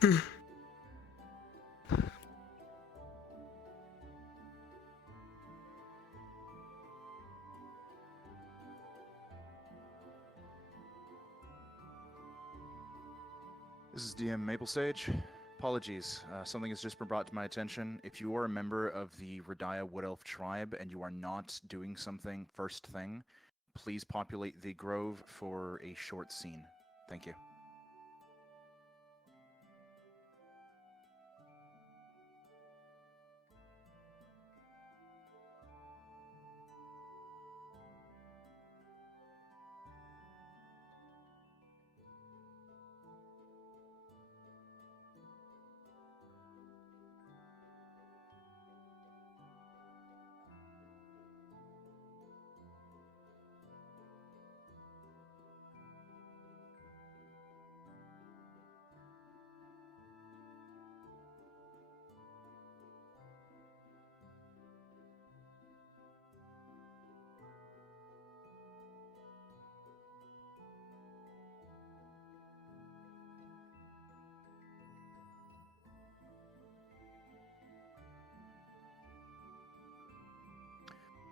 This is DM Maple Sage. Apologies, something has just been brought to my attention. If you are a member of the Radaya Wood Elf tribe and you are not doing something first thing, please populate the grove for a short scene. Thank you.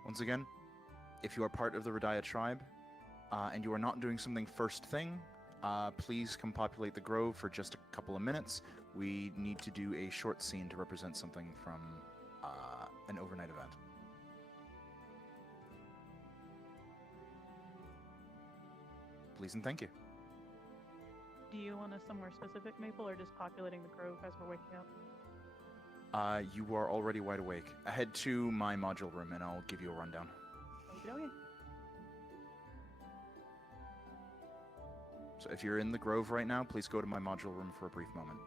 Once again, if you are part of the Radaya tribe and you are not doing something first thing, please come populate the grove for just a couple of minutes. We need to do a short scene to represent something from an overnight event. Please and thank you. Do you want us somewhere specific, Maple, or just populating the grove as we're waking up? You are already wide awake. Head to my module room and I'll give you a rundown. Okay. So if you're in the grove right now, please go to my module room for a brief moment.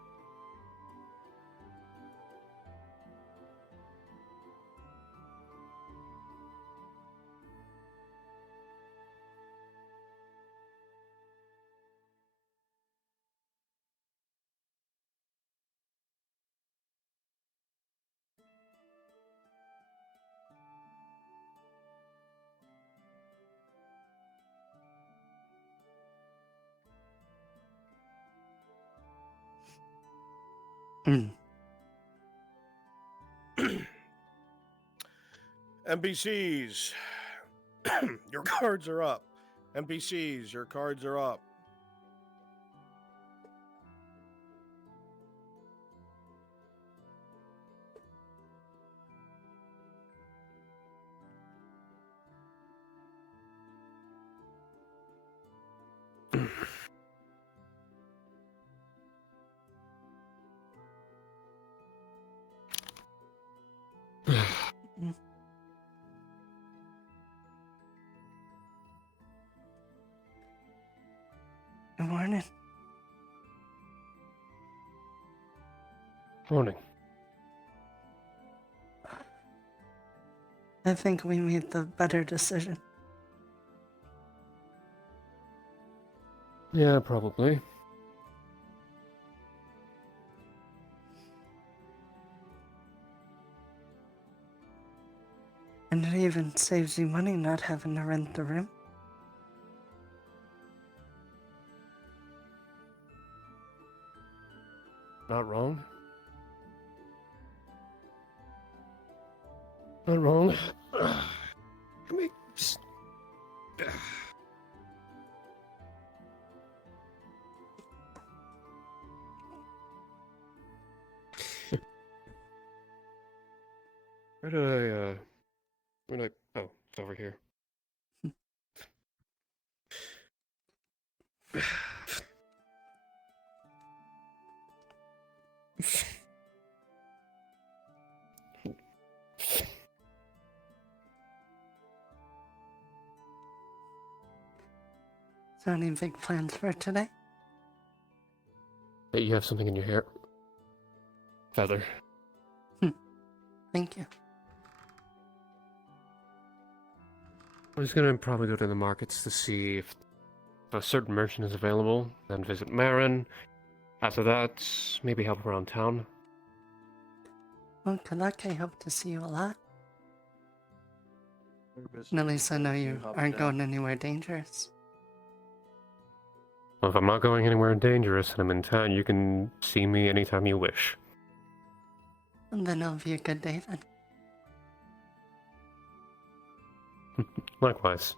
NPCs, your cards are up. NPCs, your cards are up. Good morning. Morning. I think we made the better decision. Yeah, probably. And it even saves you money not having to rent the room. Not wrong. Not wrong. Come here. Where did oh, it's over here. So any big plans for today? Hey, you have something in your hair. Feather. Thank you. I'm just gonna probably go to the markets to see if a certain merchant is available, then visit Marin. After that, maybe help around town. Well, good luck. I hope to see you a lot. And at least I know you aren't going anywhere dangerous. Well, if I'm not going anywhere dangerous and I'm in town, you can see me anytime you wish. And then it'll be a good day then. Likewise.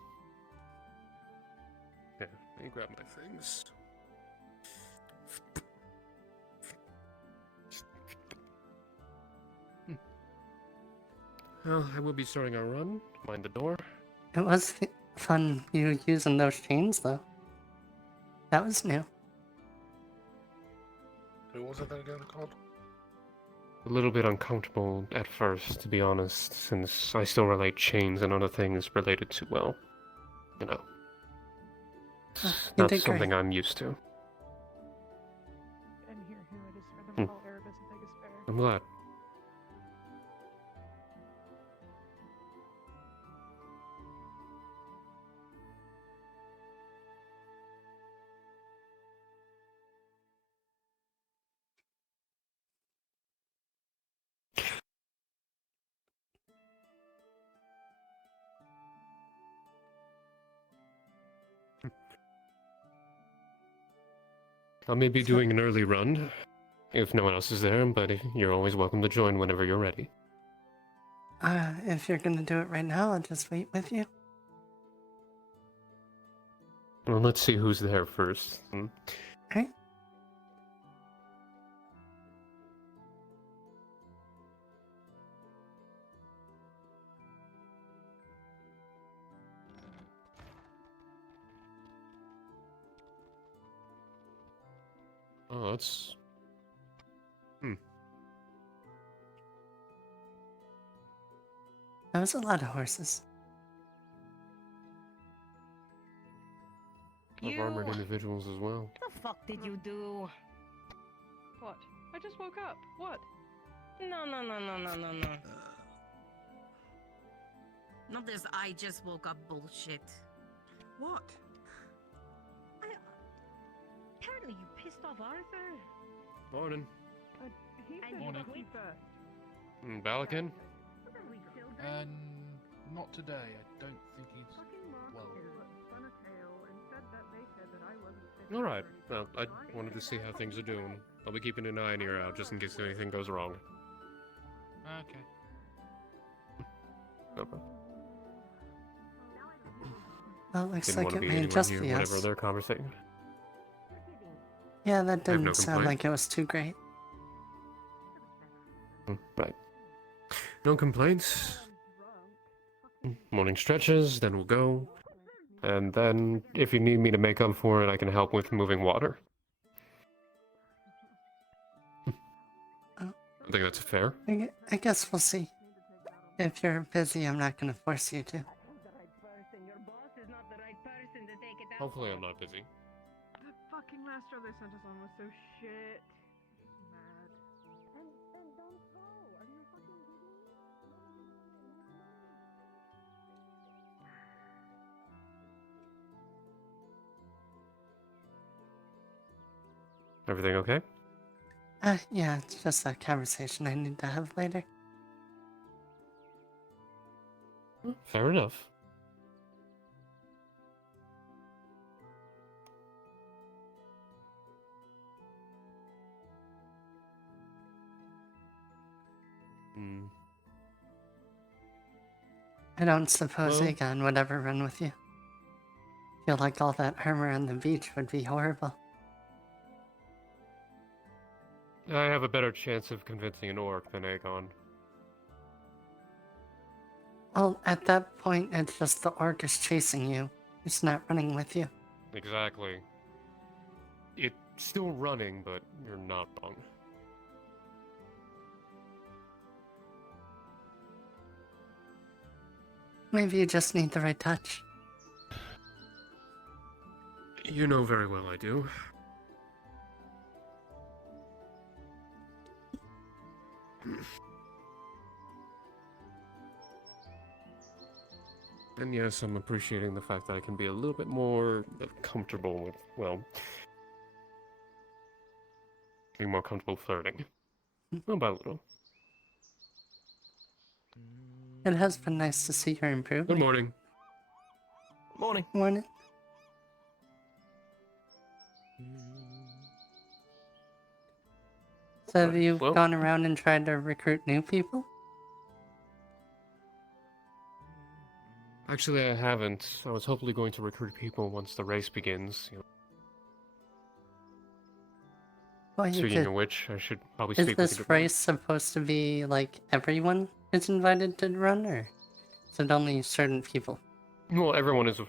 Yeah, let me grab my things. Well, I will be starting our run. Mind the door. It was fun you using those chains though. That was new. Who was it that got called? A little bit uncomfortable at first, to be honest, since I still relate chains and other things related to, well, you know. It's You not did something great. I'm used to. And hear who it is for them to call Erebus the biggest bear. I'm glad. I may be doing an early run, if no one else is there, but you're always welcome to join whenever you're ready. If you're gonna do it right now, I'll just wait with you. Well, let's see who's there first. Alright. Oh, that's... That was a lot of horses. Of armored individuals as well. What the fuck did you do? What? I just woke up. What? No. Not this I just woke up bullshit. What? Apparently you pissed off Arthur. Morning. He And said you you quit? first. Balakin? Not today. I don't think he's well. Alright, well, I wanted to see how things are doing. I'll be keeping an eye and ear out just in case anything goes wrong. Okay. Okay. Well, it looks Didn't like want to it be may anywhere just near be whatever us. they're conversating. Yeah, that I have didn't no sound complaint. like it was too great. Right. No complaints. Morning stretches, then we'll go. And then, if you need me to make up for it, I can help with moving water. I think that's fair. I guess we'll see. If you're busy, I'm not gonna force you to. Your boss is not the right person to take it out. Hopefully I'm not busy. That fucking last show they sent us on was so shit. Mad. And don't go. Are you fucking kidding me? Everything okay? Yeah, it's just a conversation I need to have later. Fair enough. Hmm. I don't suppose Well- Aegon would ever run with you. Feel like all that armor on the beach would be horrible. I have a better chance of convincing an orc than Aegon. Well, at that point, it's just the orc is chasing you. It's not running with you. Exactly. It's still running, but you're not wrong. Maybe you just need the right touch. You know very well I do. And yes, I'm appreciating the fact that I can be a little bit more comfortable with, well, being more comfortable flirting. Little by little. It has been nice to see your Good improvement. morning. Morning. Morning. So have you Well- gone around and tried to recruit new people? Actually, I haven't. I was hopefully going to recruit people once the race begins. Well, you Speaking could. of which, I should probably Is speak with this you. race supposed to be like everyone is invited to run, or is it only certain people? Well, everyone's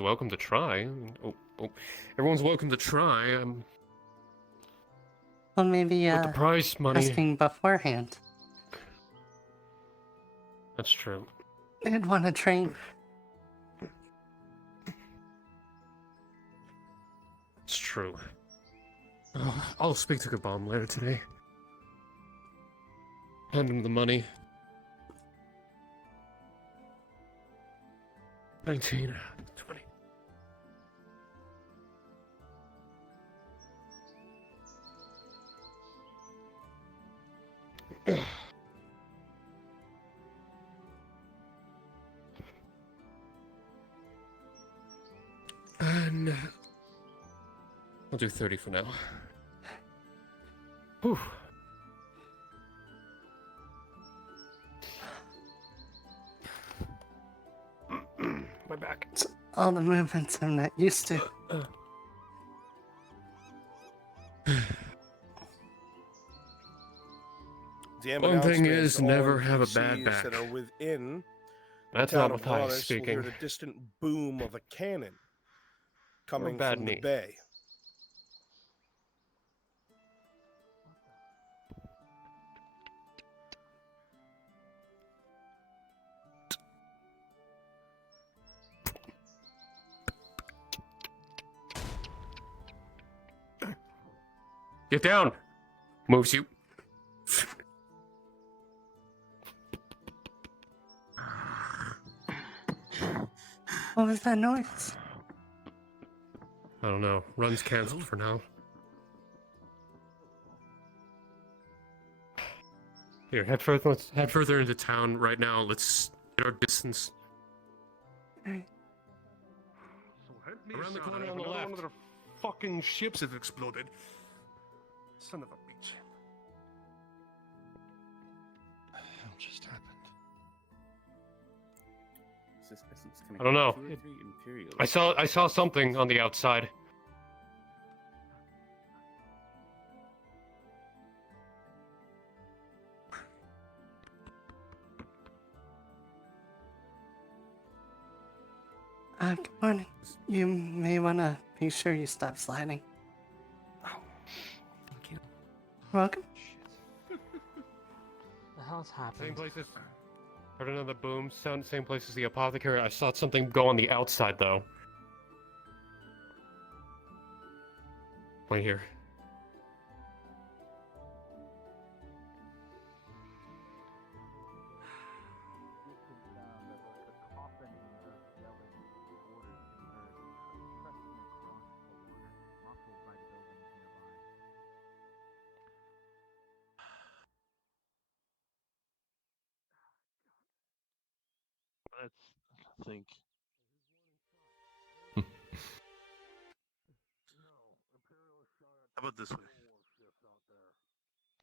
welcome to try. Everyone's welcome to try. Well, maybe With the prize money. asking beforehand. That's true. They'd want to train. It's true. I'll speak to Kabam later today. Hand him the money. 19, 20. And I'll do 30 for now. Whew. My back. All the movements I'm not used to. DM One thing announcement, is, all never have a bad NPCs back. that are within That's the town not of Matthias Lawrence will speaking. hear the distant boom of a cannon coming bad from the knee. bay. Get down! Moves you. What was that noise? I don't know. Run's cancelled for now. Here, head further. Let's head further into town right now. Let's get our distance. Around the corner on the left. One of their fucking ships has exploded. Son of a bitch. Hell just happened. I don't know. I saw something on the outside. Good morning. You may want to be sure you stop sliding. Thank you. Welcome. The hell's happening? Same places. Heard another boom sound. Same place as the apothecary. I saw something go on the outside though. Right here. Let's think. How about this way?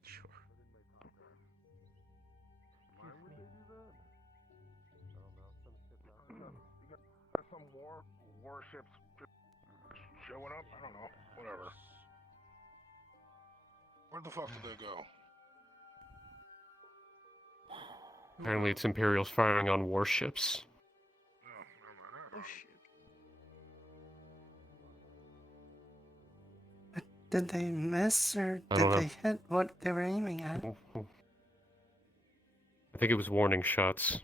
Sure. Why would they do that? I don't know. You got some warships just showing up? I don't know. Whatever. Where the fuck did they go? Apparently, it's Imperials firing on warships. Oh shit. Did they miss or I did don't know. they hit what they were aiming at? I think it was warning shots.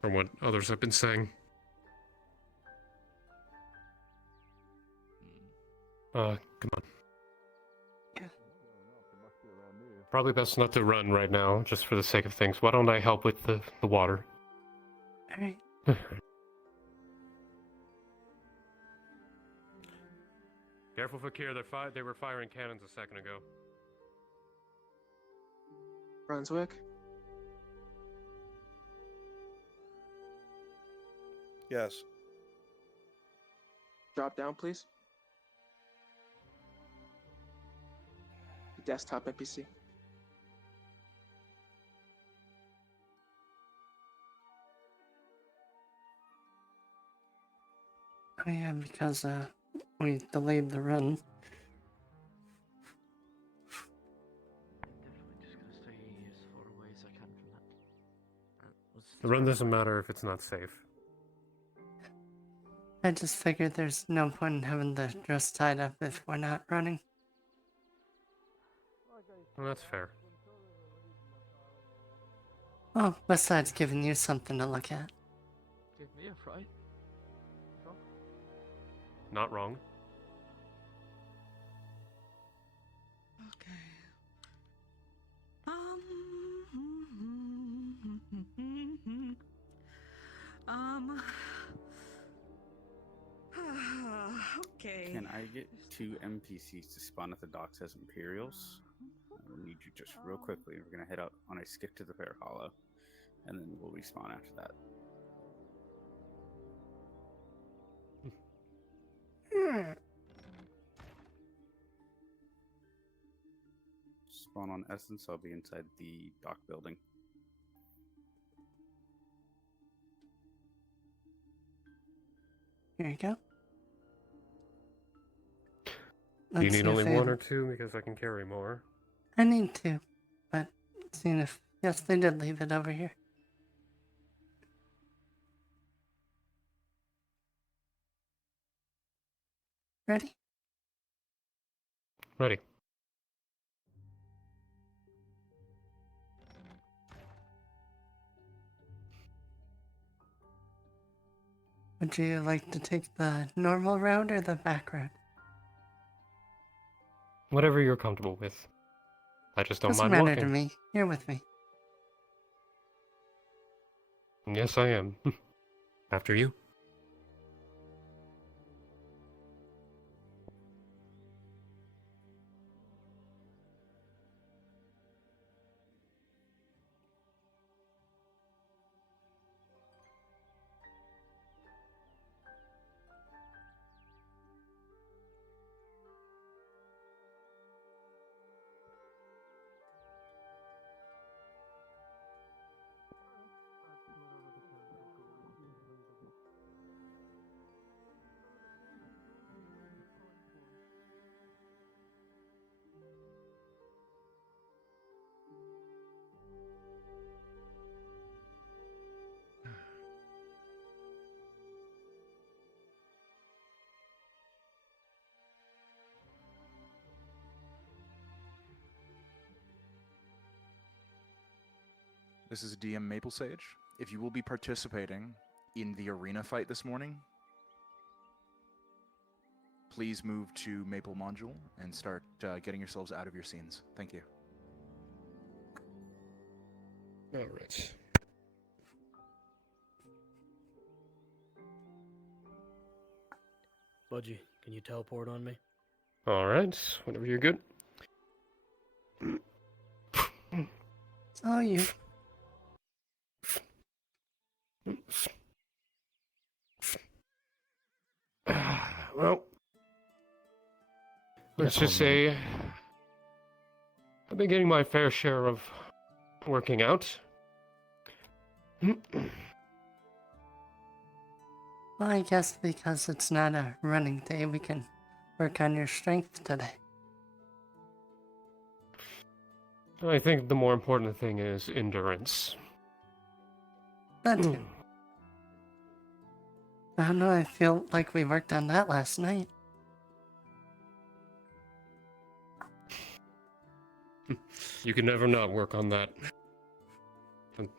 From what others have been saying. Come on. Yeah. Probably best not to run right now, just for the sake of things. Why don't I help with the water? Alright. Careful, Fakir. They were firing cannons a second ago. Brunswick? Yes. Drop down, please. desktop NPC. Oh yeah, because we delayed the run. Definitely just gonna stay as far away as I can from that. The run doesn't matter if it's not safe. I just figured there's no point in having the dress tied up if we're not running. Well, that's fair. Well, besides giving you something to look at. Give me a fright. Not wrong. Okay. Okay. Can I get 2 NPCs to spawn at the docks as Imperials? I will need you just real quickly. We're gonna head out on a skip to the Fair Hollow, and then we'll respawn after that. Spawn on Essence. I'll be inside the dock building. Here you go. Do you Let's need see only if they- one or two? Because I can carry more. I need two, but seeing if yes, they did leave it over here. Ready? Ready. Would you like to take the normal route or the back road? Whatever you're comfortable with. I just don't Doesn't mind matter to walking. me. You're with me. Yes, I am. After you. This is DM Maple Sage. If you will be participating in the arena fight this morning, please move to Maple Module and start getting yourselves out of your scenes. Thank you. Alright. Budgie, can you teleport on me? Alright, whenever you're good. It's all you. Well, let's just say I've been getting my fair share of working out. Well, I guess because it's not a running day, we can work on your strength today. I think the more important thing is endurance. That too. I don't know, I feel like we worked on that last night. You can never not work on that.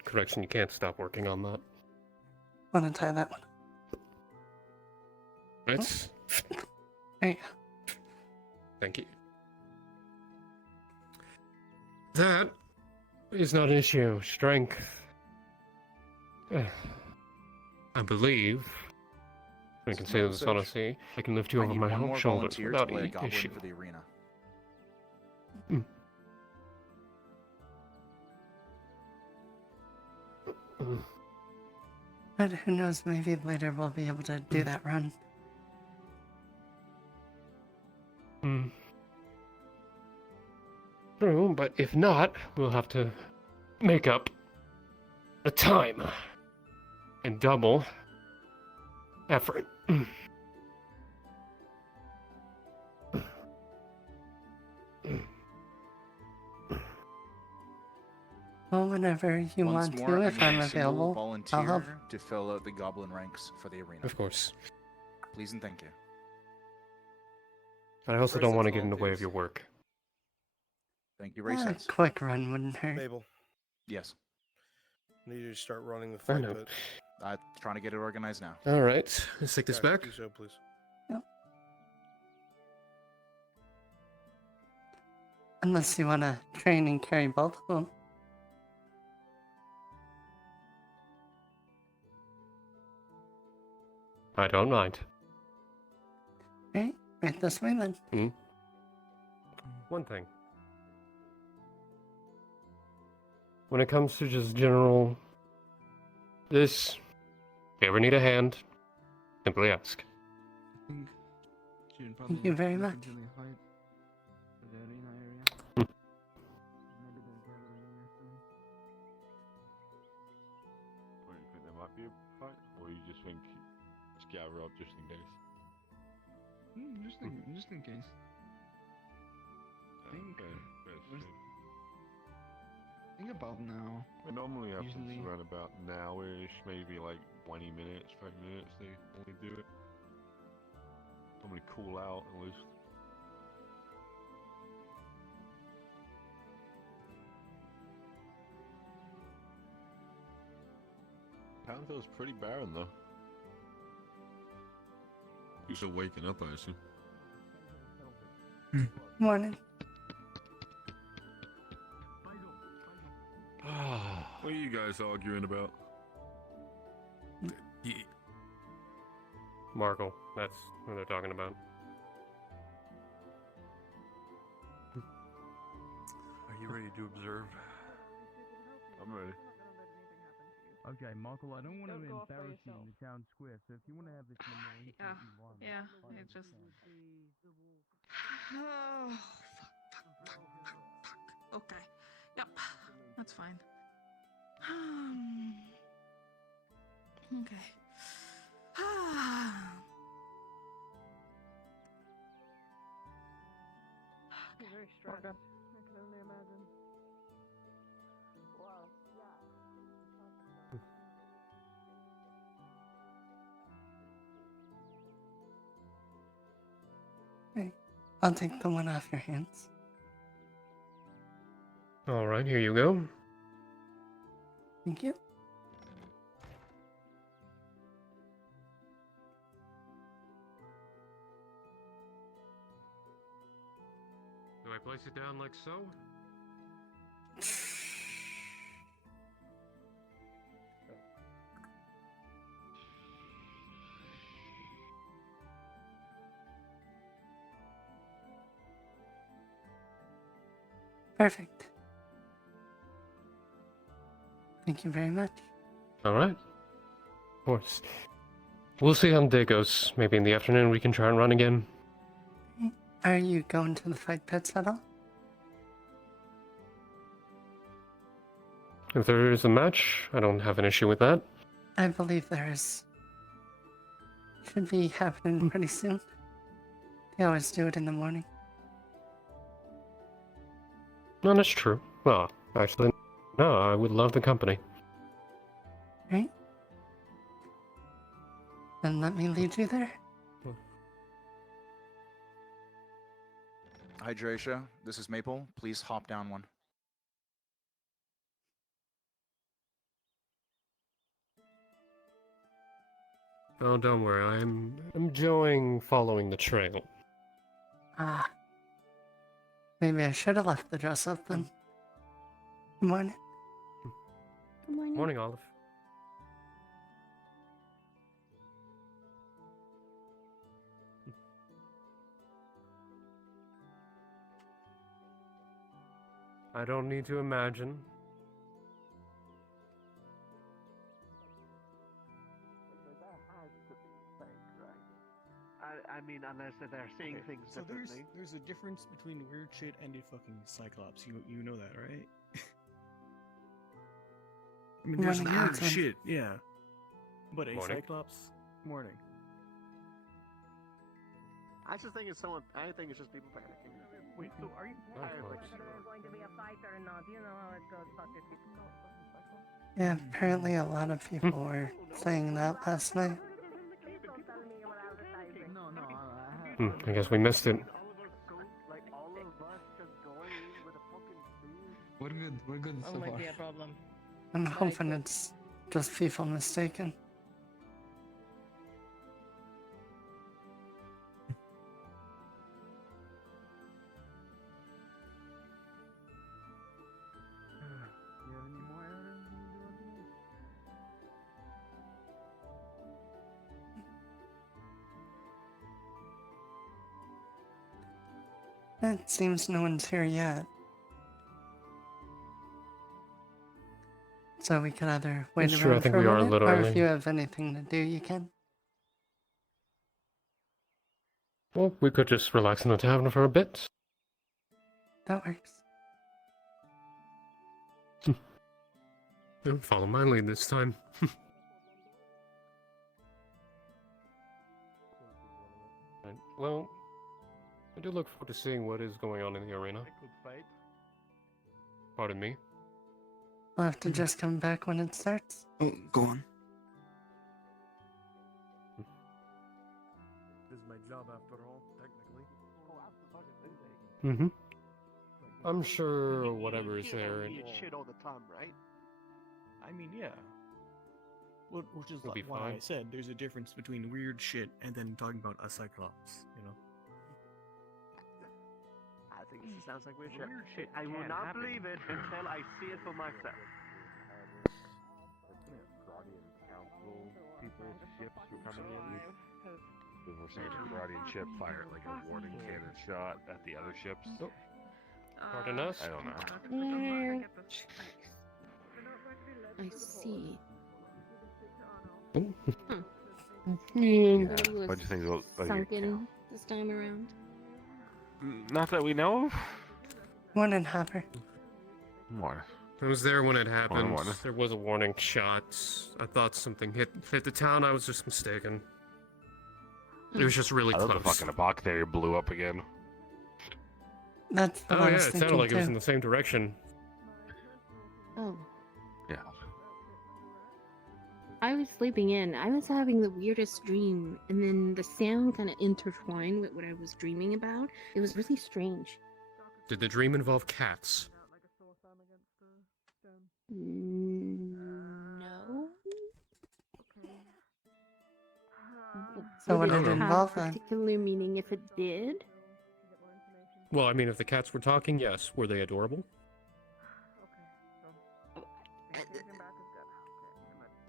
Correction, you can't stop working on that. Wanna tie that one? Right? There you go. Thank you. That is not an issue. Strength. I believe, I can say Maple this Sage. honestly, I can lift you I over need my one more shoulders volunteer to without play a any goblin issue. for the arena. But who knows, maybe later we'll be able to do that run. True, but if not, we'll have to make up the time and double effort. Well, whenever you Once want more, to, I if need I'm a single available, volunteer I'll help. to fill out the goblin ranks for the arena. Of course. Please and thank you. But I also Where's don't the want to get in the way of volunteers? your work. Thank you, A Races. quick run wouldn't hurt. Mabel, Yes, need you to start running the I fight know. pit. I'm trying to get it organized now. Alright, let's take this Yeah, back. do so, please. Unless you want to train and carry both of them. I don't mind. Right? Right this way then. One thing. When it comes to just general this, if you ever need a hand, simply ask. Thank you very much. Or you think there might be a fight? Or you just think just gather up just in case? Just in case. Think- Fair. Think about now. It normally happens Usually- around about now-ish, maybe like 20 minutes, 30 minutes they only do it. Normally cool out at least. Town feels pretty barren though. You're still waking up, I assume. Morning. What are you guys arguing about? Markle, that's what they're talking about. Are you ready to observe? I'm ready. Okay, Michael, I don't want to Don't go off by embarrass you yourself. in the town square, so if you want to have this in the morning, Yeah, you want. yeah, I it just- understand. Oh, fuck. Okay. Yep, that's fine. Okay. You're very stressed. I can only imagine. Wow. Hey, I'll take the one off your hands. Alright, here you go. Thank you. Do I place it down like so? Perfect. Thank you very much. Alright. Of course. We'll see how the day goes. Maybe in the afternoon we can try and run again. Are you going to the fight pits at all? If there is a match, I don't have an issue with that. I believe there is. Should be happening pretty soon. They always do it in the morning. No, that's true. Well, actually, no, I would love the company. Right? Then let me lead you there. Hydratia, this is Maple. Please hop down one. Oh, don't worry. I'm enjoying following the trail. Ah. Maybe I should have left the dress up then. Good morning. Good morning. Morning, Olive. I don't need to imagine. That has to be fake, right? I mean, unless they're seeing things So differently. there's a difference between weird shit and a fucking cyclops. You know that, right? I mean, there's Morning, weird Alton. shit, yeah. But a Morning. cyclops. Morning. I just think it's someone. I think it's just people panicking. Wait, so are you? Oh, of course. going to be a fight or not. You know how it goes, fuck it. Yeah, apparently a lot of people were saying that last night. No, no, I guess we missed it. Like all of us just going in with a fucking beer. We're good That so might far. be a problem. I'm hoping it's just people mistaken. You have any more errands you need to do? It seems no one's here yet. So we can either wait It's true, I around think for we a are a minute, little or early. if you have anything to do, you can. Well, we could just relax in the tavern for a bit. That works. Don't follow my lead this time. Right, well, I do look forward to seeing what is going on in the arena. Good fight. Pardon me. We'll have to just come back when it starts. Oh, go on. This is my job after all, technically. Mm-hmm. I'm sure whatever is there. You shit all the time, right? I mean, yeah. Which is It'll be why I fine. said there's a difference between weird shit and then talking about a cyclops, you know? I think it sounds like weird shit. I will not believe it until I see it for myself. Guardian Council people's ships were coming in. We were saying the Guardian ship fired like a warning cannon shot at the other ships. Pardon us? I don't know. I see. Yeah, Nobody bunch of things will, like, sunken this time around. not that we know of. Morning, Hopper. More. I was there when it happened. Morning. There was a warning shot. I thought something hit the town. I was just mistaken. It was just really I thought the close. fucking apothecary blew up again. That's what Oh I yeah, was it thinking sounded like too. it was in the same direction. Oh. Yeah. I was sleeping in. I was having the weirdest dream, and then the sound kind of intertwined with what I was dreaming about. It was really strange. Did the dream involve cats? No. So what Would did it have involve then? particular meaning if it did? Well, I mean, if the cats were talking, yes. Were they adorable?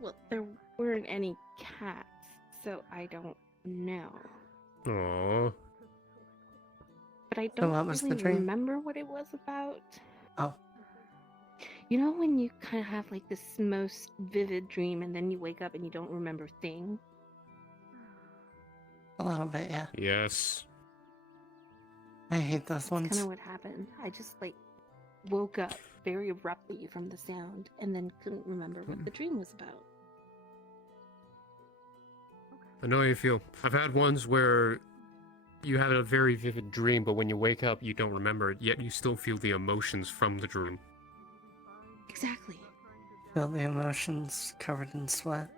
Well, there weren't any cats, so I don't know. Aww. But I So don't what was the really dream? remember what it was about. Oh. You know when you kind of have like this most vivid dream and then you wake up and you don't remember a thing? A little bit, yeah. Yes. I hate those That's ones. kind of what happened. I just like woke up very abruptly from the sound and then couldn't remember what the dream was about. I know how you feel. I've had ones where you have a very vivid dream, but when you wake up, you don't remember it, yet you still feel the emotions from the dream. Exactly. Feel the emotions covered in sweat.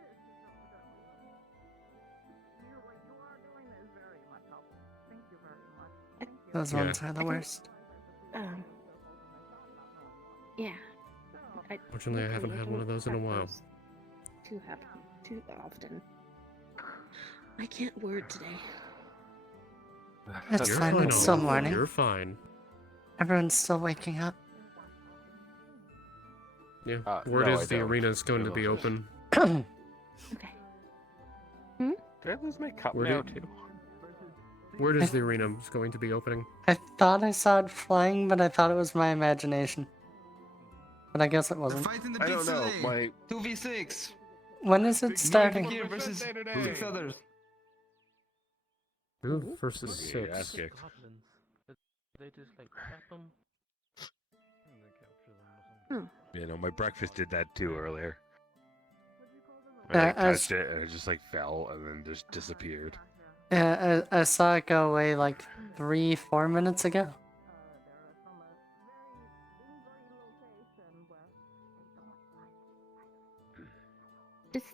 Those Yeah. ones are the worst. Yeah. Fortunately, I haven't had one of those in a while. Too happen too often. I can't word today. That's You're fine, fine, it's still Oliver. morning. You're fine. Everyone's still waking up. Yeah. No, Word I is the don't. arena is going to be It'll- open. Okay. Did I lose my cup Where now did- too? Word is the arena is going to be opening. I thought I saw it flying, but I thought it was my imagination. But I guess it wasn't. Fight in the I big don't know. city. My 2v6. When is it starting? Here versus 6 others. 2 versus Okay, 6. that's kicked. Goblins. They just like trap them. You know, my breakfast did that too earlier. Yeah, I touched it and it just like fell and then just disappeared. Yeah, I saw it go away like 3-4 minutes ago. Just,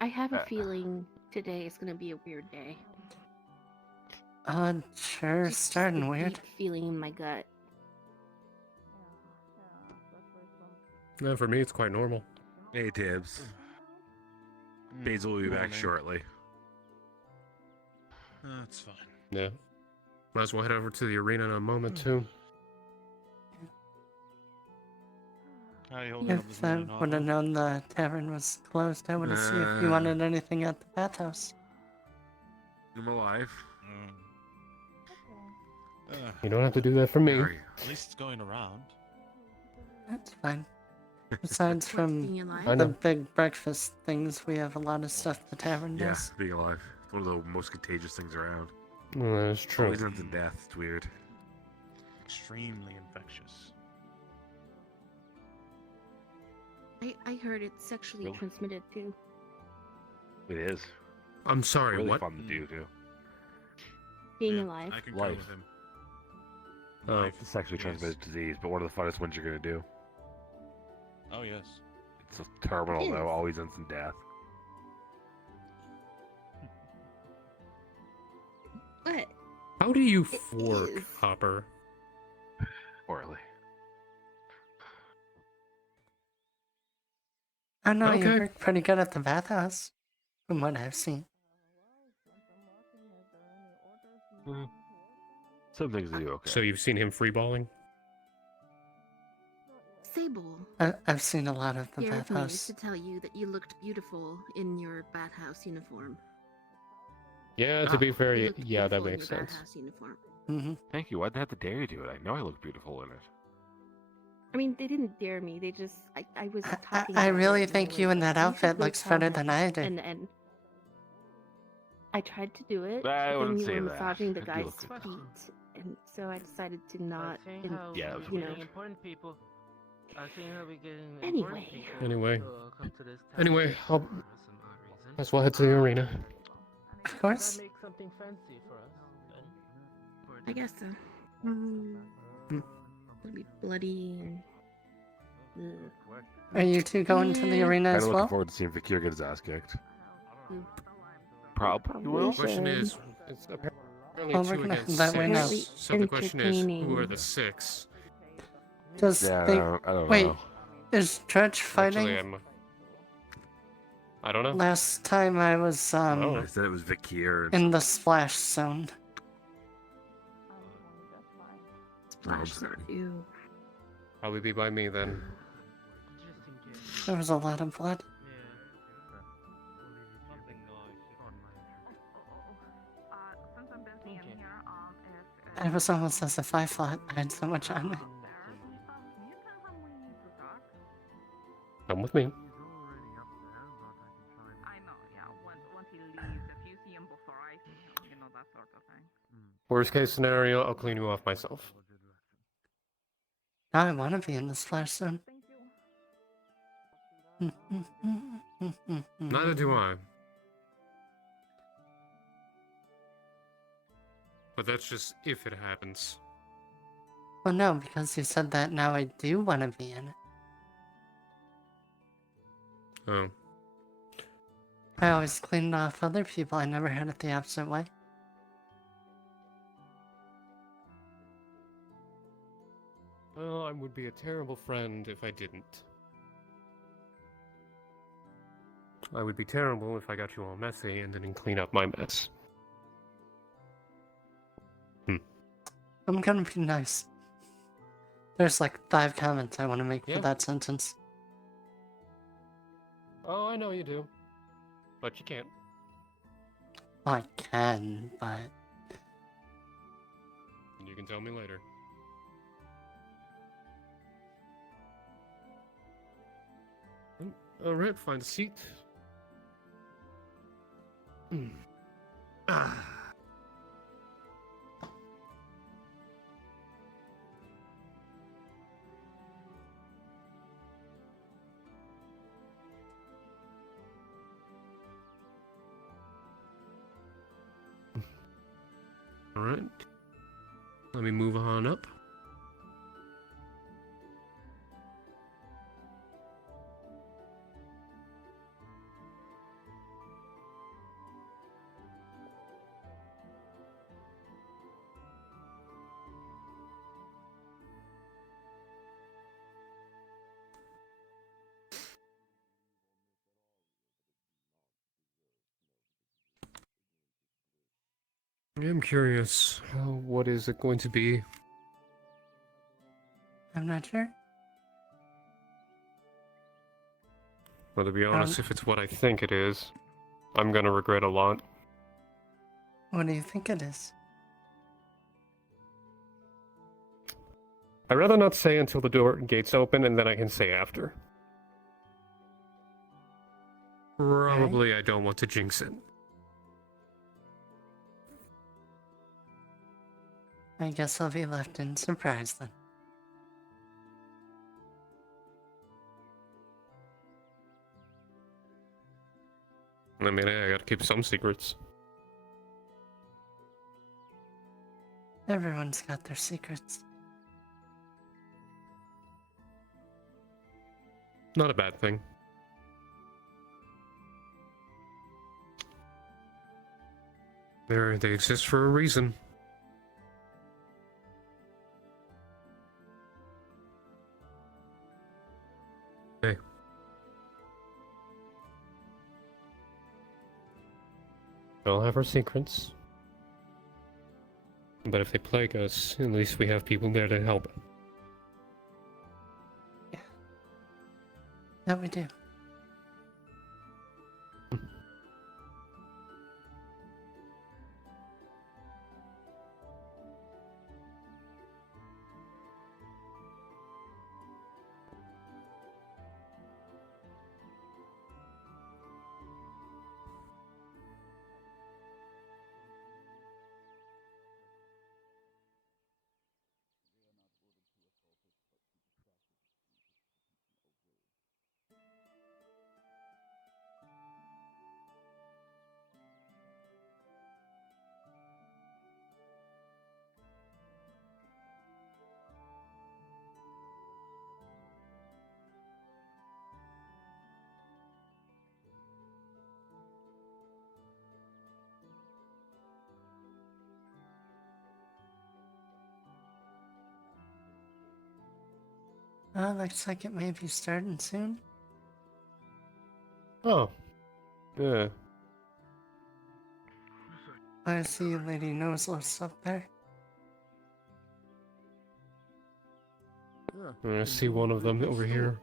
I have a feeling today is gonna be a weird day. Sure, Just starting a weird. deep feeling in my gut. No, for me, it's quite normal. Hey, Tibbs. Basil will be back shortly. That's fine. Yeah. Might as well head over to the arena in a moment, too. If I would have known the tavern was closed, I would have seen if you wanted anything at the bathhouse. I'm alive. You don't have to do that for me. At least it's going around. That's fine. Besides from being alive? I the know. big breakfast things, we have a lot of stuff the tavern Yeah, does. being alive. It's one of the most contagious things around. Well, that's true. Always ends in death. It's weird. Extremely infectious. I heard it's sexually Really? transmitted too. It is. I'm sorry, really what? fun to do too. Being alive. I concur Life. with him. Oh, It's a sexually transmitted disease, but one of the funnest ones you're gonna do. Oh yes. It's a terminal It though. is. Always ends in death. But how do you It fork, is. Hopper? Poorly. I know you Okay. work pretty good at the bathhouse, from what I've seen. Some things they do okay. So you've seen him freeballing? Sable I've seen a lot of the dared me bathhouse. to tell you that you looked beautiful in your bathhouse uniform. Yeah, to be fair, You looked yeah, that beautiful in makes your sense. bathhouse uniform. Mm-hmm. Thank you. Why'd they have to dare you to do it? I know I look beautiful in it. I mean, they didn't dare me. They just, I was talking. I about really it, and they think were you in like, that "You should outfit go looks tell better than him." I do. And I tried to do it. I but wouldn't then you say were that. massaging the I do guy's look good. feet, and so I decided to not. I've seen in- how Yeah, it was we you know. getting important people. I've seen how we getting Anyway. important people Anyway. to come to this town Anyway, for I'll... some odd reason. Let's well head to the arena. Of Should course. I make something fancy for us then? For I dinner? guess so. It'll be bloody and. Ugh. Are you two going to the Yeah. arena Kinda as looking well? forward to seeing Fakir get his ass kicked. Mm. Probably will. The question should. is, it's apparently Well, we're 2 gonna against head that way 6. now. So the question is, who are Entertaining. the 6? Just Yeah, think. I don't Wait, know. is Dredge fighting? Actually, I don't know. Last time I was Oh. I said it was Fakir. in the splash zone. Splash sorry. Ew. Probably be by me then. Just in case. There was a lot of blood. It was almost as if I thought I had so much on me. Come with me. I know, yeah. Once he leaves, if you see him before I see him, you know, that sort of thing. Worst case scenario, I'll clean you off myself. Now I want to be in the splash zone. Neither do I. But that's just if it happens. Well, no, because you said that now I do want to be in it. Oh. I always cleaned off other people. I never had it the opposite way. Well, I would be a terrible friend if I didn't. I would be terrible if I got you all messy and didn't clean up my mess. I'm gonna be nice. There's like 5 comments I want to make Yeah. for that sentence. Oh, I know you do. But you can't. Well, I can, but You can tell me later. Alright, find a seat. Let me move on up. I'm curious, what is it going to be? I'm not sure. Well, to be honest, if it's what I think it is, I'm gonna regret a lot. What do you think it is? I'd rather not say until the door gates open, and then I can say after. Probably I don't want to jinx it. I guess I'll be left in surprise then. I mean, I gotta keep some secrets. Everyone's got their secrets. Not a bad thing. They exist for a reason. Hey. We all have our secrets. But if they plague us, at least we have people there to help. Yeah. That we do. Looks like it may be starting soon. Oh. Yeah. I see Lady Noseless up there. I see one of them over here.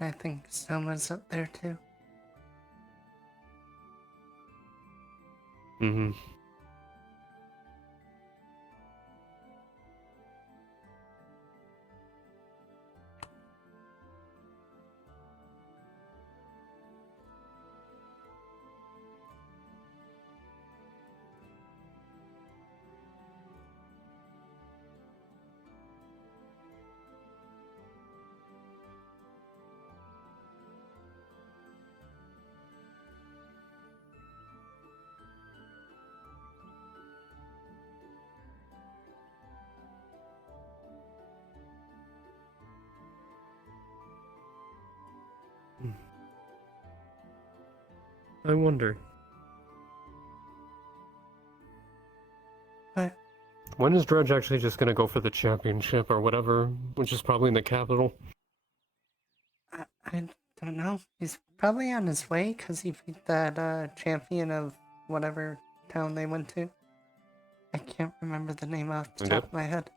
I think Soma's up there too. Mm-hmm. I wonder. What? When is Dredge actually just gonna go for the championship or whatever, which is probably in the capital? I don't know. He's probably on his way because he beat that champion of whatever town they went to. I can't remember the name off the top of my head.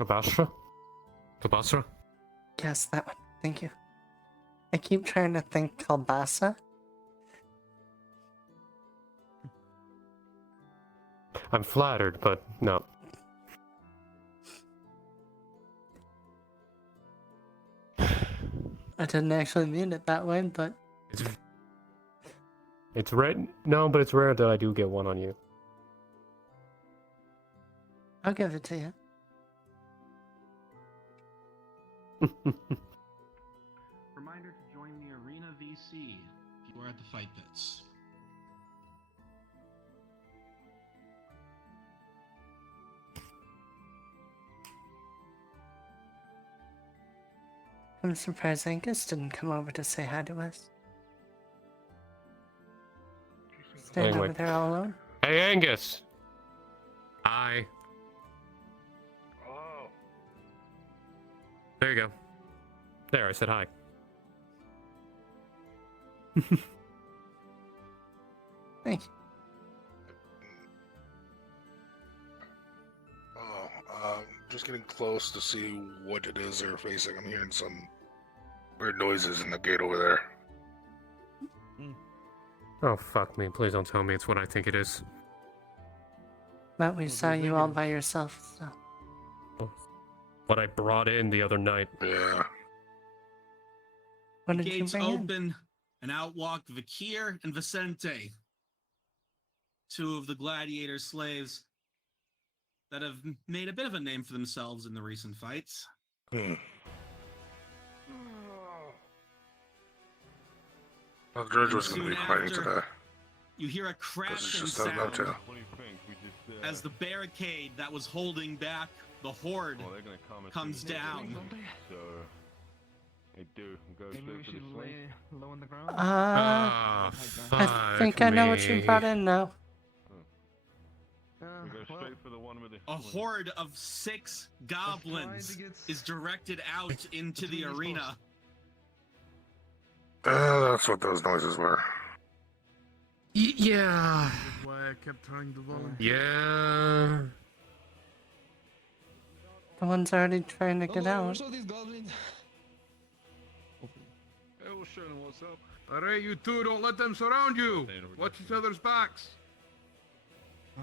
Kabasra? Kabasra? Yes, that one. Thank you. I keep trying to think Kalbasa. I'm flattered, but no. I didn't actually mean it that way, but It's rare. No, but it's rare that I do get one on you. I'll give it to you. Reminder NPC if you are at the fight pits. I'm surprised Angus didn't come over to say hi to us. Staying Anyway. over there all alone. Hey, Angus. Hi. Oh. There you go. There, I said hi. Thank you. Oh, just getting close to see what it is they're facing. I'm hearing some weird noises in the gate over there. Oh, fuck me. Please don't tell me it's what I think it is. But we saw you all by yourself, so. What I brought in the other night. Yeah. What did Gates you bring open, and out walk Vikir and Vicente, two of the gladiator slaves that have made a bit of a name for themselves in the recent fights. I thought George And was going to be soon fighting after, today. You hear a This is crashing just out sound to. as the barricade that was holding back the horde Oh, they're gonna come and comes see down. So they do go Maybe we straight for should the swing. lay low on the ground. Ah, I think I know what you brought in now. We go straight for the one with the A horde of 6 goblins is directed out into the arena. That's what those noises were. Yeah. That's why I kept trying to volunteer. Yeah. The one's already trying to get out. these goblins. Hey, we'll show them what's up. Alright, you two, don't let them surround you. Watch each other's backs.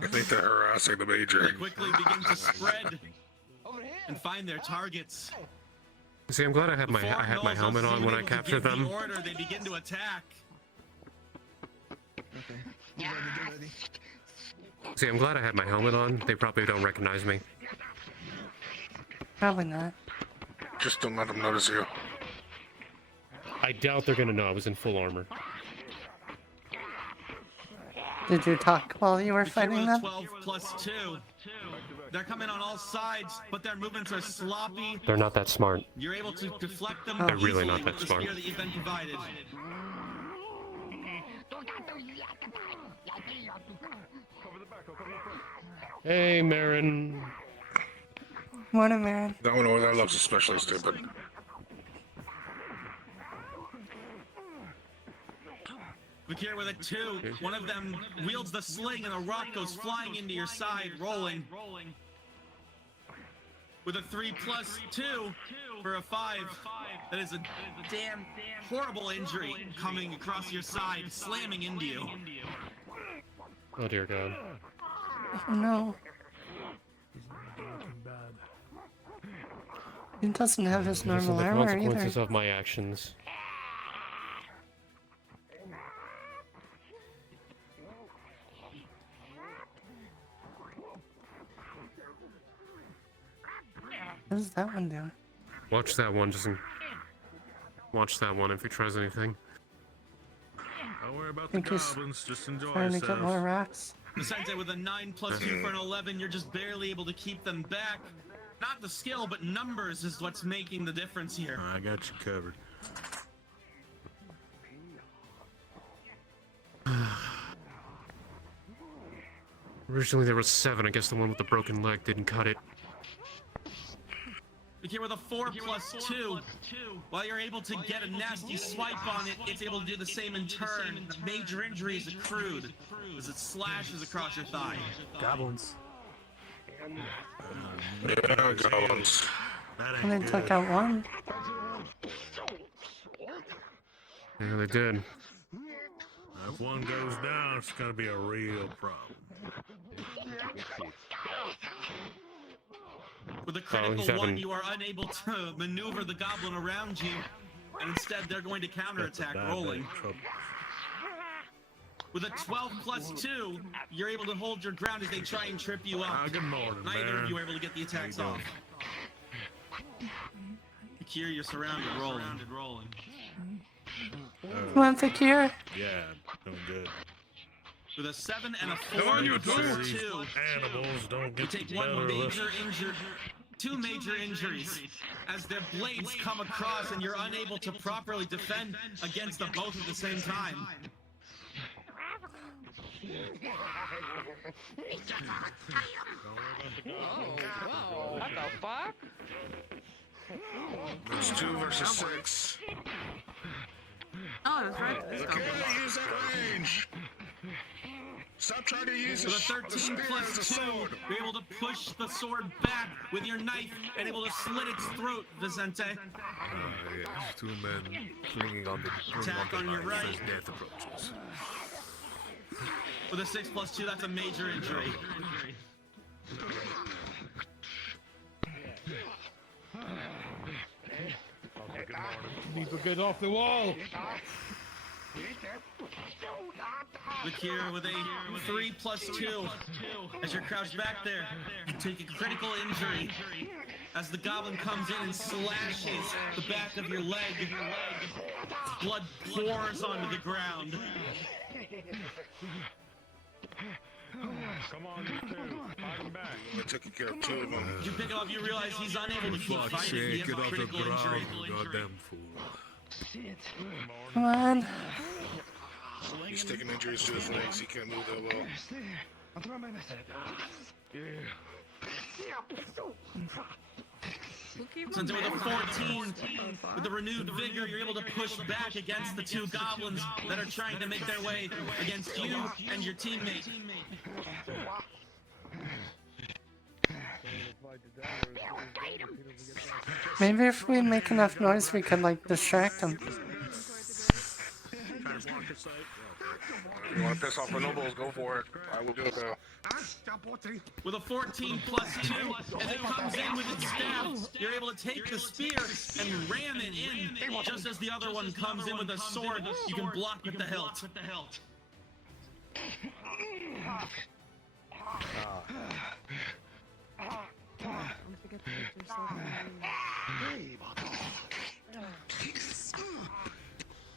I think they're harassing the major. They quickly begin to spread and find their targets. See, I'm glad I had my Before helmet Nolza's on when I able to captured give the them. order, they begin to attack. See, I'm glad I had my helmet on. They probably don't recognize me. Probably not. Just don't let them notice you. I doubt they're gonna know I was in full armor. Did you talk while you were Vikir fighting with them? 12 plus 2. They're coming on all sides, but their movements are sloppy. They're not that smart. You're able to deflect them They're really easily not that with the smart. spear that you've been provided. Hey, Marin. Morning, Marin. That one over there looks especially stupid. Vikir with a 2. One of them wields the sling and a rock goes flying into your side, rolling. With a 3 plus 2 for a 5. That is a damn horrible injury coming across your side, slamming into you. Oh dear God. Oh no. He doesn't have his These are normal the armor consequences either. of my actions. What is that one doing? Watch that one, just watch that one if he tries anything. Don't worry about the Think he's goblins, just enjoy trying to get yourself. more rocks. Vicente with a 9 plus 2 for an 11, you're just barely able to keep them back. Not the skill, but numbers is what's making the difference here. I got you covered. Originally there was 7. I guess the one with the broken leg didn't cut it. Vikir with a 4 plus 2. While you're able to get a nasty swipe on it, it's able to do the same in turn. The major injury is accrued as it slashes across your thigh. Goblins. Yeah, goblins. And they took out one. Yeah, they did. If one goes down, it's gonna be a real problem. With a he's critical 1, having- you are unable to maneuver the goblin around you, and instead they're going to counterattack, rolling. With a 12 plus 2, you're able to hold your ground as they try and trip you up. Good morning, Neither Baron. of you are able to get the attacks off. Vikir, you're surrounded, rolling. Come on, Fakir. Yeah, doing good. With a 7 and a 4 Come on, you plus two 2. animals don't You get take better one unless- major injury, two major injuries as their blades come across and you're unable to properly defend against them both at the same time. Oh, what the fuck? It's 2 versus 6. Oh, that's right. Let's go. Okay, use that range. Stop trying to use With a the 13 spear plus as a 2, sword. you're able to push the sword back with your knife and able to slit its throat, Vicente. Yes, two men clinging on the Attack on your knife right. as death approaches. With a 6 plus 2, that's a major injury. Need to get off the wall. Lakir with a 3 plus 2. As you're crouched back there, you take a critical injury as the goblin comes in and slashes the back of your leg. Blood pours onto the ground. Come on, you two. Fight him back. I took care of 2 of them. You pick him up, you realize he's unable to keep Fuck's fighting. He sake, has a get off the critical ground, injury. you goddamn fool. Come on. He's taking injuries to his legs. He can't move that well. Since with a 14, with the renewed vigor, you're able to push back against the 2 goblins that are trying to make their way against you and your teammate. Maybe if we make enough noise, we could, like, distract them. You want to piss off the nobles? Go for it. I will do it now. With a 14 plus 2, as it comes in with its staff, you're able to take the spear and ram it in. Just as the other one comes in with a sword, you can block with the hilt.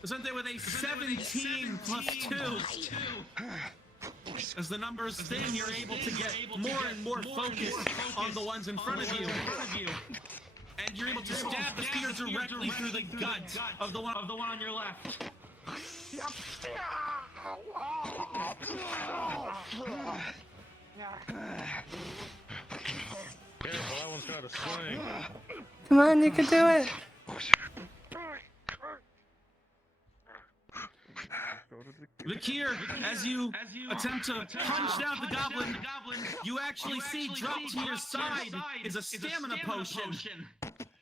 Vicente with a 17 plus 2. As the numbers thin, you're able to get more and more focused on the ones in front of you. And you're able to stab the spear directly through the gut of the one on your left. Careful, that one's got a sling. Come on, you can do it. Vakir, as you attempt to punch down the goblin, you actually see drop to your side is a stamina potion.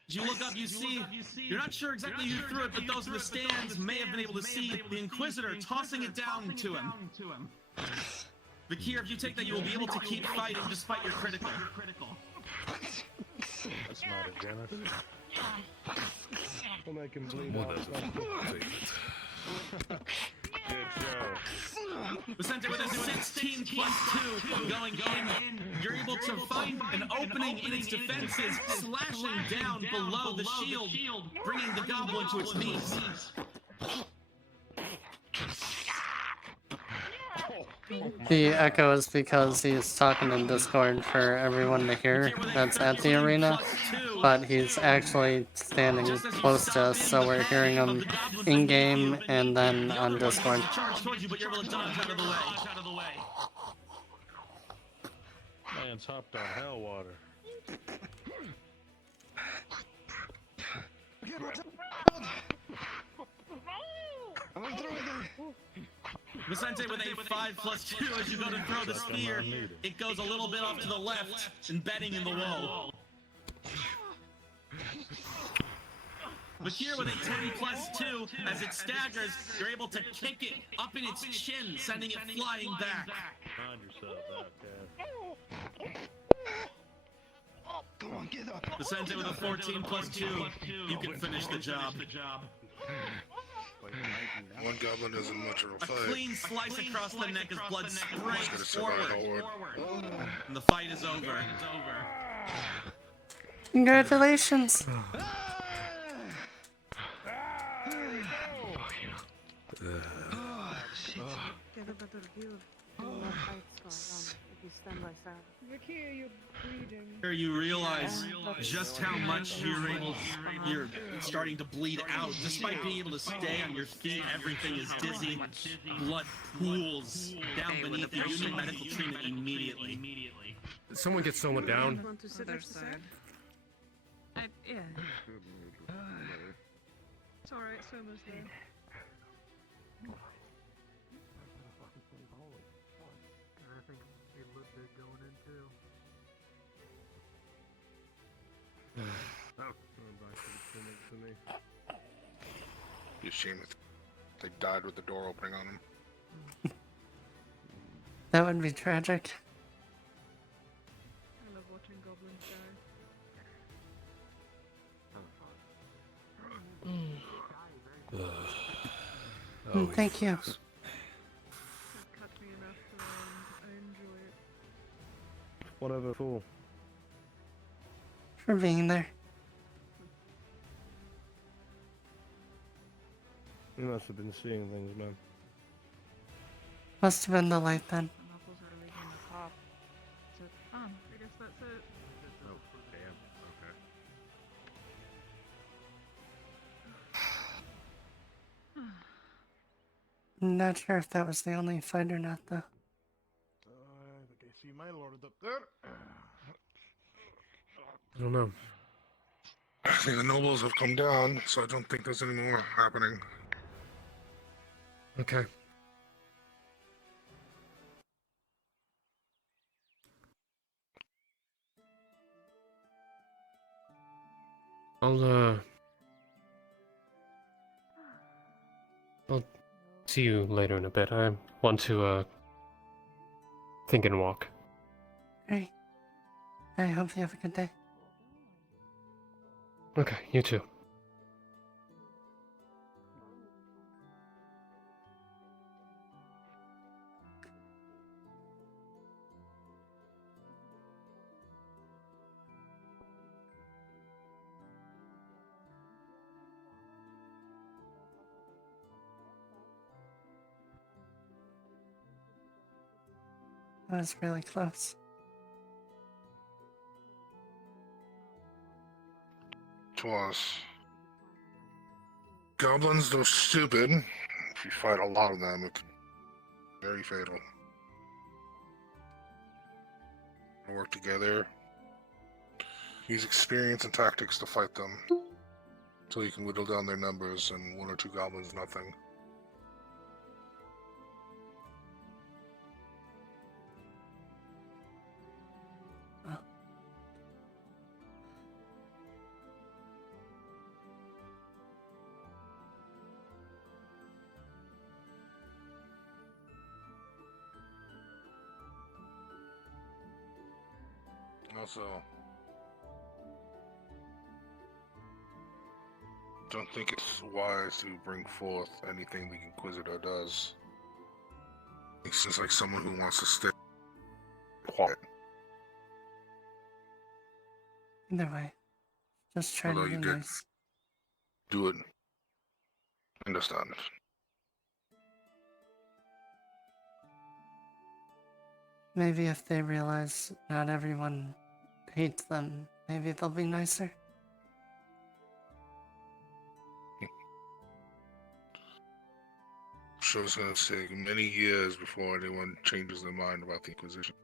As you look up, you see, you're not sure exactly who threw it, but those in the stands may have been able to see the Inquisitor tossing it down to him. Vakir, if you take that, you will be able to keep fighting despite your critical. That's not a Dennis. We'll make him bleed What out. is it? Good show. Vicente with a 16 plus 2 going in. You're able to find an opening in its defenses, slashing down below the shield, bringing the goblin to its knees. The echo is because he's talking in Discord for everyone to hear that's at the arena, but he's actually standing close to us, so we're hearing him in-game and then on Discord. Charge towards you, but you're able to dodge out of the way. Man's hopped on hell water. Vicente with a 5 plus 2 as you go to throw the spear. It goes a little bit off to the left, embedding in the wall. Vakir with a 10 plus 2, as it staggers, you're able to kick it up in its chin, sending it flying back. Find yourself out, Cass. Come on, get up. Vicente with a 14 plus 2, you can finish the job. One goblin isn't much of a A fight. clean slice across the neck as blood He's sprays gonna survive forward. forward. And the fight is over. Congratulations. better view of what fights going on if you stand by side. Vicky, you're bleeding. Here you realize just how much you're starting to bleed out. Despite being able to stay on your feet, everything is dizzy. Blood pools down beneath you. You need medical treatment immediately. Someone get someone down. Want to sit next to Sam? Yeah. It's alright, Soma's there. Be ashamed if they died with the door opening on them. That would be tragic. I love watching goblins die. Thank you That cut me enough to I enjoy it. Whatever for. for being there. You must have been seeing things, man. Must have been the light then. The knuckles are leaking the top. So it's fun. I guess that's it. Oh, damn. Okay. I'm not sure if that was the only fight or not, though. I think I see my lord up there. I don't know. I think the nobles have come down, so I don't think there's any more happening. Okay. I'll see you later in a bit. I want to think and walk. Alright. I hope you have a good day. Okay, you too. That was really close. Was. Goblins, they're stupid. If you fight a lot of them, it's very fatal. Work together. Use experience and tactics to fight them. So you can whittle down their numbers, and 1 or 2 goblins, nothing. Also, don't think it's wise to bring forth anything the Inquisitor does. He seems like someone who wants to stay quiet. Either way, just try Although to you be did nice. do it. Understand. Maybe if they realize not everyone hates them, maybe they'll be nicer. I'm sure it's going to take many years before anyone changes their mind about the Inquisition.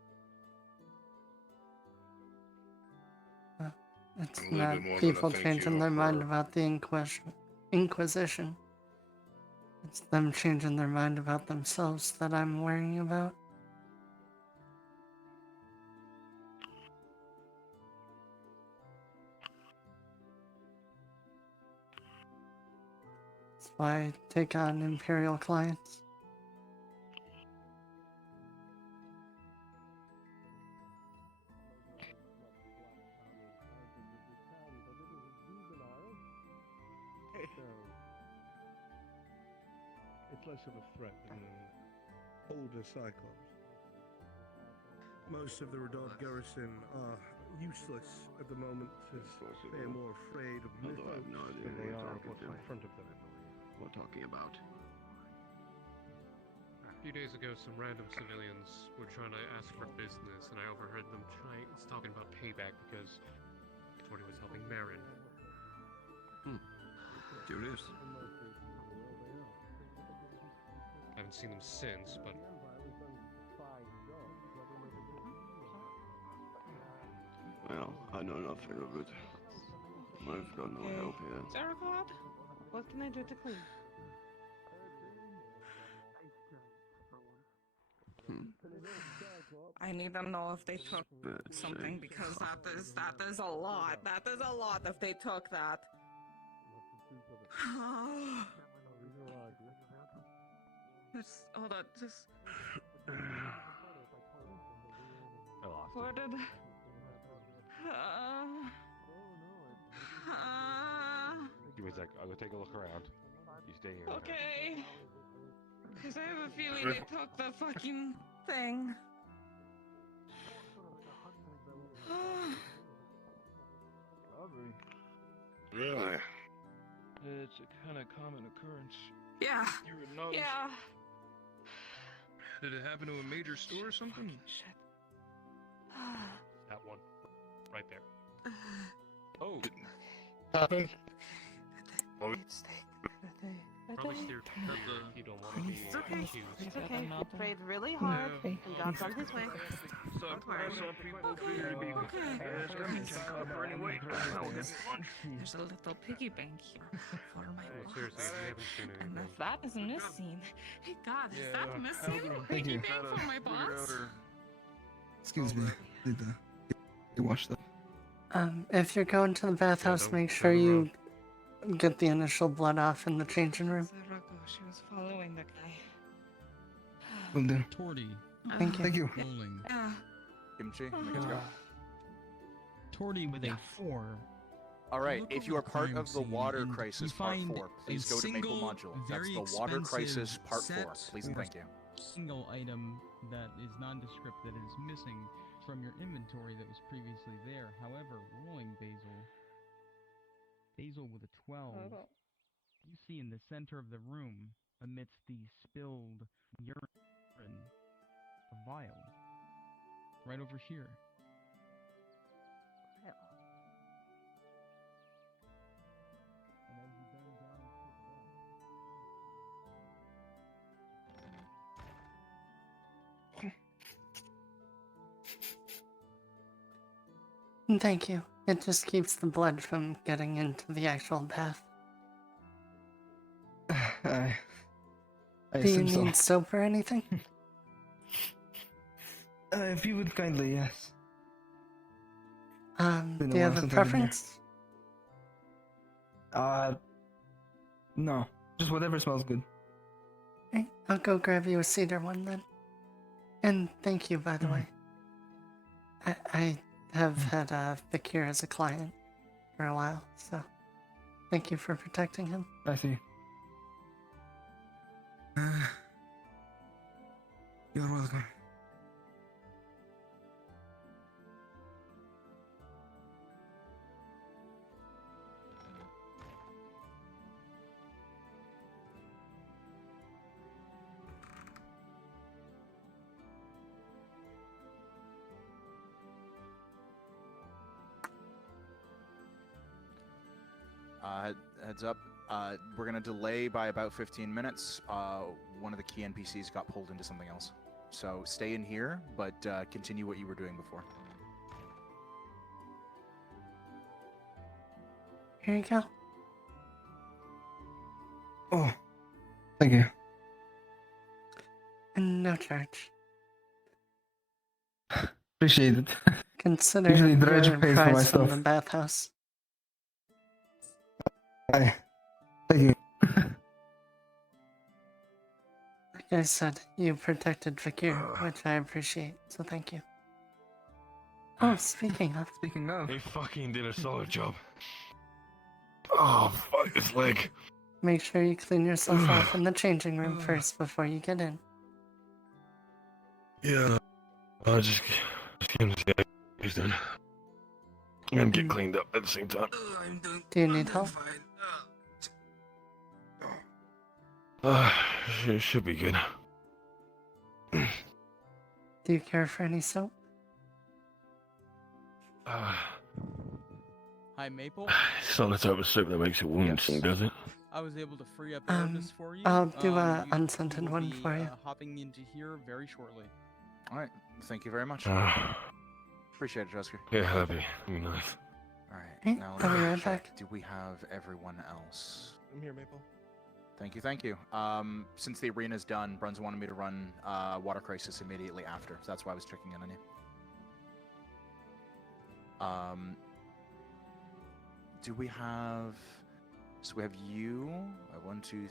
It's A little not bit more than a people thank changing you their mind for- about the Inquisition. It's them changing their mind about themselves that I'm worrying about. That's why I take on Imperial clients. It's less of a threat than an older Cyclops. Most of the Redod garrison are useless at the moment, as they are more afraid of mythos than they are of what's in front of them. We're talking about. few days ago, some random civilians were trying to ask for business, and I overheard them talking about payback because Torty was helping Marin. Curious. Haven't seen them since, but Well, I know nothing of it. I've got no help here. Zaragod, what can I do to clean? I need to know if they took something because that is a lot. That is a lot if they took that. Just hold on, just. I lost Where it. did? Give me a sec. I'll go take a look around. You stay here. Okay. Because I have a feeling they took the fucking thing. Really? It's a kind of common occurrence. Yeah. You would notice. Yeah. Did it happen to a major store or something? Shit. that one, right there. Oh. Happened? Probably steer clear of the. You don't want to be It's okay. accused. It's okay. He prayed really hard and God's on his way. Some people feel to be as every child for any weight. I will get me lunch. There's a little piggy bank here for my Well, walk. seriously, if you haven't seen And anything. if that is missing, hey God, is that Yeah, missing? Thank Piggy you. bank for my boss? Excuse me. Did you watch that? If you're going to the bathhouse, don't- make sure don't you get the initial blood off in the changing room. Zarako, she was following the guy. Will do. Torty. Thank you. Thank you. Rolling. Yeah. Kimchi, let's go. Torty with a 4. All right, Look if you over are part crime of the scene water and crisis you part find 4, please a go to Maple single, Module. That's very the water crisis expensive part 4. set Please and or thank you. single item that is nondescript that is missing from your inventory that was previously there. However, rolling Basil with a 12, you see in the center of the room, amidst the spilled urine, a vial. Right over here. And as you bend down to Thank you. It just keeps the blood from getting into the actual bath. I Do you assume so. need soap or anything? If you would kindly, yes. Been Do a you while have a since I've been here. preference? No. Just whatever smells good. Okay, I'll go grab you a cedar one then. And thank you, by the way. I have had Fakir as a client for a while, so thank you for protecting him. I see. You're welcome. Heads up. We're gonna delay by about 15 minutes. One of the key NPCs got pulled into something else, so stay in here, but continue what you were doing before. Here you go. Oh, thank you. And no charge. Appreciate it. Consider Usually Dredge your pays for my prize from stuff. the bathhouse. Thank you. Like I said, you protected Fakir, which I appreciate, so thank you. Oh, speaking of. He fucking did a solid job. Oh, fuck this leg. Make sure you clean yourself off in the changing room first before you get in. Yeah. I'll just get him to use then. And get cleaned up at the same time. Do you need help? Should be good. Do you care for any soap? Hi, Maple. It's not the type of soap that makes your wound sing, does it? I was able to free up Erebus for you. I'll do a You unscented will one be, for you. Hopping into here very shortly. All right. Thank you very much. Ah. Appreciate it, Jesker. Yeah, that'd be nice. All right. Hey, Now I'll let be me right check. back. Do we have everyone else? I'm here, Maple. Thank you, thank you. Since the arena's done, Bruns wanted me to run Water Crisis immediately after, so that's why I was checking in on you. Do we have... So we have you. One, two,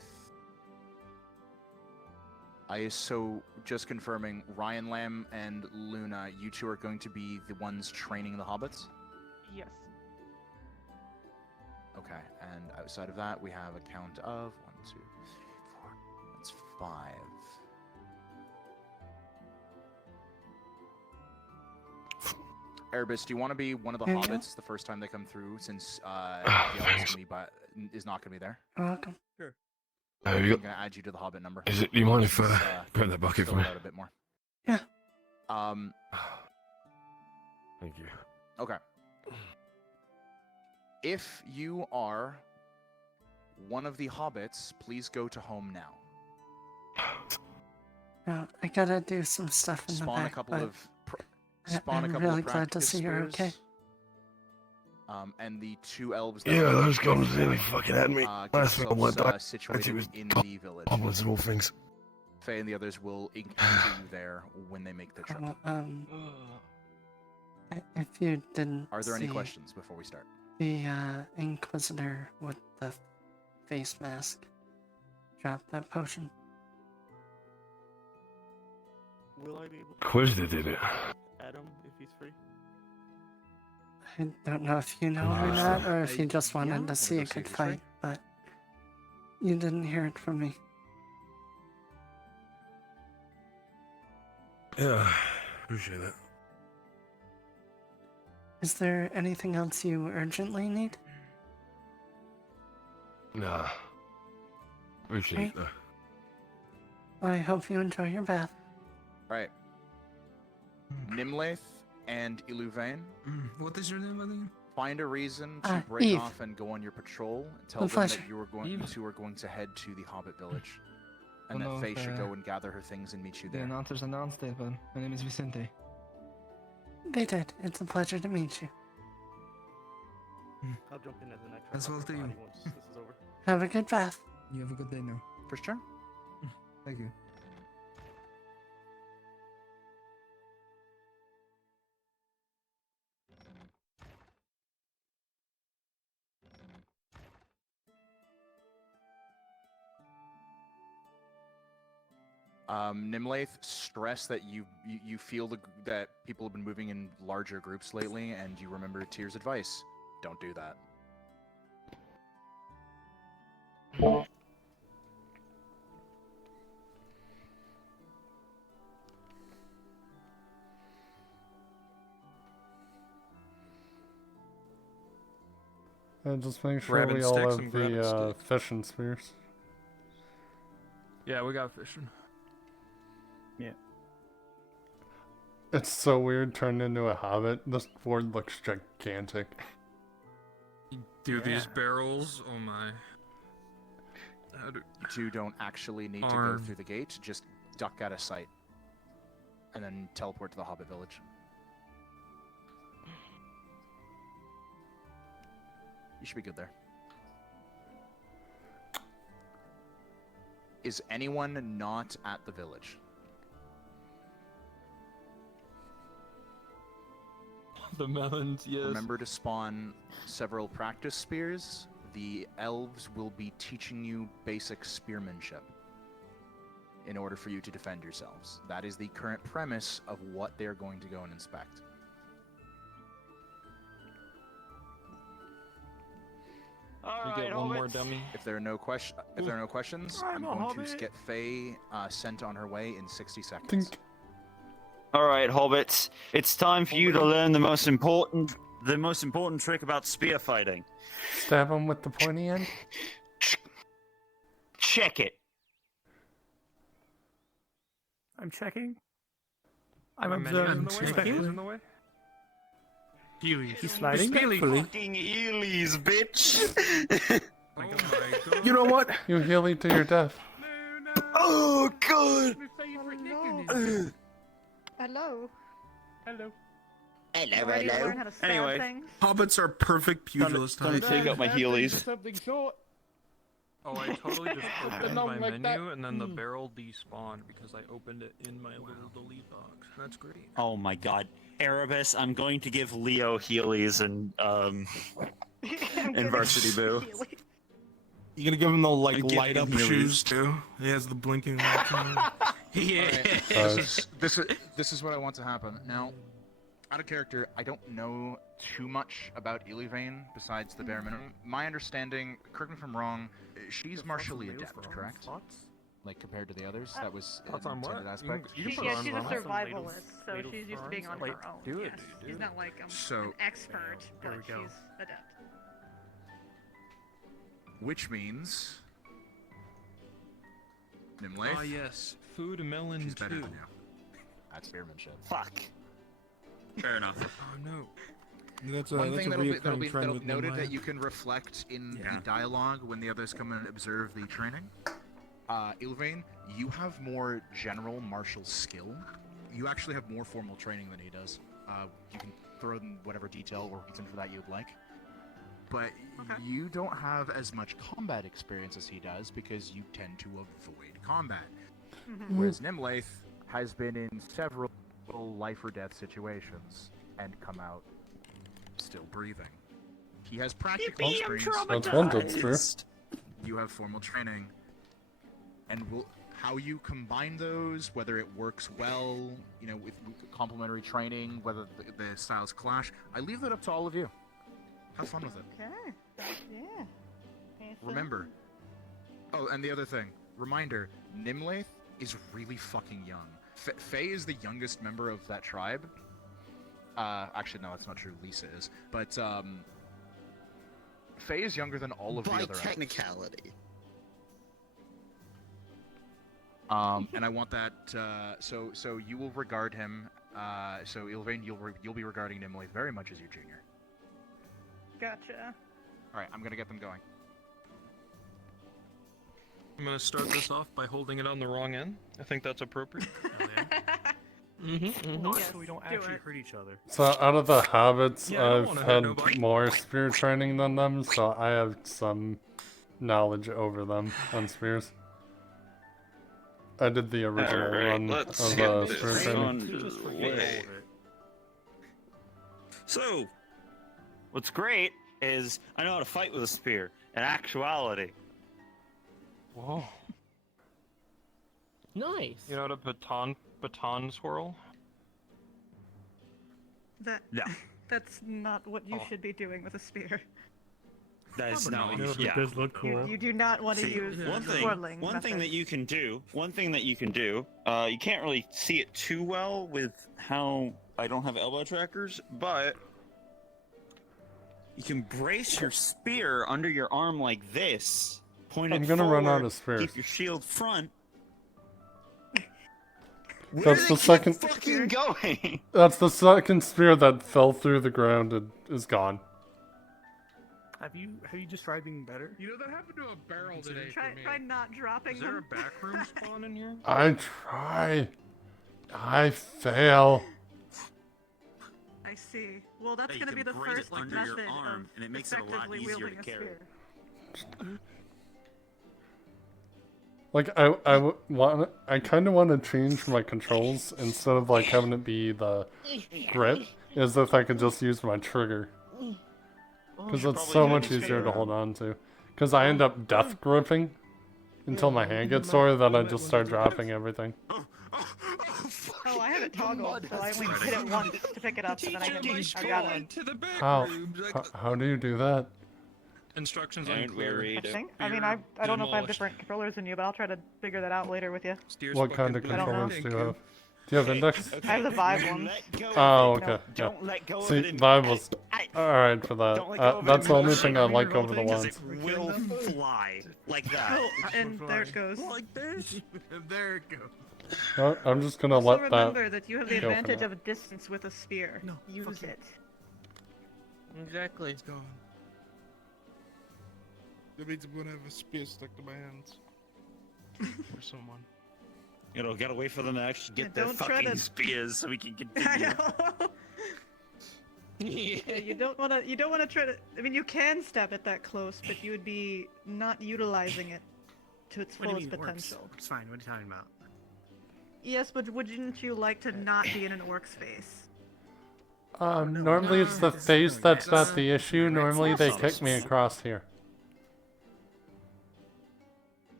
so just confirming, Ryan Lamb and Luna, you two are going to be the ones training the hobbits? Yes. Okay, and outside of that, we have a count of 1, 2, 3, 4. That's 5. Erebus, do you want to be one of the Here you go. hobbits the first time they come through, since the elf is not going to be there? You're welcome. Sure. I'm You going to add you to the hobbit number. Is it? Do you mind if Since, grab that bucket for fill me? it out a bit more. Yeah. Thank you. Okay. If you are one of the hobbits, please go to home now. No, I gotta do some stuff in the Spawn back, a couple but of spawn a I'm couple really of glad to practice see you're okay. spears. And the 2 elves that Yeah, are those goblins nearly fucking had me. get Last thing I yourselves, want to die. situated Actually, it was in the village. goblins and all things. Faye and the others will encounter you there when they make the trip. If you didn't Are there any see questions before we start? the Inquisitor with the face mask drop that potion? Will I be able Inquisitor did it. add him if he's free? I don't know if you know or not, or if you just wanted yeah, to see go a see good if he's free. fight, but you didn't hear it from me. Yeah, appreciate that. Is there anything else you urgently need? Nah. Appreciate Okay. that. I hope you enjoy your bath. Right. Nimlaith and Iluvain, What is your name again? find a reason to break Eve. off and go on your patrol. And tell My them pleasure. that you are going to head to the Hobbit village, and Hello, that Faye should Faye. go and gather her things and meet you The there. announcers announced it, but my name is Vicente. They did. It's a pleasure to meet you. I'll jump in as an extra. As well to you. once this is over. Have a good bath. You have a good day now. For sure. Thank you. Nimlaith, stress that you feel that people have been moving in larger groups lately, and you remember Tyr's advice. Don't do that. And just make sure Grabbing we all sticks have and grabbing the fishing spears. Yeah, we got fishing. Yeah. It's so weird turned into a hobbit. This board looks gigantic. Do these barrels? Oh my. How do- You two don't actually need to go Arm. through the gate. Just duck out of sight, and then teleport to the Hobbit village. You should be good there. Is anyone not at the village? The melons, yes. Remember to spawn several practice spears. The elves will be teaching you basic spearmanship in order for you to defend yourselves. That is the current premise of what they're going to go and inspect. You get one more dummy. If there are no questions, I'm going to get Faye sent on her way in 60 seconds. Alright, hobbits. It's time for you to learn the most important trick about spear fighting. Stab him with the pointy end? Check it. I'm checking. I'm My menu observing. is in the way, my Checking. menu's in the way. Heelys. He's sliding Respectfully. respectfully. Fucking Heelys, bitch. Oh my god. You know what? You healy to your death. Oh god. Hello. Hello. Hello, Ready to learn how to stab Anyway. things? Hobbits are perfect pugilist Gonna types. take out my Heelys. Something short. Oh, I totally just opened nom my like menu that. and then the Mm. barrel despawned because I opened it in my little delete box. That's great. Oh my god. Erebus, I'm going to give Leo Heelys and in Varsity Boo. You gonna give him the like I give light up him Heelys. shoes too? He has the blinking lights on. Yeah. This is what I want to happen. Now, out of character, I don't know too much about Elivane besides the bare minimum. My understanding, correct me if I'm wrong, she's martially adept, correct? Like compared to the others, that was an Thoughts on what? intended aspect. You can put Yeah, on she's a Ron. survivalist, so she's used to being on her own. Do it, Yes. dude. She's not like So- an expert, There but we go. she's adept. Which means Nimlaith. Ah yes, food melon She's better too. than you. That's spearmanship. Fuck. Fair enough. Oh no. That's One thing that'll be trend with noted Nimlaith. that you can reflect in the dialogue when the others come and observe the training. Ilvain, you have more general martial skill. You actually have more formal training than he does. You can throw in whatever detail or reason for that you'd like. But you don't have as much combat experience as he does because you tend to avoid combat. Whereas Nimlaith has been in several life or death situations and come out still breathing. He has practical Yippee, I'm experience. That's one good spear. You have formal training. And how you combine those, whether it works well, you know, with complementary training, whether the styles clash, I leave that up to all of you. Have fun with it. Okay. Yeah. Remember. Oh, and the other thing. Reminder, Nimlaith is really fucking young. Faye is the youngest member of that tribe. Actually, no, that's not true. Lisa is. But, Faye is younger than all of the other elves. technicality. And I want that, so you will regard him, so Ilvain, you'll be regarding Nimlaith very much as your junior. Gotcha. Alright, I'm gonna get them going. I'm gonna start this off by holding it on the wrong end. I think that's appropriate. So we don't actually hurt each other. So out of the hobbits, Yeah, I don't I've wanna hurt had nobody. more spear training than them, so I have some knowledge over them on spears. I did the original Alright, run let's of get spear this training. underway. So, what's great is I know how to fight with a spear. In actuality. Whoa. Nice. You know what a baton swirl? That No. That's not what you should be doing with a spear. That is not what No, you it yeah. does look cool. You do not want to See, use one thing swirling that methods. you can do, you can't really see it too well with how I don't have elbow trackers, but you can brace your spear under your arm like this, point I'm it gonna run out forward, of spears. keep your shield front. Where That's do the they keep second. fucking going. That's the second spear that fell through the ground and is gone. Have you just tried being better? You know that happened to a barrel today Try, for me. try not dropping Is there a them. back room spawn in here? I try. I fail. I see. Well, that's Hey, going to you be can the brace first it under your method arm, of and it makes it a lot effectively easier to wielding a carry. spear. Like I kind of want to change my controls instead of like having it be the grip, as if I could just use my trigger, because it's so much easier to hold on to. Because I end up death gripping until my hand gets sore, then I just start dropping everything. Oh, I have it toggled, so I only hit it once to pick it up, and then I got it. To the back How? room. How do you do that? Instructions Don't unclear. worry. I think. I mean, I don't know if I have different controllers than you, but I'll try to figure that out later with you. What kind of I don't know. controllers do you have? Do you have index? I have the Vive ones. Oh, okay. No. Yeah. Don't let go of See, it in- Vive was alright for Don't let go that. of it That's in the only motion thing I when you're like over the holding, 'cause ones. it will fly. Like that. Oh, and there it goes. Like this. And there it goes. I'm just gonna Also let remember that. that you have the go for advantage now. of distance with a spear. No, use it. Exactly. It's gone. That means I'm gonna have a spear stuck to my hands. Or someone. You know, gotta wait for them to actually get Yeah, their don't try fucking to- spears so we can I continue. know. Yeah, you don't want to try to. I mean, you can stab it that close, but you would be not utilizing it to its What do you fullest mean, orcs? potential. It's fine. What are you talking about? Yes, but wouldn't you like to not be in an orc's face? Normally it's the face that's not the issue. Normally they kick me across here.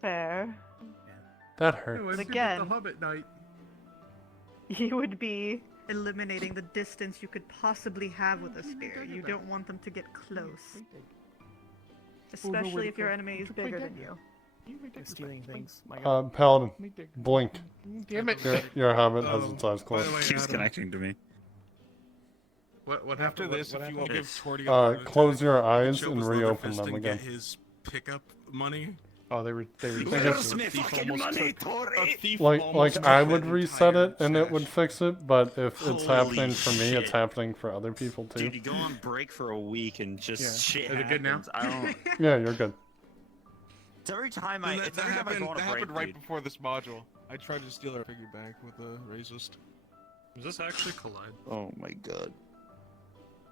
Fair. That No, hurts. I'm But good at again- the Hobbit Night. You would be eliminating the distance you could possibly have with a spear. You don't want them to get close. Especially if your enemy is bigger than you. Stealing things. My God. Paladin, blink. Damn it. Your hobbit has its eyes By the closed. way, She's Adam, connecting to me. What After happened? this, What if you happened? give Torty Close your eyes show and us reopen Leatherfist them and again. Get his pickup money. Oh, they were. Where's my fucking money, Tori? Like I would reset it and it would fix it, but if it's Holy happening for me, it's shit. happening for other people too. Dude, you go on break for a week and just Yeah. shit Is it good now? happens. I don't. Yeah, you're good. It's every time I. That, It's that every time I happened, go on a that break, happened right dude. before this module. I tried to steal our piggyback with a racist. Is this actually collide? Oh my god.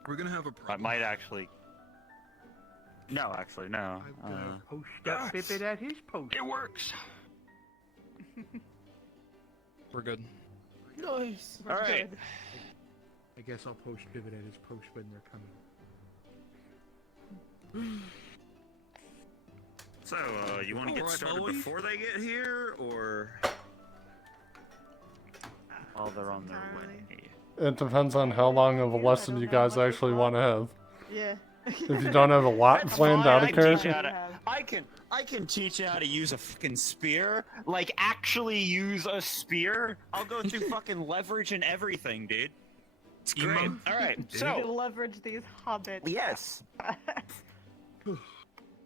We're gonna have a I problem. might actually. No, actually, no. Post up Bibbit at his post. It works. We're good. Nice. All right. I guess I'll post pivot at his post when they're coming. So, you want to get Alright, started boy. before they get here, or while they're on their way? It depends on how long of a lesson you guys actually want to have. Yeah. If you don't have a lot That's planned fine, out I of can teach you character, how to- I can teach you how to use a fucking spear. Like actually use a spear. I'll go through fucking leverage and everything, dude. It's great. All right, You so leverage these hobbits. yes.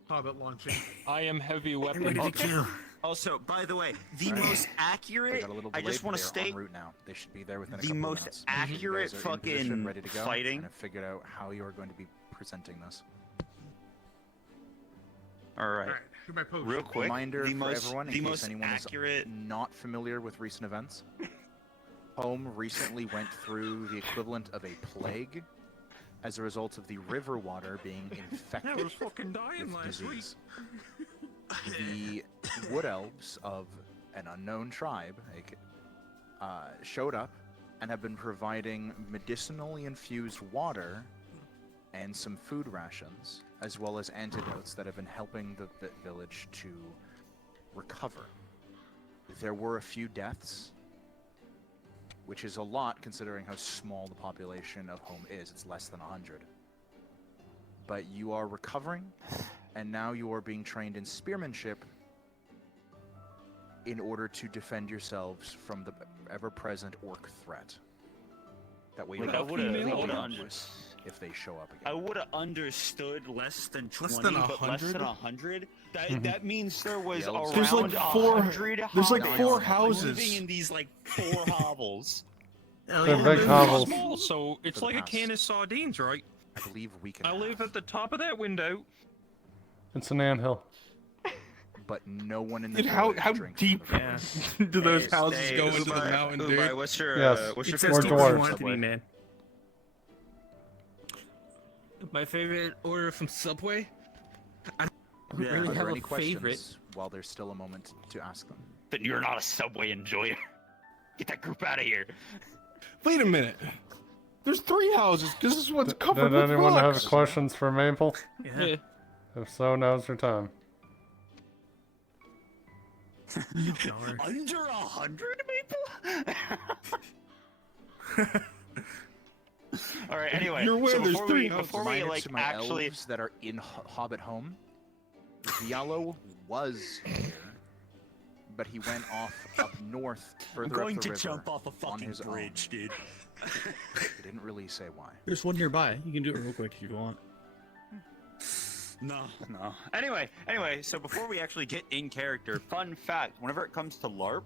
Hobbit launching. I am heavy weapon. Ready to kill. Also, by the way, the Alright. most They accurate. got a little I delayed, just but want to they're en state route now. They should be there within a the couple most of minutes. accurate You guys are in position, fucking ready to go, fighting. and have figured out how you are going to be presenting this. All right. Alright, do my post. Real quick, Reminder the for most, everyone, in the case most anyone accurate. is not familiar with recent events. Home recently went through the equivalent of a plague as a result of the river water being infected Yeah, I was fucking dying with last week. disease. The wood elves of an unknown tribe showed up and have been providing medicinally infused water and some food rations, as well as antidotes that have been helping the village to recover. There were a few deaths, which is a lot considering how small the population of Home is. It's less than 100. But you are recovering, and now you are being trained in spearmanship in order to defend yourselves from the ever-present orc threat. That way you Like, have I would've female under- allies if they show up again. I would have understood less than 20, Less than but less than 100? 100. That means there was The elves around There's like four- 100 there's like hobbits four living houses. in these like 4 hovels. they're big hovels. Small, so it's For the like a past. can of sardines, right? I believe we can. I live at the top of that window. It's an anthill. But no one in the Dude, how village drinks deep from the river. do those Hey, houses hey, go into the Ubai, mountain, Ubai, dude? what's your Yes. what's your It's as favorite deep as you dwarves. want it to Subway? be, man. My favorite order from Subway? I don't Yeah. really Are there have any a favorite. questions while there's still a moment to ask them? Then you're not a Subway enjoyer. Get that group out of here. Wait a minute. There's 3 houses. This is what's covered Did with anyone have rocks. questions for Maple? Yeah. If so, now's your time. Under 100 people? All right. Anyway, You're aware so there's before 3 we houses. before we Reminder like to my actually elves that are in Hobbit Home, Diallo was here, but he went off up north, further I'm going up the to river jump off a on fucking his bridge, dude. He didn't really say why. There's one nearby. You can do it real quick if you want. No. Anyway, so before we actually get in character, fun fact, whenever it comes to LARP,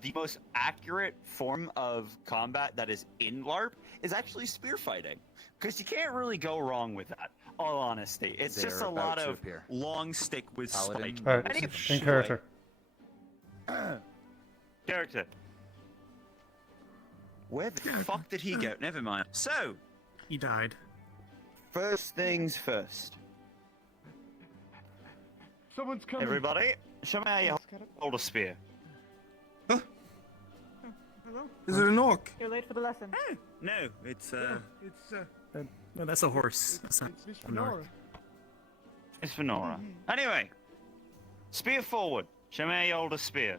the most accurate form of combat that is in LARP is actually spear fighting. Because you can't really go wrong with that, all honesty. It's just They're a about lot to of appear. long stick with Paladin. spike. Alright, Anyway, in character. Character. Where the fuck did he go? Never mind. So, He died. first things first. Someone's coming. Everybody, show me how you hold a spear. Hello. Is it an orc? You're late for the lesson. No, it's It's No, that's a horse. That's not Miss an orc. Fenora. It's Fenora. Anyway, spear forward. Show me how you hold a spear.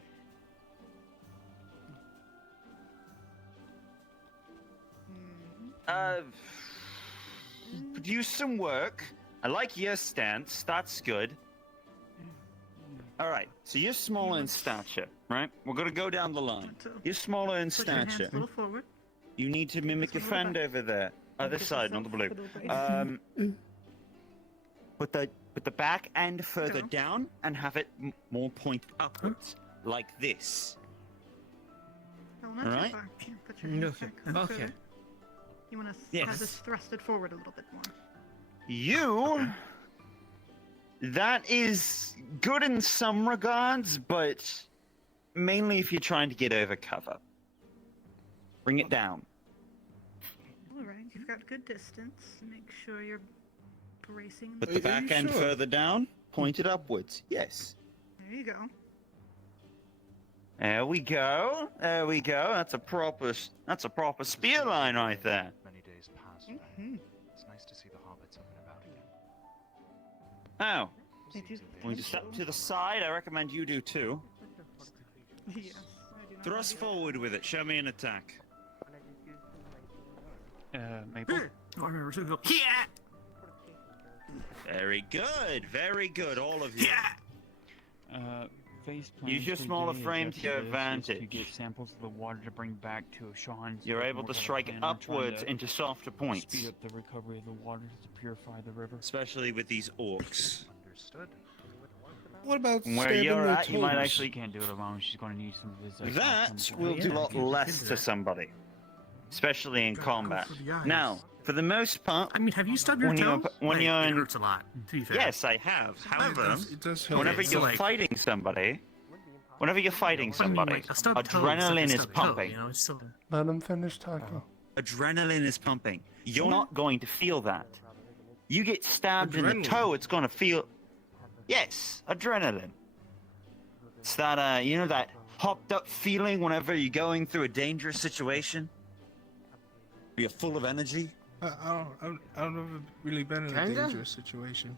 Produce some work. I like your stance. That's good. Alright, so you're smaller in stature, right? We're gonna go down the line. You're smaller in Put your hands stature. a little forward. You need to mimic your friend over there. Other side, not the blue. Put the back end further down and have it more point upwards, like this. No, not Alright. too far. Yeah, put your hands Okay. back Okay. further. You want to Yes. have this thrusted forward a little bit more. You. That is good in some regards, but mainly if you're trying to get over cover. Bring it down. All right, you've got good distance. Make sure you're bracing. Put the back end further down, point it upwards. Yes. There you go. There we go. There we go. That's a proper spear line right there. Many days pass. It's nice to see the hobbits up and about again. Now, Did you when you step to the side, I recommend you do too. Yes. I do not Thrust forward with it. Show me an attack. Maple? Oh, I remember too. Yeah. Very good. Very good, all of you. Face Use your smaller frame to your To advantage. get samples of the water to bring back to Sean. You're able to strike upwards into softer points. Speed up the recovery of the water to purify the river. Especially with these orcs. Understood. What about Where stabbing you're their at, you might toes? actually Can't do it alone. She's going to need some of his. That will do a lot less to somebody, especially in combat. Now, for the most part, I mean, have you stubbed your when toe? you're It in, hurts a lot. To be fair. yes, I have. However, It does help. whenever so you're like- fighting somebody, whenever you're fighting I mean, somebody, like, a stubbed toe is like a adrenaline is stubbed toe, pumping. you know, it's still... Let him finish talking. Adrenaline is pumping. You're not going to feel that. You get stabbed in the Adrenaline? toe, it's going to feel. Yes, adrenaline. It's that, you know, that hopped up feeling whenever you're going through a dangerous situation? You're full of energy? I've never really been in a Kinda? dangerous situation.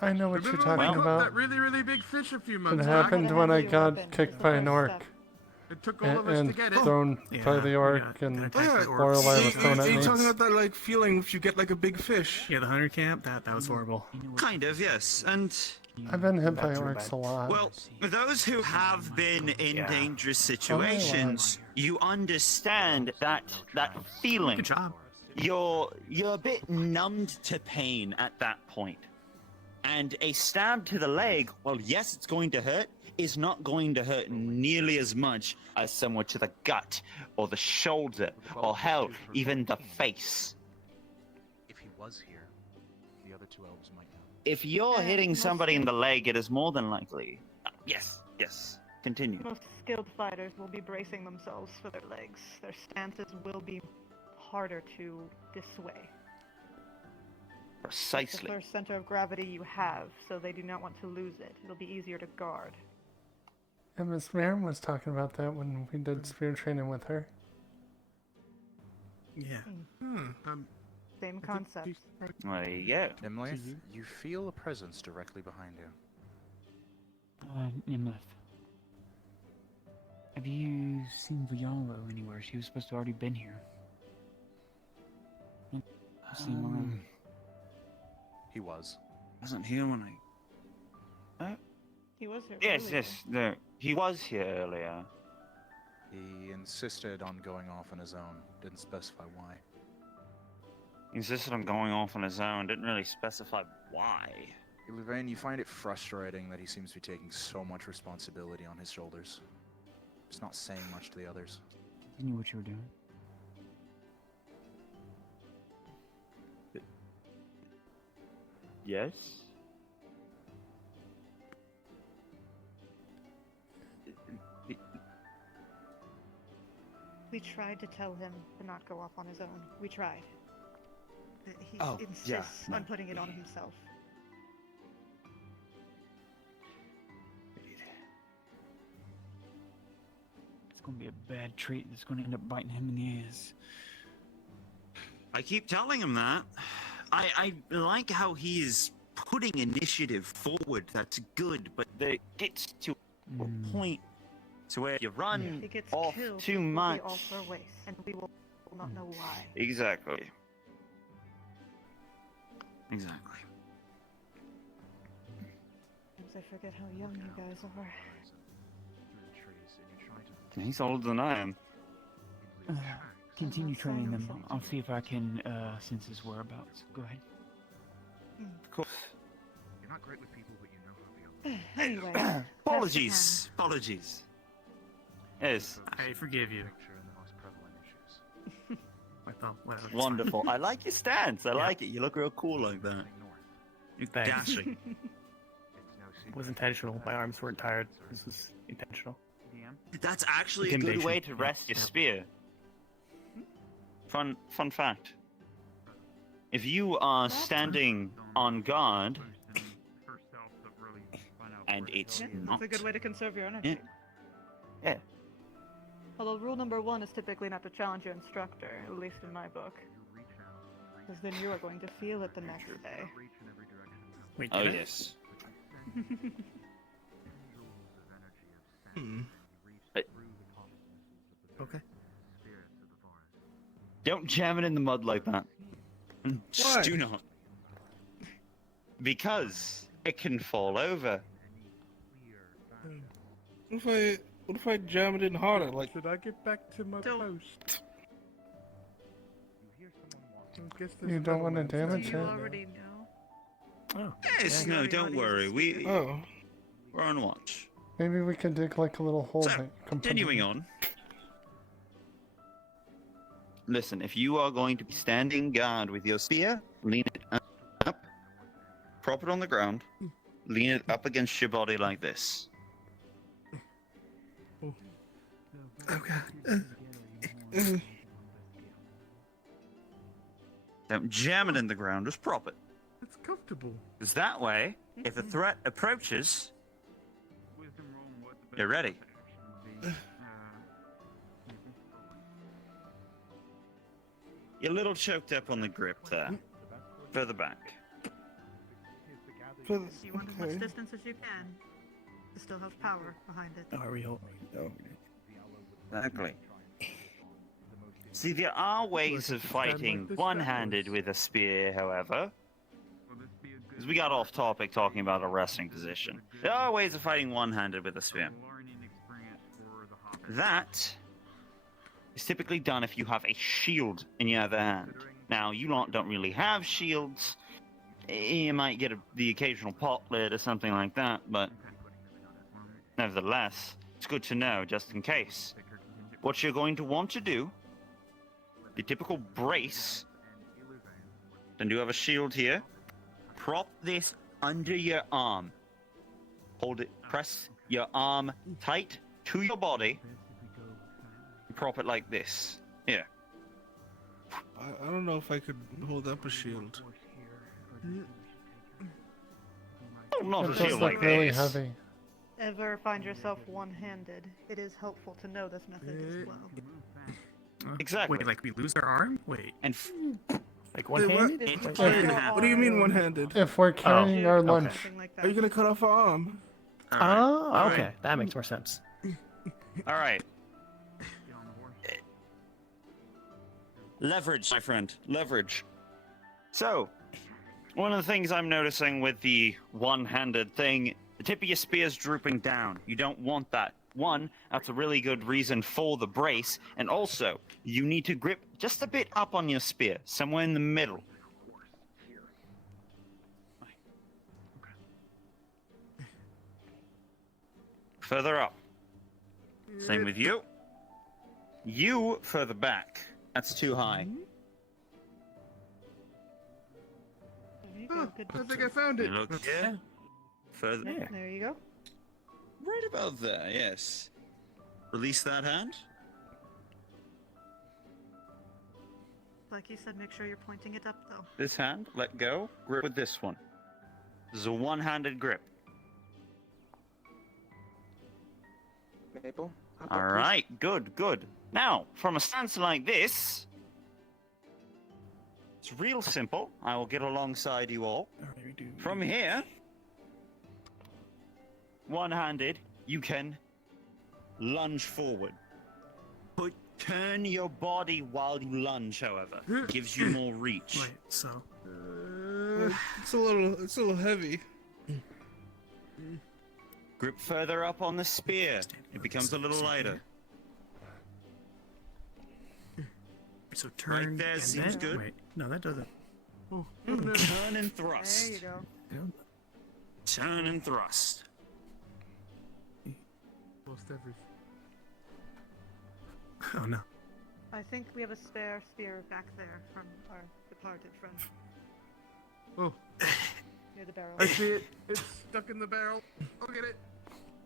I know what you're Remember when talking we caught about. that really big fish a few It months back? happened when I got kicked by an orc It took all of us to and get it. thrown by the orc, and oil I was thrown at You're me. talking about that like feeling if you get like a big fish. Yeah, the hunter camp, that was horrible. Kind of, yes. And, I've been hit by orcs a lot. well, for those who have been in dangerous situations, you understand that feeling. Good job. You're a bit numbed to pain at that point. And a stab to the leg, well, yes, it's going to hurt, is not going to hurt nearly as much as someone to the gut, or the shoulder, or hell, even the face. If he was here, the other two elves might know. If you're hitting somebody in the leg, it is more than likely. Yes, continue. Most skilled fighters will be bracing themselves for their legs. Their stances will be harder to dissuade. It's the Precisely. first center of gravity you have, so they do not want to lose it. It'll be easier to guard. And Miss Maren was talking about that when we did spear training with her. Yeah. Same concept. There you go. Nimlith, you feel a presence directly behind you. Nimlith. Have you seen Violo anywhere? She was supposed to already been here. Seen one. He was. Wasn't here when I. He was here. Yes, earlier. yes. No, he was here earlier. He insisted on going off on his own. Didn't specify why. He insisted on going off on his own, didn't really specify why. Louvain, you find it frustrating that he seems to be taking so much responsibility on his shoulders. Just not saying much to the others. You knew what you were doing. Yes? We tried to tell him to not go off on his own. We tried. But he Oh, insists yeah, on no. putting it on himself. It's gonna be a bad trait that's gonna end up biting him in the ass. I keep telling him that. I like how he's putting initiative forward. That's good, but it gets to a point to where you run If he gets off killed, too it will be much. all for waste, and we will not know why. Exactly. Exactly. Sometimes I forget how young you guys are. He's older than I am. Continue training them. I'll see if I can sense his whereabouts. Go ahead. Of course. You're not great with people, but you know how to be Anyway. Apologies. Apologies. Yes. I forgive you. I thought, well, it's Wonderful. fine. I like your stance. I like it. You look real cool like that. You're Thanks. dashing. It was intentional. My arms weren't tired. This was intentional. That's actually a good Intimidation. way to rest your spear. Fun fact. If you are standing on guard and it's Yeah, not, that's a good way to conserve your energy. yeah. Although rule number 1 is typically not to challenge your instructor, at least in my book. Because then you are going to feel it the next day. Wait, Oh did I? yes. Okay. Don't jam it in the mud like that. Just Why? do not. Because it can fall over. What if I jam it in harder? Like, should I get back to my post? You don't want to damage You it? already know. Oh. Yes, no, don't worry. We're on watch. Maybe we can dig like a little hole. So, that can put continuing it- on. Listen, if you are going to be standing guard with your spear, lean it up, prop it on the ground, lean it up against your body like this. Don't jam it in the ground, just prop it. It's comfortable. Because that way, if a threat approaches, you're ready. You're a little choked up on the grip there. Further back. You want as much distance as you can. To still have power behind it. Are we holding? Oh. Exactly. See, there are ways of fighting one-handed with a spear, however. Because we got off topic talking about a resting position. There are ways of fighting one-handed with a spear. That is typically done if you have a shield in your other hand. Now, you lot don't really have shields. You might get the occasional pot lid or something like that, but nevertheless, it's good to know just in case. What you're going to want to do, the typical brace, then you have a shield here. Prop this under your arm. Hold it, press your arm tight to your body. Prop it like this. Here. I don't know if I could hold up a shield. Oh, not It a does shield look like really this. heavy. Ever find yourself one-handed, it is helpful to know this method as well. Exactly. Wait, like we lose our arm? Wait. And like Wait, one-handed? It's What do you mean one-handed? If we're carrying our lunch. Are you gonna cut off our arm? Oh, okay. That makes more sense. All right. Leverage, my friend. Leverage. So, one of the things I'm noticing with the one-handed thing, the tip of your spear is drooping down. You don't want that. One, that's a really good reason for the brace, and also, you need to grip just a bit up on your spear, somewhere in the middle. Further up. Same with you. You further back. That's too high. There you go. Good. I think I found it. Look here. Further. Yep, there you go. Right about there, yes. Release that hand. Like you said, make sure you're pointing it up, though. This hand, let go. Grip with this one. This is a one-handed grip. Maple. All right, good, good. Now, from a stance like this, it's real simple. I will get alongside you all. From here, one-handed, you can lunge forward. Turn your body while you lunge, however. Gives you more reach. Wait, so It's a little heavy. Grip further up on the spear. It becomes a little lighter. So turn Right there and seems then? good. Wait, no, that doesn't. Oh, Turn and thrust. There you go. Turn and thrust. Lost everything. Oh no. I think we have a spare spear back there from our departed friend. Oh. Near the barrel. I see it. It's stuck in the barrel. I'll get it.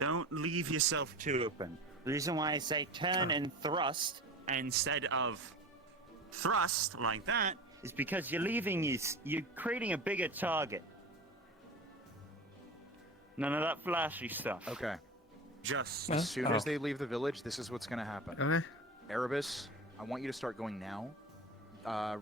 Don't leave yourself too open. The reason why I say turn and thrust instead of thrust like that is because you're creating a bigger target. None of that flashy stuff. Okay. Just As soon as they leave the village, this is what's going to happen. Okay. Erebus, I want you to start going now.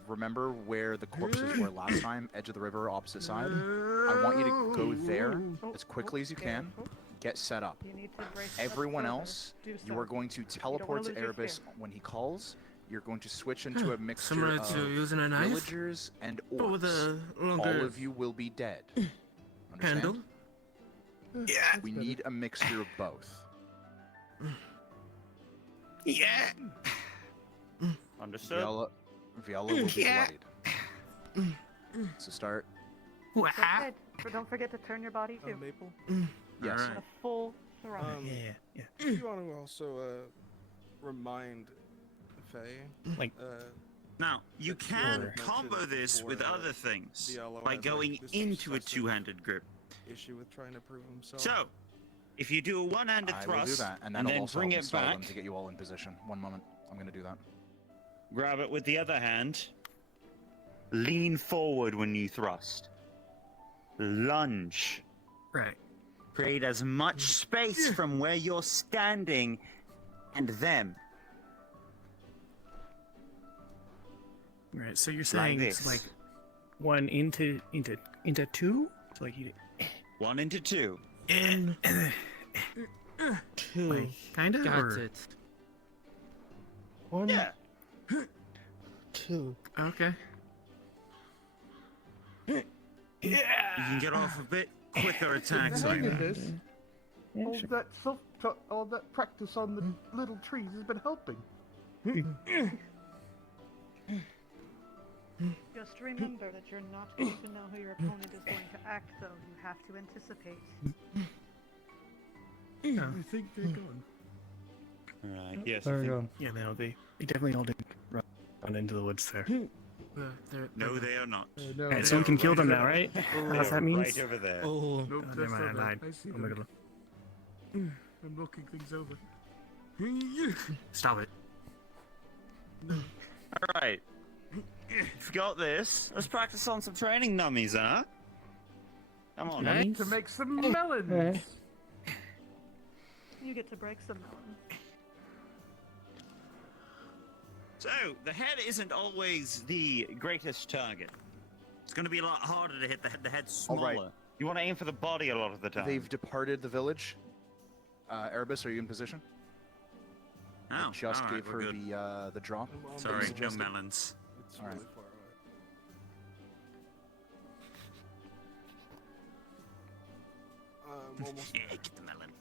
Remember where the corpses were last time? Edge of the river, opposite side. I want you to go there as quickly as you can. Get set up. You need to brace Everyone up further. else, Do you so. are going to teleport to lose your Erebus spear. when he calls. You're going to switch into a mixture Similar of to using a knife? villagers and But with orcs. a longer All of you will be dead. Understand? handle? Yeah. We need a mixture of both. Yeah. Understood. Viola will be Yeah. bloodied. So start. Don't forget to turn your body too. Maple? Yes. In a full thrust. Yeah. You want to also remind Faye, Like, Now, you That's can your combo mention this with before, other things Diallo by has, going like, this into a obsessive two-handed grip. issue with trying to prove himself. So, if you do a one-handed I will thrust do that, and and that'll then also bring help it install back, them to get you all in position. One moment, I'm going to do that. grab it with the other hand, lean forward when you thrust, lunge. right. Create as much space from where you're standing and them. Right. So you're saying it's this. like one into two? So like you One into two. two. Like, kinda. Got or... it. One, Yeah. two. Okay. You can get off a bit quicker attacks like Hang in that. this. Yeah, all that practice on the little trees has been helping. Just remember that you're not going to know who your opponent is going to act, though. You have to anticipate. No. I think they're gone. Right, yes. There we go. Yeah, no, they definitely all did run into the woods there. No, they are not. No, Alright, so we can kill them now, right? They That's are that means? right over there. Oh, Nope, never that's mind, I not lied. right. I see Oh my them. god. I'm knocking things over. Stop it. Alright. You've got this. Let's practice on some training nummies, huh? Come on. Right? To make some melons. You get to break some melon. So, the head isn't always the greatest target. It's going to be a lot harder to hit the head. The head's All smaller. right. You want to aim for the body a lot of the time. They've departed the village. Erebus, are you in position? Oh, I just all right, gave we're her good. the drop. that you Sorry, no suggested. melons. It's All right. really far away. Almost Yeah, get the melon.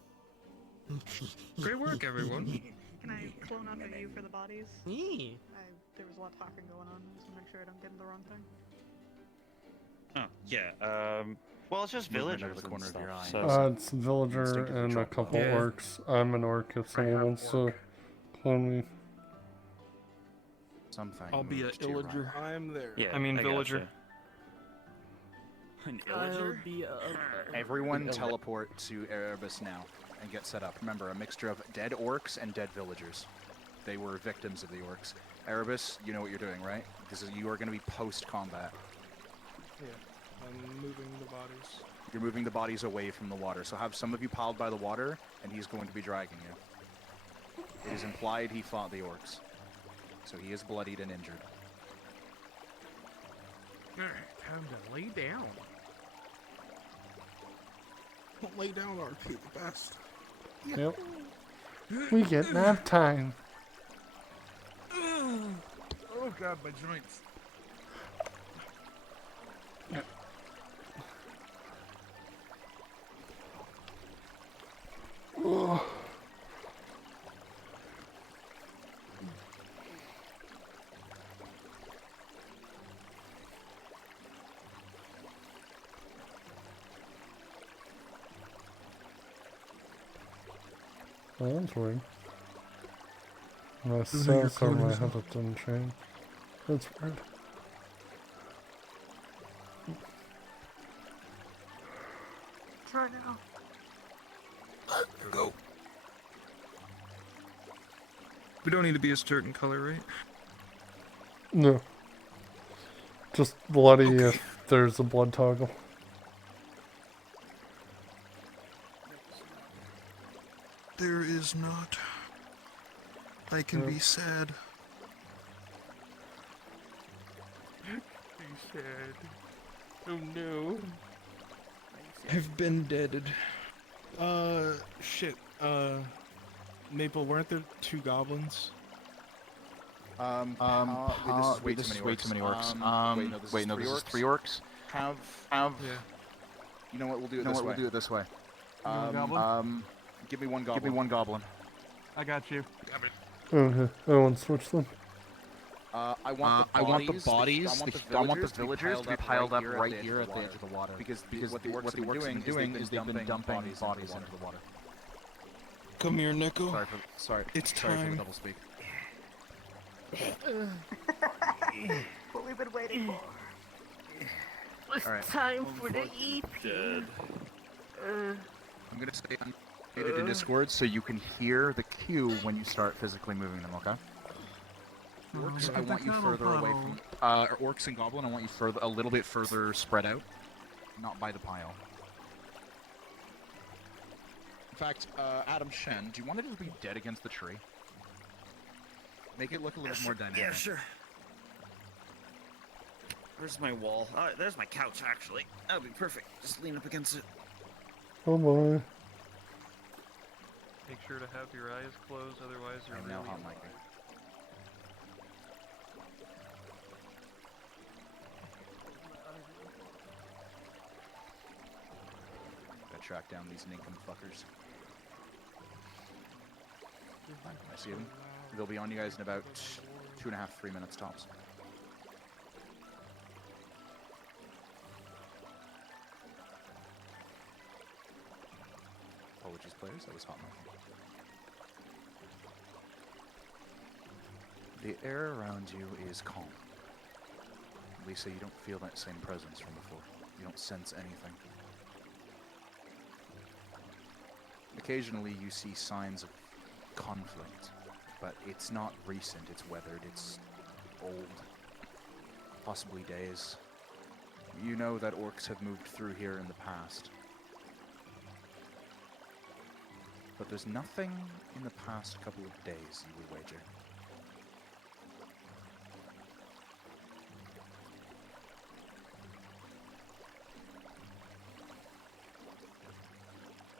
Great work, everyone. Can I clone off of you for the bodies? Me. There was a lot of talking going on. Just to make sure I don't get in the wrong thing. Oh, yeah. Well, it's just Movement villagers out of the corner and of your stuff. eye. So, It's a villager Instinctively and a drop couple low. orcs. I'm an orc if someone wants to clone me. Something. I'll be a moved to your illager. right. I'm there. yeah, I mean, gotcha. villager. An I'll illager? be a. Everyone teleport to Erebus now and get set up. Remember, a mixture of dead orcs and dead villagers. They were victims of the orcs. Erebus, you know what you're doing, right? You are going to be post-combat. Yeah, I'm moving the bodies. You're moving the bodies away from the water. So have some of you piled by the water, and he's going to be dragging you. It is implied he fought the orcs. So he is bloodied and injured. Alright, time to lay down. Don't lay down, RP, the best. Yep. We get nap time. Oh god, my joints. Ugh. Oh, that's weird. My cells on my head didn't change. That's weird. Try now. Here we go. We don't need to be a certain color, right? No. Just bloody if there's a blood toggle. There is not. I can be sad. Be sad. Oh no. I've been deaded. Shit. Maple, weren't there 2 goblins? Wait, this is way too many orcs. Wait, no, this is 3 orcs. Have. Yeah. You know what? We'll do it this way. want a goblin? Give me one goblin. I got you. Okay, I want to switch them. I want the bodies. I want the villagers to be piled up right here at the edge of the water. Because what the orcs have been doing is they've been dumping bodies into the water. Come here, Nico. Sorry. It's Sorry for the time. double speak. What we've been waiting for. It's Alright. time for the EP. I'm gonna stay unmuted in Discord so you can hear the cue when you start physically moving them. Okay. Orcs, I want you further away from. Orcs and goblin, I want you a little bit further spread out, not by the pile. In fact, Adam Shen, do you want to just be dead against the tree? Make it look a little more dynamic. Yeah, sure. Where's my wall? There's my couch, actually. That would be perfect. Just lean up against it. Oh boy. Make sure to have your eyes closed, otherwise you're I know really how Mike. Gotta track down these ninkum fuckers. I see them. They'll be on you guys in about 2.5, 3 minutes tops. Apologies, players. That was hot mic. The air around you is calm. Lisa, you don't feel that same presence from before. You don't sense anything. Occasionally you see signs of conflict, but it's not recent, it's weathered, it's old. Possibly days. You know that orcs have moved through here in the past. But there's nothing in the past couple of days, you would wager.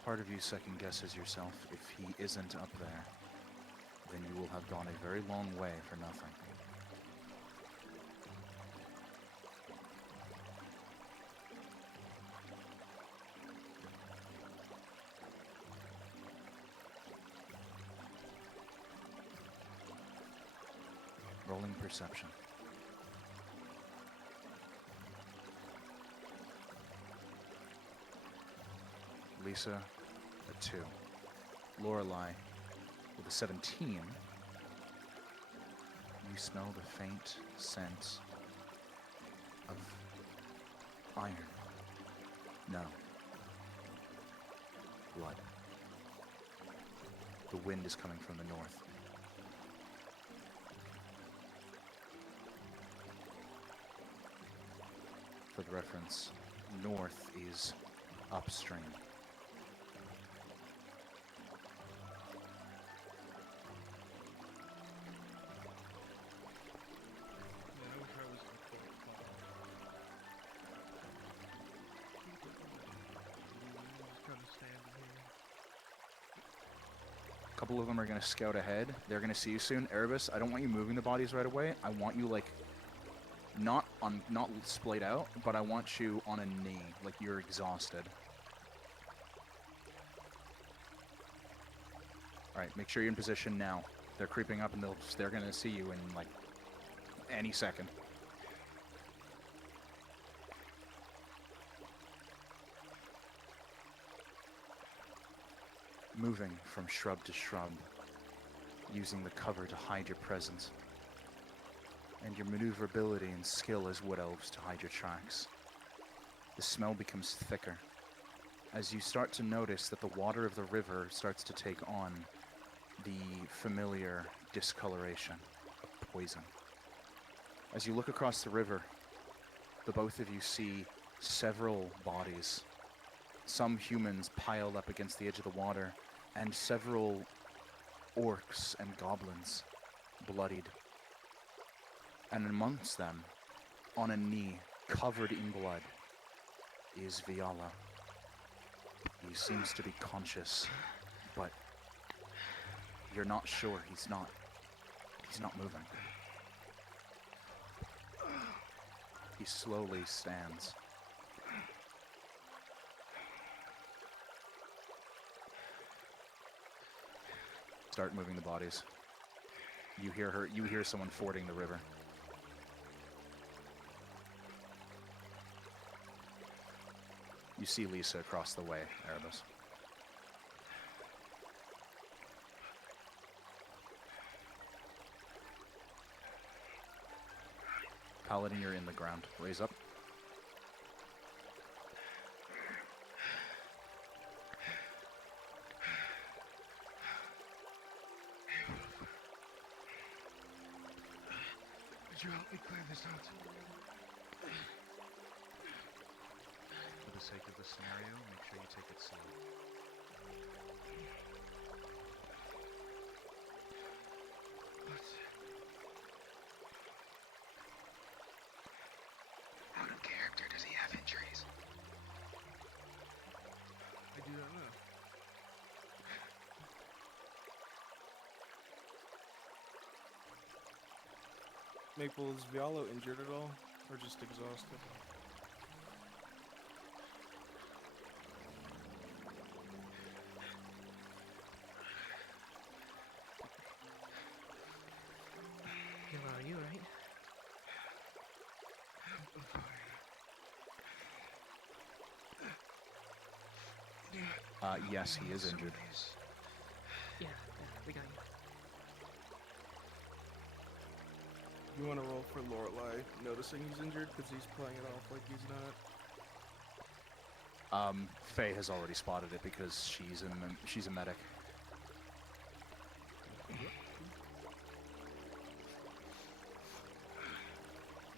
Part of you second guesses yourself. If he isn't up there, then you will have gone a very long way for nothing. perception. Lisa, a 2. Lorelei, with a 17. You smell the faint scent of iron. No. Blood. The wind is coming from the north. For the reference, north is upstream. A couple of them are going to scout ahead. They're going to see you soon. Erebus, I don't want you moving the bodies right away. I want you, like, not splayed out, but I want you on a knee, like you're exhausted. Alright, make sure you're in position now. They're creeping up and they're going to see you in, like, any second. Moving from shrub to shrub, using the cover to hide your presence, and your maneuverability and skill as wood elves to hide your tracks. The smell becomes thicker, as you start to notice that the water of the river starts to take on the familiar discoloration of poison. As you look across the river, the both of you see several bodies, some humans piled up against the edge of the water, and several orcs and goblins, bloodied. And amongst them, on a knee, covered in blood, is Viala. He seems to be conscious, but you're not sure he's not moving. He slowly stands. Start moving the bodies. You hear someone fording the river. You see Lisa across the way, Erebus. Paladin, you're in the ground. Raise up. Could you help me clear this out? For the sake of the scenario, make sure you take it slow. Out of character, does he have injuries? I do not know. Maple, is Vialo injured at all? Or just exhausted? Are you right? I'm fine. Yes, he is injured. Yeah, we got you. You want to roll for Lorelei, noticing he's injured because he's playing it off like he's not? Faye has already spotted it because she's a medic.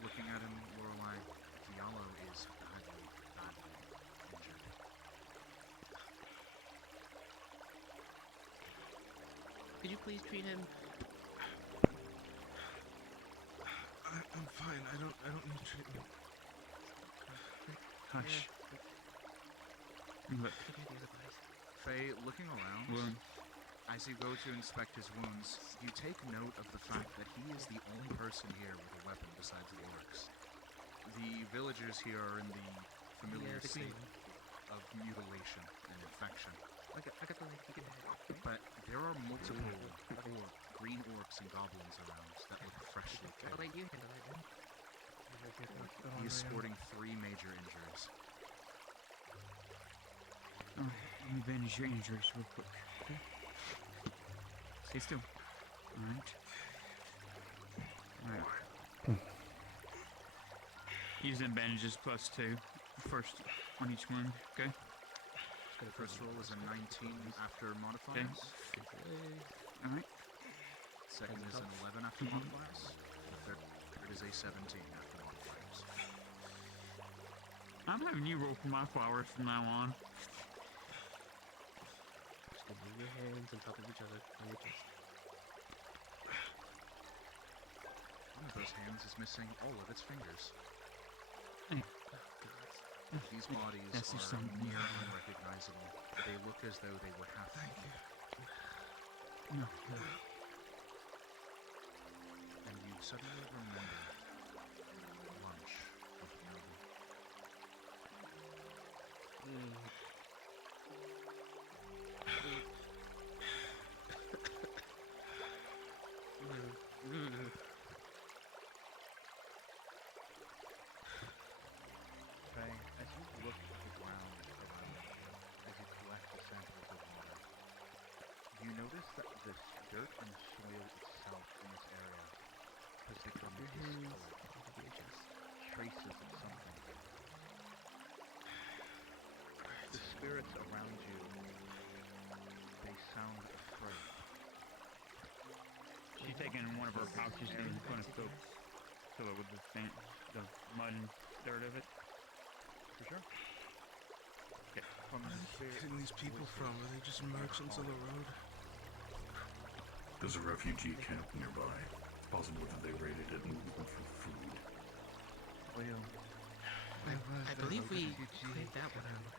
Looking at him, Lorelei, Diallo is badly injured. Could you please treat him? I'm fine. I don't need treatment. Hush. Look. Faye, looking around, as you go to inspect his wounds, you take note of the fact that he is the only person here with a weapon besides the orcs. The villagers here are in the familiar state. of mutilation and infection. I got the link. You can have it. Okay? But there are multiple green orcs and goblins around that look freshly killed. I'll let you handle it then. He is sporting 3 major injuries. Let me bandage your injuries real quick. Okay? Stay still. Alright. Alright. Using bandages +2. First on each one, okay? The first roll is a 19 after modifiers. Alright. Second is an 11 after modifiers. The third is a 17 after modifiers. I'm having you roll for my flowers from now on. Just gonna move your hands on top of each other on your chest. One of those hands is missing all of its fingers. These bodies That's just are something. near unrecognizable. They look as though they were half eaten. No. And you suddenly remember lunch with Noble. Faye, as you look at the ground around you, as you collect the sample of the water, you notice that the dirt and soil itself in this area has become discolored. Traces of something. The spirits around you, they sound afraid. She's taking one of her pouches and going to fill it with the mud and dirt of it. For sure. Okay. From the Getting these people from? Are they just merchants on the road? There's a refugee camp nearby. It's possible that they raided it and were looking for food. Well, I believe we cleared that one out.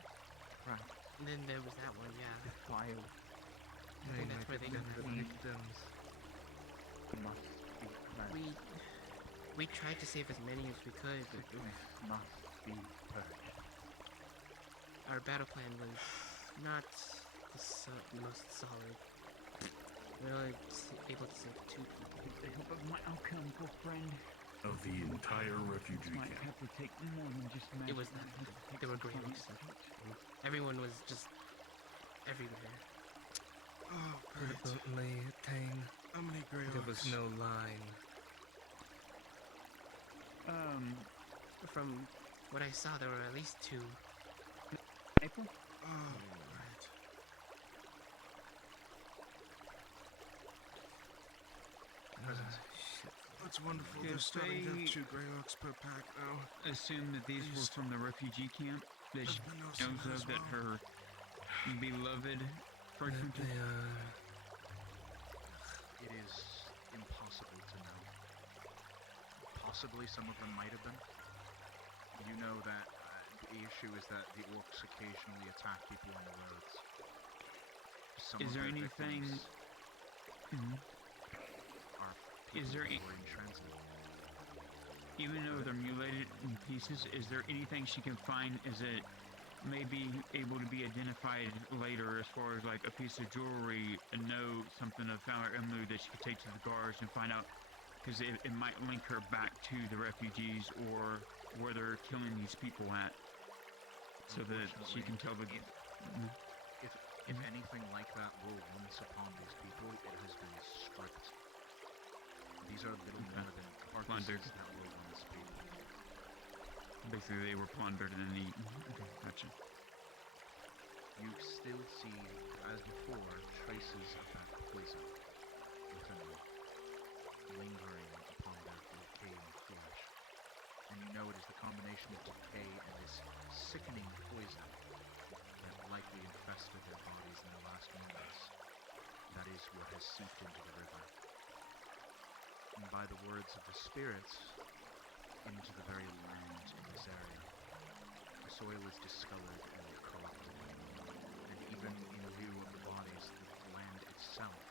Right. And then there was that one, yeah. The file. I think that's where they got the victims. Must be cleansed. We tried to save as many as we could, but Must be purged. our battle plan was not the most solid. We were only able to save 2 people. With the help of my alchemical friend. Of the entire refugee Might camp. have to take more than just It was magic. not. There were great Everyone was just everywhere. Oh, great. Only Tang. How many grey There was orcs? no line. From what I saw, there were at least 2. April? Oh, right. Presents. That's wonderful. Did They're starting to they- have 2 grey orcs per pack now. Assume that these were from the refugee camp that she been knows noticing that as of, that well. her beloved frequented. It is impossible to know. Possibly some of them might have been. You know that the issue is that the orcs occasionally attack people on the roads. Some Is of there their anything? victims Mhm. are Is there people who are in transit. Even though they're mutilated in pieces, is there anything she can find? Is it maybe able to be identified later, as far as like a piece of jewelry, a note, something of family emblem that she could take to the guards and find out? Because it might link her back to the refugees or where they're killing these people at, so that she can tell the. If anything like that were once upon these people, it has been stripped. These are little more than Plundered. carcasses that were once people. Basically, they were plundered and eaten. Okay, gotcha. You still see, as before, traces of that poison within them, lingering upon their decaying flesh. And you know it is the combination of decay and this sickening poison that likely infested their bodies in the last moments. That is what has seeped into the river. And by the words of the spirits, into the very land in this area. The soil is discolored and corrupted. And even in view of the bodies, the land itself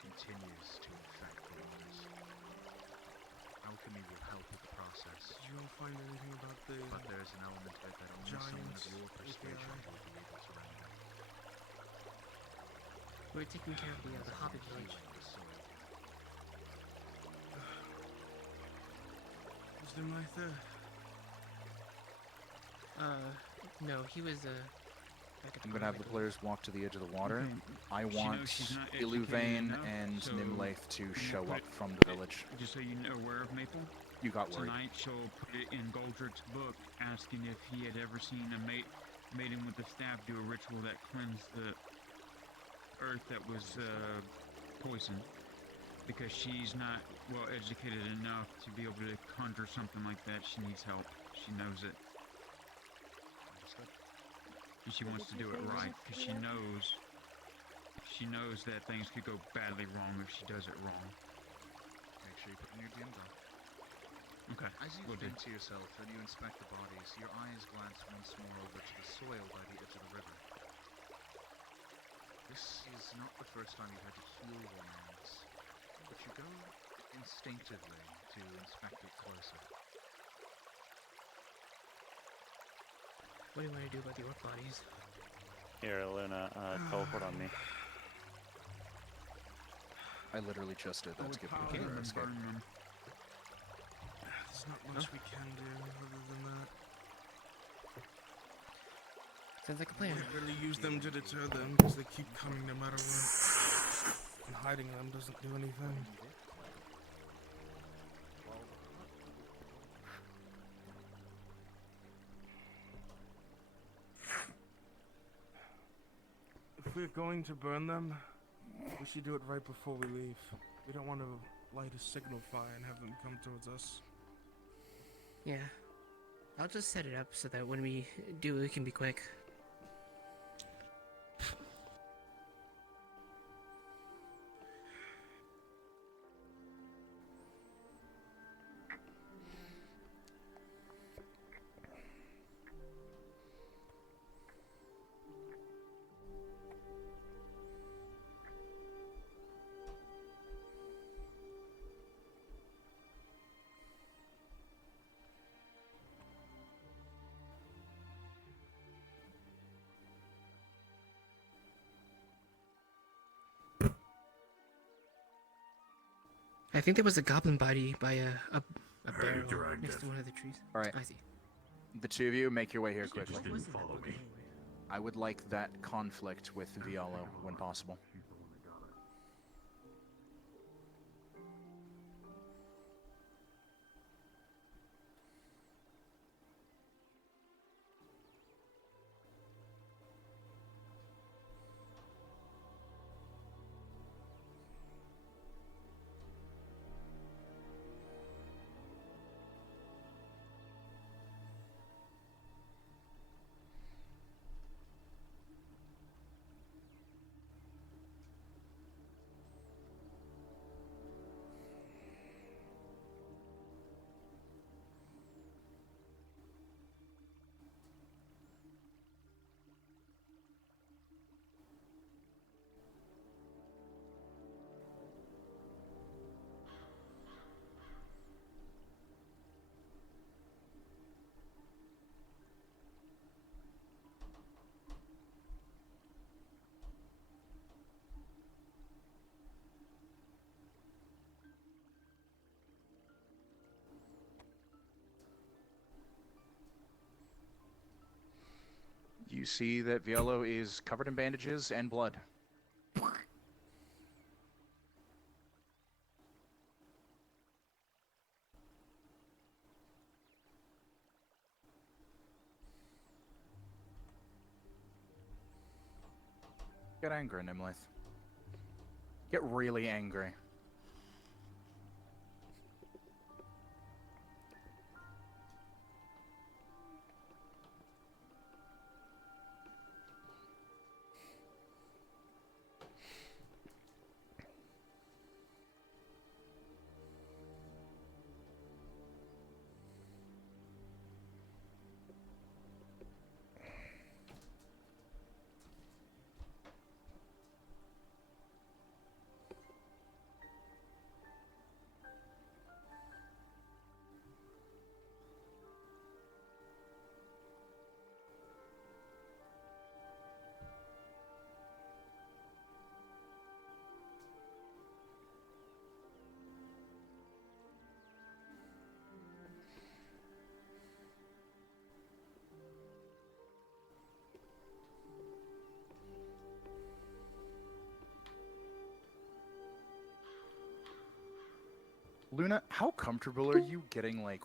continues to infect the waters. Alchemy will help with the process. Did you all find anything about the But there's an element of it that only someone of giant your persuasion API. will be able to remedy. We're taking care of the Hobbit village. Was Nimlaith there? No, he was, back at I'm gonna have the players walk to the edge of the water. Okay. I She want knows she's not Iluvain educated enough, and so Nimlaith to I'm gonna show put up it- from the village. Just so you know, aware of Maple. You got worried. Tonight she'll put it in Goldrick's book, asking if he had ever seen a maiden with a staff do a ritual that cleansed the earth that was poisoned. Because she's not well educated enough to be able to conjure something like that. She needs help. She knows it. And she wants to do it right, because she knows that things could go badly wrong if she does it wrong. Make sure you put in your DM doc. Okay, As you will do. think to yourself and you inspect the bodies, your eyes glance once more over to the soil by the edge of the river. This is not the first time you've had to heal wounds, but you go instinctively to inspect it closer. What do you want to do about the orc bodies? Here, Luna, teleport on me. I literally just did that to give Overpower people them a and escape. burn them. There's not much we can do other than that. Sounds like a plan. Can't really use them to deter them because they keep coming no matter what. And hiding them doesn't do anything. If we're going to burn them, we should do it right before we leave. We don't want to light a signal fire and have them come towards us. Yeah. I'll just set it up so that when we do, it can be quick. I think there was a goblin body by a barrel next to one of the trees. All right. I see. The two of you make your way here quickly. What was that? Okay. I would like that conflict with Vialo when possible. You see that Vialo is covered in bandages and blood. Get angry, Nimlith. Get really angry. Luna, how comfortable are you getting, like,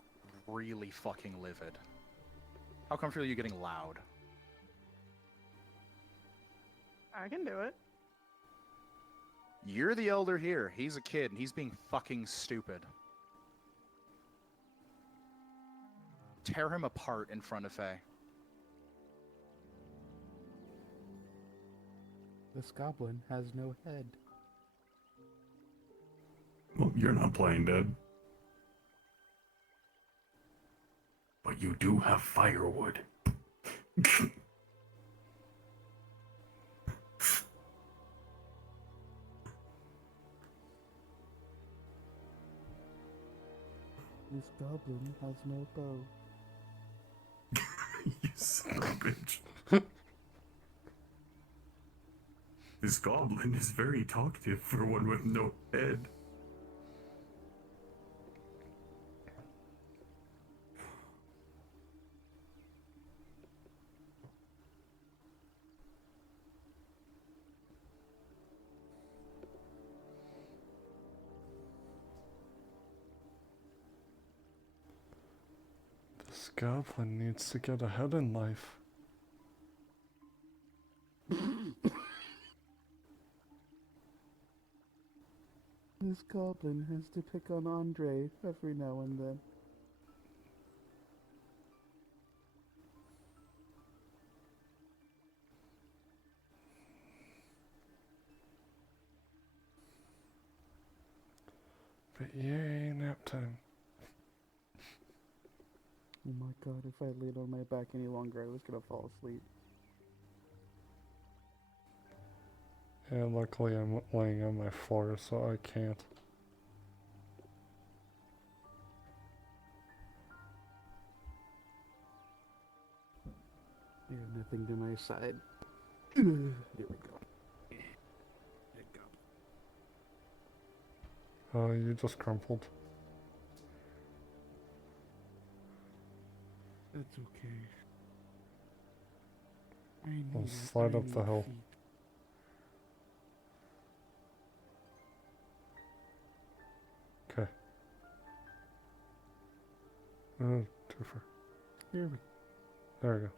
really fucking livid? How comfortable are you getting loud? I can do it. You're the elder here. He's a kid, and he's being fucking stupid. Tear him apart in front of Faye. This goblin has no head. Well, you're not playing dead. But you do have firewood. This goblin has no bow. You son of a bitch. This goblin is very talkative for one with no head. This goblin needs to get ahead in life. This goblin has to pick on Andre every now and then. But yay, nap time. Oh my god, if I laid on my back any longer, I was gonna fall asleep. Yeah, luckily I'm laying on my floor, so I can't. I have nothing to my side. There we go. Dead goblin. Oh, you just crumpled. That's okay. I need I'll it. slide I up the need hill. feet. Okay. Oh, too far. Here we There we go.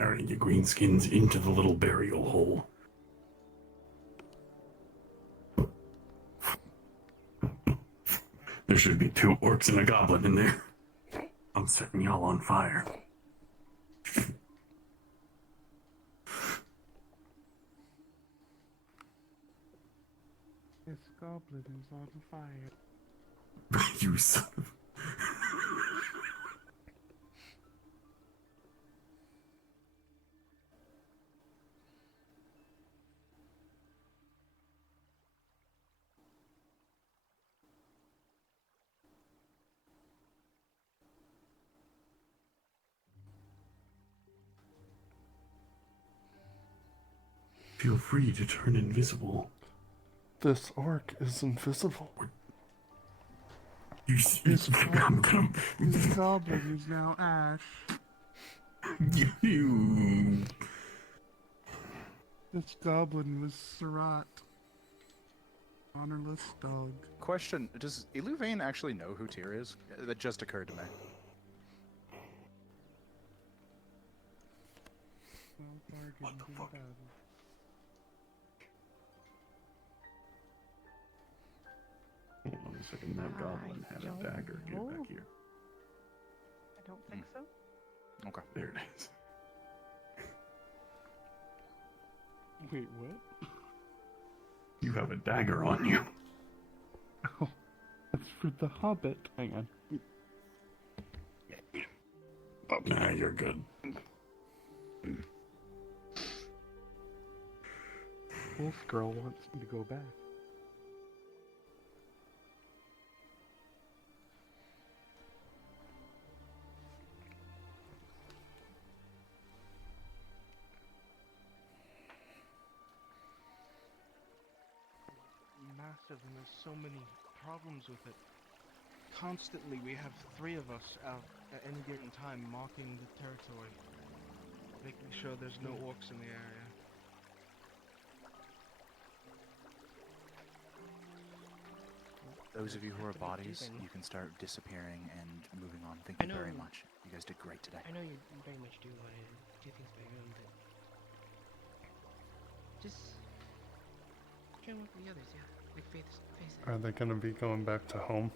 Alright, your greenskins into the little burial hole. There should be 2 orcs and a goblin in there. I'm setting y'all on fire. This goblin is on fire. You son of... Feel free to turn invisible. This orc is invisible. This goblin is now Ash. You. This goblin was Surat. Honorless dog. Question: does Iluvane actually know who Tyr is? That just occurred to me. What the fuck? Hold on a second, that goblin had a dagger. Get back here. I don't think so. Okay. There it is. Wait, what? You have a dagger on you. Oh, that's for the Hobbit. Hang on. Oh, nah, you're good. Wolf Girl wants me to go back. Massive, and there's so many problems with it. Constantly, we have 3 of us out at any given time marking the territory, making sure there's no orcs in the area. Those of you who are bodies, you can start disappearing and moving on. Thank you very much. You guys did great today. I know you very much do want to do things by your own, but just try and work with the others, yeah. Like face it. Are they gonna be going back to home?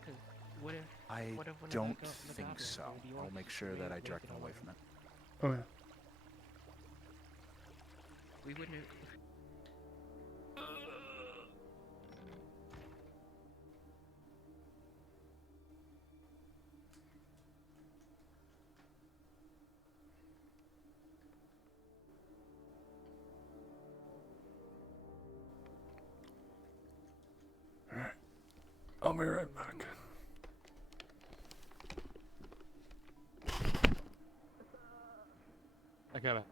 Because what if? I what if one of don't the think goblins so. or the I'll orcs make sure that I make direct it them away alone? from it. Okay. We wouldn't. Alright. I'll be right back.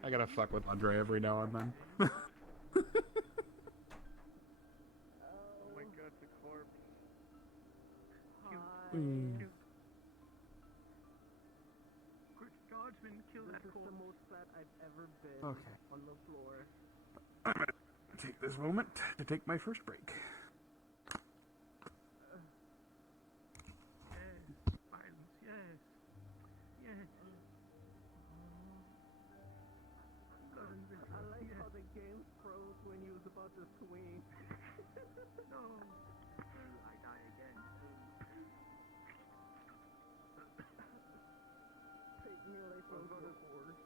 I gotta fuck with Andre every now and then. Oh my god, the corpse. Quick, Dodgeman, kill that corpse. This is the most fat I've ever been on the floor. I'm gonna take this moment to take my first break. Yes, violence, yes. Yes. I like how the game froze when he was about to swing. No. I die again. Take me away from the horse.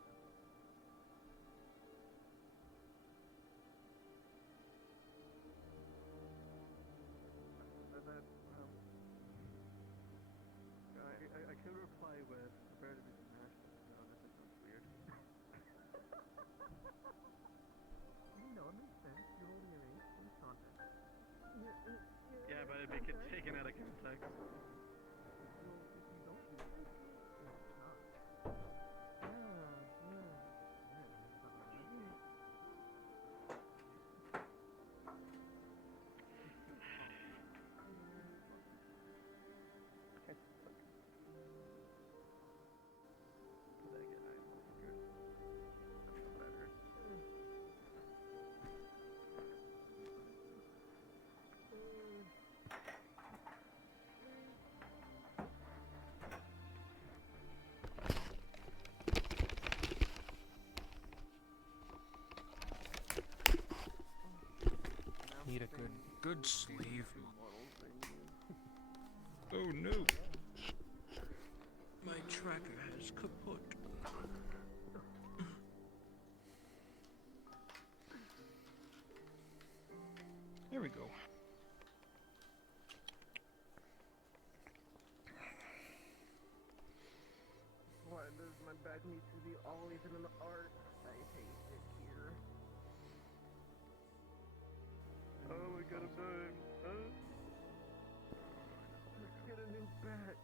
I could reply with prepare to be smashed. No, that just sounds weird. No, it makes sense. You're holding your age in context. Yeah, but it'd be taken out of context. Need a good sleeve. Oh no! My tracker has kaput. There we go. Why does my back need to be always in an art? I hate it here. Oh, we got him done. Let's get a new back.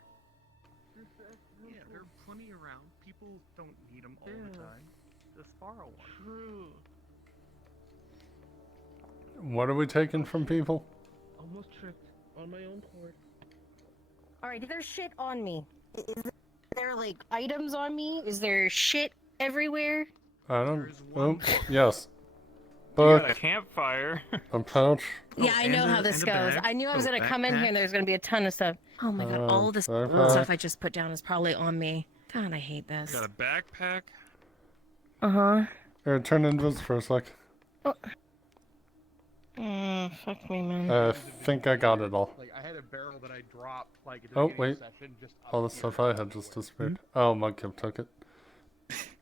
Yeah, there are plenty around. People don't need them all the time. Just borrow one. True. What are we taking from people? Almost tripped on my own cord. Alright, there's shit on me. Is there like items on me? Is there shit everywhere? I don't. Oh, yes. You got a Book. campfire. A pouch. Yeah, I know how this goes. I knew I was gonna come in here and there's gonna be a ton of stuff. Oh my god, all this backpack. stuff I just put down is probably on me. God, I hate this. Got a backpack. Uh-huh. Here, turn invis for a sec. Oh. Fuck me, man. I think I got it all. Like I had a barrel that I dropped like at the Oh, beginning wait. of the session, just All the stuff I had just disappeared. Oh, Mudkip took it.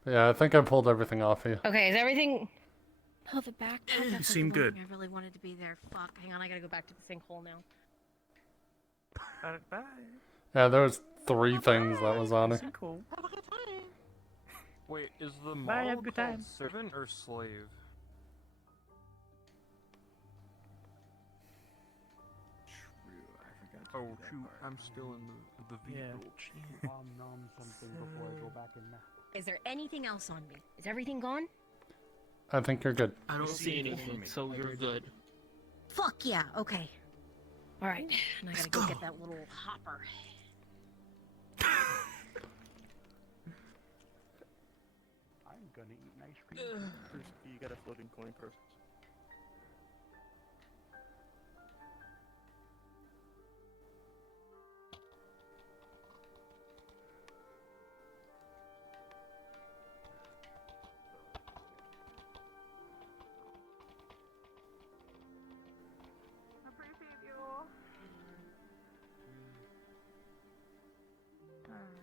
Yeah, I think I pulled everything off you. Okay, is everything... Oh, the backpack. That's Seemed the one good. thing I really wanted to be there. Fuck, hang on, I gotta go back to the sinkhole now. Bye. Yeah, there was 3 things that was on it. Cool. Wait, is the Bye, have a model good called time. servant or slave? Oh shoot, I'm still in the vehicle. Is there anything else on me? Is everything gone? I think you're good. I don't see anything, so you're good. Fuck yeah, okay. Alright, and I gotta go get that little hopper. I'm gonna eat an ice cream. First, you got a floating coin purse. Appreciate you. Alright.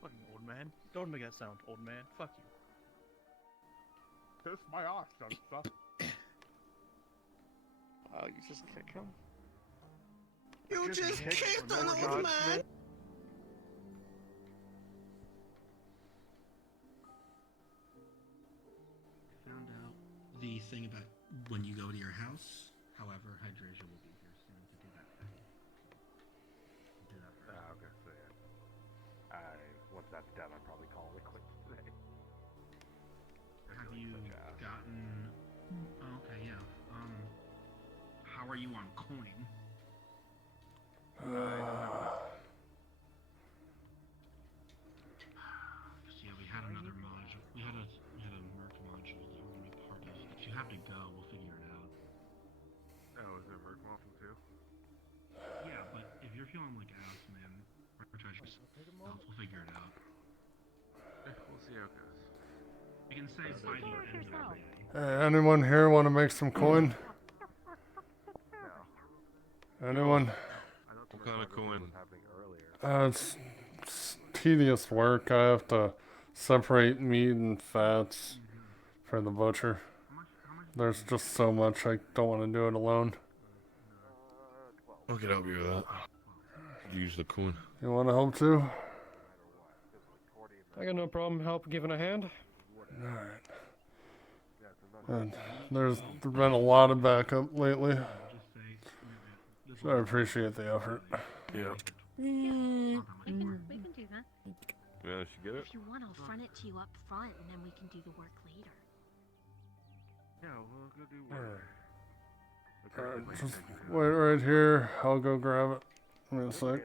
Fucking old man. Don't make that sound, old man. Fuck you. Kiss my ass, youngster. Oh, you just kick him? You just kicked an old man. Found out the thing about when you go to your house. However, Hydrasia will be here soon to do that. Do that for I was gonna say it. Once that's done, I'll probably call it quits today. Have you gotten? Oh, okay, yeah. How are you on coin? Yeah, we had another module. We had a merc module that we're gonna be part of. If you have to go, we'll figure it out. Oh, is there a merc module too? Yeah, but if you're feeling like ass, man, we'll figure it out. We'll see how it goes. We can say by the end of every day. Hey, anyone here want to make some coin? Anyone? What kind of coin? It's tedious work. I have to separate meat and fats for the butcher. There's just so much, I don't want to do it alone. I can help you with that. Use the coin. You want to help too? I got no problem help giving a hand. Alright. And there's been a lot of backup lately. So I appreciate the effort. Yeah. We can do that. Yeah, she get it? If you want, I'll front it to you up front, and then we can do the work later. Yeah, we'll go do work. Alright, just wait right here. I'll go grab it. Give me a sec.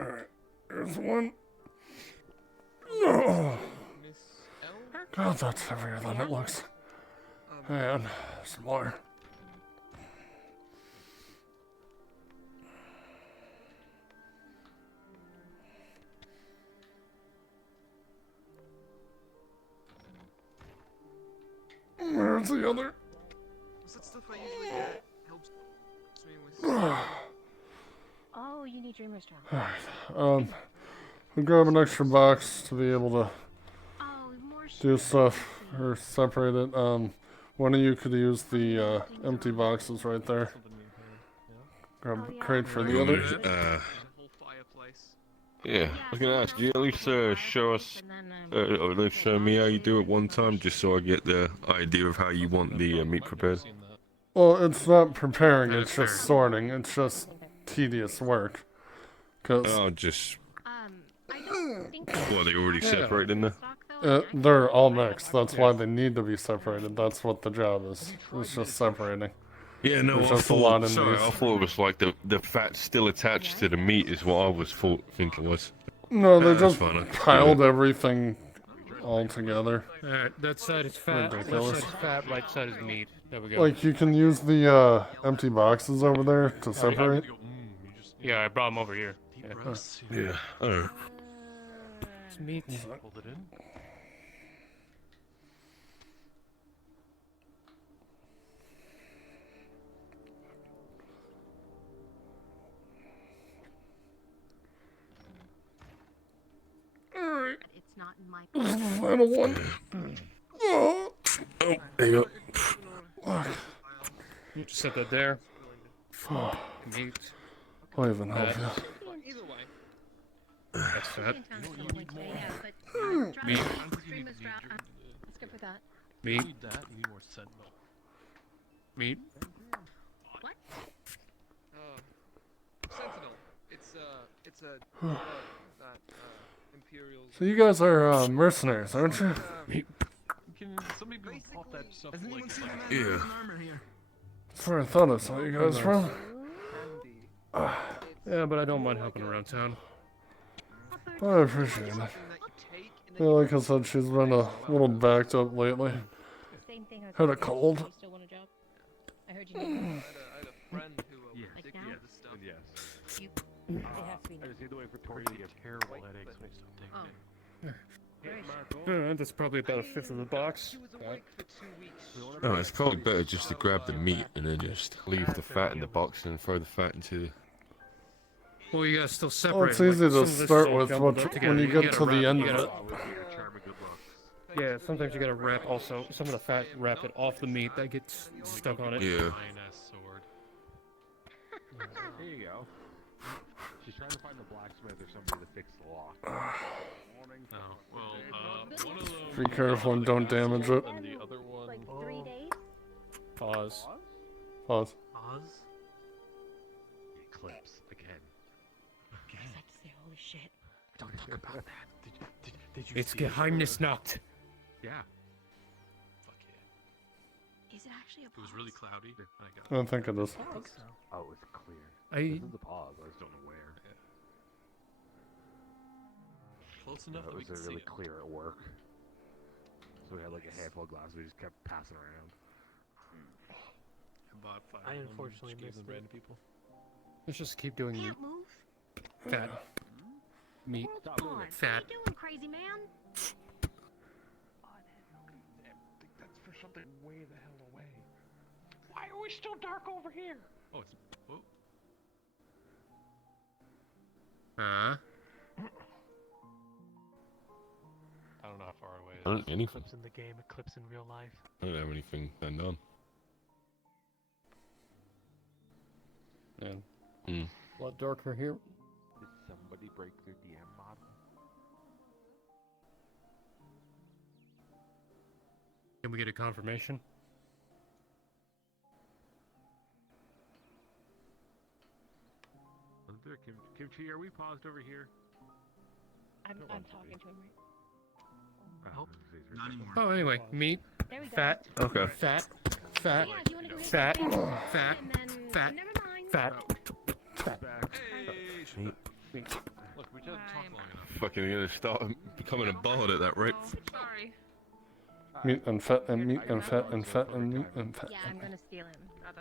Alright, there's one. Oh. God, that's heavier than it looks. And some more. Where's the other? What's that stuff I usually get? Helps me with Oh, you need Dreamer's Trap. Alright. We'll grab an extra box to be able to do stuff or separate it. One of you could use the empty boxes right there. Grab a crate for the other. Yeah, I was gonna ask, do you at least show us, or at least show me how you do it one time, just so I get the idea of how you want the meat prepared? Well, it's not preparing, it's just sorting. It's just tedious work. Oh, just... Well, they already separated in there? They're all mixed. That's why they need to be separated. That's what the job is. It's just separating. Yeah, no, There's I just a lot thought, in I these. thought it was like the fat's still attached to the meat is what I was thinking was. No, they That's just fine. piled everything all together. Alright, that side is fat, left Ridiculous. side is fat, right side is meat. There we go. Like, you can use the empty boxes over there to separate. Yeah, I brought them over here. Yeah, alright. It's meat. Hold it in. It's not in my Final one. Oh, there you go. You just set that there. Meat. I'll even help you. That's fat. Meat. Meat. Let's go for that. Meat. You need that, you need more sentinel. Meat. What? Sentinel. It's Imperial's. So you guys are mercenaries, aren't you? Can somebody be able to pop that stuff Has anyone like... seen a man Yeah. in armor here? That's where I thought I saw you guys from. Yeah, but I don't mind helping around town. I appreciate it. Yeah, like I said, she's been a little backed up lately. Same thing. Had a cold. You still want a job? I heard you need I had a friend who Like take now? care of this stuff. Yes. You, it has to be I just need to wait for Tori to get terrible headaches when I stop taking it. That's probably about a fifth of the box. Oh, it's probably better just to grab the meat and then just leave the fat in the box and throw the fat into... Well, you gotta still separate. Well, it's easy to some of this is start all with jumbled what up you- together. when you get gotta to the wrap- end you of gotta- it. Yeah, sometimes you gotta wrap also some of the fat, wrap it off the meat that gets stuck on it. Yeah. Here you go. She's trying to find the blacksmith or somebody to fix the lock. Oh, well, one of them... Be careful and don't damage it. And the other one... like 3 days. Pause. Pause. Oz? Eclipse, again. I just have to say, holy shit. Don't talk about that. Did you It's see it? Geheimnisnacht. Yeah. Fuck yeah. Is it actually a It was really cloudy, and I got I don't think it is. Oh, it's clear. I- This is the pause, I just don't know where. close enough that we It could was see really it. clear at work. So we had like a handful of glasses we just kept passing around. I bought 5 I of them, unfortunately just gave them missed it. random people. Let's just keep doing meat. Can't move. Fat. Meat. Hold on. Fat. What are you doing, crazy man? That's for something way the hell away. Why are we still dark over here? Oh, it's... Oh. Huh? I don't know how far away I it don't is. anything. Eclipse in the game, Eclipse in real life. I don't have anything turned on. Man. Hmm. A lot darker here. Did somebody break their DM model? Can we get a confirmation? There, Kimchi, are we paused over here? I'm talking to him right Oh, Not anymore. Oh, anyway, meat, There we go. fat, Okay. fat, fat, Yeah, do you wanna go fat, get the fat, and then fat, never mind. fat, fat. Meat. Look, we just talked long enough. Fucking gonna start becoming a bard at that rate. Sorry. Meat and fat and meat and fat and fat and meat and fat. Yeah, I'm gonna steal him.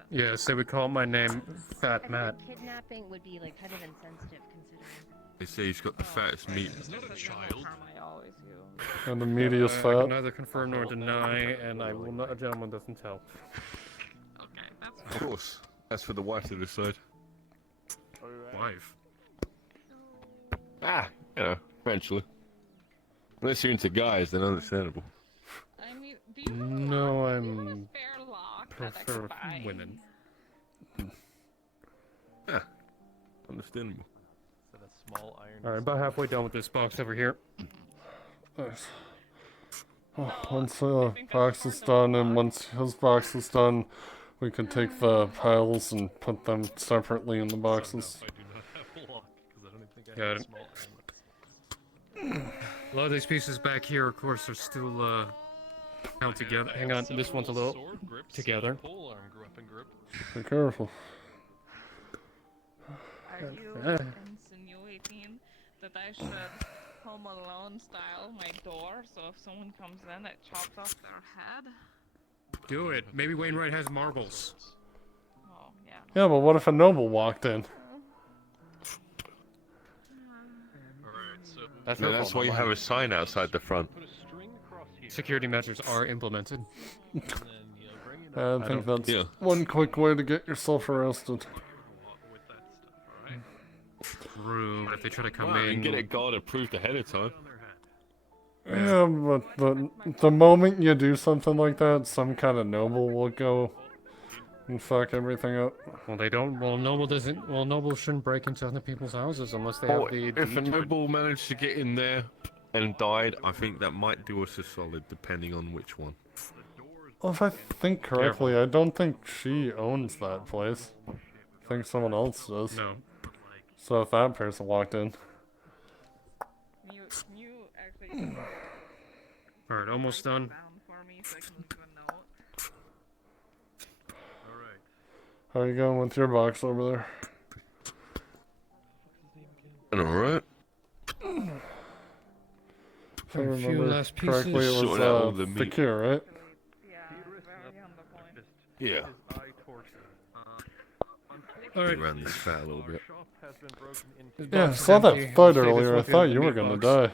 Yes, they would call my name I Fat feel Matt. like kidnapping would be like kind of insensitive considering. They say he's got the fattest meat. He's not a child. And the meatiest I fat. can neither confirm nor deny, and I will not. A gentleman doesn't tell. Of course. That's for the wife to decide. Wife. You know, eventually. Unless you're into guys, then understandable. I mean, do you No, I'm spare lock that I prefer could buy? women. Understandable. Alright, about halfway done with this box over here. Nice. Oh, once the box is done, and once his box is done, we can take the piles and put them separately in the boxes. Got it. A lot of these pieces back here, of course, are still held together. Hang on, this one's a little together. Be careful. Are you insinuating that I should Home Alone style my door so if someone comes in, it chops off their head? Do it. Maybe Wainwright has marbles. Oh, yeah. Yeah, but what if a noble walked in? That's why you have a sign outside the front. Security measures are implemented. I think that's one quick way to get yourself arrested. True, if they try to come Well, in... you can get it guard approved ahead of time. Yeah, but the moment you do something like that, some kind of noble will go and fuck everything up. Well, they don't. Well, noble doesn't. Well, noble shouldn't break into other people's houses unless they Well, have the. if a noble managed to get in there and died, I think that might do us a solid, depending on which one. Well, if I think correctly, I don't think she owns that place. I think someone else does. No. So if that person walked in. You actually... Alright, almost done. How are you going with your box over there? Alright. If I A few remember last pieces. correctly, it was Sorting out all the meat. Fakir, right? Yeah. Alright. Around this fat a little bit. Yeah, I saw that fight earlier. I thought you were gonna die.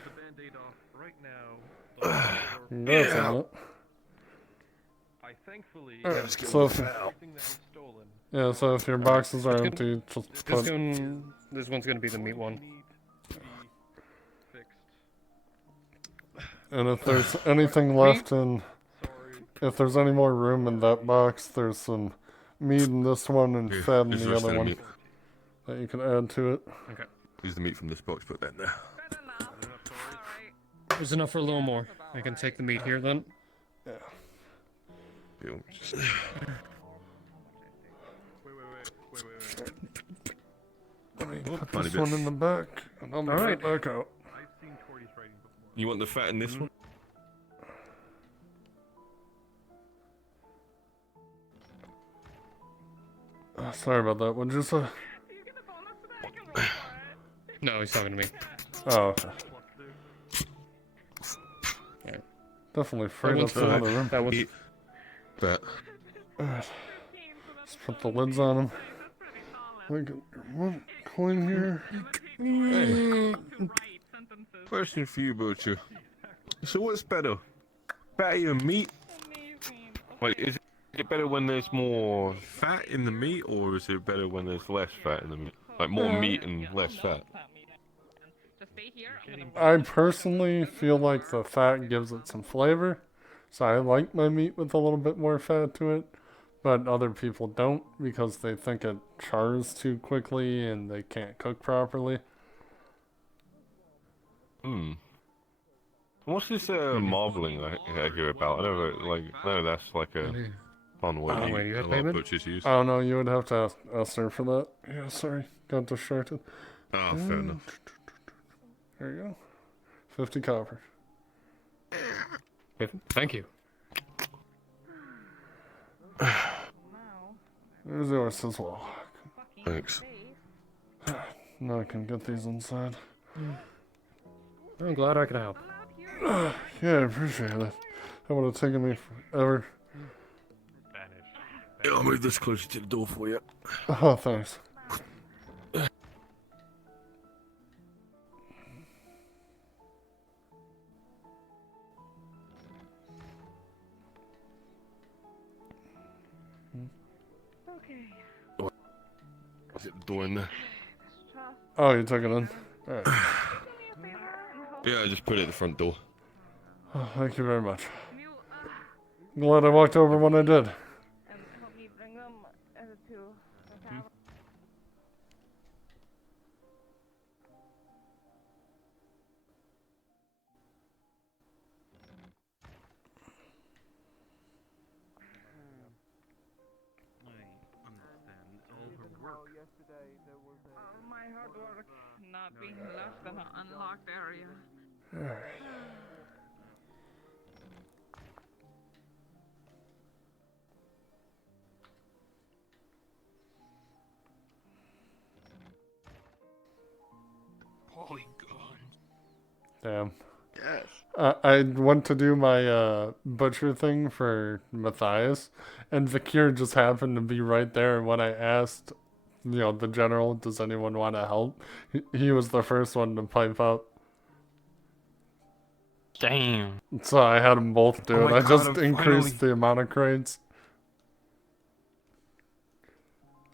Congrats on that. Alright, so if your boxes are empty, just put... This one's gonna be the meat one. And if there's anything left in... If there's any more room in that box, there's some meat in this one and fat in the other one that you can add to it. Okay. Use the meat from this box, put that in there. There's enough for a little more. I can take the meat here then. Yeah. Let me put this one in the back, and I'll move it back out. You want the fat in this one? Sorry about that. What'd you say? No, he's talking to me. Oh, okay. Yeah. Definitely afraid of the other room. That was... But... Let's put the lids on them. We got one coin here. Hey. Question for you, Butcher. So what's better? Fatty or meat? Like, is it better when there's more fat in the meat, or is it better when there's less fat in the meat? Like more meat and less fat? I personally feel like the fat gives it some flavor, so I like my meat with a little bit more fat to it, but other people don't because they think it chars too quickly and they can't cook properly. What's this marbling I hear about? I know that's like a fun word a lot of butchers use. I don't know, you would have to ask her for that. Yeah, sorry, got distracted. Oh, fair enough. There you go. 50 copper. Thank you. There's yours as well. Thanks. Now I can get these inside. I'm glad I could help. Yeah, I appreciate it. That would have taken me forever. Yeah, I'll move this closer to the door for you. Oh, thanks. Is it the door in there? Oh, you took it in? Alright. Yeah, I just put it at the front door. Oh, thank you very much. Glad I walked over when I did. And help me bring them to the tower. All my hard work not being left in an unlocked area. Alright. Polygon. Damn. Yes. I went to do my butcher thing for Matthias, and Vakir just happened to be right there when I asked, you know, the general, does anyone want to help? He was the first one to pipe up. Damn. So I had them both do Oh it. my I God, just I'm increased finally- the amount of crates.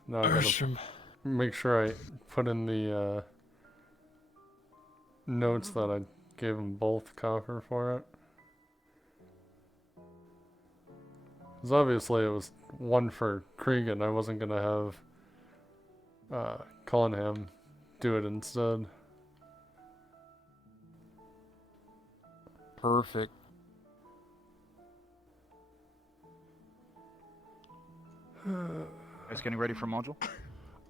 Now I gotta Awesome. make sure I put in the notes that I gave them both copper for it. Because obviously it was one for Cregan. I wasn't going to have Cullingham do it instead. Perfect. Guys getting ready for module?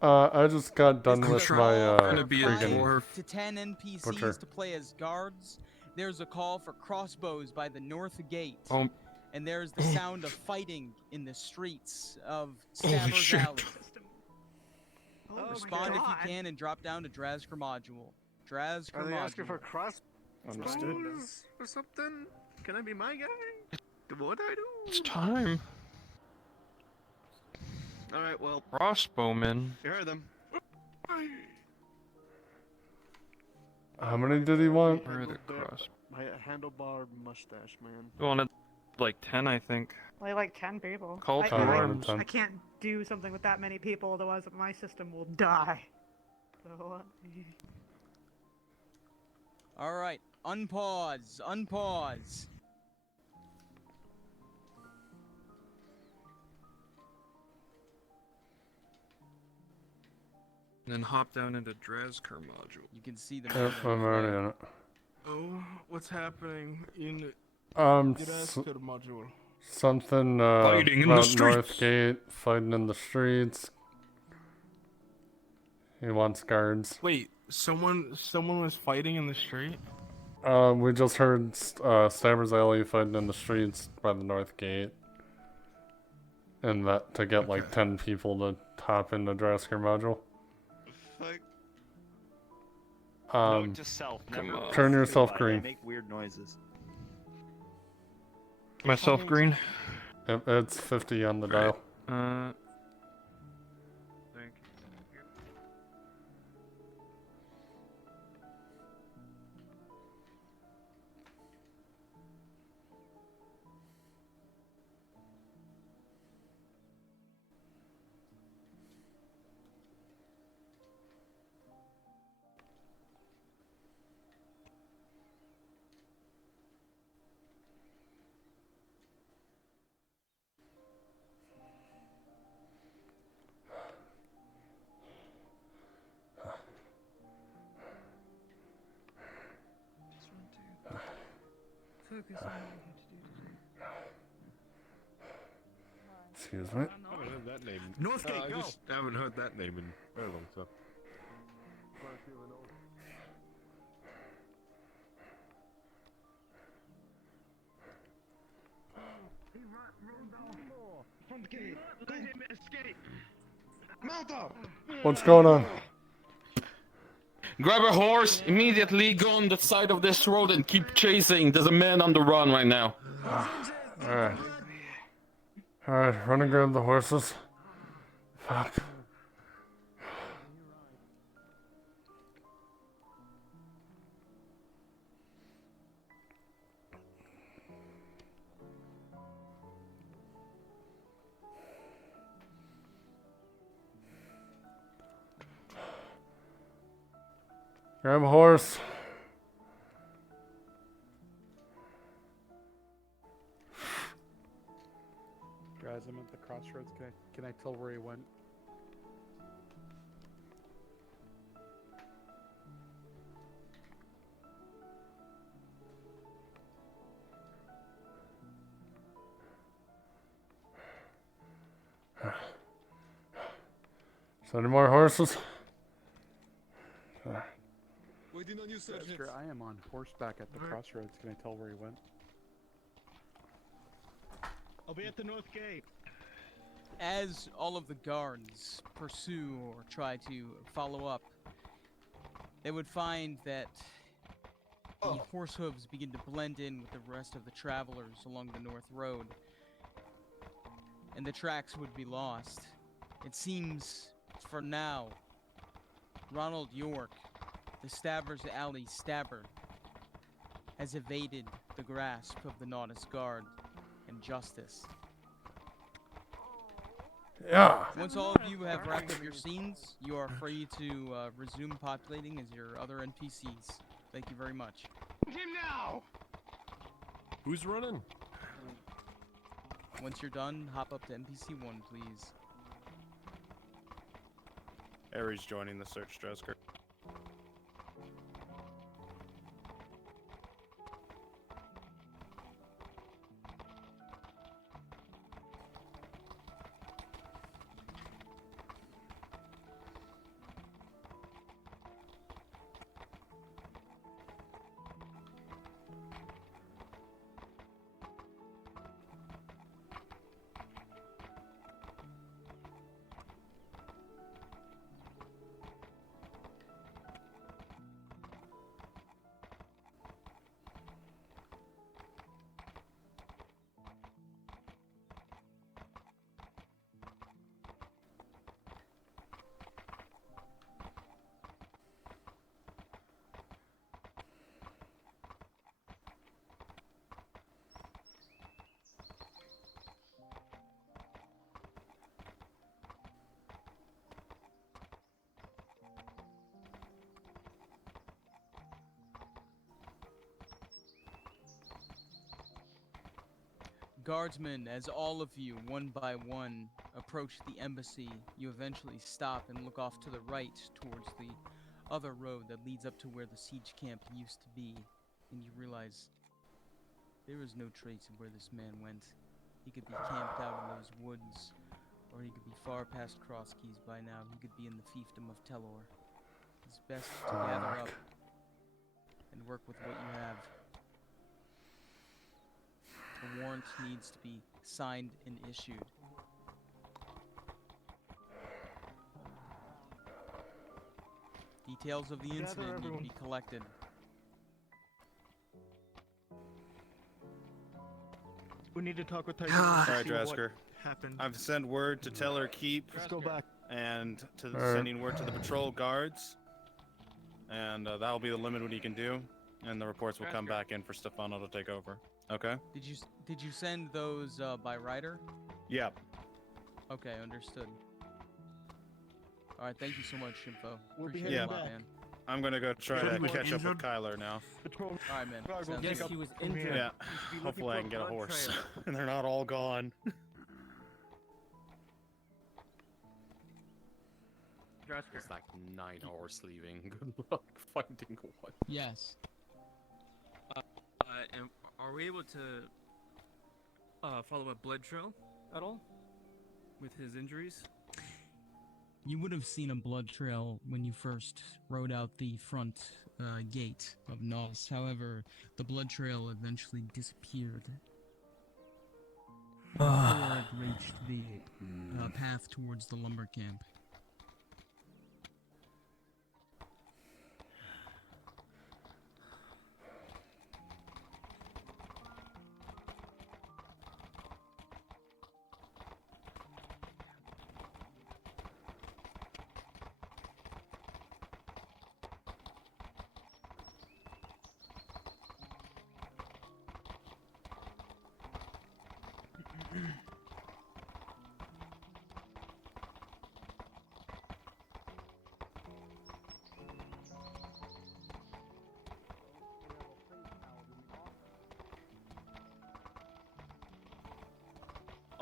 I just got done with my Cregan. 5 to 10 NPCs Butcher. to play as guards. There's a call for crossbows by the north gate. Oh. And there's the sound of fighting in the streets of Stabbers shit. Alley. Oh Respond my if God. you can and drop down to Drazker Module. Drazker Are they Module. asking for crossbows or something? Can I be my guy? What do I do? It's time. Alright, well, Crossbowman. you heard them. How many did he want? Where are the cross? My handlebar mustache, man. You wanted like 10, I think. Like 10 people. Call I, to I, arms. I can't do something with that many people, otherwise my system will die. So, Alright, unpause, unpause. And then hop down into Drazker module. You can see the Yep, I'm already in it. Oh, what's happening in Drazker module? Something Fighting in the about streets. Northgate, fighting in the streets. He wants guards. Wait, someone was fighting in the street? We just heard Stabbers Alley fighting in the streets by the North Gate. And that to get like 10 people to hop into Drazker module. Note to self, come never on. Turn press yourself Q, green. They make weird noises. Myself green. Yep, it's 50 on the dial. Thank you. focus on what Excuse me. I haven't heard that name. Northgate, I go! just haven't heard that name in a very long time. From the gate. Let him escape. Mount up. What's going on? Grab a horse, immediately go on the side of this road and keep chasing. There's a man on the run right now. Alright. Alright, run and grab the horses. Fuck. Grab a horse. as I'm at the crossroads, can I tell where he went? So any more horses? Waiting on you, Sergeant. I am on horseback at the crossroads. Can I tell where he went? I'll be at the north gate. As all of the guards pursue or try to follow up, they would find that the horse hooves begin to blend in with the rest of the travelers along the North Road, and the tracks would be lost. It seems, for now, Ronald York, the Stabber's Alley stabber, has evaded the grasp of the Nautis Guard and justice. Yeah. Once all of you have wrapped up your scenes, you are free to resume populating as your other NPCs. Thank you very much. Him now! Who's running? Once you're done, hop up to NPC 1, please. Ares joining the search, Dresker. Guardsmen, as all of you, one by one, approach the embassy, you eventually stop and look off to the right towards the other road that leads up to where the siege camp used to be, and you realize there is no trace of where this man went. He could be camped out in those woods, or he could be far past Crosskeys by now. He could be in the fiefdom of Telor. It's best to gather up and work with what you have. The warrant needs to be signed and issued. Details of the incident need to be collected. We need to talk with Tiger. Alright, Dresker. Happened. I've sent word to Teller Keep. Let's go back. And to Alright. sending word to the patrol guards. And that'll be the limit what he can do. And the reports will come back in for Stefano to take over. Okay? Did you send those by rider? Yep. Okay, understood. All right, thank you so much, Shimpo. Appreciate Yeah. it a lot, man. I'm gonna go try So he to was catch up with injured? Kyler now. All right, man. Sounds Yes, good. he was injured. Yeah. You should be looking Hopefully for I a can get a blood horse. trail. And they're not all gone. There's like 9 hours leaving. Good luck finding one. Yes. And are we able to follow a blood trail at all with his injuries? You would have seen a blood trail when you first rode out the front gate of Nos. However, the blood trail eventually disappeared before it reached the path towards the lumber camp.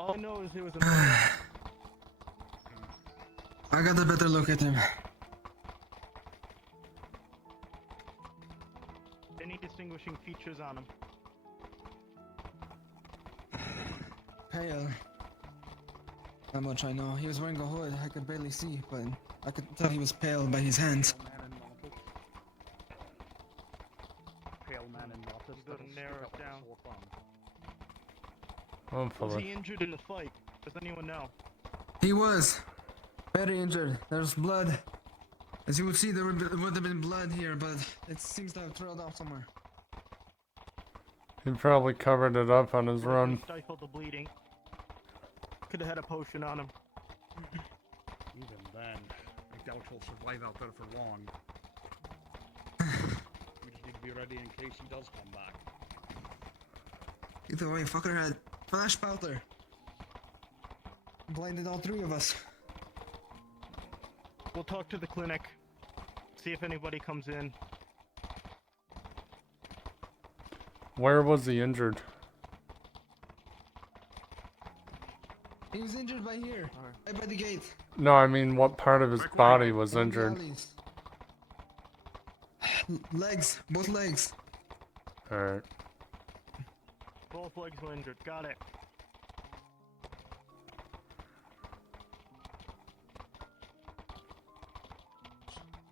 All I know is it was a. I got a better look at him. Any distinguishing features on him? Pale. Not much I know. He was wearing a hood. I could barely see, but I could tell he was pale by his hands. Pale man in office. Doesn't narrow it down. Oh, Was fella. he injured in the fight? Does anyone know? He was very injured. There's blood. As you would see, there would have been blood here, but it seems to have trailed off somewhere. He probably covered it up on his run. Stifled the bleeding. Could have had a potion on him. Even then, I doubt he'll survive out there for long. We just need to be ready in case he does come back. Either way, fucker had flash powder. Blinded all three of us. We'll talk to the clinic. See if anybody comes in. Where was he injured? He was injured by here, right by the gate. No, I mean, what part of his body was One of the injured? alleys. Legs, both legs. Alright. Both legs were injured. Got it.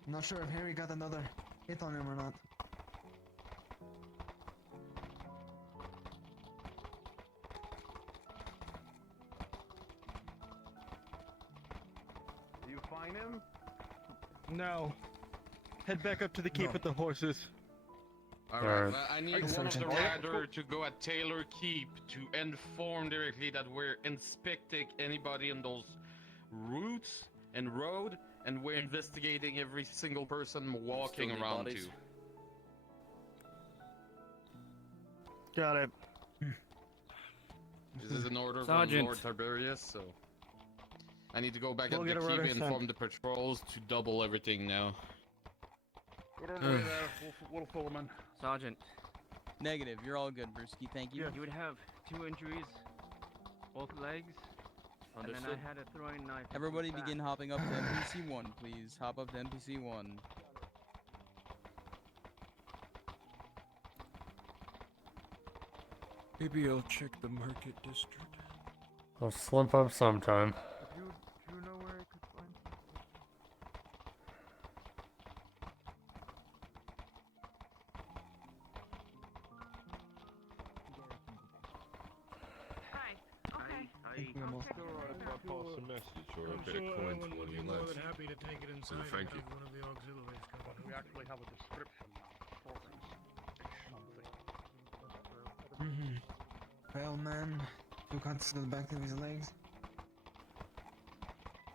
I'm not sure if Harry got another hit on him or not. You find him? No. Head back up to the keep No. with the horses. Alright. I need Thanks, one of the Sergeant. rider to go at Taylor Keep to inform directly that we're inspecting anybody in those routes and road, and we're investigating every single person walking Still need around bodies? too. Got it. This is an order Sergeant. from Lord Tiberius, so I need to go back We'll at get the a keep rudder and sent. inform the patrols to double everything now. Put her away there. We'll fill him in. Sergeant. Negative. You're all good, Brewski. Thank you. You would have 2 injuries, both legs, and then I had a throwing knife. into Everybody his back. begin hopping up to NPC 1, please. Hop up to NPC 1. Maybe I'll check the market district. I'll slip up sometime. Do you know where I could find Hi. Okay. Pass a message or a bit of coin to one of your lads. happy to take it inside So thank you. one of the auxiliaries come. But we actually have a description for him. Something. Pale man, 2 cuts to the back of his legs.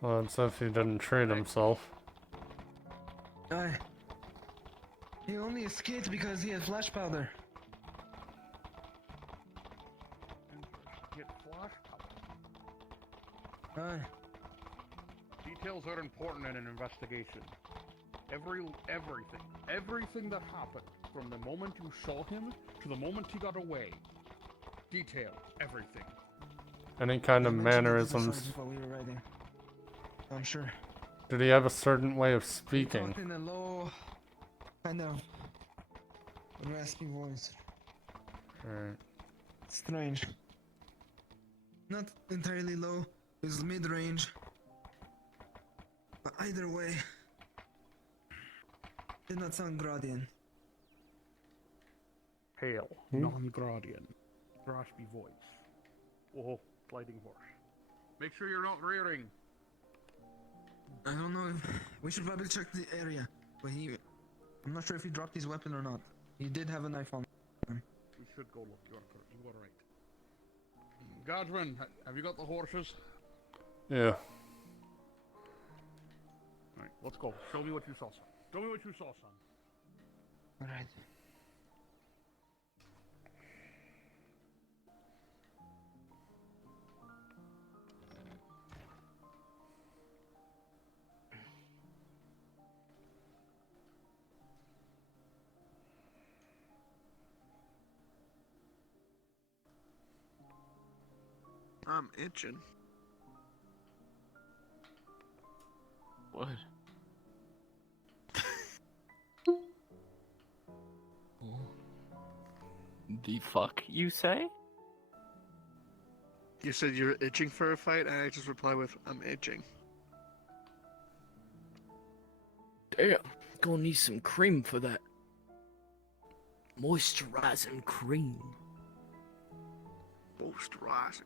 Well, it's if he didn't treat himself. He only escaped because he had flash powder. Get flash powder. Details are important in an investigation. Everything that happened from the moment you saw him to the moment he got away. Details, everything. Any kind of I mentioned it to the mannerisms. sergeant while we were riding. I'm sure. Did he have a certain way of He speaking? talked in a low, kind of raspy voice. Alright. Strange. Not entirely low, it was mid-range. But either way, did not sound Gradian. Pale, non-Gradian, raspy voice. Oh, sliding horse. Make sure you're not rearing. I don't know if we should probably check the area, but I'm not sure if he dropped his weapon or not. He did have a knife on him. We should go look. You are right. Guardsman, have you got the horses? Yeah. Alright, let's go. Show me what you saw, son. Show me what you saw, son. Alright. I'm itching. What? The fuck you say? You said you're itching for a fight, and I just reply with, I'm itching. Damn, gonna need some cream for that. Moisturizing cream. Moisturizing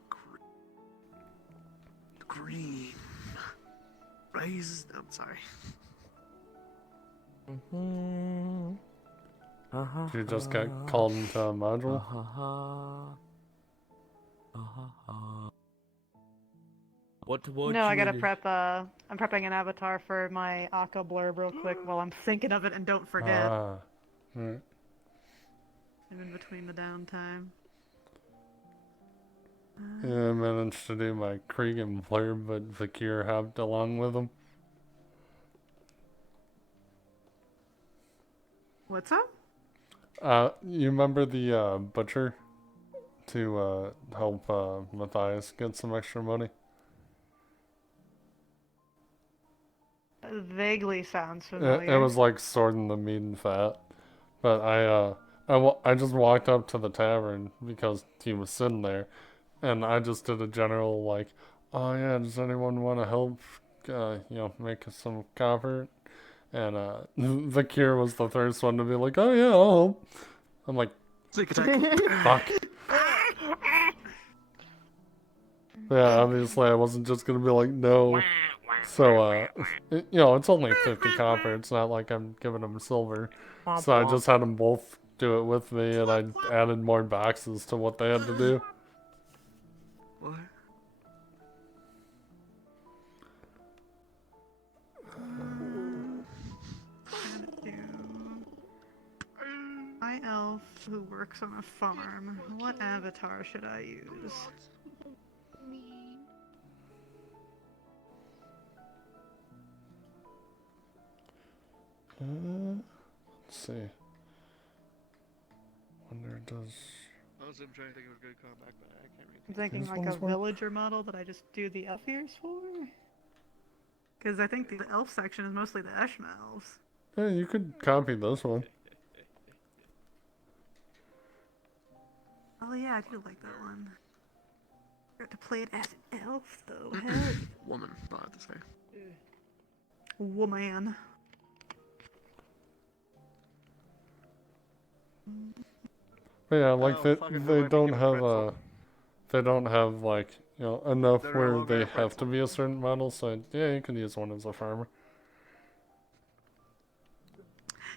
cream. Raisins. I'm sorry. You just got called into a module? What No, I gotta prep. I'm prepping an avatar for my Akka blurb real quick while I'm thinking of it and don't forget. Ah. Right. I'm in between the downtime. Yeah, I managed to do my Cregan blurb, but Vakir hopped along with him. What's up? You remember the butcher to help Matthias get some extra money? Vaguely sounds familiar. It was like sorting the meat and fat, but I just walked up to the tavern because he was sitting there, and I just did a general like, oh yeah, does anyone want to help? Make us some copper. And Vakir was the first one to be like, oh yeah, I'll help. I'm like, fuck. Yeah, obviously I wasn't just gonna be like, no. So, it's only 50 copper. It's not like I'm giving them silver. So I just had them both do it with me, and I added more boxes to what they had to do. What? My elf who works on a farm. What avatar should I use? Let's see. Wonder does. I was trying to think of a good comeback, but I can't read. I'm thinking These like a ones work? villager model that I just do the elf ears for. Because I think the elf section is mostly the Eshma elves. Yeah, you could copy this one. Oh yeah, I do like that one. Got to play it as an elf though. Hell yeah. Woman, not have to say. Woman. But yeah, like they don't have they don't have like enough where they have to be a certain model. So yeah, you can use one as a farmer.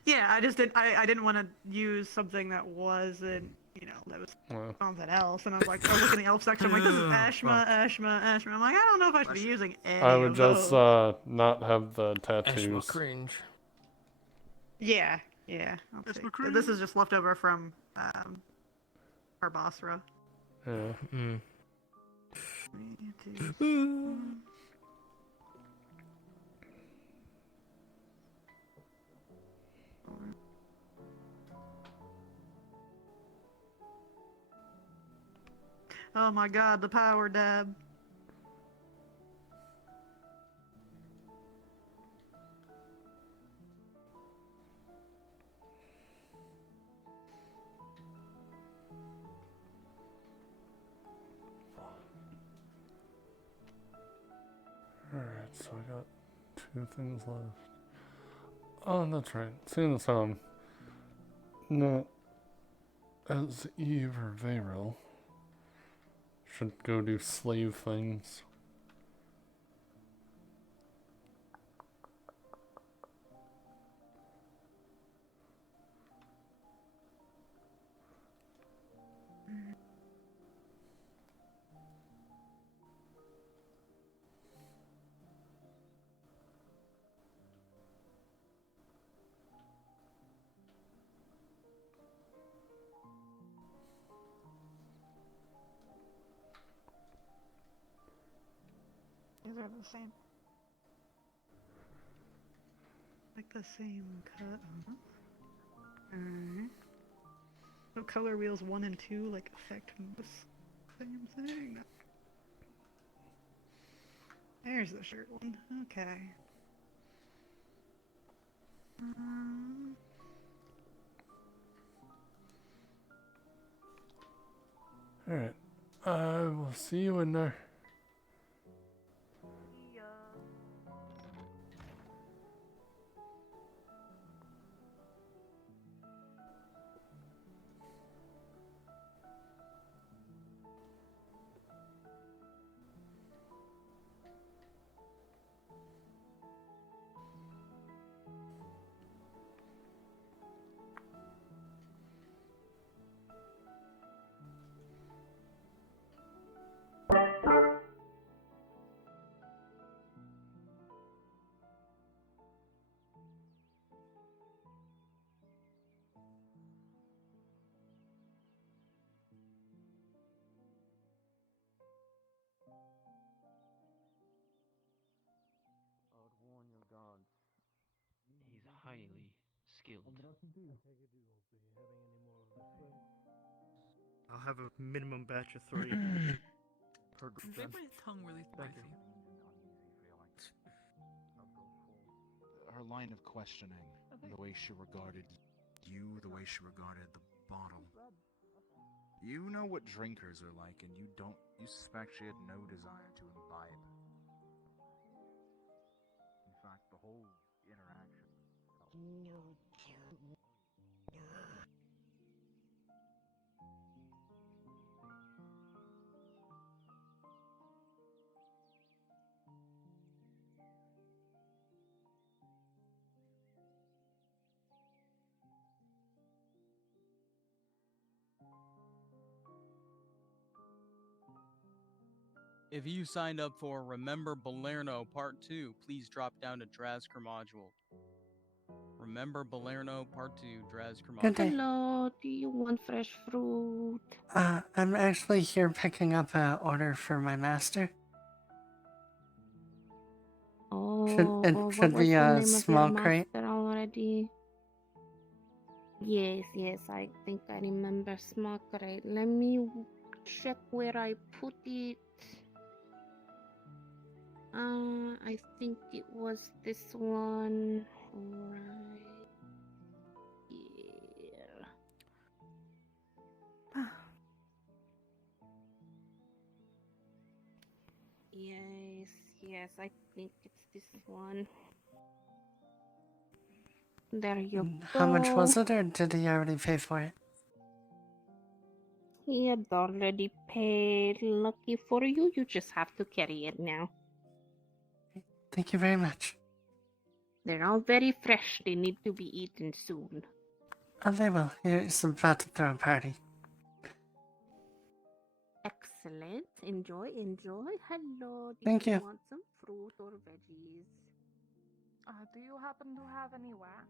Yeah, I just didn't. I didn't want to use something that wasn't, that was something else. And I was like, oh, look in the elf section. I'm like, this is Ashma, Ashma, Ashma. I'm like, I don't know if I should be using any I would of just those. not have the tattoos. Ashma cringe. Yeah. I'll take it. This is just leftover from Arbasra. Yeah. Oh my god, the power dab. Alright, so I got 2 things left. Oh, that's right. Seeing as how I'm not as Eve or Varel, should go do slave things. These are the same. Like the same cut. Alright. So color wheels 1 and 2 like affect the same thing. There's the shirt one. Okay. Alright. We'll see you in there. I would warn your guards. He's highly skilled. I'll have a minimum batch of 3. Per Made done. my tongue really Thank spicy. Her line of questioning, the way she regarded you, the way she regarded the bottle. You know what drinkers are like, and you suspect she had no desire to imbibe. In fact, the whole interaction. If you signed up for Remember Balerno Part 2, please drop down to Drazker Module. Remember Balerno Part 2, Drazker Module. Good day. Hello, do you want fresh fruit? I'm actually here picking up an order for my master. Oh, It what should was be the a name of small your crate. master already? Yes, I think I remember small crate. Let me check where I put it. I think it was this one right here. Yes, I think it's this one. There you go. How much was it, or did he already pay for it? He had already paid. Lucky for you, you just have to carry it now. Thank you very much. They're all very fresh. They need to be eaten soon. Oh, they will. He's about to throw a party. Excellent. Enjoy. Hello. Do Thank you. want some fruit or veggies? Do you happen to have any wax?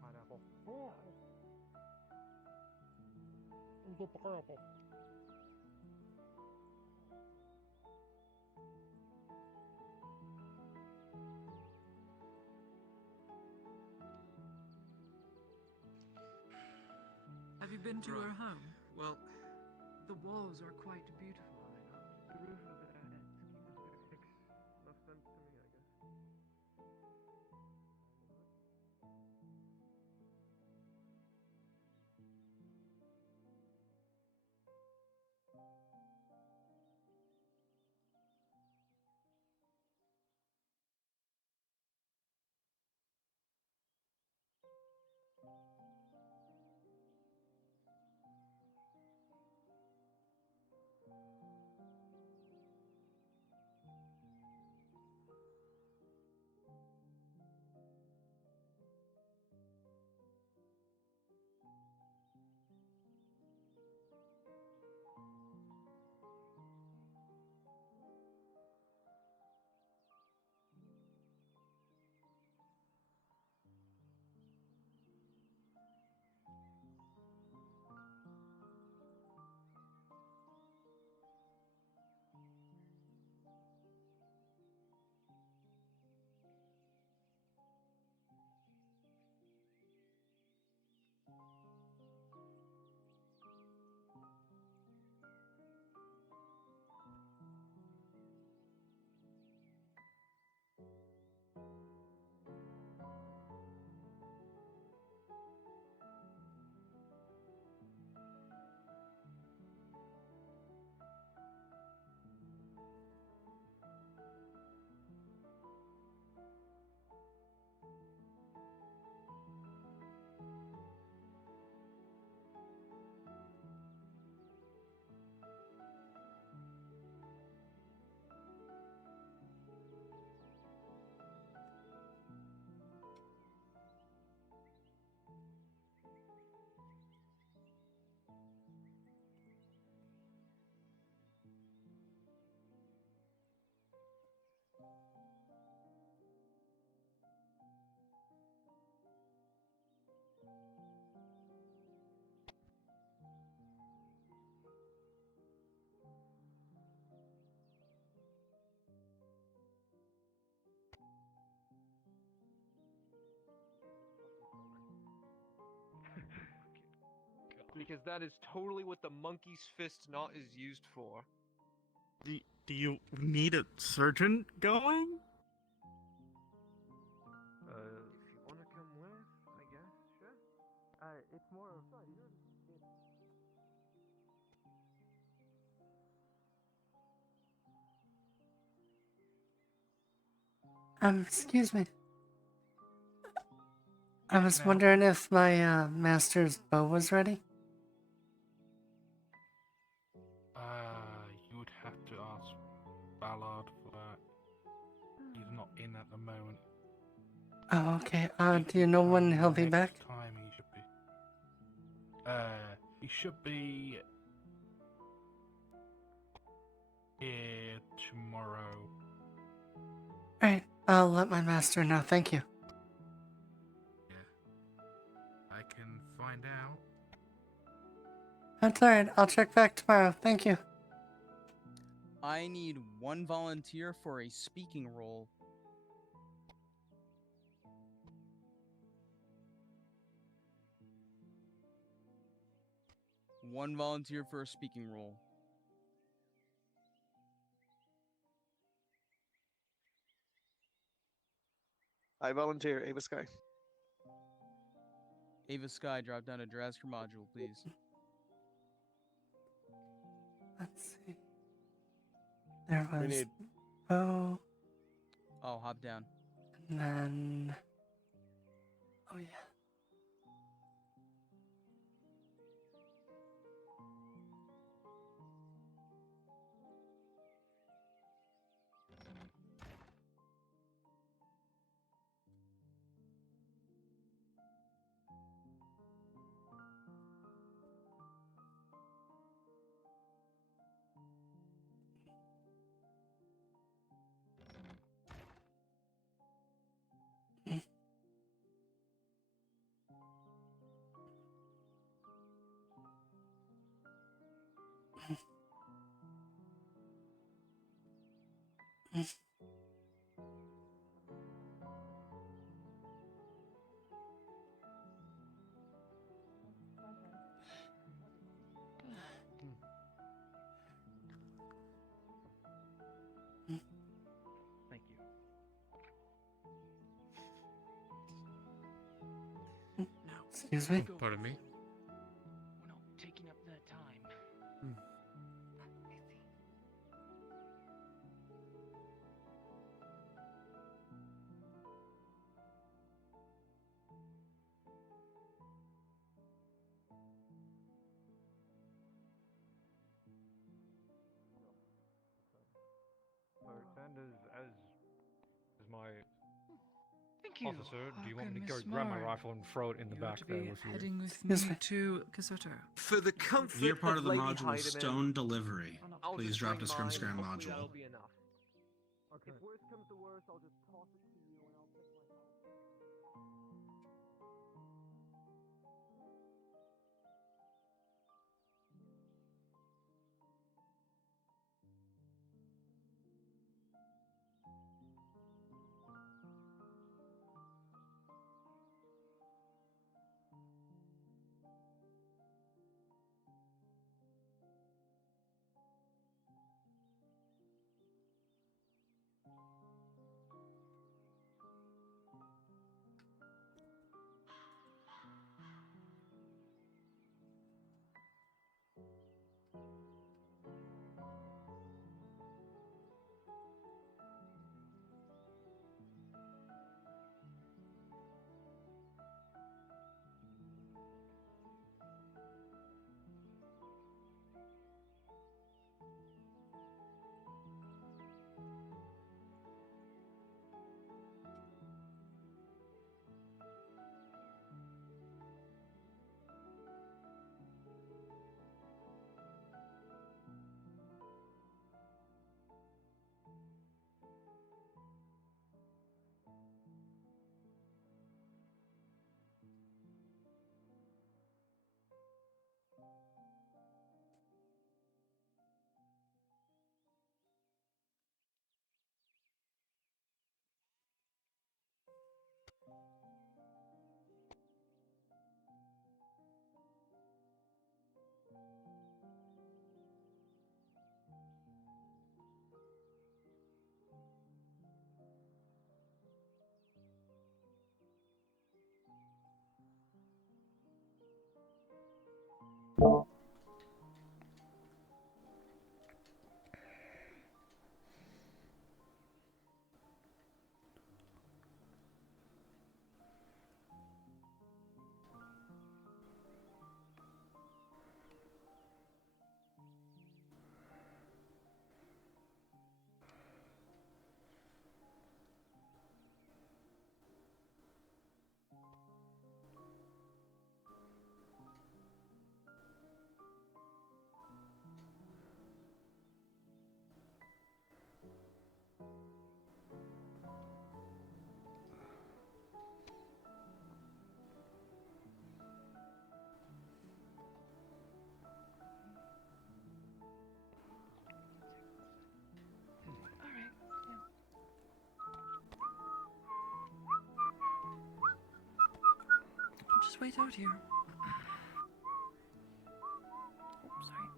Pineapple. The pineapple. Have you been to her home? Well, The walls are quite beautiful. The roof of the makes enough sense to me, I guess. because that is totally what the monkey's fist knot is used for. Do you need a surgeon going? If you wanna come with, I guess, sure. It's more of... Excuse me. I was wondering if my master's bow was ready. You would have to ask Ballard for that. He's not in at the moment. Oh, okay. Do you know when he'll be back? Next time he should be. He should be here tomorrow. Alright, I'll let my master know. Thank you. I can find out. That's alright. I'll check back tomorrow. Thank you. I need one volunteer for a speaking role. One volunteer for a speaking role. I volunteer, Ava Sky. Ava Sky, drop down a Drasker module, please. Let's see. There We was need- bow, Oh, hop down. and then... Oh, yeah. Thank you. Excuse me? Pardon me? We're not taking up their time. Sanders, as my Thank you. officer, do you want me to Welcome, go Miss grab my Moore. rifle and throw it in the You are back to there be with you? heading with Excuse me me. to Kasoto. For the comfort You're part of the Lady module Heidemann, Stone Delivery. I'll Please just drop bring to Scrim mine, Scram and hopefully that'll module. be enough. Okay. If worst comes to worst, I'll just toss it to you and I'll take my help. just wait out here. Oh, sorry.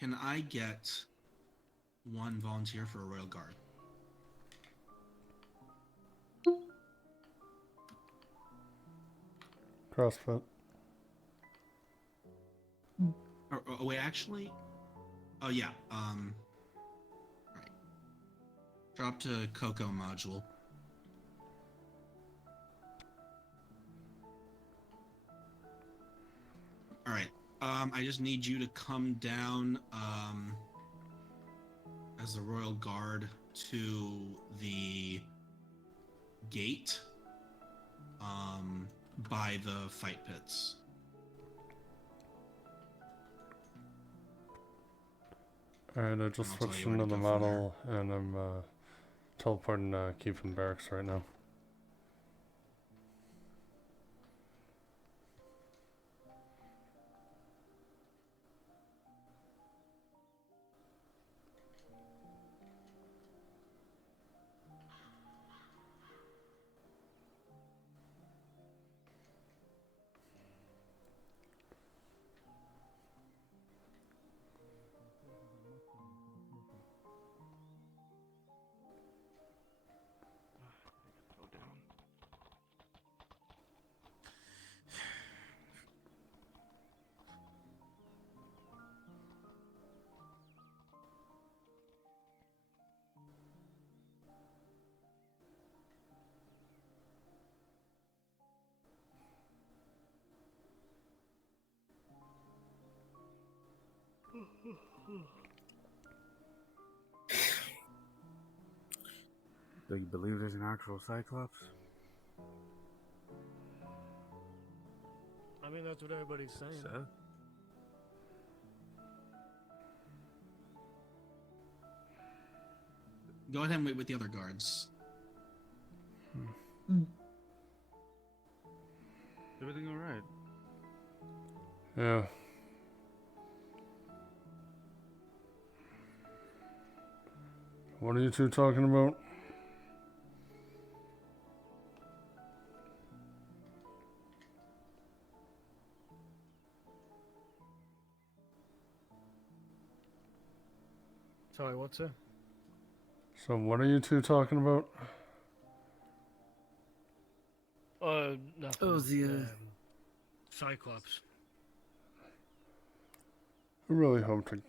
Can I get one volunteer for a Royal Guard? CrossFit. Oh, wait, actually? Oh, yeah. Alright. Drop to Coco module. Alright. I just need you to come down, as the Royal Guard to the gate, by the fight pits. Alright, I just I'll tell switched you where into to the go from model and I'm teleporting to Keeping Barracks right now. Do you believe there's an actual Cyclops? I mean, that's what everybody's saying. So? Go ahead and wait with the other guards. Everything alright? Yeah. What are you two talking about? Sorry, what's that? So what are you two talking about? Nothing. Oh, the Cyclops. I really hope to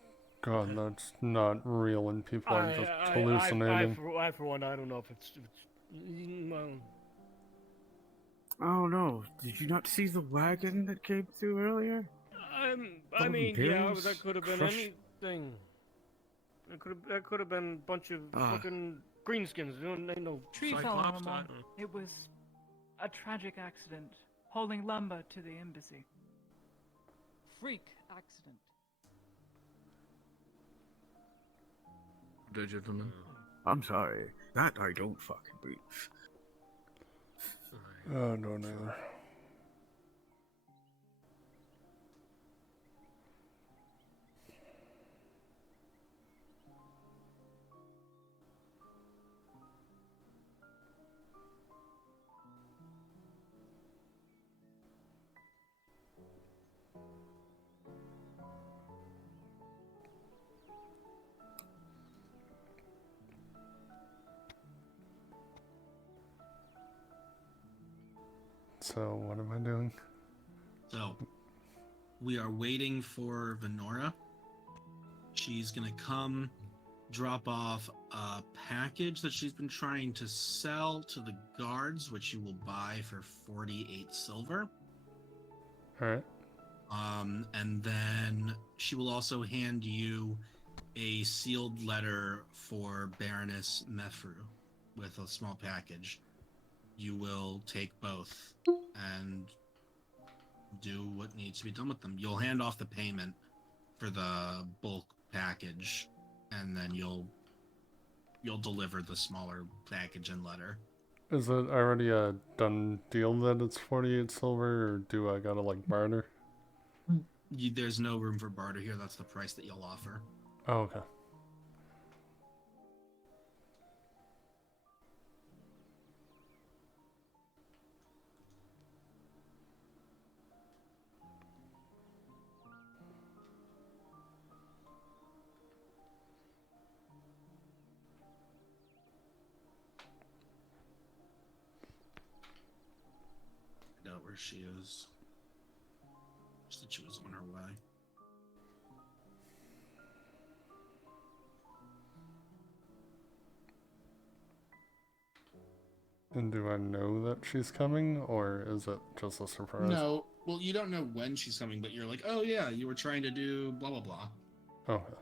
God that's not real and people are just hallucinating. I, for one, I don't know if it's well, Oh no, did you not see the wagon that came through earlier? I mean, yeah, Imperials that could have been crushed- anything. That could have been a bunch of fucking greenskins. No Tree fell Cyclops. on them all. It was a tragic accident, hauling lumber to the embassy. Freak accident. Good day, gentlemen. I'm sorry, that I don't fucking believe. Oh, no, neither. So, what am I doing? So, we are waiting for Venora. She's gonna come drop off a package that she's been trying to sell to the guards, which you will buy for 48 silver. Alright. And then she will also hand you a sealed letter for Baroness Mefru with a small package. You will take both and do what needs to be done with them. You'll hand off the payment for the bulk package, and then you'll deliver the smaller package and letter. Is it already a done deal that it's 48 silver, or do I gotta, like, barter? There's no room for barter here. That's the price that you'll offer. Oh, okay. I doubt where she is. She said she was on her way. And do I know that she's coming, or is it just a surprise? No, well, you don't know when she's coming, but you're like, oh yeah, you were trying to do blah blah blah. Okay.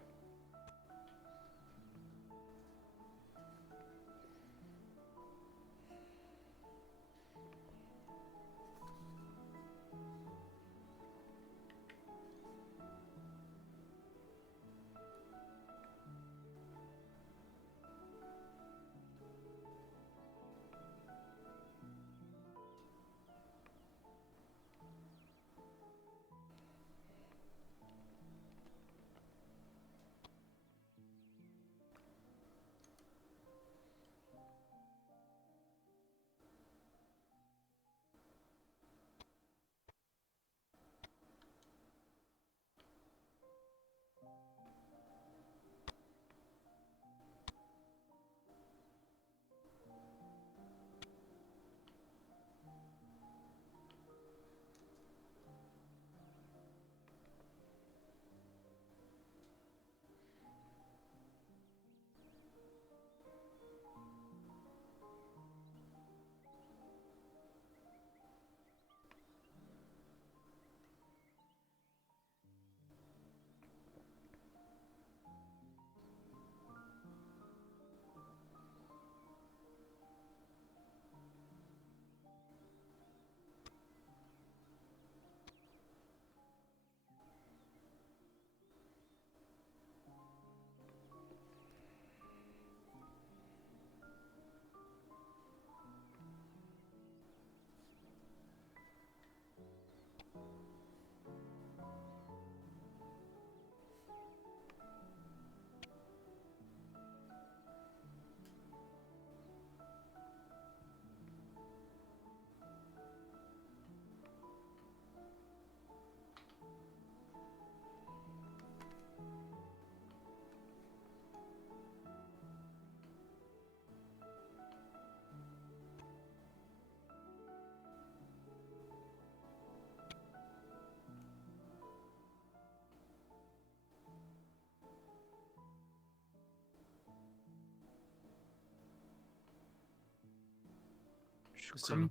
So,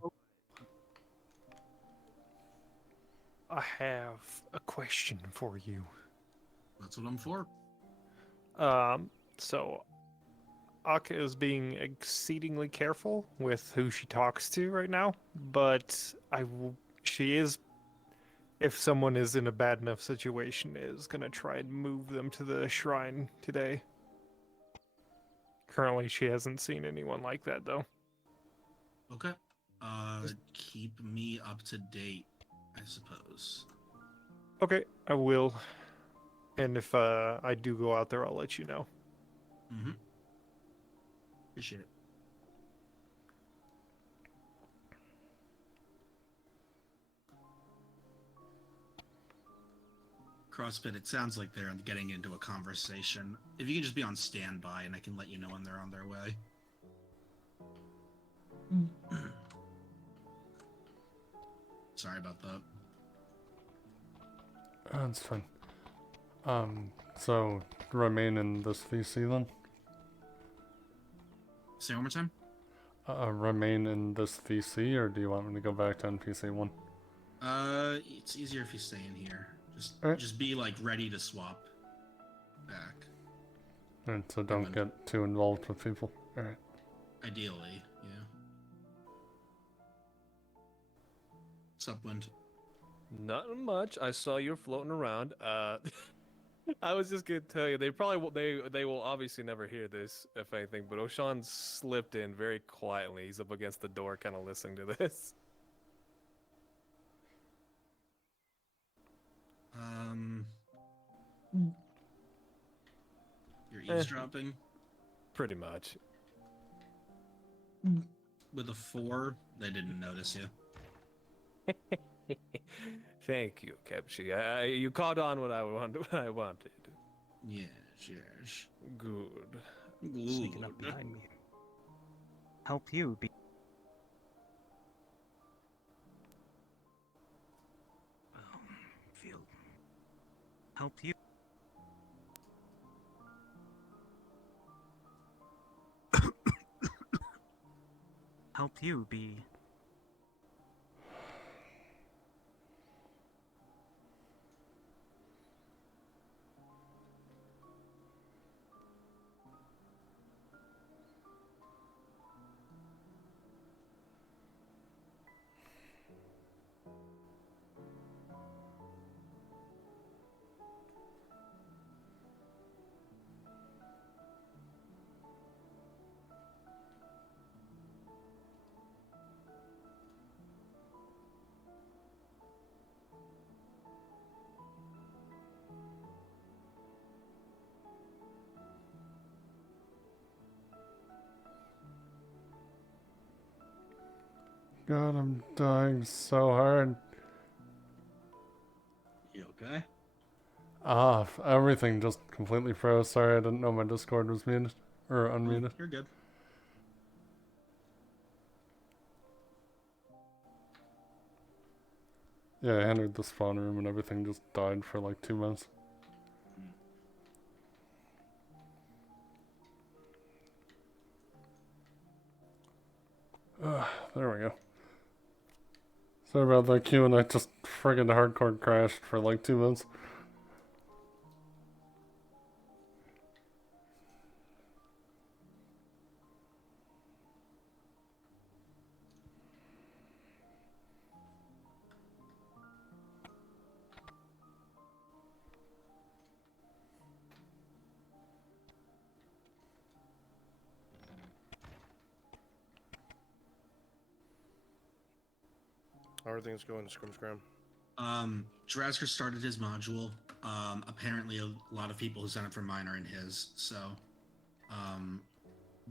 I have a question for you. that's what I'm for. So Aka is being exceedingly careful with who she talks to right now, but she is, if someone is in a bad enough situation, is gonna try and move them to the shrine today. Currently, she hasn't seen anyone like that though. Okay. Keep me up to date, I suppose. Okay, I will. And if I do go out there, I'll let you know. Mm-hmm. Appreciate it. CrossFit, it sounds like they're getting into a conversation. If you can just be on standby and I can let you know when they're on their way. Sorry about that. That's fine. So remain in this VC then? Say one more time? Remain in this VC, or do you want me to go back to NPC 1? It's easier if you stay in here. Alright. Just be like ready to swap back. Alright, so don't get too involved with people. Alright. Ideally, yeah. What's up, Wind? Not much. I saw you floating around. I was just gonna tell you, they probably they will obviously never hear this, if anything. But O'Shawn slipped in very quietly. He's up against the door, kind of listening to this. You're eavesdropping? Pretty much. With a 4, they didn't notice you. Thank you, Kepchi. You caught on what I wanted. Yes, yes. Good. Sneaking up behind me. Help you be. Feel. Help you. Help you be. God, I'm dying so hard. You okay? Everything just completely froze. Sorry, I didn't know my Discord was muted. Or unmuted. You're good. Yeah, I entered the spawn room and everything just died for like 2 months. There we go. Sorry about that, Q, and I just friggin' hardcore crashed for like 2 months. How are things going, Scrum Scram? Drasker started his module. Apparently a lot of people who signed up for mine are in his, so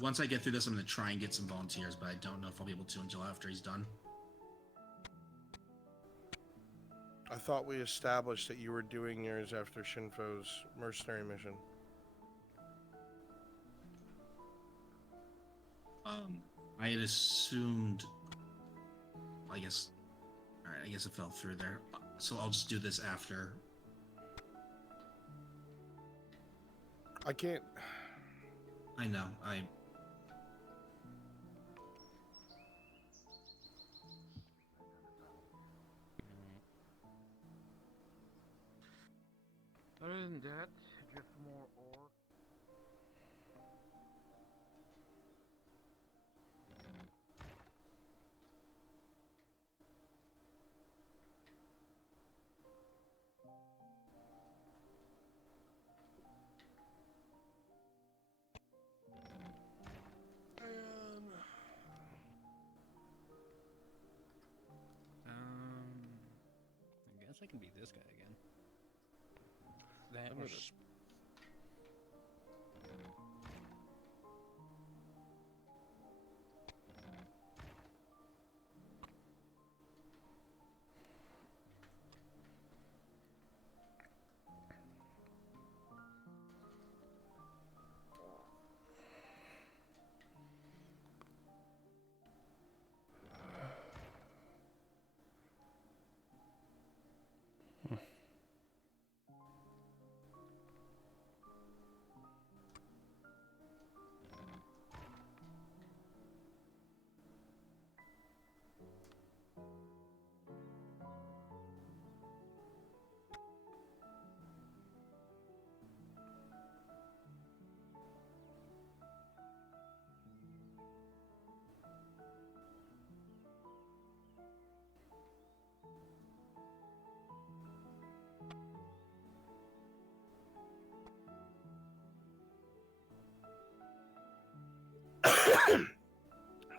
once I get through this, I'm going to try and get some volunteers, but I don't know if I'll be able to until after he's done. I thought we established that you were doing yours after Shinfo's mercenary mission. I had assumed, I guess, alright, I guess it fell through there. So I'll just do this after. I can't. I know, Other than that, just more ore. I guess I can be this guy again. That I'm or gonna-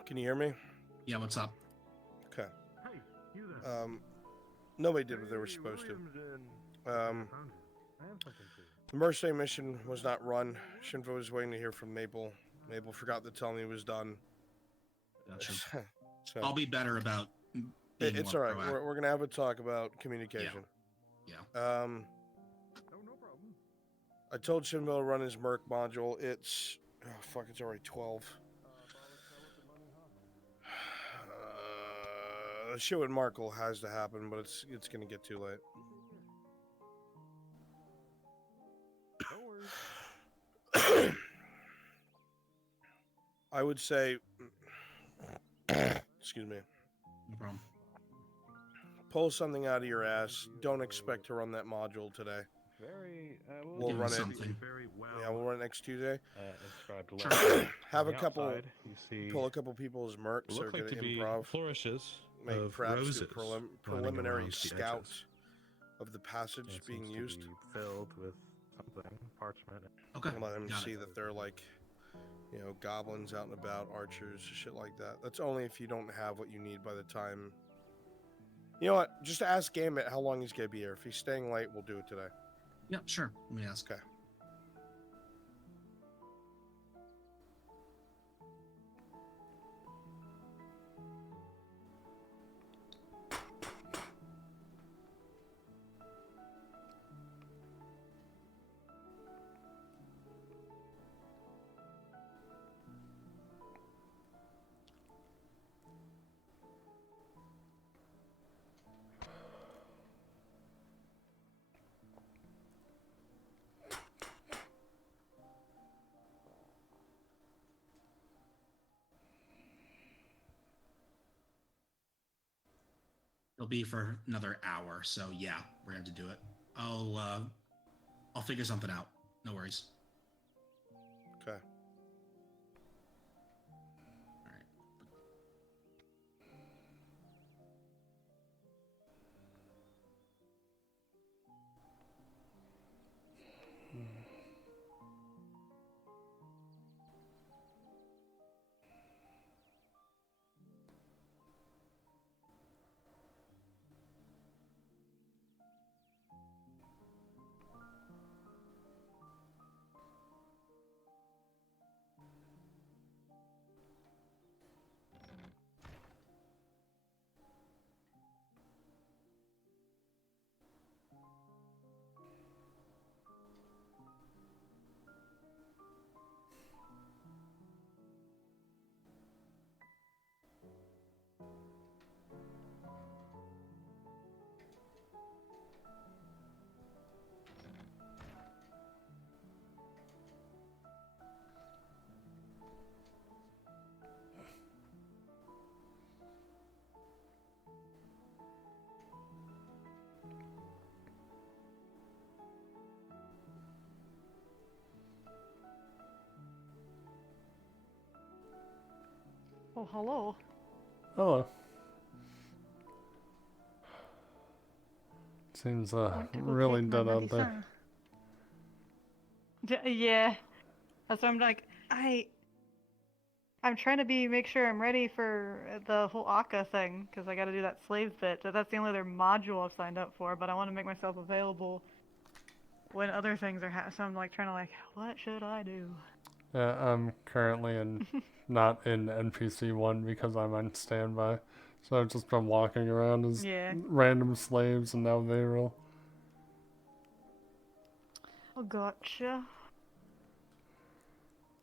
Can you hear me? Yeah, what's up? Okay. Hey, you there. Nobody did what they were supposed to. I am something to you. The mercenary mission was not run. Shinfo was waiting to hear from Maple. Maple forgot to tell me it was done. Gotcha. So, I'll be better about being it's more all right. We're gonna have a talk about communication. Yeah. Oh, no problem. I told Shinfo to run his Merc module. It's fuck. It's already 12. The shit with Markle has to happen, but it's gonna get too late. No worries. I would say, excuse me, No problem. pull something out of your ass. Don't expect to run that module today. Very. We'll Give run me it. something. Very well. Yeah, we'll run it next Tuesday. Inscribed Sure. letters. Have On a the couple. outside, you see Pull a couple people's mercs. Look They're like to gonna be improv. flourishes Make of perhaps roses do running preliminary around the scout edges. of the passage it being seems to used. be filled with something, parchment. Okay. And let them Got see it. that they're like, goblins out and about, archers, shit like that. That's only if you don't have what you need by the time. You know what? Just ask Gambit how long he's gonna be here. If he's staying late, we'll do it today. Yeah, sure. Let me ask. Okay. It'll be for another hour, so yeah, we're gonna have to do it. I'll figure something out. No worries. Okay. All right. Oh, hello. Hello. Seems Want to go really take my dead out there. medicine. Yeah. That's why I'm like, I'm trying to make sure I'm ready for the whole Akka thing, because I got to do that slave bit. That's the only other module I've signed up for, but I want to make myself available when other things are so I'm like trying to like, what should I do? Yeah, I'm currently not in NPC 1 because I'm on standby. So I've just been walking around as Yeah. random slaves and now they roll. Oh, gotcha.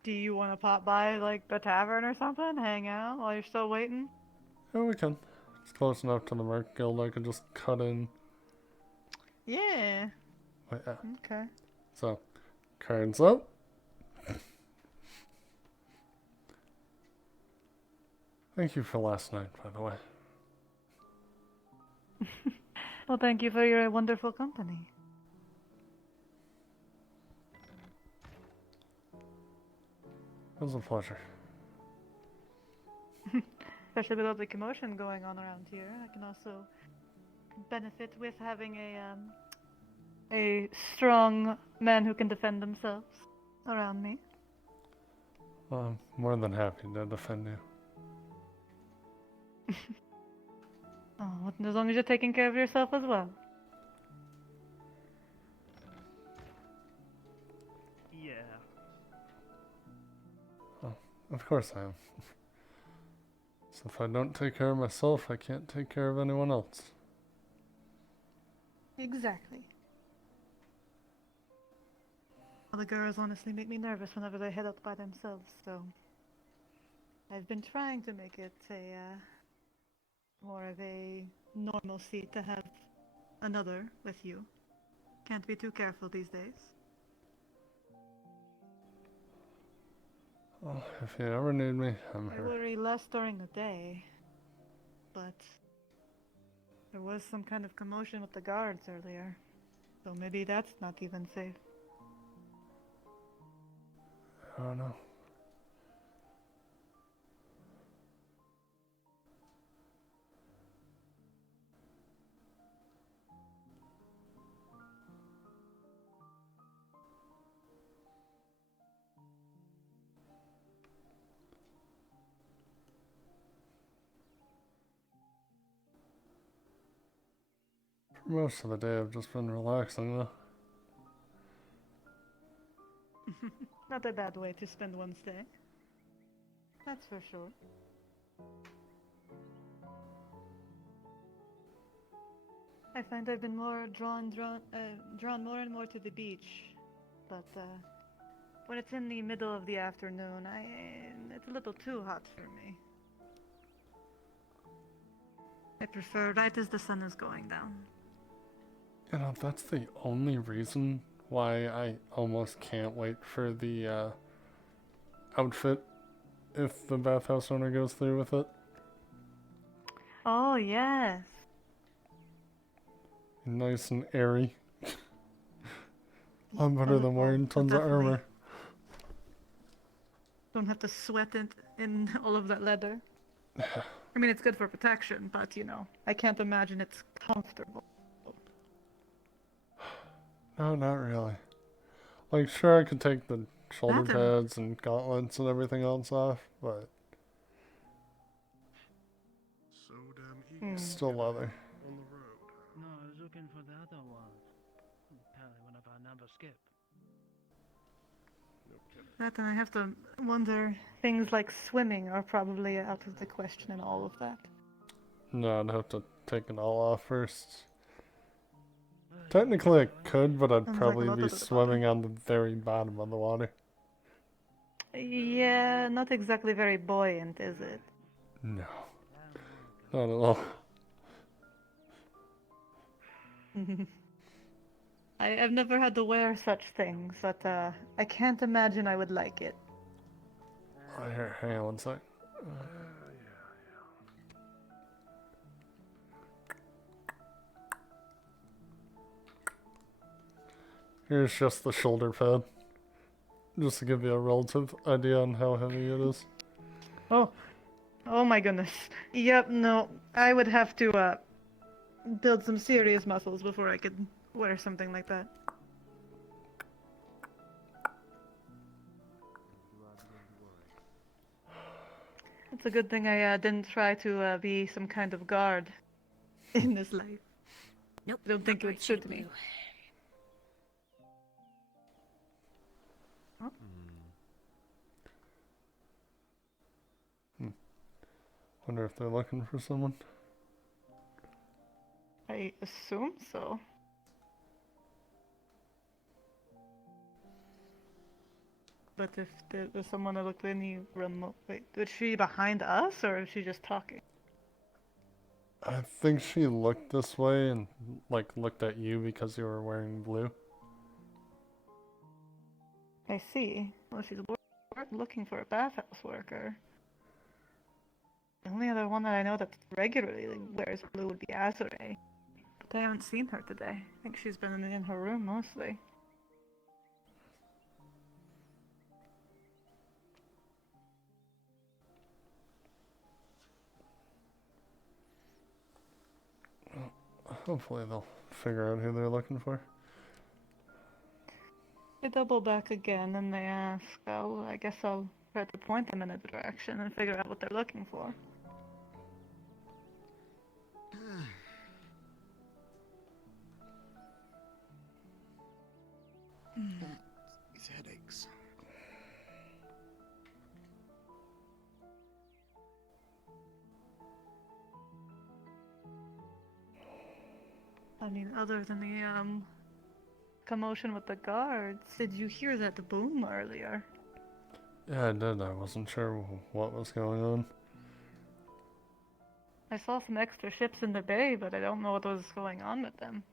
Do you want to pop by like the tavern or something? Hang out while you're still waiting? Yeah, we can. It's close enough to the Merc Guild, I could just cut in. Yeah. Wait, yeah. Okay. So, cards up. Thank you for last night, by the way. Well, thank you for your wonderful company. It was a pleasure. Especially with all the commotion going on around here, I can also benefit with having a strong man who can defend themselves around me. Well, I'm more than happy to defend you. Oh, as long as you're taking care of yourself as well. Yeah. Oh, of course I am. So if I don't take care of myself, I can't take care of anyone else. Exactly. Well, the girls honestly make me nervous whenever they head out by themselves, so I've been trying to make it more of a normalcy to have another with you. Can't be too careful these days. Oh, if you ever need me, I'm I here. worry less during the day, but there was some kind of commotion with the guards earlier, so maybe that's not even safe. I don't know. For most of the day, I've just been relaxing, though. Not a bad way to spend one's day. That's for sure. I find I've been more drawn more and more to the beach, but when it's in the middle of the afternoon, it's a little too hot for me. I prefer right as the sun is going down. You know, that's the only reason why I almost can't wait for the outfit if the bathhouse owner goes through with it. Oh, yes. Nice and airy. I'm better than wearing tons of definitely. armor. Don't have to sweat it in all of that leather. I mean, it's good for protection, but you know, I can't imagine it's comfortable. No, not really. Like, sure, I could take the shoulder That's pads and gauntlets and everything else off, but So damn it's still leather. on the road. No, I was looking for the other one. Apparently one of our numbers skipped. That and I have to wonder, things like swimming are probably out of the question in all of that. No, I'd have to take it all off first. Technically I could, but I'd Sounds like a probably lot be at the swimming on the very bottom of the water. Yeah, not exactly very buoyant, is it? No. Not at all. I've never had to wear such things, but I can't imagine I would like it. Oh, here, hang on one sec. Here's just the shoulder pad. Just to give you a relative idea on how heavy it is. Oh, Oh my goodness. Yep, no. I would have to, build some serious muscles before I could wear something like that. It's a good thing I didn't try to be some kind of guard in this life. Nope. I don't think it would suit me. Huh? Wonder if they're looking for someone. I assume so. But if there's someone that looked any remote... Wait, was she behind us, or is she just talking? I think she looked this way and, like, looked at you because you were wearing blue. I see. Well, she's looking for a bathhouse worker. The only other one that I know that regularly wears blue would be Azure. But I haven't seen her today. I think she's been in her room mostly. Hopefully they'll figure out who they're looking for. They double back again and they ask, oh, I guess I'll try to point them in a direction and figure out what they're looking for. These headaches. I mean, other than the, commotion with the guards, did you hear that boom earlier? Yeah, I did. I wasn't sure what was going on. I saw some extra ships in the bay, but I don't know what was going on with them.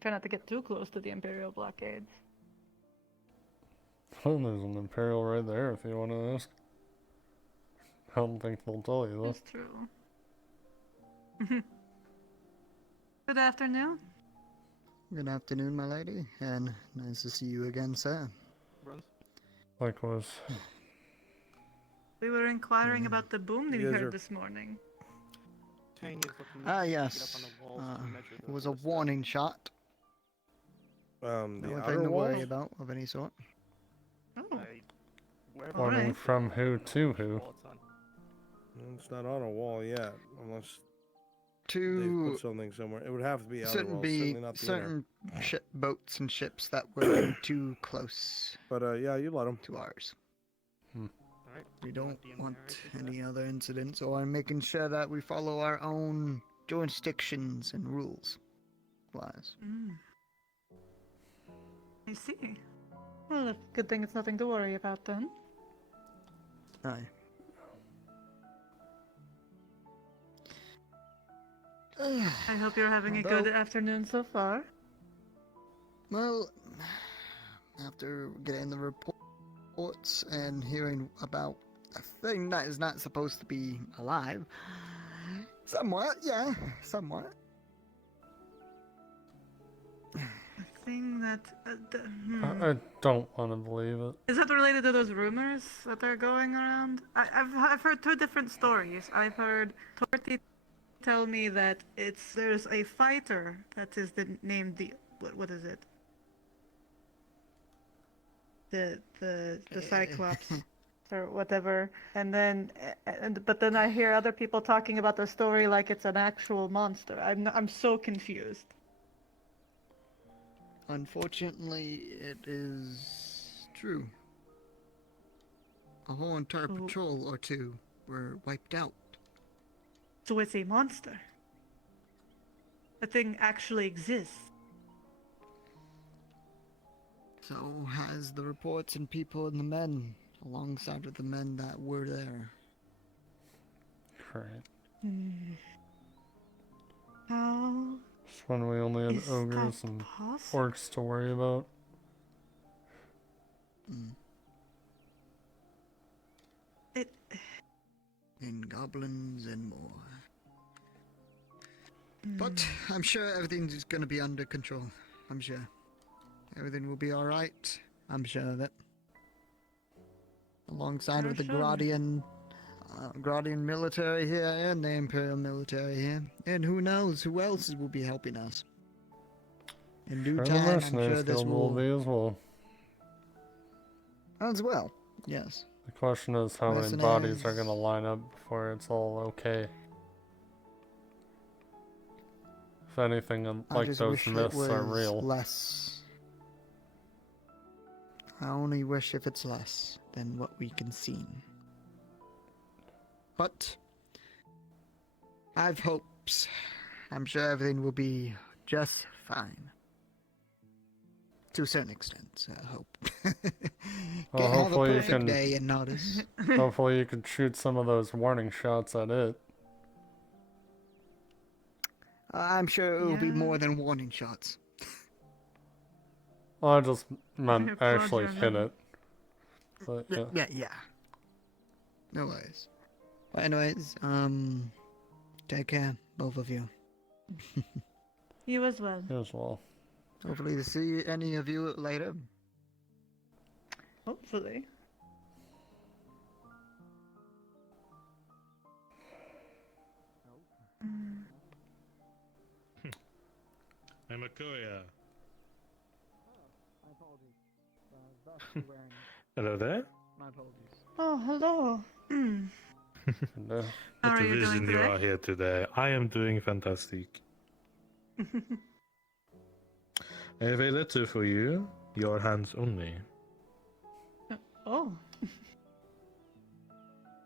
Try not to get too close to the Imperial blockades. Oh, there's an Imperial right there if you want to ask. I don't think they'll tell you though. That's true. Good afternoon. Good afternoon, my lady, and nice to see you again, sir. Likewise. We were inquiring about the boom that we You guys heard are- this morning. Ah, yes. It was a warning shot. The Nothing outer to worry walls? about of any sort. Oh. Warning Alright. from who to who? It's not on a wall yet, unless they To put something somewhere. It would have to be outer certain walls, be certainly not the inner. certain ship boats and ships that were in too close. But yeah, you let them. To ours. Hmm. We don't want any other incidents, or making sure that we follow our own jurisdictions and rules. Wise. I see. Well, a good thing it's nothing to worry about then. Aye. I hope you're having a good afternoon so far. Well, after getting the reports and hearing about a thing that is not supposed to be alive, somewhat, yeah, somewhat. A thing that... I don't want to believe it. Is that related to those rumors that are going around? I've heard two different stories. I've heard Torti tell me that there's a fighter that is named the what is it? The Cyclops or whatever. But then I hear other people talking about the story like it's an actual monster. I'm so confused. Unfortunately, it is true. A whole entire patrol or two were wiped out. So it's a monster. The thing actually exists. So has the reports and people and the men, alongside with the men that were there. Correct. How? It's when we only had Is ogres that and possible? orcs to worry about. And goblins and more. But I'm sure everything's gonna be under control. I'm sure. Everything will be alright. I'm sure of it. Alongside with the Sure. Gradian Gradian military here and the Imperial military here. And who knows who else will be helping us. In due And the time, I'm mercenary sure this guild will will... be as well. As well, yes. The question is how many bodies are going to line up before it's all okay. If anything, I like just those wish it myths are was real. less. I only wish if it's less than what we can see. But I've hopes. I'm sure everything will be just fine. To a certain extent, I hope. Well, Can't have a hopefully you perfect can. day and notice. Hopefully you can shoot some of those warning shots at it. I'm sure it will be more than warning shots. Well, I just meant Your actually quadrant. hit it. But, yeah. Yeah. No worries. But anyways, take care, both of you. You as well. You as well. Hopefully to see any of you later. Hopefully. I'm a courier. Hello there. My apologies. Oh, hello. What How are a you vision doing you today? are here today. I am doing fantastic. I have a letter for you. Your hands only. Oh.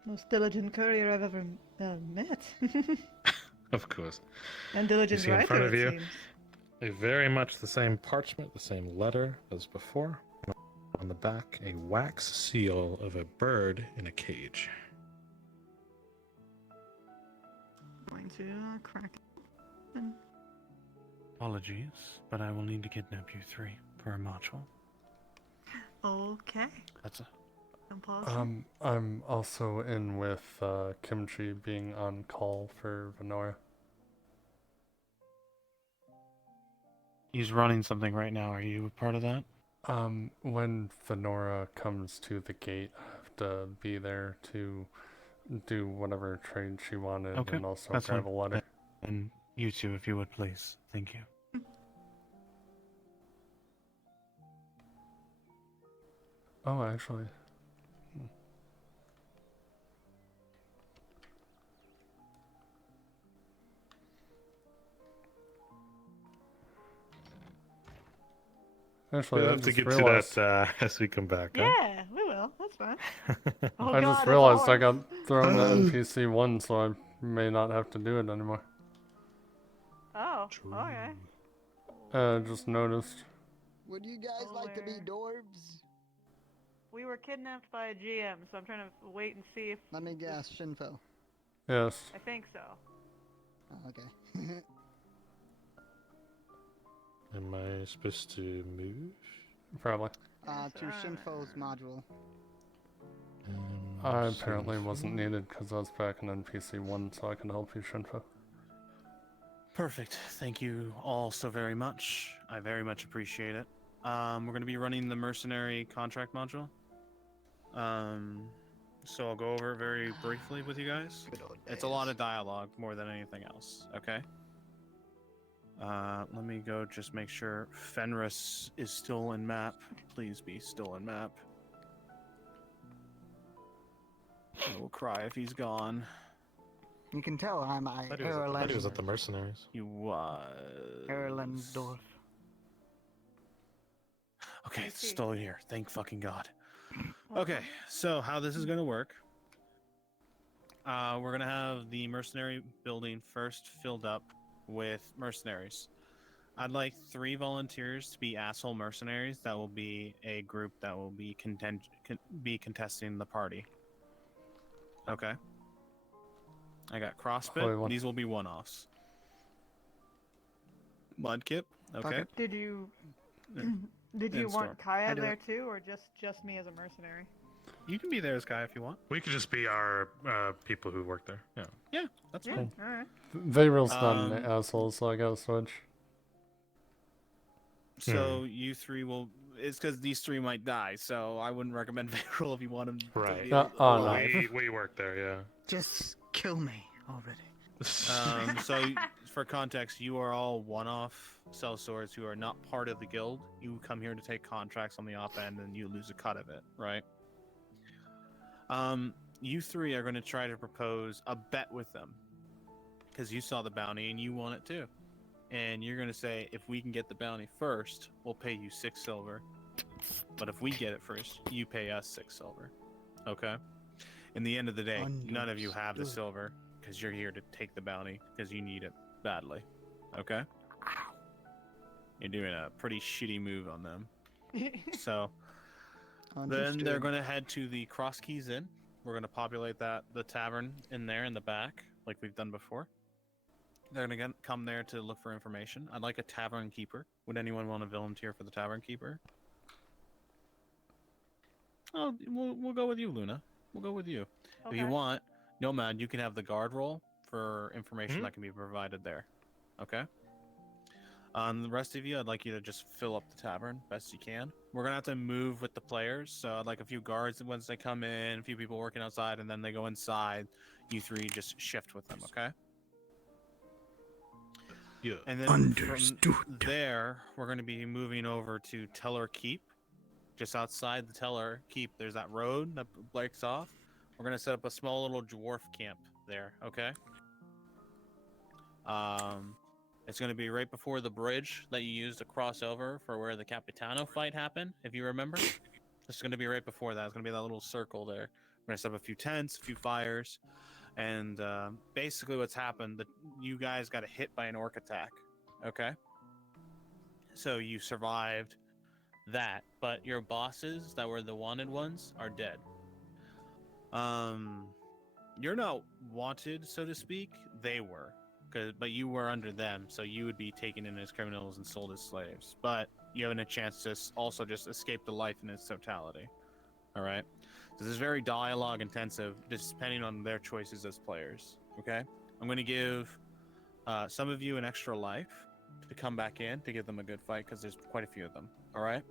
Most diligent courier I've ever met. Of course. And You diligent see in front writer, of it you seems. a very much the same parchment, the same letter as before. On the back, a wax seal of a bird in a cage. Going to crack it open. Apologies, but I will need to kidnap you three for a module. Okay. That's a... I'm also in with Kimchi being on call for Venora. He's running something right now. Are you a part of that? When Venora comes to the gate, I have to be there to do whatever trade she wanted Okay, and also that's grab fine. a letter. And you two, if you would please. Thank you. Oh, actually. Actually, We'll I have to just get realized, to that as we come back. Huh? Yeah, we will. That's fine. Oh, I God, just it's realized I ours. got thrown to NPC 1, so I may not have to do it anymore. Oh, okay. Just noticed. Would you guys like to be dwarves? We were kidnapped by a GM, so I'm trying to wait and see if... Let me guess, Shinfo. Yes. I think so. Oh, okay. Am I supposed to move? Probably. To Shinfo's module. I apparently wasn't needed because I was back in NPC 1, so I can help you, Shinfo. Perfect. Thank you all so very much. I very much appreciate it. We're going to be running the mercenary contract module. So I'll go over it very briefly with you guys. It's a lot of dialogue more than anything else. Okay. Let me go just make sure Fenris is still in map. Please be still in map. I will cry if he's gone. You can tell I'm a I thought he was at the mercenaries. He was. Erlendorf. Okay, it's still here. Thank fucking God. Okay, so how this is going to work. We're going to have the mercenary building first filled up with mercenaries. I'd like 3 volunteers to be asshole mercenaries. That will be a group that will be contesting the party. Okay. I got Crossbit. These will be one-offs. Mudkip. Okay. Did you And want Storm. Kaya I do there it. too, or just me as a mercenary? You can be there as Kai if you want. We could just be our people who work there. Yeah. Yeah, that's Yeah, fine. alright. They real's not an asshole, so I gotta switch. So you 3 will. It's because these 3 might die, so I wouldn't recommend Viral if you want them. Right. To be alive. We work there, yeah. Just kill me already. For context, you are all one-off sellswords who are not part of the guild. You come here to take contracts on the off end, and you lose a cut of it, right? You three are going to try to propose a bet with them, because you saw the bounty and you want it too. And you're going to say, if we can get the bounty first, we'll pay you 6 silver. But if we get it first, you pay us 6 silver. Okay? In the end of the day, none of you have the silver, because you're here to take the bounty, because you need it badly. Okay? You're doing a pretty shitty move on them. So, then they're going to head to the Cross Keys Inn. We're going to populate the tavern in there in the back, like we've done before. They're going to come there to look for information. I'd like a tavern keeper. Would anyone want to volunteer for the tavern keeper? Oh, we'll go with you, Luna. We'll go with you. Okay. If you want, Nomad, you can have the guard roll for information that can be provided there. Okay? The rest of you, I'd like you to just fill up the tavern best you can. We're going to have to move with the players, so I'd like a few guards once they come in, a few people working outside, and then they go inside. You three just shift with them, okay? Yeah. And then Understood. from there, we're going to be moving over to Teller Keep. Just outside the Teller Keep, there's that road that breaks off. We're going to set up a small little dwarf camp there, okay? It's going to be right before the bridge that you used to cross over for where the Capitano fight happened, if you remember. It's going to be right before that. It's going to be that little circle there. We're going to set up a few tents, a few fires. And basically what's happened, you guys got hit by an orc attack, okay? So you survived that, but your bosses that were the wanted ones are dead. You're not wanted, so to speak. They were, but you were under them, so you would be taken in as criminals and sold as slaves. But you have a chance to also just escape the life in its totality. All right. So this is very dialogue intensive, just depending on their choices as players. Okay. I'm going to give some of you an extra life to come back in to give them a good fight, because there's quite a few of them. All right.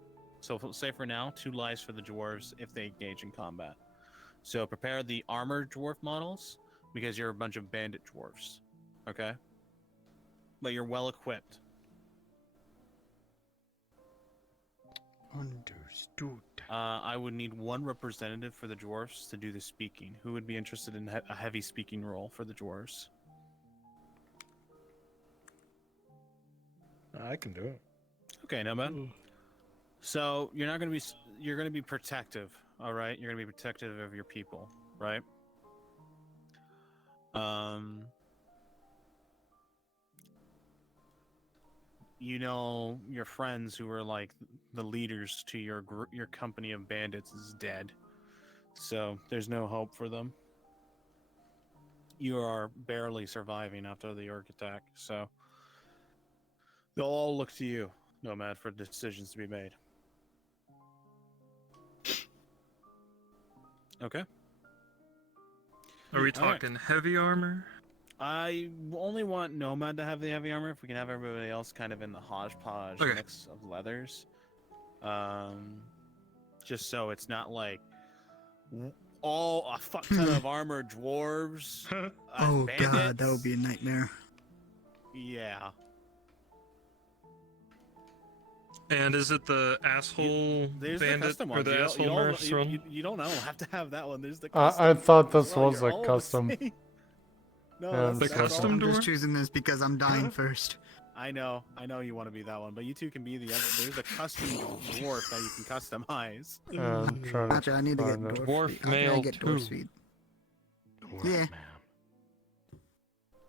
So say for now, 2 lives for the dwarves if they engage in combat. So prepare the armored dwarf models, because you're a bunch of bandit dwarves. Okay? But you're well equipped. Understood. I would need 1 representative for the dwarves to do the speaking. Who would be interested in a heavy speaking role for the dwarves? I can do it. Okay, Nomad. So you're not going to be. You're going to be protective. All right. You're going to be protective of your people, right? You know, your friends who were like the leaders to your company of bandits is dead, so there's no hope for them. You are barely surviving after the orc attack, so they'll all look to you, Nomad, for decisions to be made. Okay. Are we talking heavy armor? I only want Nomad to have the heavy armor. If we can have everybody else kind of in the hodgepodge mix of leathers. Just so it's not like all a fuck ton of armored dwarves. Oh bandits. god, that would be a nightmare. Yeah. And is it the asshole There's the bandit custom or ones. the asshole nurse one? You don't have to have that one. There's the custom. I thought this Well, was you're a all the custom. same. No, And that's The custom I'm door? just choosing this because I'm dying first. I know you want to be that one, but you two can be the other. There's a custom dwarf that you can customize. I'm trying to Actually, I need to get find it. dwarf feet. How can I get dwarf feet? Yeah.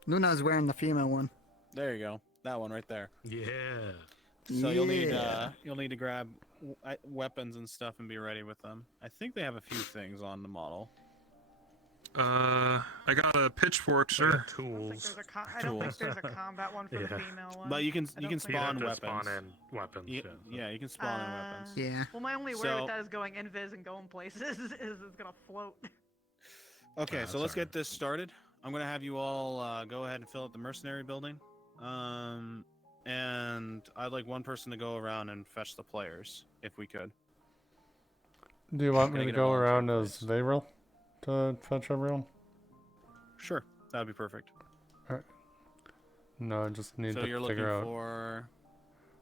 Luna's wearing the female one. There you go, that one right there. Yeah. So you'll need Yeah. to grab weapons and stuff and be ready with them. I think they have a few things on the model. I got a pitchfork, sir. Tools. I don't think there's a combat one for the Yeah. female one. But you can I don't think spawn You have weapons. to spawn in weapons. Yeah, you can spawn in weapons. Yeah. Well, my only worry So- with that is going invis and going places is it's gonna float. Okay, that's so let's alright. get this started. I'm gonna have you all go ahead and fill out the mercenary building, and I'd like one person to go around and fetch the players, if we could. Do you want Can I me to get a go volunteer, around as Vayril to fetch everyone? Sure, that'd be perfect. Alright. No, I just need So to you're looking figure out for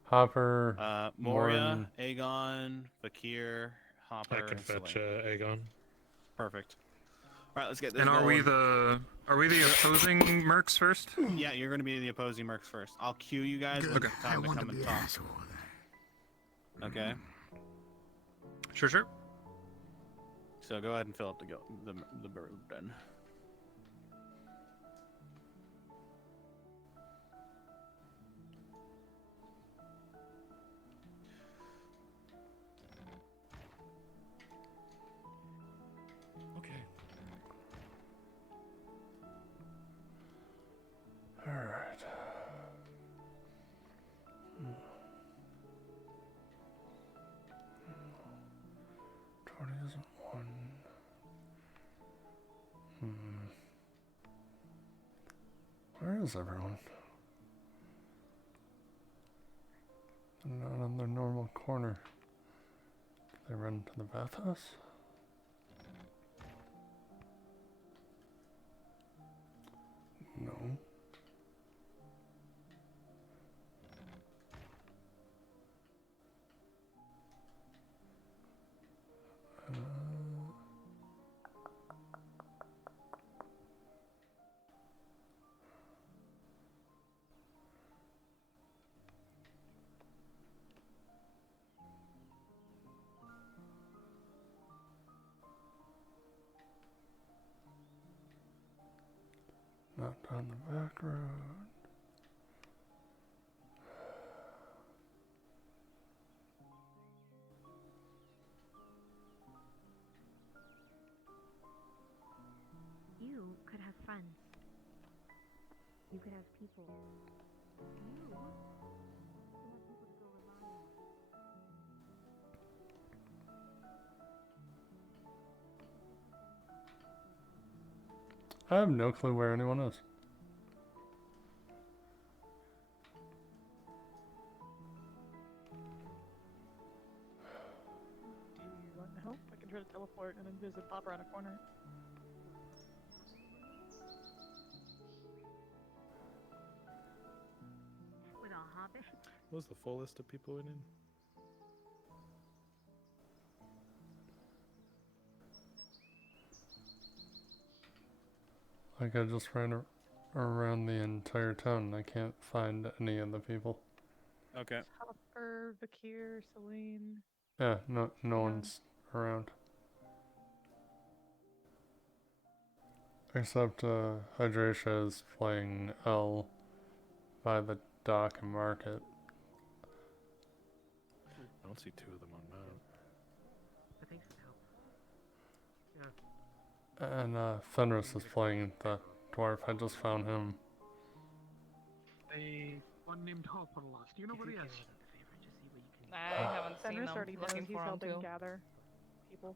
Hopper, Moria, Aegon, Fakir, Hopper, I can and fetch Selene. Aegon. Perfect. All right, let's get this. And are we going. the opposing mercs first? Yeah, you're going to be the opposing mercs first. I'll cue you guys when Good. it's time to come and talk. Okay. Sure. So go ahead and fill up the bird then. Okay. Alright. Twenty isn't one. Where is everyone? They're not in their normal corner. They run to the bathhouse? No. Not down the back road. You could have friends. You could have people. You could have people to go rely on. I have no clue where anyone is. Do you want help? I can try to teleport and then visit pop around a corner. With a hobbit? What was the full list of people in? Like I just ran around the entire town and I can't find any of the people. Okay. Hopper, Bakir, Celine. Yeah, no one's around. Except Hydratia is playing L by the dock and market. I don't see two of them on map. I think so. Yeah. And Fenris is playing the dwarf. I just found him. One named Hopper lost. Do you know where he is? I haven't seen them. Already looking for him too. Gather people.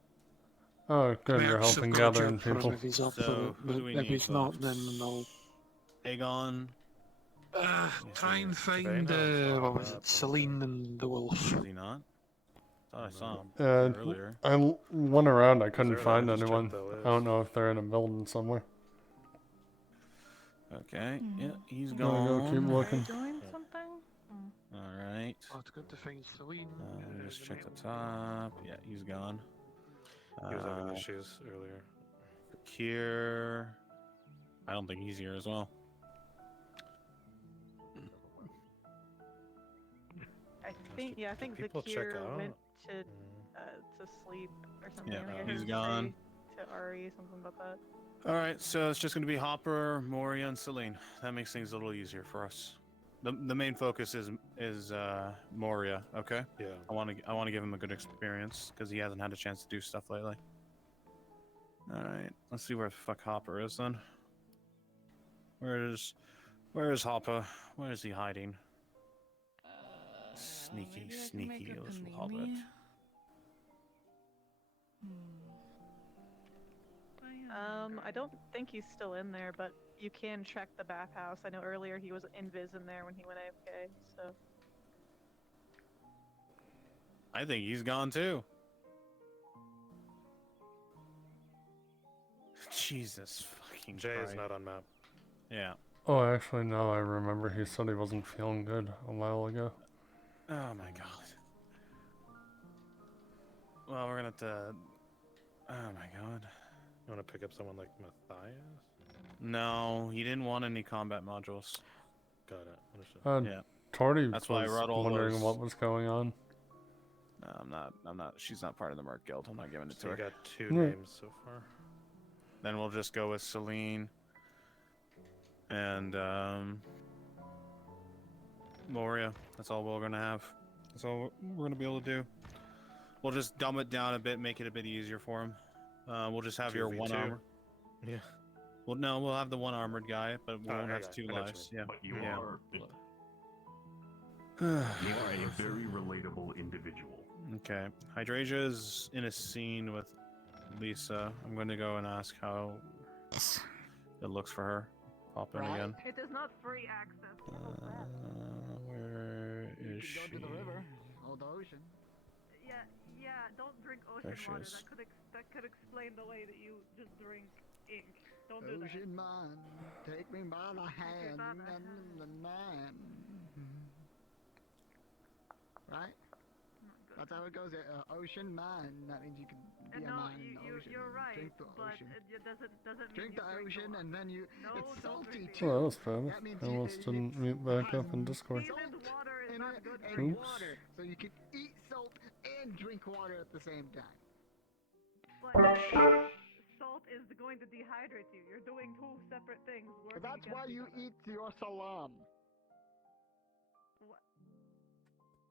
Oh, good. You're Max, helping I've got gathering you for him people. if he's up So, for it, who do we but if need, he's not, folks? then I'll Aegon. try and find what was it, Celine and the wolf. Is he not? Thought I saw him earlier. I went around. I couldn't earlier, find I just checked anyone. the list. I don't know if they're in a building somewhere. Okay. Yeah, he's I'm gone. gonna go keep looking. Join something? All right. Oh, it's good to find Celine. Just check the top. Yeah, he's gone. He was having issues earlier. Kier. I don't think he's here as well. I think I think people check Bakir out? went to sleep or something. Yeah, I think I heard he's him gone. say to Ari something about that. All right, so it's just going to be Hopper, Moria, and Celine. That makes things a little easier for us. The main focus is Moria. Okay. Yeah. I want to give him a good experience because he hasn't had a chance to do stuff lately. All right, let's see where the fuck Hopper is then. Where is Hopper? Where is he hiding? Sneaky little hobbit. I don't think he's still in there, but you can check the bathhouse. I know earlier he was invis in there when he went AFK, so. I think he's gone too. Jesus fucking King's Jay is Pride. not on map. Yeah. Oh, actually, no, I remember he said he wasn't feeling good a while ago. Oh my god. Well, we're gonna have to. Oh my god. You want to pick up someone like Matthias? No, he didn't want any combat modules. Got it. Understood. Yeah. Torty That's why I was wrote all wondering those. what was going on. No, I'm not. She's not part of the Merc Guild. I'm not giving it to So her. you got 2 Yeah. names so far. Then we'll just go with Celine. And Moria. That's all we're gonna have. That's all we're gonna be able to do. We'll just dumb it down a bit, make it a bit easier for him. We'll just have your 2v2. one armor. Yeah. Well, no, we'll have the one armored guy, but we won't yeah, have yeah, 2 I know what you lives. mean. Yeah. But you yeah. are a very relatable individual. Okay. Hydrasia is in a scene with Lisa. I'm going to go and ask how it looks for her. Pop in again. It is not free access. Where You is can she? go to the river or the ocean. Yeah, don't drink There ocean she water. is. That could explain the way that you just drink ink. Don't do that. Ocean man, take me by the hand, by the and the man. Right? That's how it goes. Ocean man. That means you can be a No, man in the ocean. you're and right, Drink the but ocean. it doesn't Drink mean the you ocean, and then you. No, it's don't salty drink too. Well, that was fair. That means I you- almost didn't meet back up in Discord. Seasoned water is in not it good for and you. Oops. water, so you can eat salt and drink water at the same time. But salt is going to dehydrate you. You're doing 2 separate things. working That's why against you each eat your salam. other.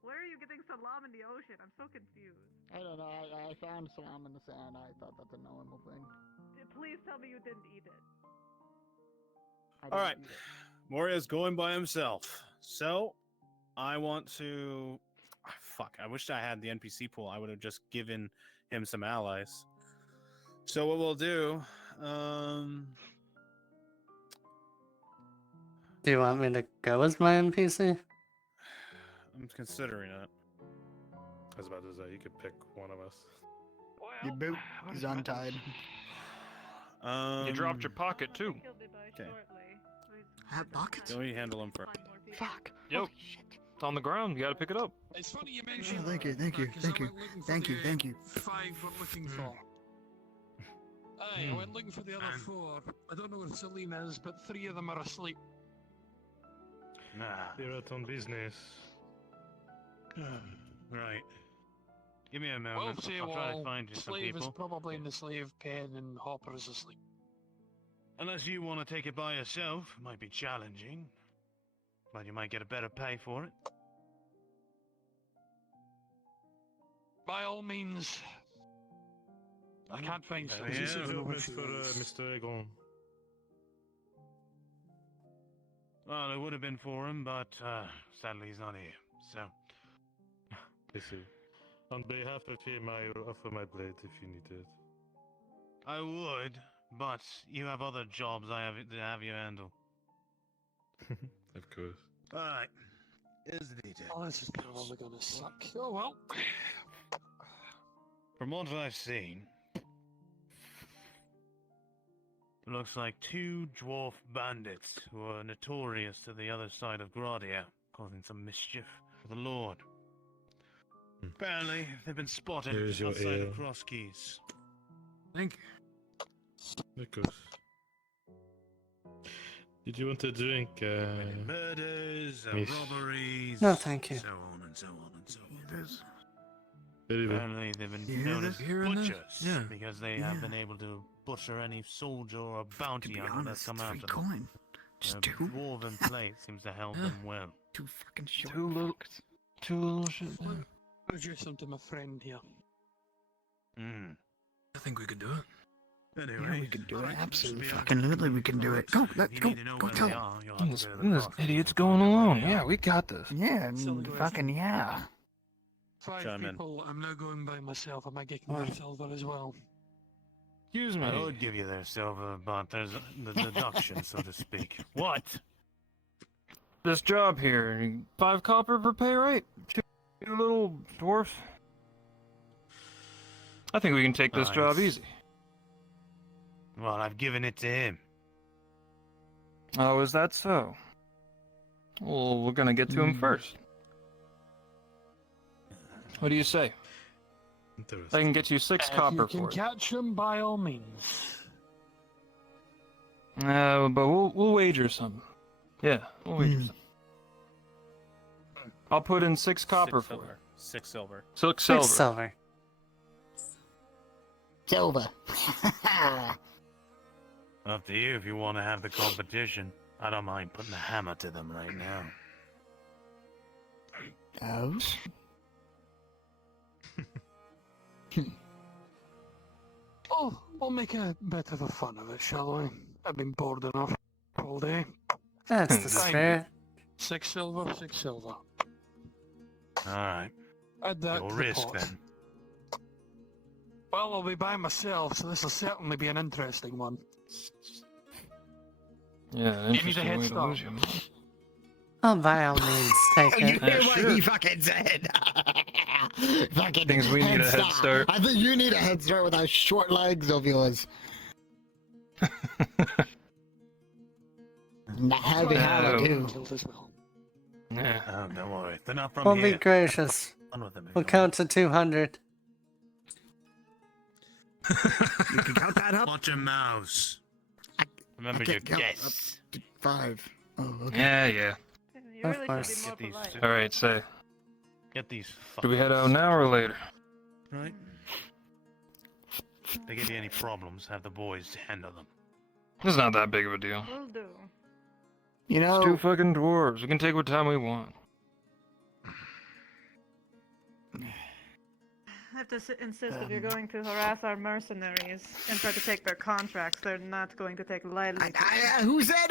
Where are you getting salam in the ocean? I'm so confused. I don't know. I found salam in the sand. I thought that's a normal thing. Please tell me you didn't eat it. I All right. didn't eat it. Moria's going by himself. So, I want to... fuck, I wish I had the NPC pool. I would have just given him some allies. So what we'll do... Do you want me to go as my NPC? I'm considering it. I was about to say, you could pick one of us. Your boot is untied. You dropped your pocket too. Okay. I have pockets? Let me handle him first. Fuck. Yo, it's on the ground. You gotta pick it up. It's funny you Oh, mentioned. thank you, thank you, that, 'cause thank I you, went looking for thank you, the thank you. 5 we're looking for. Aye, I went looking for the other 4. I don't know where Celine is, but 3 of them are asleep. Nah. You're out on business. Right. Give me a Well, moment. say I'll try to well, find you some Slave is people. probably in the slave pen and Hopper is asleep. Unless you want to take it by yourself, it might be challenging. But you might get a better pay for it. By all means. I can't find This Celine. is I don't know your where best she for is. Mr. Egon. Well, it would have been for him, but sadly he's not here. So, I see. On behalf of him, I will offer my blade if you need it. I would, but you have other jobs I have to have you handle. Of course. All right. Here's the detail. Oh, this is probably gonna suck. Oh well. From what I've seen, it looks like 2 dwarf bandits who are notorious to the other side of Gradia, causing some mischief for the Lord. Apparently, they've been spotted Here's your outside ale. of Cross Keys. Thank you. Of course. Did you want to drink? Murders, Miss- robberies. No, thank you. So on and so on and so on. Very well. Apparently, they've been You hear known as this? Hearing this? butchers Yeah. because they have Yeah. been able to butcher any soldier or bounty To be hunter honest, that's come 3 after them. coin. Just Their 2. dwarven plate seems to help Yeah. them well. 2 fucking short Two little- fucks. Two little shit. Look, introduce them to my friend here. Mm. I think we could do it. Anyway, Yeah, we can do it. alright, Absolutely, just be fucking literally, we can do it. Go, If let's you go, need to know go where tell they them. are, you'll have to This, go to this the cross idiot's keys. going Find out where alone. they Yeah, are. we got this. Yeah, Silly boys. fucking yeah. 5 Chime in. people. I'm now going by myself. Am I getting Oh. their silver as well? Excuse me. I would give you their silver, but there's the deduction, so to speak. What? This job here, 5 copper per pay, right? 2 little dwarfs. I think we can take this job Nice. easy. Well, I've given it to him. Oh, is that so? Well, we're gonna get to him first. What do you say? I can get you 6 copper If you for can it. catch him, by all means. But we'll wager some. Yeah, we'll wager some. I'll put in 6 copper for it. 6 silver. 6 silver. 6 silver. Silver. Up to you if you want to have the competition. I don't mind putting a hammer to them right now. Oh? Oh, we'll make a bit of a fun of it, shall we? I've been bored enough all day. That's the Fine. spirit. 6 silver, 6 silver. Alright. Add that Your to the risk pot. then. Well, I'll be by myself, so this will certainly be an interesting one. Yeah, You need a head start. Oh, by all means, take You it. hear what he fucking said? Fucking Things we need a head start. I think you need a head start with those short legs of yours. And the heavy hammer, too. Yeah. Oh, don't worry. They're not from We'll here. be gracious. None of them are We'll from count to 200. You can count that up? Watch your mouths. Remember I your can count guess. up to 5. Oh, okay. Yeah, yeah. You Of really course. should be more polite. Alright, say. Get these Do we head out now or later? Right? If they give you any problems, have the boys handle them. It's not that big of a deal. Will do. You It's 2 know, fucking dwarves. We can take what time we want. I have to insist if you're going to harass our mercenaries and try to take their contracts, they're not going to take lightly. who said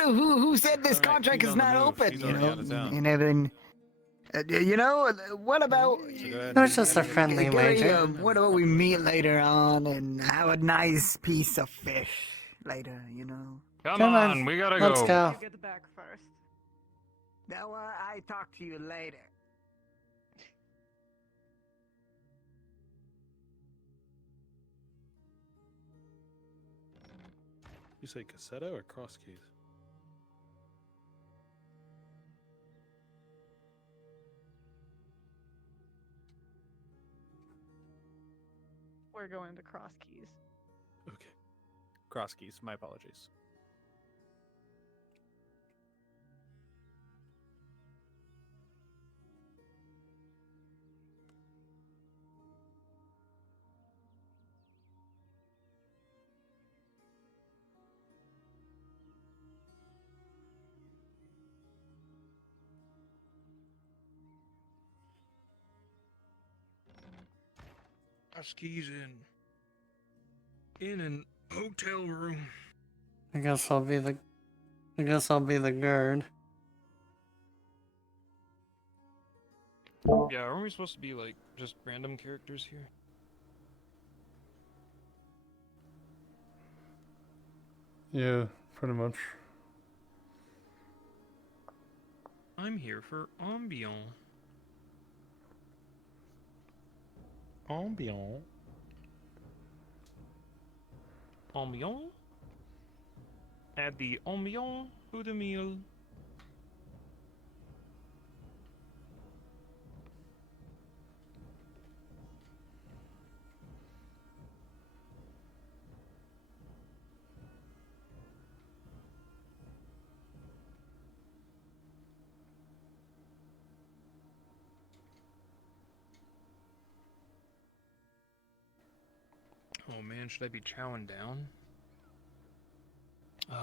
this Alright, contract he's is on the not move. open? He's You already know, out of town. and everything. You know, what about? It was just a friendly wager. What about we meet later on and have a nice piece of fish later? You know. Come Come on, on, we gotta let's go. go. You get back first. Now I talk to you later. You say Cassetto or Cross Keys? We're going to Cross Keys. Okay. Cross keys. My apologies. Cross Keys in an hotel room. I guess I'll be the guard. Yeah, aren't we supposed to be like just random characters here? Yeah, pretty much. I'm here for ambiance. Ambiance. Ambiance? Add the ambiance to the meal. Oh man, should I be chowing down?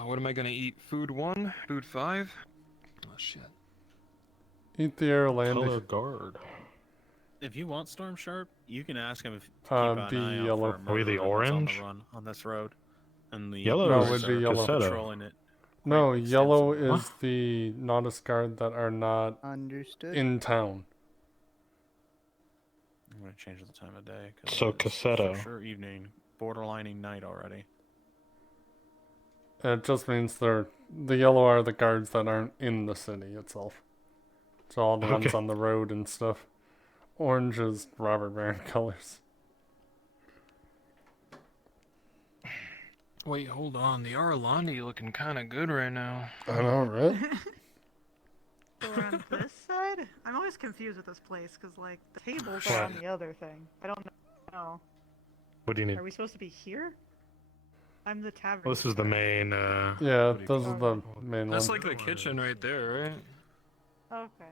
What am I gonna eat? Food 1? Food 5? Oh shit. Eat the Airlandic. Color guard. If you want Storm Sharp, you can ask him if keep The an eye out yellow. for a Are we the murderer that's orange? on the run on this road. And the Yellow No, murderers it'd be are yellow. patrolling it. No, quite yellow extensively. is the Nodus guard that are not Understood. in town. I'm gonna change the time of day. 'Cause So it is Cassetto. for sure evening, borderlining night already. It just means the yellow are the guards that aren't in the city itself. So all the ones Okay. on the road and stuff. Orange is Robert Baron colors. Wait, hold on. The Aralandi looking kind of good right now. I know, right? So we're on this side? I'm always confused with this place because, like, the tables are on the other thing. I don't know. What do you need? Are we supposed to be here? I'm the tavern. Well, this is the main. Yeah, what do you this call is it? the main That's one. like the kitchen right there, right? Okay.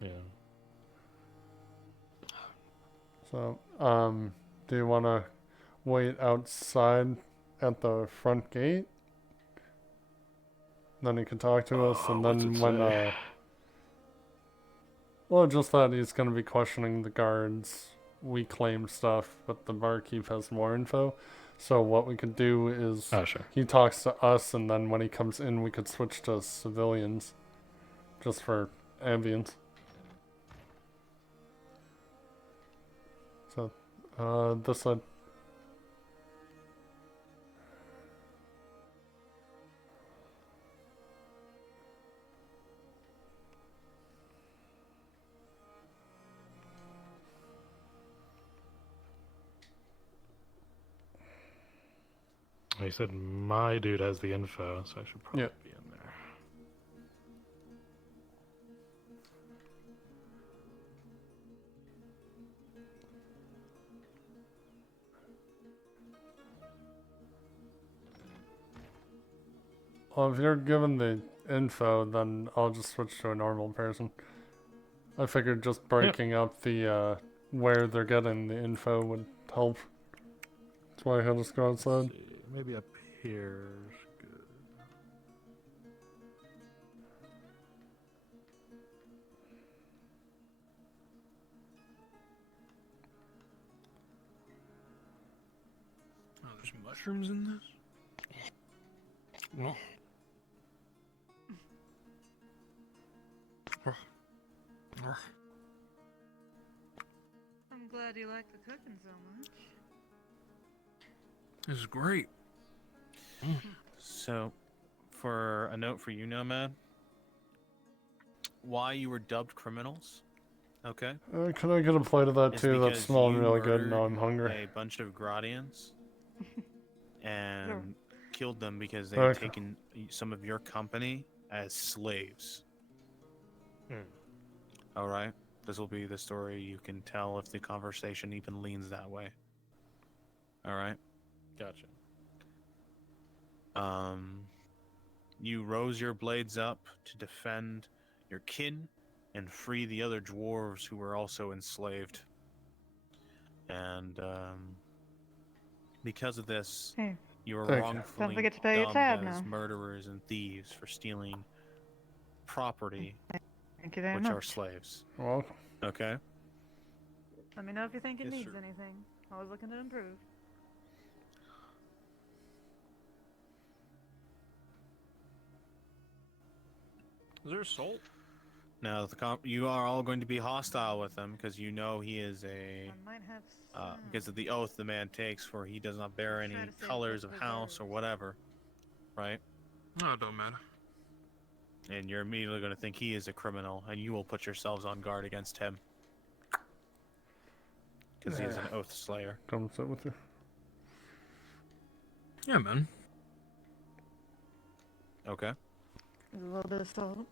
Yeah. So, do you want to wait outside at the front gate? Then he can talk to us, and what's then it when, say? well, just that he's going to be questioning the guards. We claim stuff, but the barkeep has more info. So what we could do is he talks to us, and then when he comes in, we could switch to civilians, just for ambience. So, this side. He said my dude has the info, so I should probably Yeah. be in there. Well, if you're given the info, then I'll just switch to a normal person. I figured just breaking up the, where they're getting the info would help. That's why I had us go outside. Maybe up here is good. Oh, there's mushrooms in this? No. I'm glad you like the cooking so much. This is great. So, for a note for you, Nomad, why you were dubbed criminals? Okay. Can I get a plate of that It's too? That's because smelling you really good. murdered Now I'm hungry. A bunch of Gradians and killed them because they Okay. had taken some of your company as slaves. All right. This will be the story you can tell if the conversation even leans that way. All right. Gotcha. You rose your blades up to defend your kin and free the other dwarves who were also enslaved. And because of this, Hey. you were Thank you. wrongfully Don't forget to pay your dubbed tab as now. murderers and thieves for stealing property, Thank you very which much. are slaves. You're welcome. Okay. Let me know if you think it Yes, needs sir. anything. Always looking to improve. Is there salt? Now, you are all going to be hostile with him because you know he is a. I might have Because of the oath the man takes, for he does not bear any Try to save colors what of house or whatever, right? No, it don't matter. And you're immediately going to think he is a criminal, and you will put yourselves on guard against him. Because he is an oath slayer. Come sit with you. Yeah, man. Okay. There's a little bit of salt.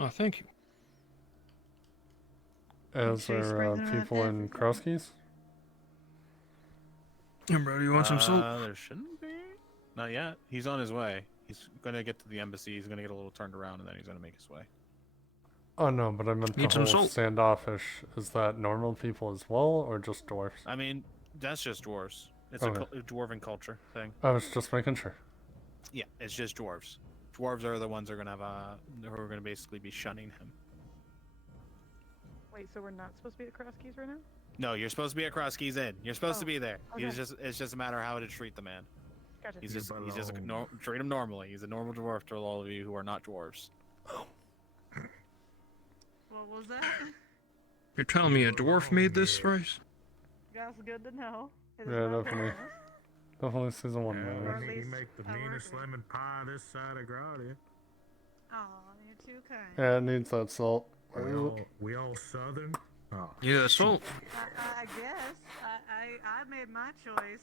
Oh, thank you. Is sure you there sprinkle it on people in everything. Cross Keys? Hey, bro, do you want some salt? There shouldn't be. Not yet. He's on his way. He's going to get to the embassy. He's going to get a little turned around, and then he's going to make his way. Oh no, but I meant the Need some whole salt? standoffish. Is that normal people as well, or just dwarves? I mean, that's just dwarves. It's Okay. a dwarven culture thing. I was just making sure. Yeah, it's just dwarves. Dwarves are the ones that are going to have who are going to basically be shunning him. Wait, so we're not supposed to be at Cross Keys right now? No, you're supposed to be at Cross Keys Inn. You're supposed to Oh, be there. okay. It's just a matter of how to treat the man. Gotcha. He's just treat him normally. He's a normal dwarf to all of you who are not dwarves. What was that? You're telling me a dwarf made this rice? That's good to know. It is Yeah, not definitely. poisonous. Definitely season one. Or man. at He least make the I work meanest with- lemon pie this side of Gradia. Aw, you're too kind. Yeah, it needs that salt. Where is We it? all Southern. Yeah, so I guess I made my choice.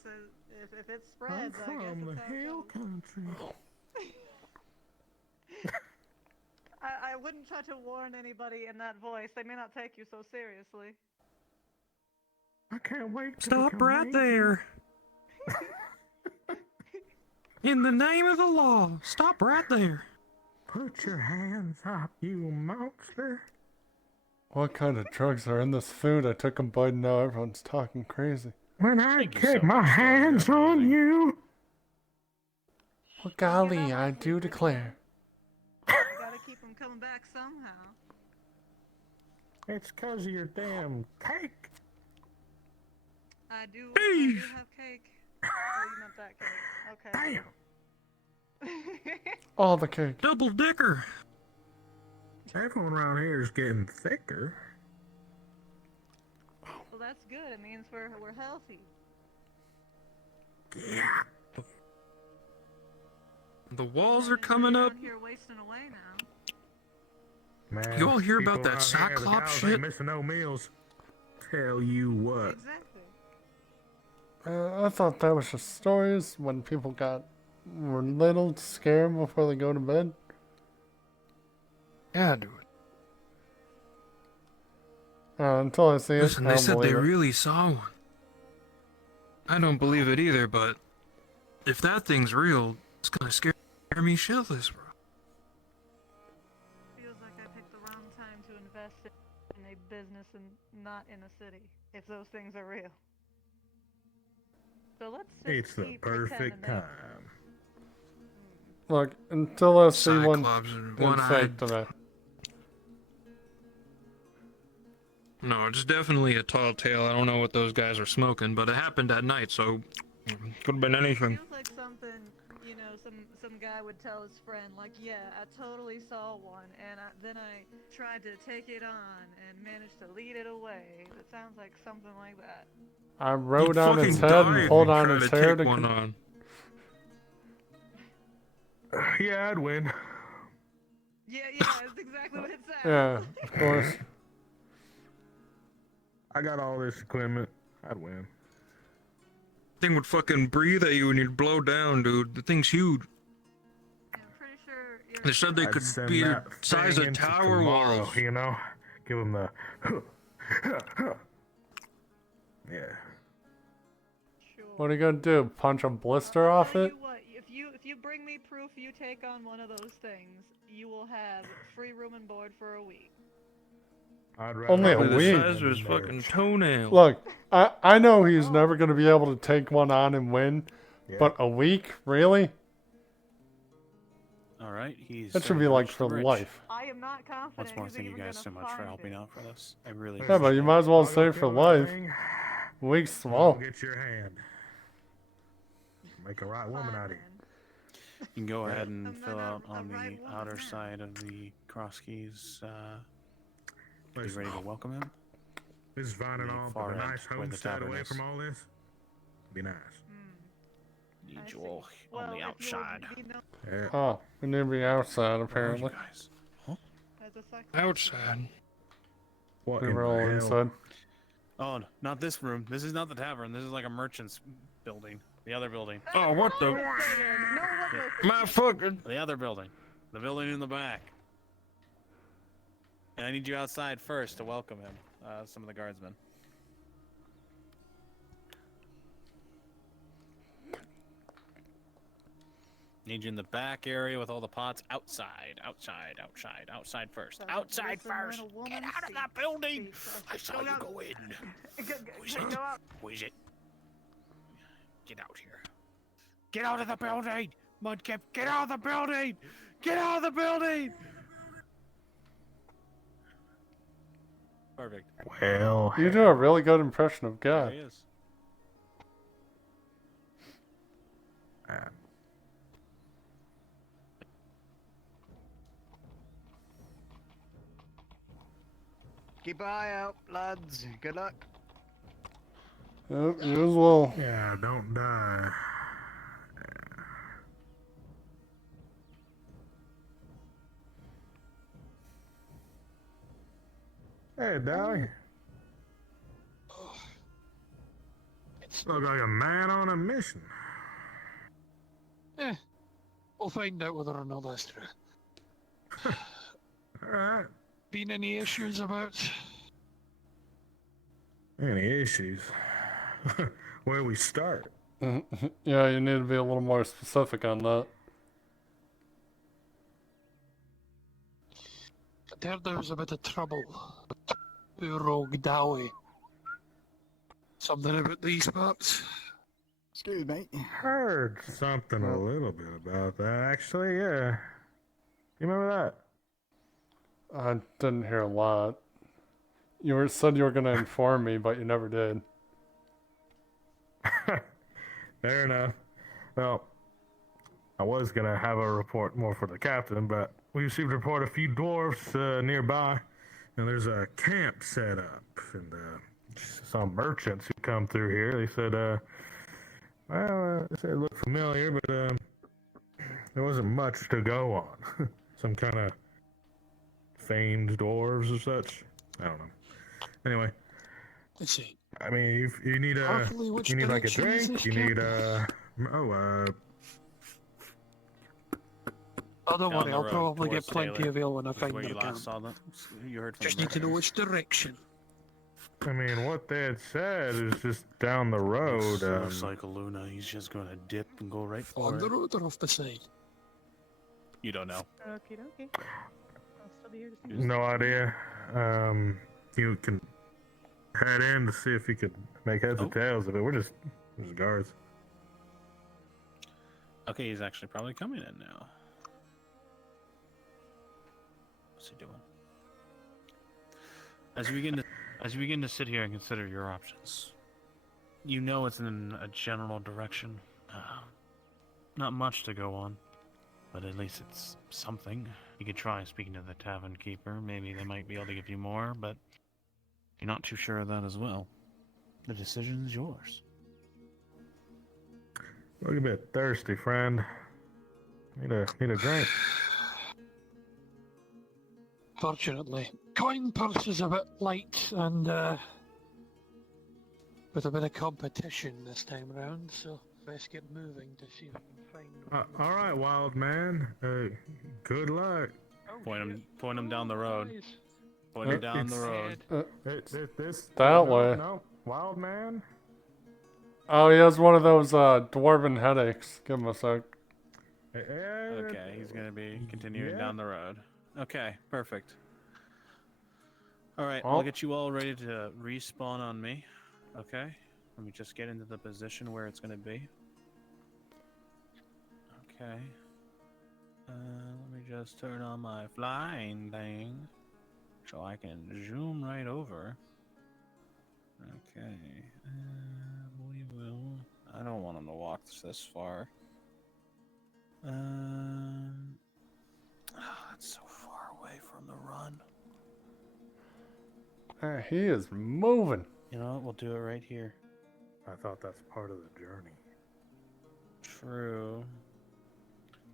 If it spreads, I guess it's how it goes. country. I wouldn't try to warn anybody in that voice. They may not take you so seriously. I can't wait. Stop right there. In the name of the law, stop right there. Put your hands up, you monster. What kind of drugs are in this food? I took a bite and now everyone's talking crazy. When I get my hands on you. Well, golly, I do declare. Gotta keep them coming back somehow. It's 'cause of your damn cake. I do have cake. Oh, you meant that cake. Okay. All the cake. Double dicker. Everyone around here is getting thicker. Well, that's good. It means we're healthy. Yeah. The walls are coming up. Down here wasting away now. Man, You all hear about people that out here, the Cyclops cows shit? ain't missing no meals. Tell you what. Exactly. I thought that was just stories when people were little scared before they go to bed. Yeah, dude. Until I see it, Listen, I they don't said they believe it. really saw one. I don't believe it either, but if that thing's real, it's gonna scare me shitless, bro. Feels like I picked the wrong time to invest in a business and not in a city, if those things are real. So let's just It's the keep perfect pretending time. Look, until I see one Cyclops and fake one-eyed. today. No, it's definitely a tall tale. I don't know what those guys are smoking, but it happened at night, so could have been anything. Feels like something, some guy would tell his friend, like, yeah, I totally saw one, and then I tried to take it on and managed to lead it away. It sounds like something like that. I rode You'd on its fucking head die and if pulled you on tried its to hair take to one on. Yeah, I'd win. Yeah, that's exactly what it sounds. Yeah, of course. I got all this equipment. I'd win. Thing would fucking breathe at you and you'd blow down, dude. The thing's huge. I'm pretty sure you're... They said they I'd could send be the that size thing of into tower tomorrow, walls. You know, give them the. Yeah. What are you gonna do? Punch a blister off Tell it? you what, if you bring me proof you take on one of those things, you will have free room and board for a week. I'd Only a Probably week. the size of his fucking toenail. Look, I know he's never gonna be able to take one on and win, Yeah. but a week, really? All right, he's. That should be like for rich. life. I am not confident. Once more, he's thank you even guys gonna so much for find helping it. out for this. I really. Yeah, but you appreciate might as well I'll go say for kill that life. thing. Week's I'll small. get your hand. Make a right woman out of you. You can go ahead and I'm fill not out a on right the woman outer now. side of the cross keys. Be Listen, ready to welcome him. this is fine and the all, far but a end nice where the homestead tavern away is. from all this be nice. Need I you see. all Well, on the if you'll outside. be known Yeah. Oh, we need to be outside Where are you apparently. guys? as a sex Outside. What We in were the all hell? inside. Oh, not this room. This is not the tavern. This is like a merchant's building. The other building. Oh, what the? My fucking. The other building. The building in the back. And I need you outside first to welcome him. Some of the guardsmen. Need you in the back area with all the pots. Outside first. Outside first. Get out of that building. I saw you go in. Who is it? Who is it? Get out here. Get out of the building. Mudkip, get out of the building. Get out of the building. Perfect. Well, You do a really good impression of There God. he is. Keep an eye out, lads. Good luck. Yep, you as well. yeah, don't die. Hey, Dolly. Look like a man on a mission. We'll find out whether or not that's true. Alright. Been any issues about? Any issues? Where we start? Yeah, you need to be a little more specific on that. I heard there was a bit of trouble with Rogue Dowie. Something about these parts? Excuse me. Heard something a little bit about that, actually, yeah. You remember that? I didn't hear a lot. Said you were gonna inform me, but you never did. Fair enough. Well, I was gonna have a report more for the captain, but we received a report of a few dwarfs nearby, and there's a camp set up, and some merchants who come through here. They said, they said it looked familiar, but there wasn't much to go on. Some kind of famed dwarves or such. I don't know. Anyway, Let's see. I mean, you need Roughly which you need like a direction is drink. this You need camp? Oh, don't Down worry, the I'll road probably get towards plenty Taylor of ale when I was find where the you camp. last saw them. You heard from Just the need to know which direction. I mean, what they had said is just down the road. Looks like a Luna. He's just gonna dip and go right for On it. the road or off the side? You don't know. Okie dokie. I'll still be here to see. No idea. You can head in to see if you could make heads or tails of it. We're just guards. Okay, he's actually probably coming in now. What's he doing? As you begin to sit here and consider your options, you know it's in a general direction. Not much to go on, but at least it's something. You could try speaking to the tavern keeper. Maybe they might be able to give you more, but you're not too sure of that as well. The decision's yours. Look a bit thirsty, friend. Need a drink. Fortunately. Coin purse is a bit light and with a bit of competition this time around, so best get moving to see if I can find All right, wild man. Good luck. Point him down the road. Point him down the road. That way. No, wild man. Oh, he has one of those dwarven headaches. Give him a sec. Okay, he's gonna be continuing down the road. Okay, perfect. Alright, I'll get you all ready to respawn on me. Okay? Let me just get into the position where it's gonna be. Okay. Let me just turn on my flying thing so I can zoom right over. Okay. We will. I don't want him to walk this far. That's so far away from the run. He is moving. You know what? We'll do it right here. I thought that's part of the journey. True.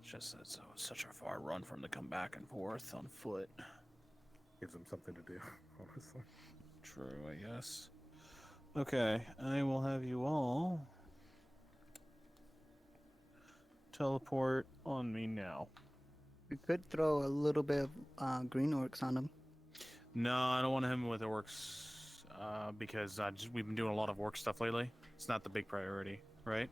It's just that it's such a far run for him to come back and forth on foot. Gives him something to do, honestly. True, I guess. Okay, I will have you all teleport on me now. We could throw a little bit of green orcs on him. No, I don't want him with orcs because we've been doing a lot of orc stuff lately. It's not the big priority, right?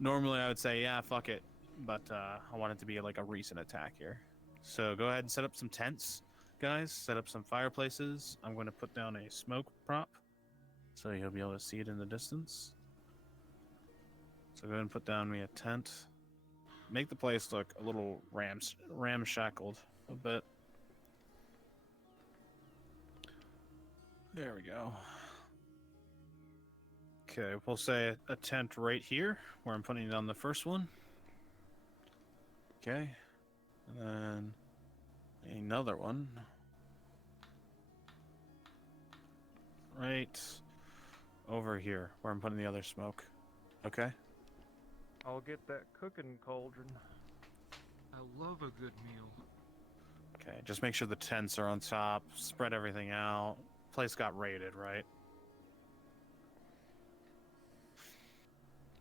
Normally I would say, yeah, fuck it. But I want it to be like a recent attack here. So go ahead and set up some tents, guys. Set up some fireplaces. I'm going to put down a smoke prop so you'll be able to see it in the distance. So go ahead and put down me a tent. Make the place look a little ramshackled a bit. There we go. Okay, we'll say a tent right here where I'm putting down the first one. Okay, and then another one right over here where I'm putting the other smoke. Okay. I'll get that cooking cauldron. I love a good meal. Okay, just make sure the tents are on top. Spread everything out. Place got raided, right?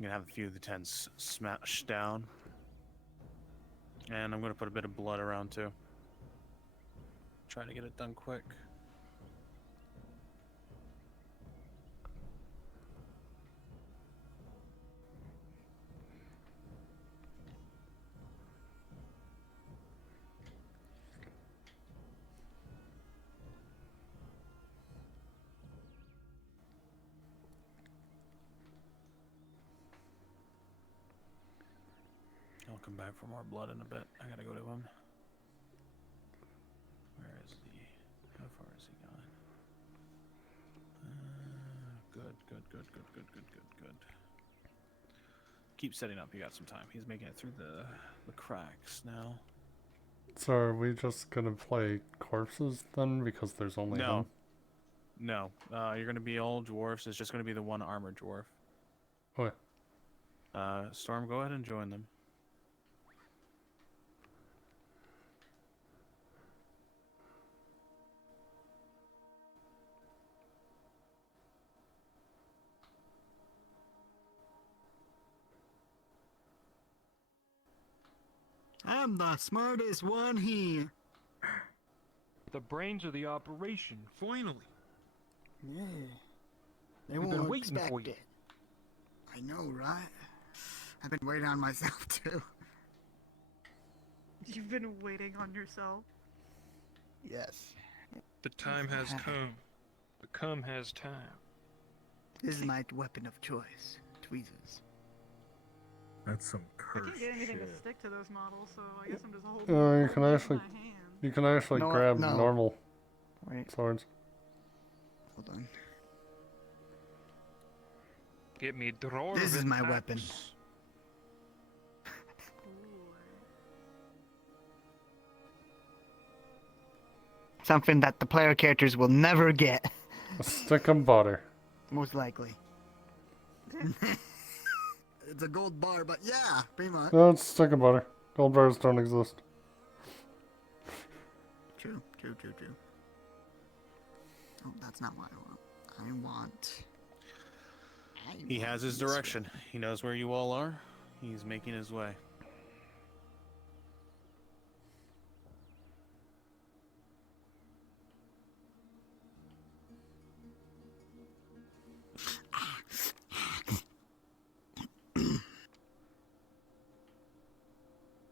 I'm gonna have a few of the tents smashed down. And I'm gonna put a bit of blood around too. Try to get it done quick. I'll come back for more blood in a bit. I gotta go to him. Where is he? How far is he gone? Good. Keep setting up. You got some time. He's making it through the cracks now. So are we just gonna play corpses then? Because there's only No. one? No. You're gonna be all dwarfs. It's just gonna be the one armored dwarf. Oh, yeah. Storm, go ahead and join them. I'm the smartest one here. The brains of the operation, finally. Yeah. They We've been won't waiting expect for you. it. I know, right? I've been waiting on myself too. You've been waiting on yourself. Yes. The time has come. The come has time. This is my weapon of choice. Tweezers. That's some I curse can't get anything to shit. stick to those models, so I guess I'm just holding. You can holding it in actually, my hand. you can actually No, grab no. normal Wait. swords. Hold on. Get me dwarven This is my weapon. axe. Something that the player characters will never get. A stick of butter. Most likely. It's a gold bar, but yeah, pretty much. No, it's a stick of butter. Gold bars don't exist. True. Oh, that's not what I want. He has his direction. He knows where you all are. He's making his way.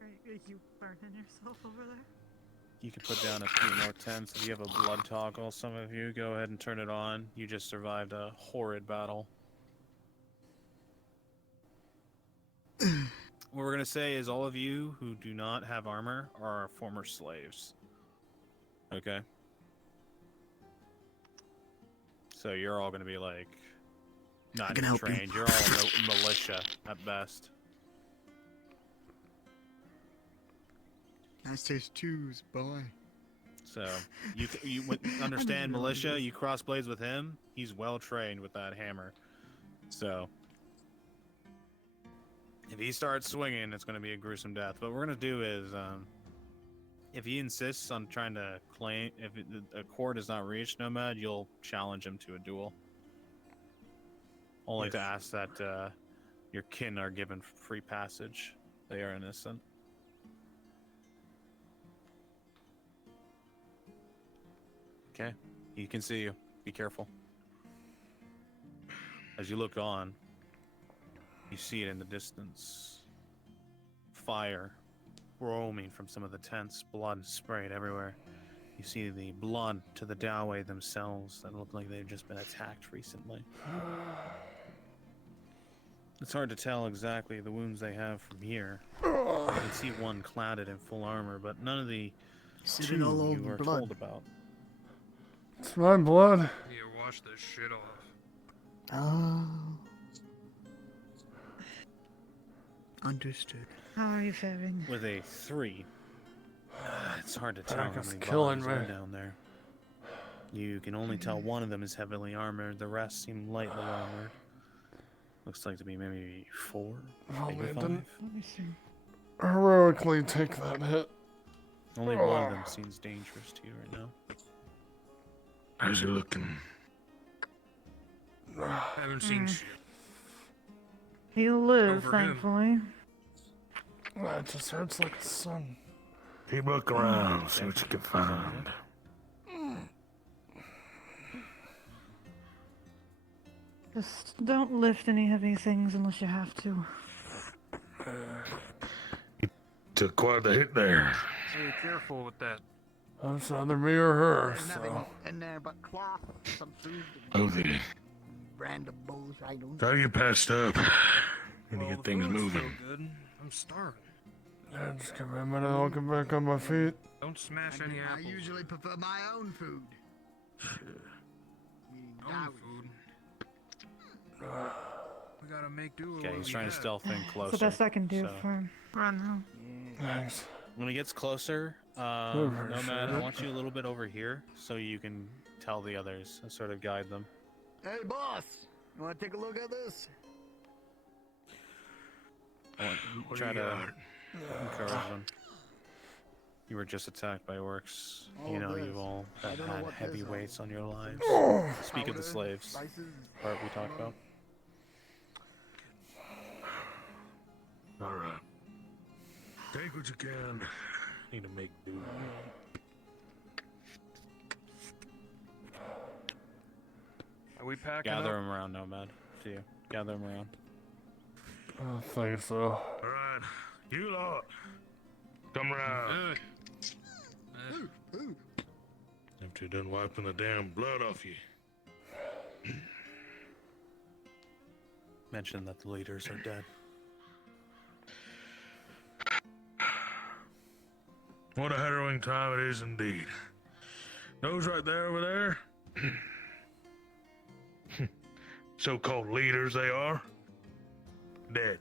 Are you burning yourself over there? You can put down a few more tents. If you have a blood toggle, some of you, go ahead and turn it on. You just survived a horrid battle. What we're going to say is all of you who do not have armor are former slaves. Okay? So you're all going to be like, not can even help you. trained. You're all militia at best. Nice taste choose, boy. So you understand militia. You cross blades with him. He's well trained with that hammer. So if he starts swinging, it's going to be a gruesome death. What we're going to do is, if he insists on trying to claim, if a court is not reached, Nomad, you'll challenge him to a duel. Only to ask that your kin are given free passage. They are innocent. Okay, he can see you. Be careful. As you look on, you see it in the distance. Fire roaming from some of the tents, blood sprayed everywhere. You see the blood to the Doway themselves that look like they've just been attacked recently. It's hard to tell exactly the wounds they have from here. You can see one clouded in full armor, but none of the Sitting two all you over are blood. told about. It's my blood. Yeah, wash this shit off. Oh. Understood. How are you faring? With a 3, it's hard to tell how Pack is many killing bodies are me. down there. You can only tell one of them is heavily armored. The rest seem lightly armored. Looks like to be maybe 4, Oh, maybe man, 5. didn't Let me see. heroically take that hit. Only one of them seems dangerous to you right now. How's he looking? Haven't seen Mm. shit. He'll live, Over him. thankfully. It just hurts like the sun. Keep looking around, see what you can find. Just don't lift any heavy things unless you have to. Took quite a hit there. Be careful with that. That's either me or her, There's so. nothing in there but cloth, some food, Oh, the random bowls items. try to get patched up. And Well, get the things food's moving. still good. I'm starving. Yeah, just give me a minute, I'll get back on my feet. Don't smash any I apples. usually prefer my own food. Own food. We gotta make do with Okay, what he's we trying to have. stealth in closer. It's the best I can do so- for him. Run now. Thanks. When he gets closer, Over, Nomad, I sure. want you a little bit over here so you can tell the others and sort of guide them. Hey, boss! You want to take a look at this? I want What try do you to got? encourage them. You were just attacked by orcs. All You know, this. you've all I don't know had what heavy this weights is. on your lives. Oh. Speak of the Powder, slaves. spices, Part we talked about. All right. Take what you can. Need to make do. Are we packing Gather up? them around, Nomad. To you. Gather them around. I think so. All right, you lot, come around. After you're done wiping the damn blood off you. Mention that the leaders are dead. What a harrowing time it is indeed. Those right there over there, so-called leaders they are, dead.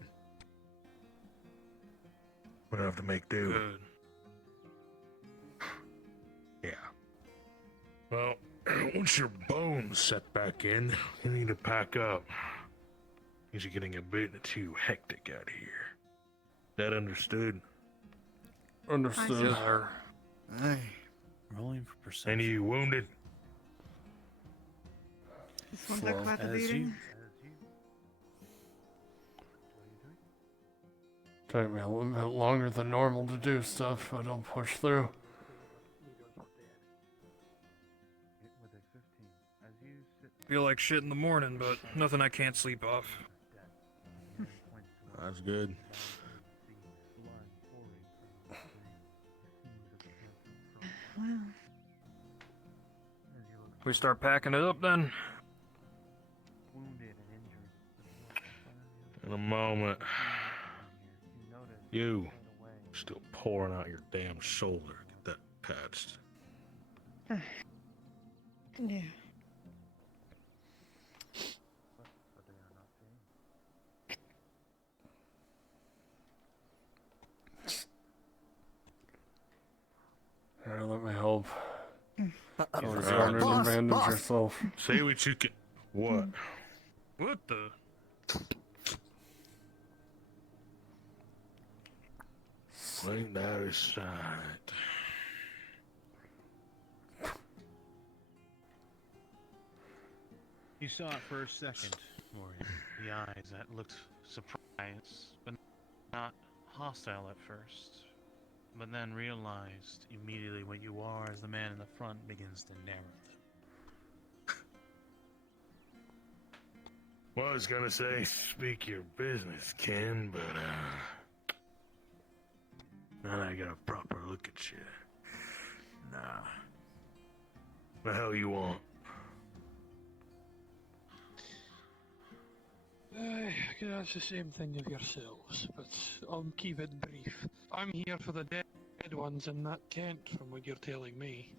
We're gonna have to make do. Good. Yeah. Well, once your bones set back in, you need to pack up. Things are getting a bit too hectic out here. That understood? Understood. Hey. Rolling for perception. Any of you wounded? This one talk about the As you, beating. Take me a little bit longer than normal to do stuff, but I'll push through. Feel like shit in the morning, but nothing I can't sleep off. That's good. Well, We start packing it up then. In a moment. You, still pouring out your damn shoulder. Get that patched. yeah. Here, let me help. All Just right. learn to Boss, bandage boss. yourself. Say what you can. What? What the? Swing that aside. You saw it for a second, Warrior. The eyes that looked surprised, but not hostile at first. But then realized immediately what you are as the man in the front begins to narrow them. Well, I was gonna say, speak your business, Ken, but, now I got a proper look at you. Nah. The hell you want? I can ask the same thing of yourselves, but I'll keep it brief. I'm here for the dead ones in that tent, from what you're telling me.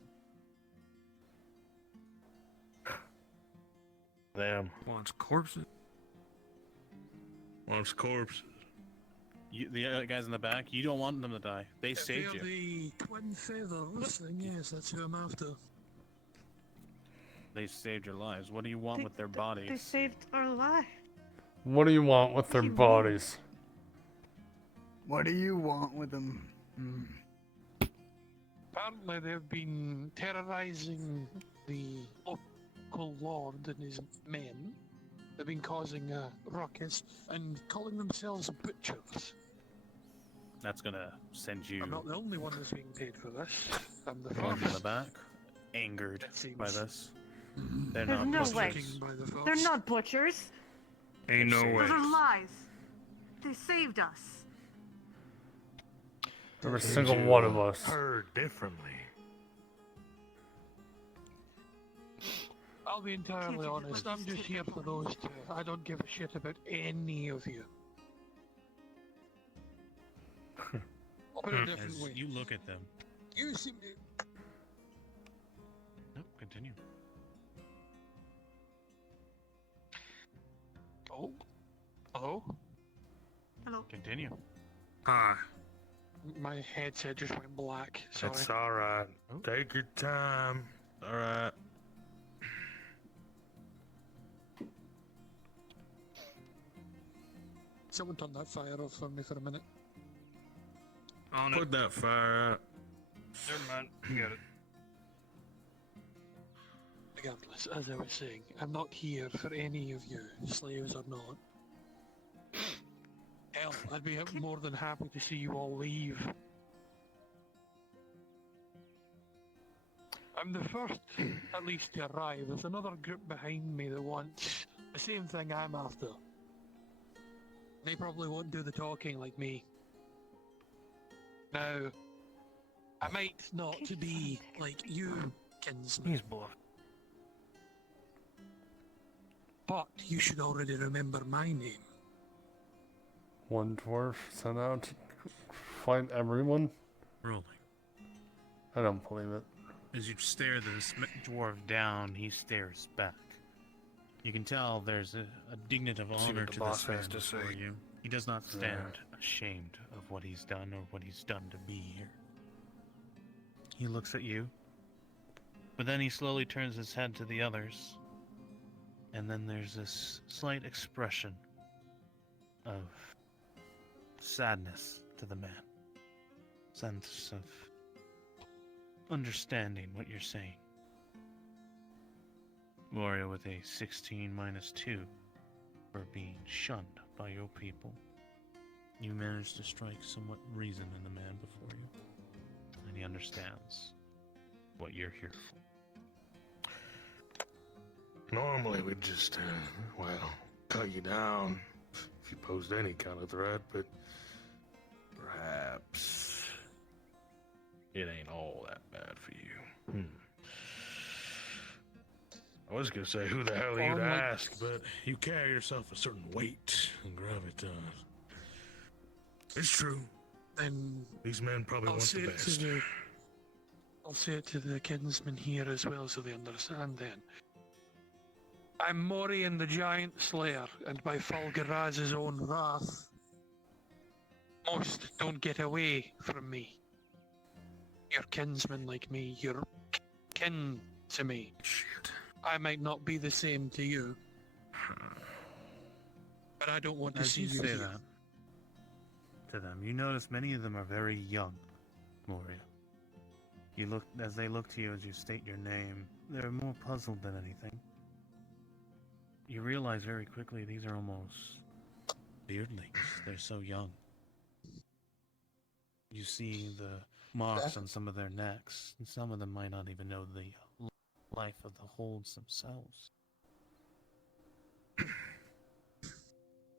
Them. Wants corpses. Wants corpses. You, the other guys in the back, you don't want them to die. They saved They're you. the twin feathers thing, yes, that's who I'm after. They saved your lives. What do you want with their They bodies? saved our life. What do you want with their What do you bodies? What do you want with them? Hmm. Apparently they've been terrorizing the local lord and his men, They've been causing a ruckus and calling themselves butchers. That's gonna send you I'm not the only one that's being paid for this. I'm the one in the first. back, angered by this. They're There's not no butchers. way. They're not butchers. Ain't no way. Those are lies. They saved us. Every single one of us. Heard differently. I'll be entirely honest, I'm just here for those two. I don't give a shit about any of you. I'll put it a different As way. you look at them. You seem to... Nope, continue. Oh? Hello? Hello. Continue. Hi. My headset just went black. Sorry. It's alright. Take your time. Alright. Someone turn that fire off for me for a minute. Put that fire out. Never mind. You got it. Regardless, as I was saying, I'm not here for any of you, slaves or not. Hell, I'd be more than happy to see you all leave. I'm the first, at least, to arrive. There's another group behind me that wants the same thing I'm after. They probably won't do the talking like me. Now, I might not be like you, kinsman. He's bluff. But you should already remember my name. One dwarf sent out to find everyone? Rolling. I don't believe it. As you stare this dwarf down, he stares back. You can tell there's a dignity of See honor what the to boss this man has to before say. you. He does not stand ashamed of what he's done or what he's done to be here. He looks at you, but then he slowly turns his head to the others, and then there's this slight expression of sadness to the man. Sense of understanding what you're saying. Gloria with a 16 minus 2 for being shunned by your people. You managed to strike somewhat reason in the man before you, and he understands what you're here for. Normally we'd just, cut you down if you posed any kind of threat, but perhaps it ain't all that bad for you. I was gonna say, who the hell are you to ask, but you carry yourself a certain weight and gravitas. It's true. Then These men probably want the best. I'll say it to the kinsmen here as well so they understand then. I'm Morian the Giant Slayer, and by Falgaraz's own wrath, most don't get away from me. You're kinsmen like me, you're kin to me. Shit. I might not be the same to you, but I don't want to As see you you say here. that to them, you notice many of them are very young, Gloria. You look as they look to you as you state your name, they're more puzzled than anything. You realize very quickly these are almost beardlings. They're so young. You see the marks on some of their necks, and some of them might not even know the life of the holds themselves.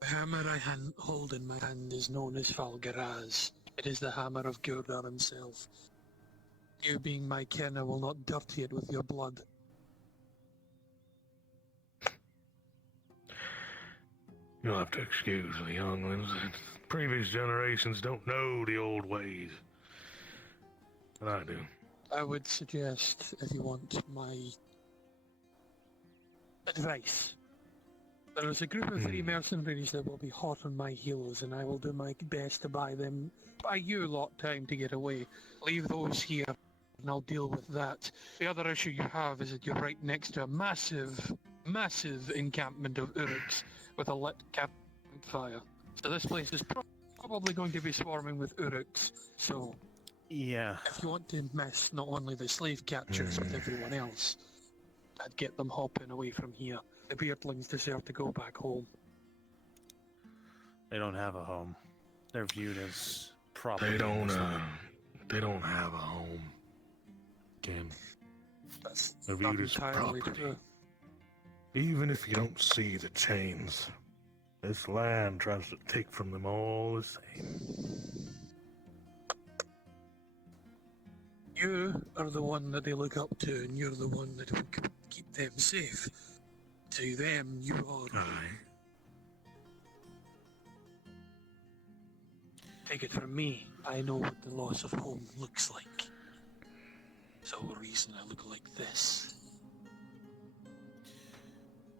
The hammer I hold in my hand is known as Falgaraz. It is the hammer of Gurdar himself. You being my kin, I will not dirty it with your blood. You'll have to excuse the young ones. Previous generations don't know the old ways. But I do. I would suggest, if you want my advice, there is a group of 3 mercenaries that will be hot on my heels, and I will do my best to buy you lot time to get away. Leave those here, and I'll deal with that. The other issue you have is that you're right next to a massive, massive encampment of Uruks with a lit campfire. So this place is probably going to be swarming with Uruks, so yeah, if you want to mess not only the slave catchers with everyone else, I'd get them hopping away from here. The Beardlings deserve to go back home. They don't have a home. They're viewed as property. They don't. It's like- They don't have a home. Again, That's they're not viewed as entirely property. true. Even if you don't see the chains, this land tries to take from them all the same. You are the one that they look up to, and you're the one that will keep them safe. To them, you are. Aye. Take it from me, I know what the loss of home looks like. So the reason I look like this.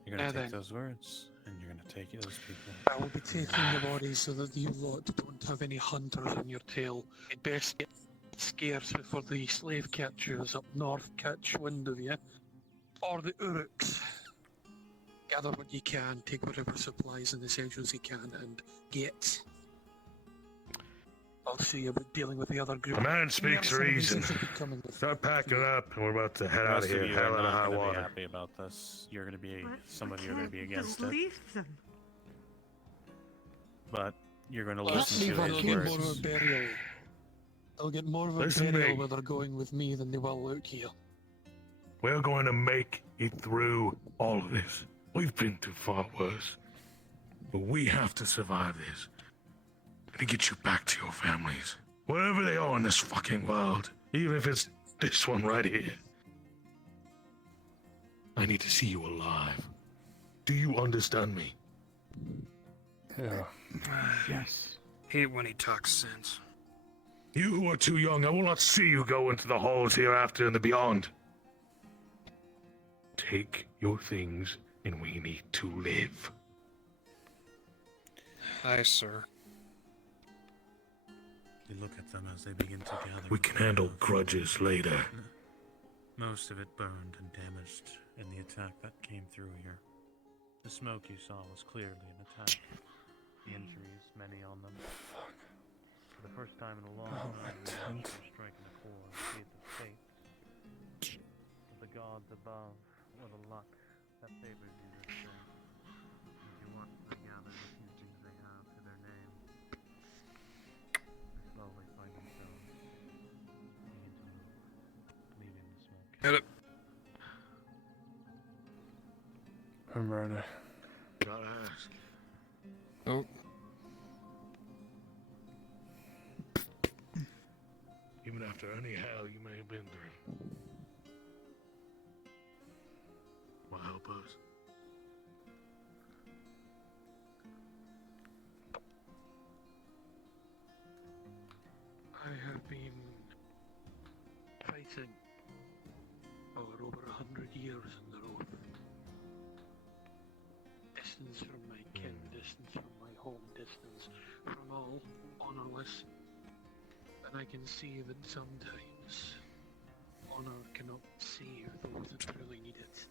You're gonna Now take then. those words, and you're gonna take those people. I will be taking the bodies so that you lot don't have any hunters on your tail. You'd best get scarce before the slave catchers up north catch wind of you. Or the Uruks. Gather what you can, take whatever supplies and essentials you can, and get. I'll see about dealing with the other group. A man speaks Mercenaries reason. will be coming with Start packing it up, and we're about to head out Most of of here. you Hell are out of not high gonna be water. happy about this. You're gonna be some of you are I gonna be can't against it, believe them. but you're gonna Well, listen to they'll his get more of a words. burial. They'll get more of a Listen to burial me. where they're going with me than they will out here. We're going to make it through all of this. We've been through far worse. But we have to survive this. And get you back to your families. Wherever they are in this fucking world. Even if it's this one right here. I need to see you alive. Do you understand me? Yeah. Yes. Hate when he talks sense. You who are too young, I will not see you go into the halls hereafter and the beyond. Take your things, and we need to live. Aye, sir. You look at them as they begin to gather. We can handle grudges later. Most of it burned and damaged in the attack that came through here. The smoke you saw was clearly an attack. The injuries, many on them. For the first time in a long time, the gods were striking a chord with the fates. Of the gods above, or the luck that favors you this day. As you watch them gather the few things they have to their name, they slowly find themselves begin to move, leaving the smoke. Get it. I'm ready. Gotta ask. Oh. Even after any hell you may have been through. Will help us. I have been fighting for over 100 years in the road. Distance from my kin, distance from my home, distance from all honourless. And I can see that sometimes honour cannot save those that really need it.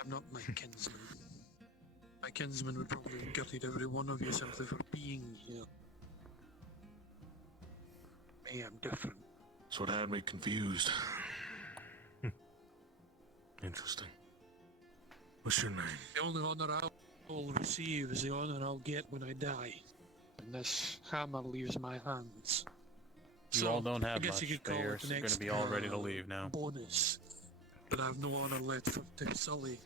I'm not my kinsman. My kinsman would probably have gutted every one of you simply for being here. Me, I'm different. That's what had me confused. Interesting. What's your name? The only honour I will receive is the honour I'll get when I die. And this hammer leaves my hands. You all don't I have guess much. you could call They're it the going next to be all ready to leave now. bonus. But I have no honour left to sully.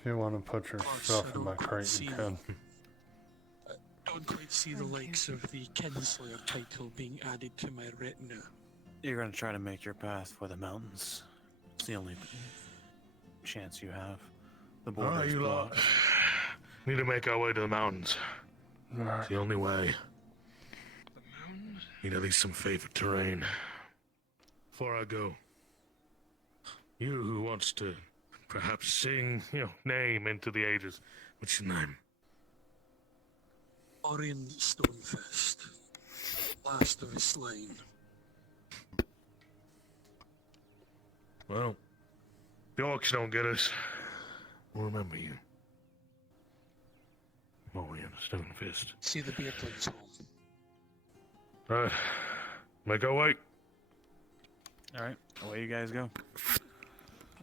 If you want to put your Plus, stuff I in my don't quite crate, see- you can. Don't quite see the likes of the Kinslayer title being added to my retinue. You're going to try to make your path for the mountains. It's the only chance you have. The border's Alright, you lot. blocked. Need to make our way to the mountains. It's the only way. Need at least some favorite terrain. Before I go, you who wants to perhaps sing, name into the ages, what's your name? Orion Stonefist. Last of his line. Well, if the orcs don't get us, we'll remember you. Orion Stonefist. See the Beardlings home. Right. Make our way. Alright, away you guys go.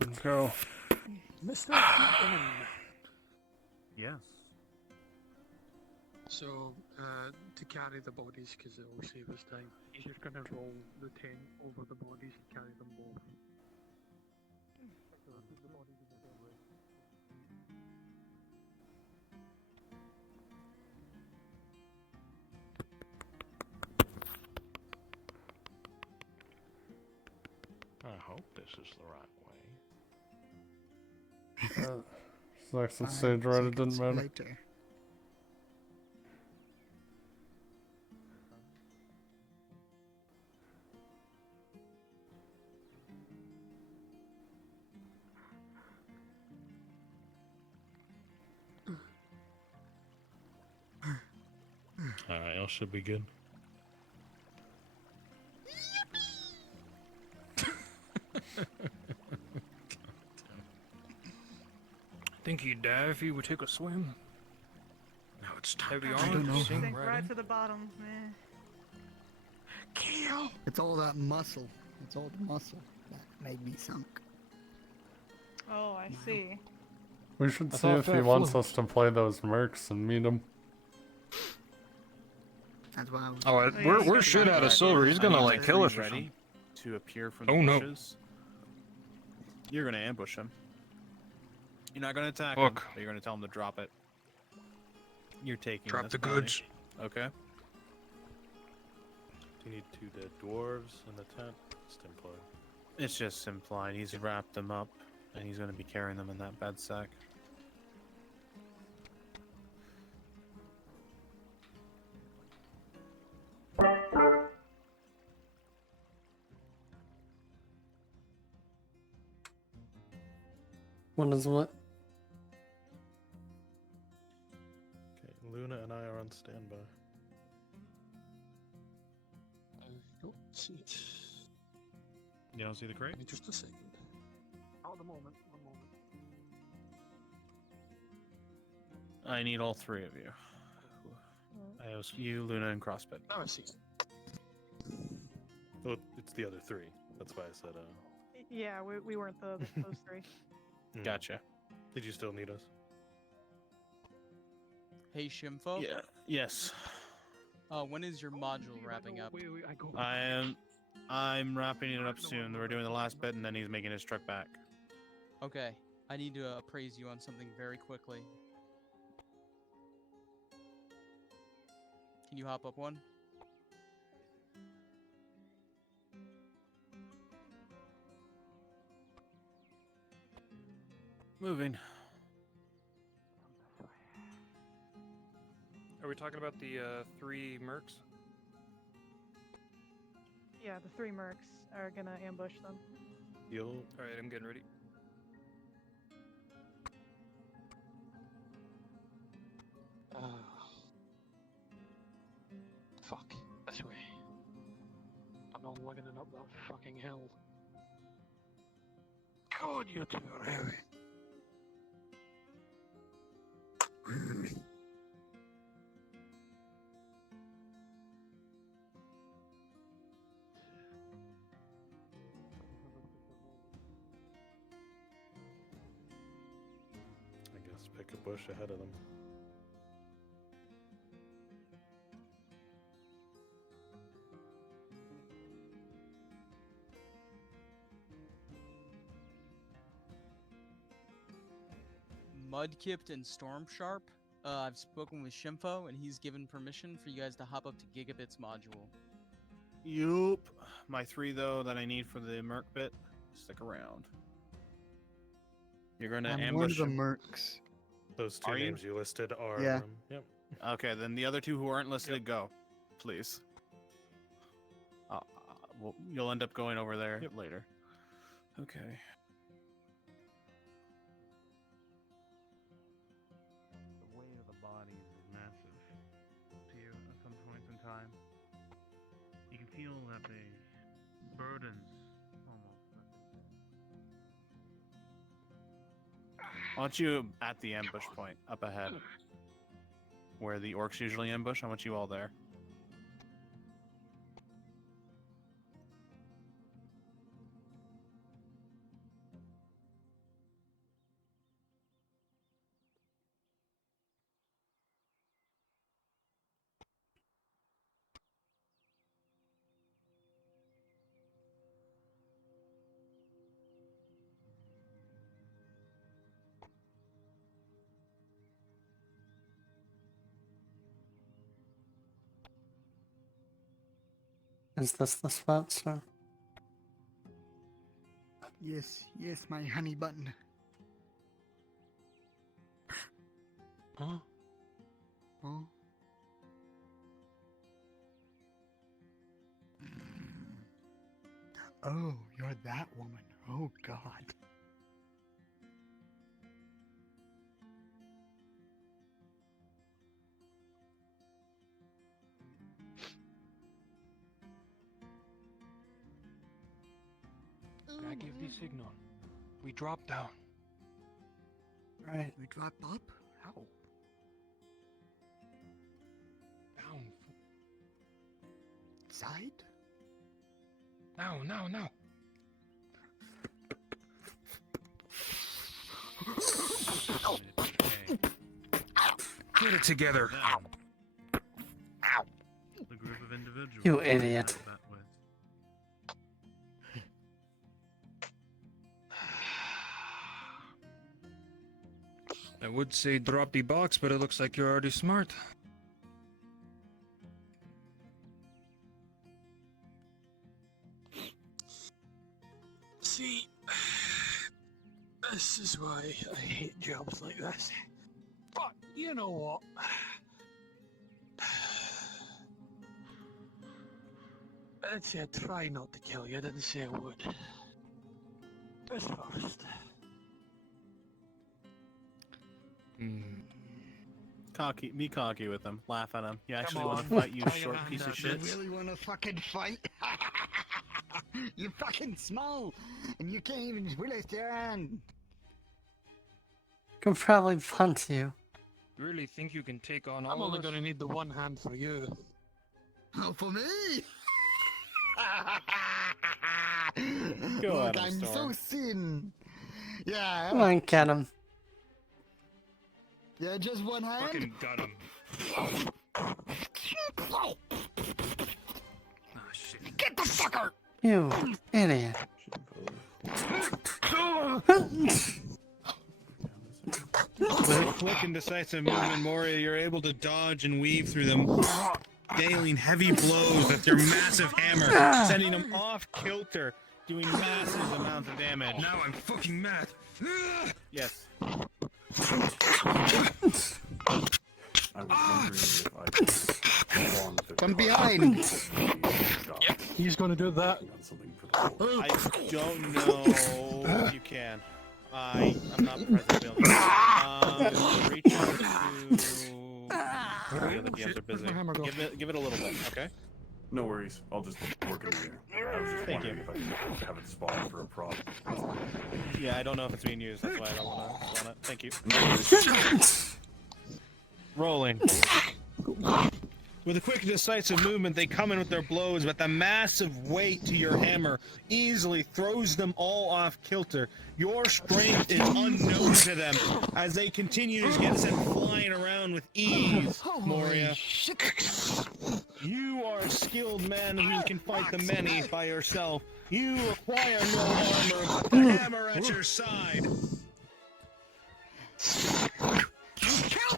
good to go. Mr. TN. Yes. So, to carry the bodies, because it will save us time, he's just gonna roll the tent over the bodies and carry them both. So the bodies in the bed, right? I hope this is the right way. Sex and stage right, it didn't matter. Later. Alright, y'all should be good. Think he'd die if he would take a swim. Now it's time. Heavy I arms, don't know. sink Sink right right in. to the bottom, man. Kill! It's all that muscle. It's all the muscle that made me sunk. Oh, I see. We should I see thought if he that wants flew. us to play those mercs and meet him. That's why I was. Oh, we're shit out of silver. He's gonna like kill us or ready something. to appear from the Oh, no. bushes. You're gonna ambush him. You're not gonna attack Fuck. him, but you're gonna tell him to drop it. You're taking Drop this the bounty. goods. Okay. Do you need 2 dead dwarves in the tent? Just implied. It's just implied. He's wrapped them up, and he's gonna be carrying them in that bed sack. What is what? Okay, Luna and I are on standby. I don't see it. You don't see the crate? Give me just a second. At the moment, one moment. I need all three of you. I owe you, Luna, and Crossbit. Now I see. Oh, it's the other 3. That's why I said, Yeah, we weren't those three. Gotcha. Did you still need us? Hey, Shimfo? Yeah. Yes. When is your module wrapping up? I'm wrapping it up soon. We're doing the last bit, and then he's making his trek back. Okay, I need to appraise you on something very quickly. Can you hop up one? Moving. Are we talking about the 3 mercs? Yeah, the 3 mercs are gonna ambush them. Yo. Alright, I'm getting ready. Fuck. This way. I'm not lugging it up that fucking hill. God, you're too heavy. I guess pick a bush ahead of them. Mudkipped and Stormsharp. I've spoken with Shimfo, and he's given permission for you guys to hop up to Gigabit's module. Yup. My 3, though, that I need for the Merc bit, stick around. You're gonna I'm ambush one of the him. mercs. Those 2 Are you? names you listed are. Yeah. Yep. Okay, then the other 2 who aren't listed, go, please. Well, you'll end up going over there later. Okay. The weight of the bodies is massive to you at some points in time. You can feel that the burdens almost. I want you at the ambush point, up ahead. Where the orcs usually ambush, I want you all there. Is this the spot, sir? Yes, yes, my honey button. Huh? Huh? Oh, you're that woman. Oh, God. I give the signal. We drop down. Right. We drop up? How? Down. Side? No. Get it together. Ow. The group of individuals. You idiot. that way. I would say drop the box, but it looks like you're already smart. See, this is why I hate jobs like this. But you know what? I did say I'd try not to kill you, I didn't say I would. This first. Be cocky with him. Laugh at him. You actually on. want to fight, you Try your short hand piece of up. shit? You really want to fucking fight? You're fucking small, and you can't even lift your hand. Could probably punt you. You really think you can take on all I'm only of us? going to need the one hand for you. Oh, for me? Go Look, at him, I'm so Storm. thin. Yeah. Come on, get him. Yeah, just one hand. Fucking got him. Get the fucker! You idiot. With a quick and decisive movement, Moria, you're able to dodge and weave through them, dealing heavy blows with your massive hammer, sending them off kilter, doing massive amounts of damage. Now I'm fucking mad. Yes. I was wondering if I could respond to From behind. Yep, he's going to do that. I don't know if you can. I'm not present building. Reach out to... The other DMs are busy. Where's my hammer go? Give it a little bit, okay? No worries. I'll just work in the air. I was just Thank wondering you. if I could have it spotted for a prop. Yeah, I don't know if it's being used. That's why I don't want to run it. Thank you. Rolling. With a quick, decisive movement, they come in with their blows, but the massive weight to your hammer easily throws them all off kilter. Your strength is unknown to them as they continue to get sent flying around with ease, Moria. You are a skilled man who can fight the many by yourself. You acquire no armor, but the hammer at your side.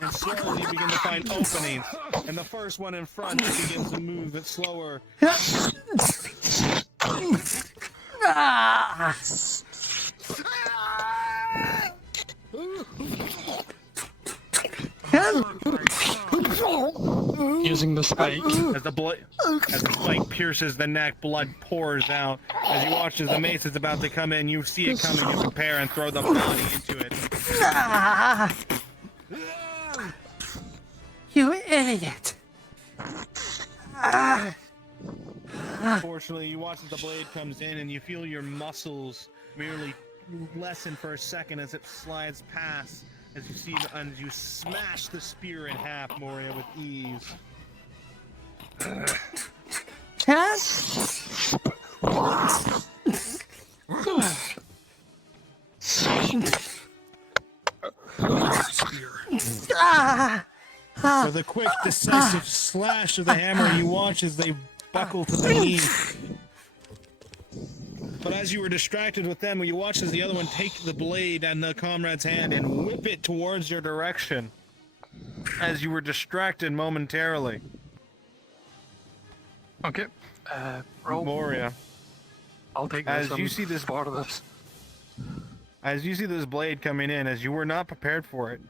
And slowly you begin to find openings, and the first one in front begins to move it slower. Using the spike. As the spike pierces the neck, blood pours out. As you watch as the mace is about to come in, you see it coming, you prepare and throw the body into it. You idiot. Fortunately, you watch as the blade comes in and you feel your muscles merely lessen for a second as it slides past. As you see, and you smash the spear in half, Moria, with ease. With a quick, decisive slash of the hammer, you watch as they buckle to the knee. But as you were distracted with them, you watch as the other one take the blade and the comrade's hand and whip it towards your direction. As you were distracted momentarily. Okay. Roll. Moria, I'll take as this. you I'm see this part of this. As you see this blade coming in, as you were not prepared for it,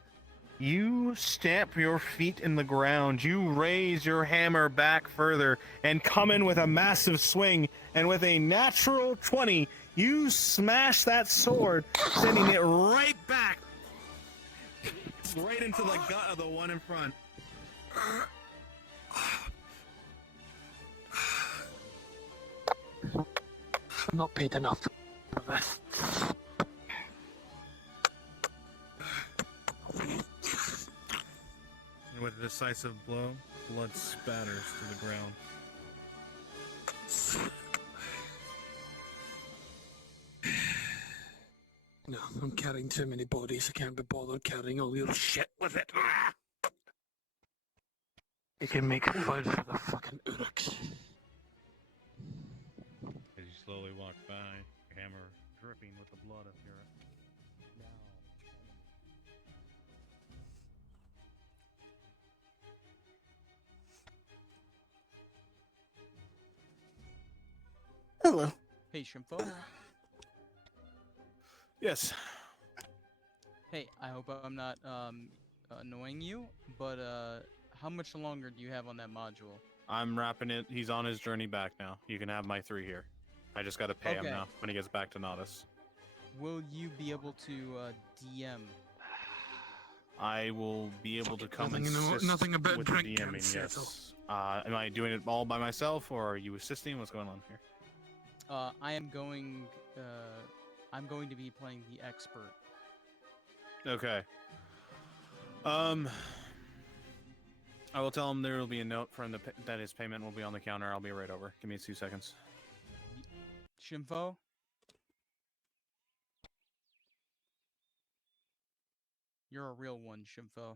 you stamp your feet in the ground. You raise your hammer back further and come in with a massive swing. And with a natural 20, you smash that sword, sending it right back, right into the gut of the one in front. I'm not paid enough for this. And with a decisive blow, blood spatters to the ground. No, I'm carrying too many bodies. I can't be bothered carrying all your shit with it. You can make a fight for the fucking Uruks. As you slowly walk by, your hammer dripping with the blood of your... Hello. Hey, Shimfo. Yes. Hey, I hope I'm not annoying you, but how much longer do you have on that module? I'm wrapping it. He's on his journey back now. You can have my 3 here. I just gotta pay him Okay. now when he gets back to Nodus. Will you be able to DM? I will be able to come Nothing and in the- assist nothing about with drink the can DMing, settle. yes. Am I doing it all by myself, or are you assisting? What's going on here? I am going. I'm going to be playing the expert. Okay. I will tell him there will be a note from that his payment will be on the counter. I'll be right over. Give me 2 seconds. Shimfo. You're a real one, Shimfo.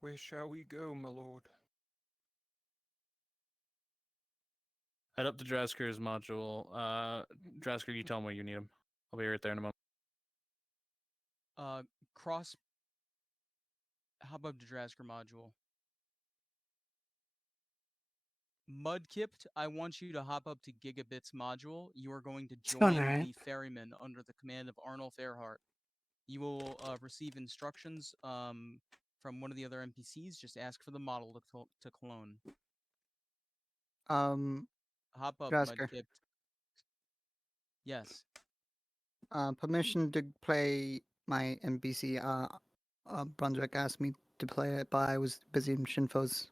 Where shall we go, my lord? Head up to Drasker's module. Drasker, you tell him where you need him. I'll be right there in a moment. Cross. How about the Drasker module? Mudkipped, I want you to hop up to Gigabit's module. You are going to Going join alright. the ferryman under the command of Arnulf Earhart. You will receive instructions from one of the other NPCs. Just ask for the model to clone. Hop up, Drasker. Mudkipped. Yes. Permission to play my NPC. Brunswick asked me to play it, but I was busy in Shinfo's.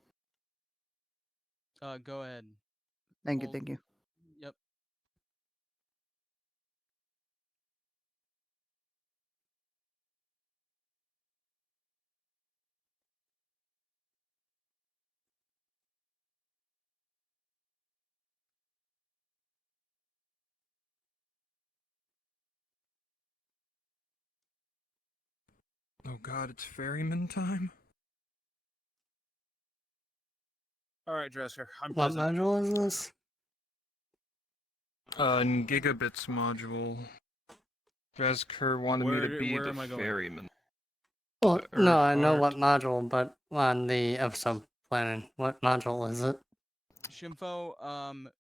Go ahead. Thank you, Hold- thank you. Yep. Oh god, it's ferryman time? All right, Drasker. I'm What present. module is this? In Gigabit's module. Drasker wanted me to be where the am I going? ferryman. Well, no, I know Earhart. what module, but on the episode planning, what module is it? Shimfo,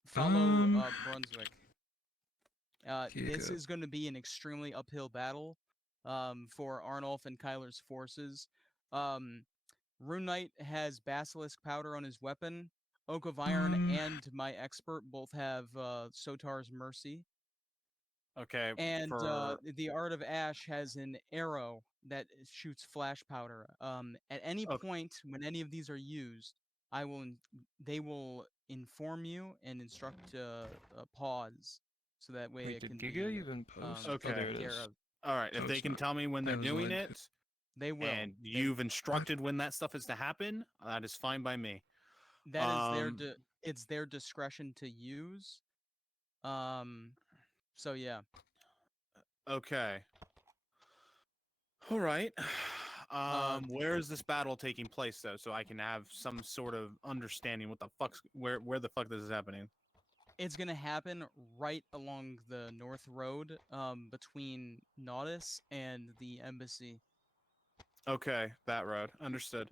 follow Brunswick. This Giga. is going to be an extremely uphill battle for Arnulf and Kyler's forces. Rune Knight has Basilisk Powder on his weapon. Oak of Iron and my expert both have Sotar's Mercy. Okay. And for... the Art of Ash has an arrow that shoots flash powder. At any point when any of these are used, they will inform you and instruct a pause, so that way Wait, it did can Giga be even post? Okay. Oh, there it taken is. care of. All right. No, If they it's can not. tell me when they're I was doing like- it, They will. and you've instructed when that stuff is to happen, that is fine by me. That is it's their discretion to use. So yeah. Okay. All right. Where is this battle taking place, though, so I can have some sort of understanding what the fuck's where the fuck this is happening? It's gonna happen right along the North Road, between Naudis and the embassy. Okay, that road. Understood.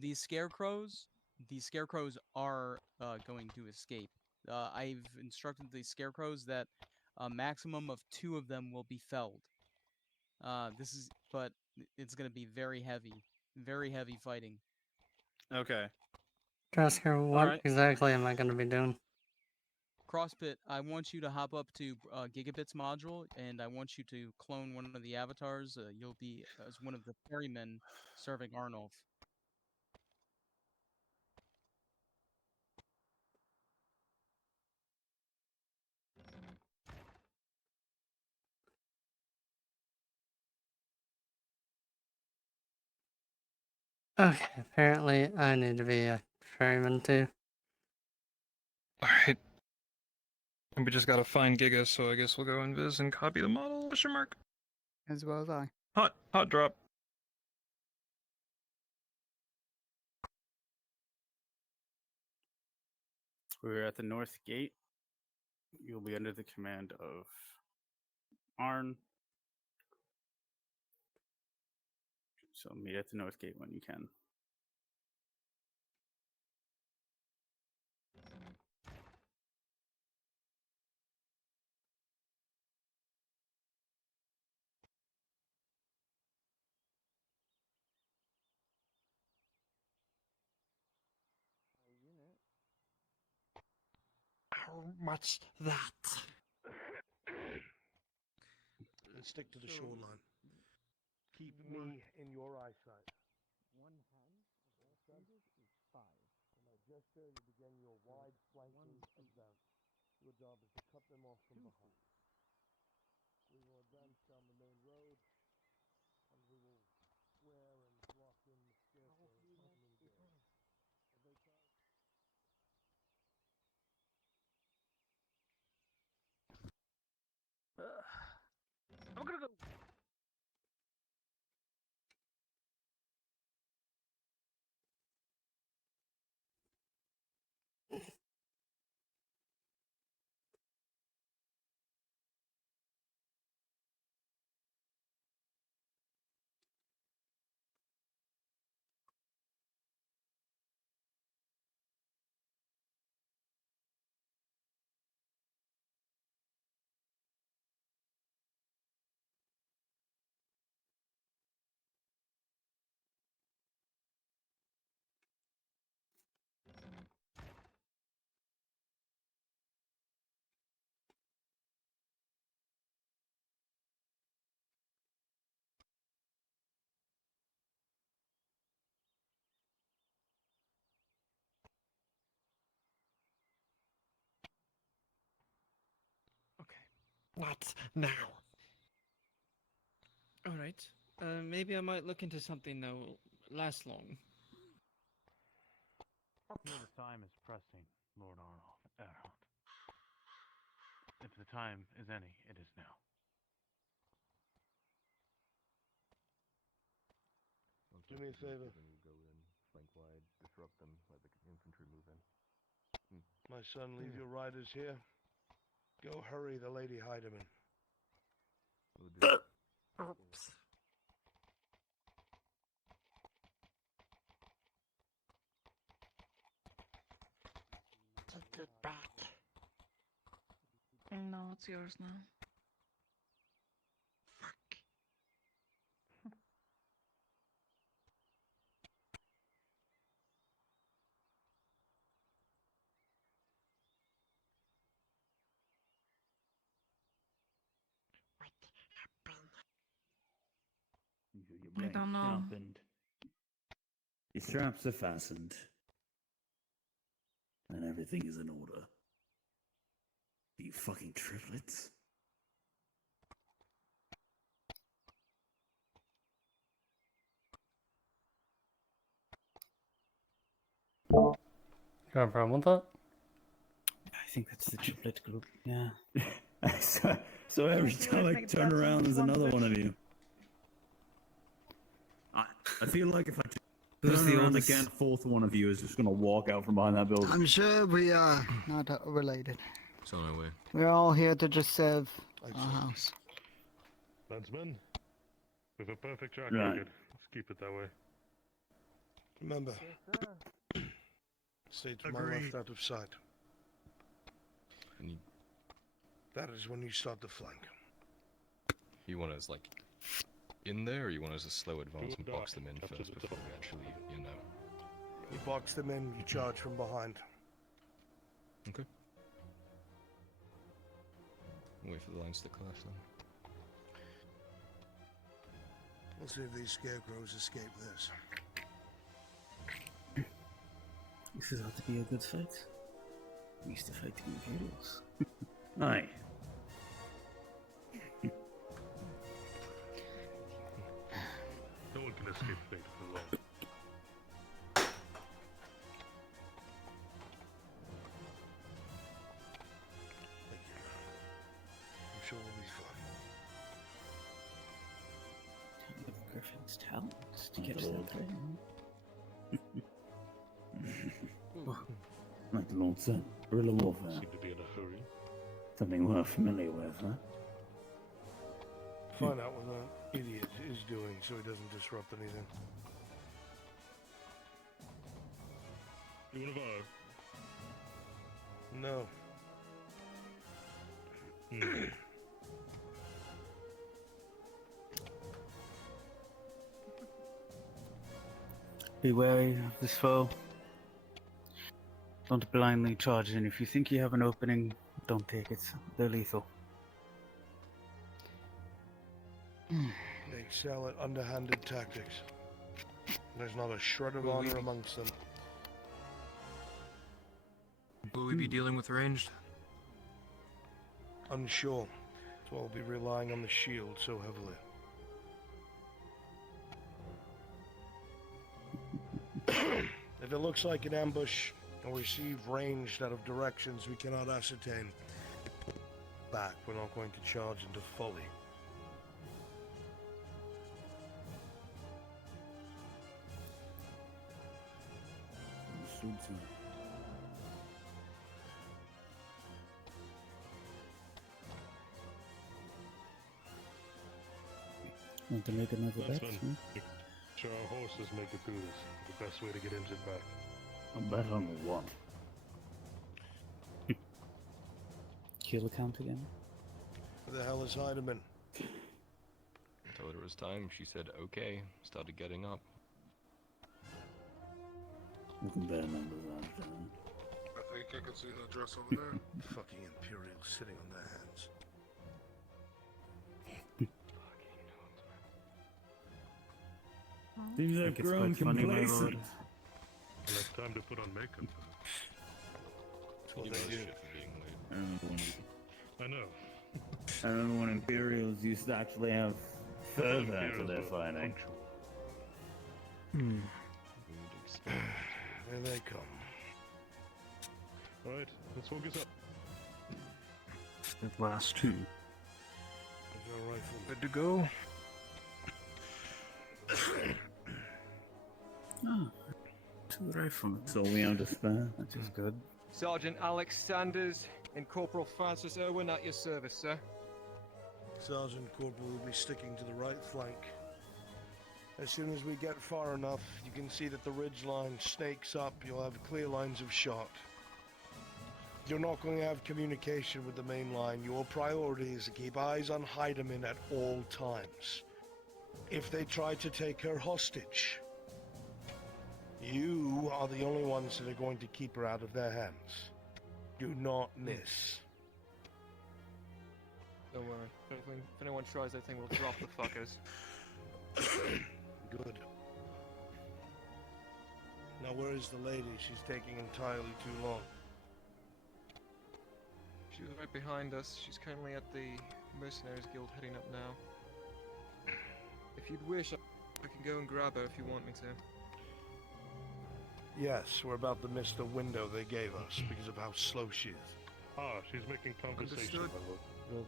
The scarecrows are going to escape. I've instructed the scarecrows that a maximum of 2 of them will be felled. But it's gonna be very heavy fighting. Okay. Trasker, what Alright. exactly am I going to be doing? Crosspit, I want you to hop up to Gigabits module, and I want you to clone one of the avatars. You'll be as one of the ferrymen serving Arnulf. Okay, apparently I need to be a ferryman too. Alright. And we just gotta find Giga, so I guess we'll go invis and copy the model, question mark. As well as I. Hot drop. We're at the north gate. You'll be under the command of Arn. So meet at the north gate when you can. How much that? Stick to the shoreline. Keep me in your eyesight. 1 hand of all fingers is 5. When I gesture, you begin your wide flanking advance. Your job is to cut them off from behind. We will advance down the main road, and we will square and block in the scarecrow coming gate. Have they tried? I'm gonna go. Not now. Alright. Maybe I might look into something that will last long. The time is pressing, Lord Arnold. Errol. If the time is any, it is now. Do me a favor. Go in, flank wide, disrupt them, let the infantry move in. My son, leave your riders here. Go hurry the Lady Heidemann. Oops. Take it back. No, it's yours now. Your I don't know. sharpened. Your straps are fastened. And everything is in order. You fucking triplets. Got a problem with that? I think that's the triplet group, yeah. so every time I turn around, there's another one of you. I feel like if I turn around again, fourth one of you is just gonna walk out from behind that building. I'm sure we are not related. It's on our way. We're all here to just serve our house. Landsmen, with a perfect track Right. record. Let's keep it that way. Remember, stay to my left out of sight. And That is when you start to flank. you want us, like, in there, or you want us to slow advance and Do box or them in die. first before we actually, you know? You box them in, you charge from behind. Okay. Wait for the lines to collapse then. We'll see if these scarecrows escape this. This is ought to be a good fight. We used to fight the Imperials. Aye. No one can escape fate for long. I'm sure we'll be fine. One of Griffin's talents to catch that prey. Like the Lord said, guerrilla warfare. Seem to be in a hurry. Something we're familiar with, huh? Find out what that idiot is doing so he doesn't disrupt anything. You one of our... No. Be wary of this foe. Don't blindly charge in. If you think you have an opening, don't take it. They're lethal. They excel at underhanded tactics. There's not a shred of Will we honor be- amongst them. Will we be dealing with ranged? Unsure. So I'll be relying on the shield so heavily. If it looks like an ambush or receive ranged out of directions we cannot ascertain, back. We're not going to charge into folly. Want to make another bet? Landsmen, sure our horses make it through this. The best way to get injured back. I'll bet on the one. Kill count again? Where the hell is Heidemann? Told her it was time. She said okay. Started getting up. We can bear numbers out of them. I think I can see her dress over there. Fucking Imperials sitting on their hands. Seems like like it's grown quite funny, my complacent. lord. We'll have time to put on makeup. That's what they do. I remember when, I know. I remember when Imperials used to actually have fervor after Imperials their were fighting. Here they come. Alright, let's focus up. The last two. There's our rifle. Good to go. Oh, two rifles. That's all we have to spare. That is good. Sergeant Alex Sanders and Corporal Francis Irwin at your service, sir. Sergeant Corporal will be sticking to the right flank. As soon as we get far enough, you can see that the ridge line snakes up. You'll have clear lines of shot. You're not going to have communication with the main line. Your priority is to keep eyes on Heidemann at all times. If they try to take her hostage, you are the only ones that are going to keep her out of their hands. Do not miss. Don't worry. If anyone tries anything, we'll drop the fuckers. Good. Now where is the lady? She's taking entirely too long. She was right behind us. She's currently at the Mercenaries Guild heading up now. If you'd wish, I can go and grab her if you want me to. Yes, we're about to miss the window they gave us because of how slow she is. Ah, she's making conversation, Understood. my lord. Well,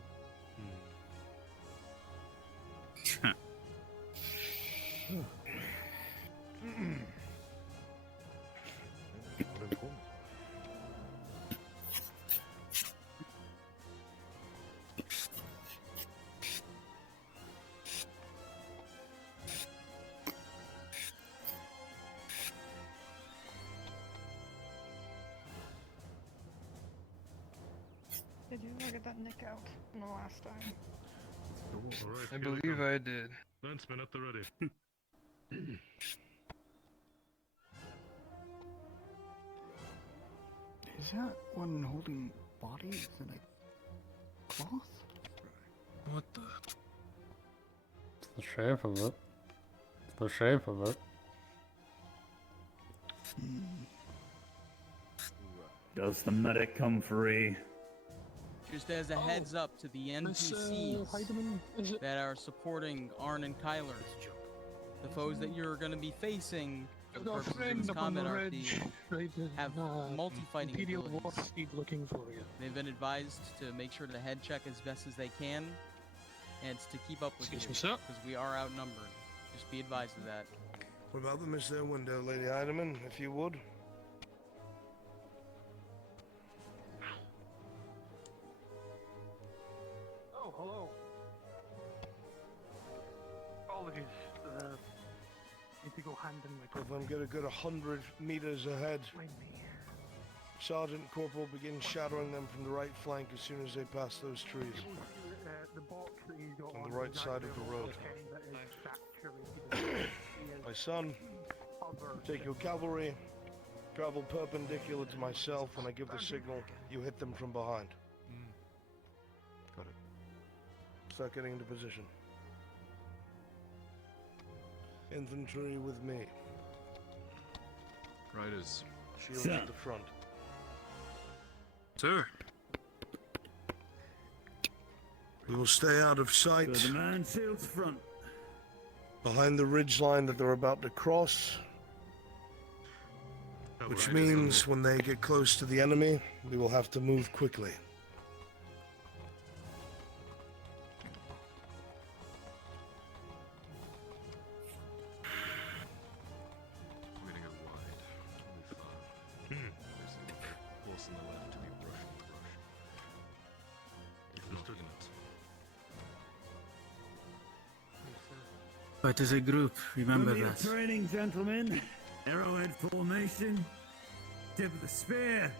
get that nick out from the last time. Alright, I here we believe go. I did. Lanceman at the ready. Is that one holding bodies in a cloth? What the? It's the shape of it. It's the shape of it. Does the medic come free? Just as a heads up to the NPCs that are supporting Arn and Kyler, the foes that you're going to be facing for the purposes of this combat RP have multi-fighting abilities. Looking for you. They've been advised to make sure to head check as best as they can, and it's to keep up with you, Excuse me, sir. because we are outnumbered. Just be advised of that. What about the Miss There window, Lady Heidemann, if you would? Oh, hello. Apologies. Need to go hand in my If I'm get a good 100 meters ahead, Sergeant and Corporal begin shattering them from the right flank as soon as they pass those trees. The box that you got On the right side of the road. My son, you take your cavalry, travel perpendicular to myself. When I give the signal, you hit them from behind. Got it. Start getting into position. Infantry with me. Riders. Shields at the front. Sir. We will stay out of sight. So the man shields front. Behind the ridge line that they're about to cross. Which means when they get close to the enemy, we will have to move quickly. We're gonna go wide. Move far. Basically, force on the left to be brush and crush. If not, you're not. But as a group, remember From your that. training, gentlemen. Arrowhead formation. Tip of the spear.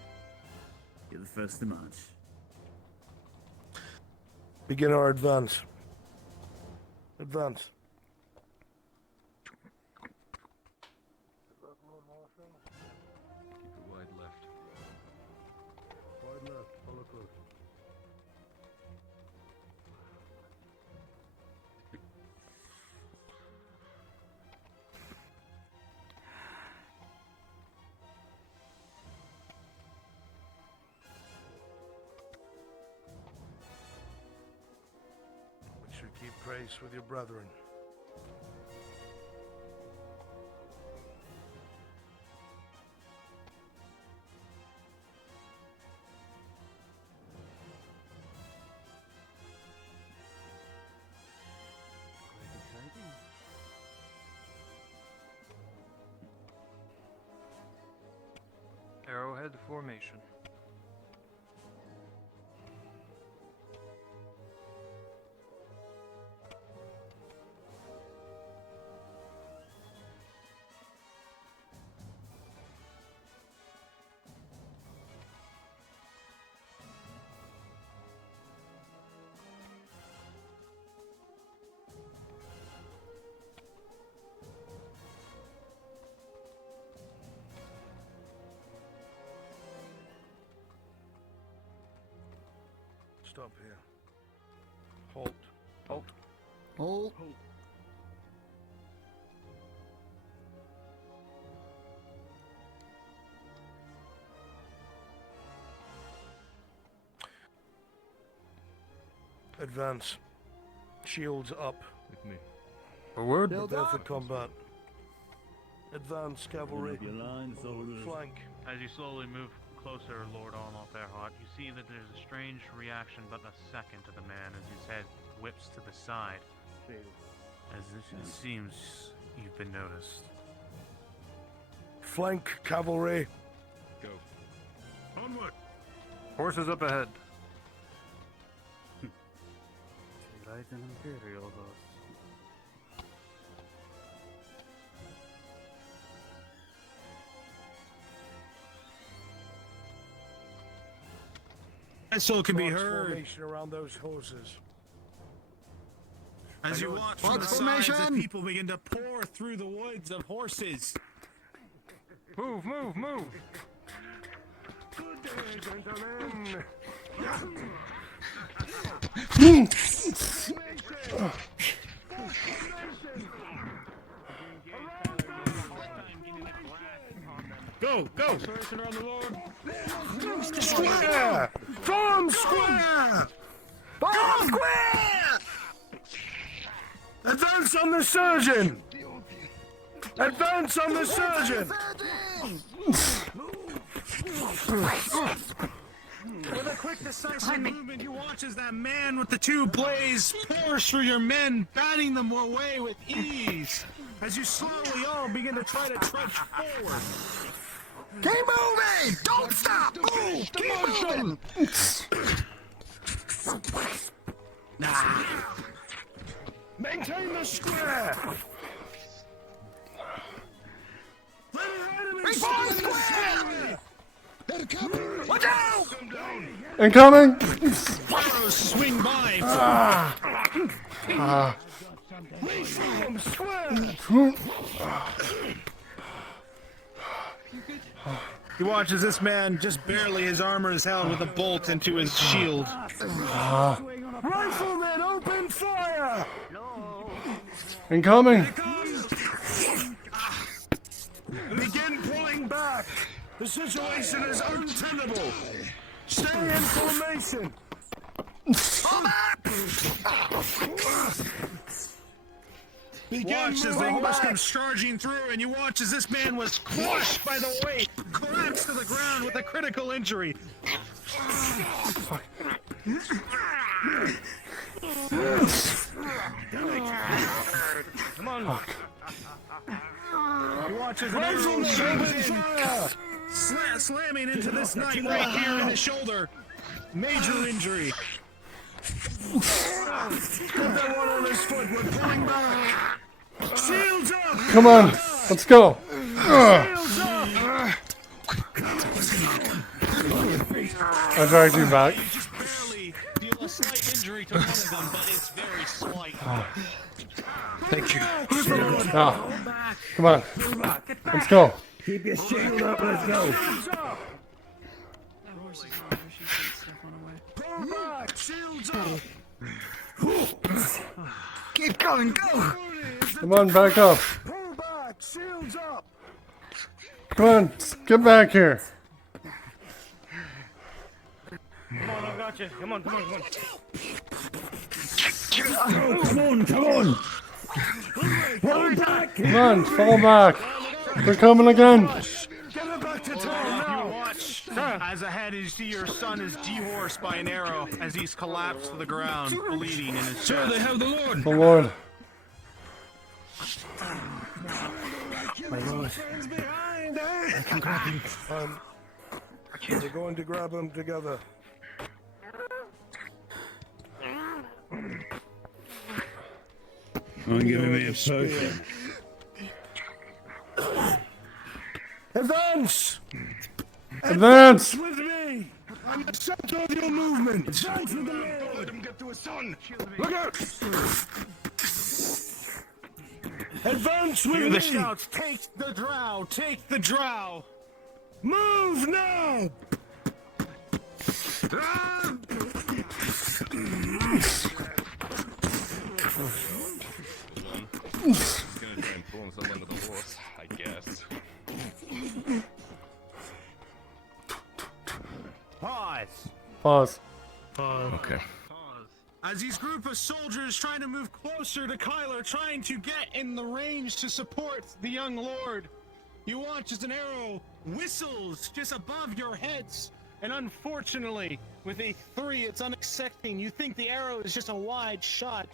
You're the first to march. Begin our advance. Advance. Keep it wide left. Wide left, follow close. We should keep pace with your brethren. Arrowhead formation. Stop here. Halt. Halt. Hold. Advance. Shields up. With me. Forward. Prepare for combat. Advance cavalry. Your line, soldiers. Flank. As you slowly move closer, Lord Arnold Fairheart, you see that there's a strange reaction but a second to the man as his head whips to the side. As it seems you've been noticed. Flank cavalry. Go. Onward! Horses up ahead. Right an imperial horse. so it can be Fox heard. formation around those horses. As you watch from the sides as people begin to pour through the woods of horses. Move, move, move. Good day, gentlemen. Go, go! Square! Bomb square! Bomb square! Advance on the surgeon! Advance on the surgeon! With a quick, decisive movement, you watch as that man with the two blades pours through your men, batting them away with ease. As you slowly all begin to try to trudge forward. Keep moving! Don't stop! Move! Keep moving! Maintain the square! Reform square! Watch out! Incoming! Arrows swing by. Reform square! You watch as this man, just barely his armor is held with a bolt into his shield. Riflemen, open fire! Incoming! Begin pulling back! The situation is untenable! Stay in formation! Watch as they horse comes charging through, and you watch as this man was crushed by the weight, collapsed to the ground with a critical injury. Come on. You watch as an arrow slamming into this knight right here in the shoulder. Major injury. Put that one on his foot, we're pulling back! Shields up! Come on, let's go. Shields up! I dragged you back. You just barely deal a slight injury to one of them, but it's very slight. Thank you. Ah, come on, let's go. Keep your shield up, let's go. Pull back! Shields up! Keep going, go! Come on, back up. Pull back! Shields up! Come on, get back here. Come on, I got you. Come on, come on, come on. Oh, come on, come on. Fall back. Come on, fall back. They're coming again. Get it back to town now! You watch as ahead you see your son is dehorsed by an arrow as he's collapsed to the ground, bleeding in his chest. They have the Lord. The Lord. My Lord. Behind, eh? I can grab him. They're going to grab him together. I'm giving me a potion. Advance! Advance! With me! I'm the center of your movement! Advance with the Lord! Let him get to his son! Look out! Advance with Hear me! the shouts, take the drow, take the drow! Move now! He's gonna try and pull himself under the horse, I guess. Pause! Pause. Okay. As these group of soldiers trying to move closer to Kyler, trying to get in the range to support the young lord, you watch as an arrow whistles just above your heads, and unfortunately, with a 3, it's unexpected. You think the arrow is just a wide shot,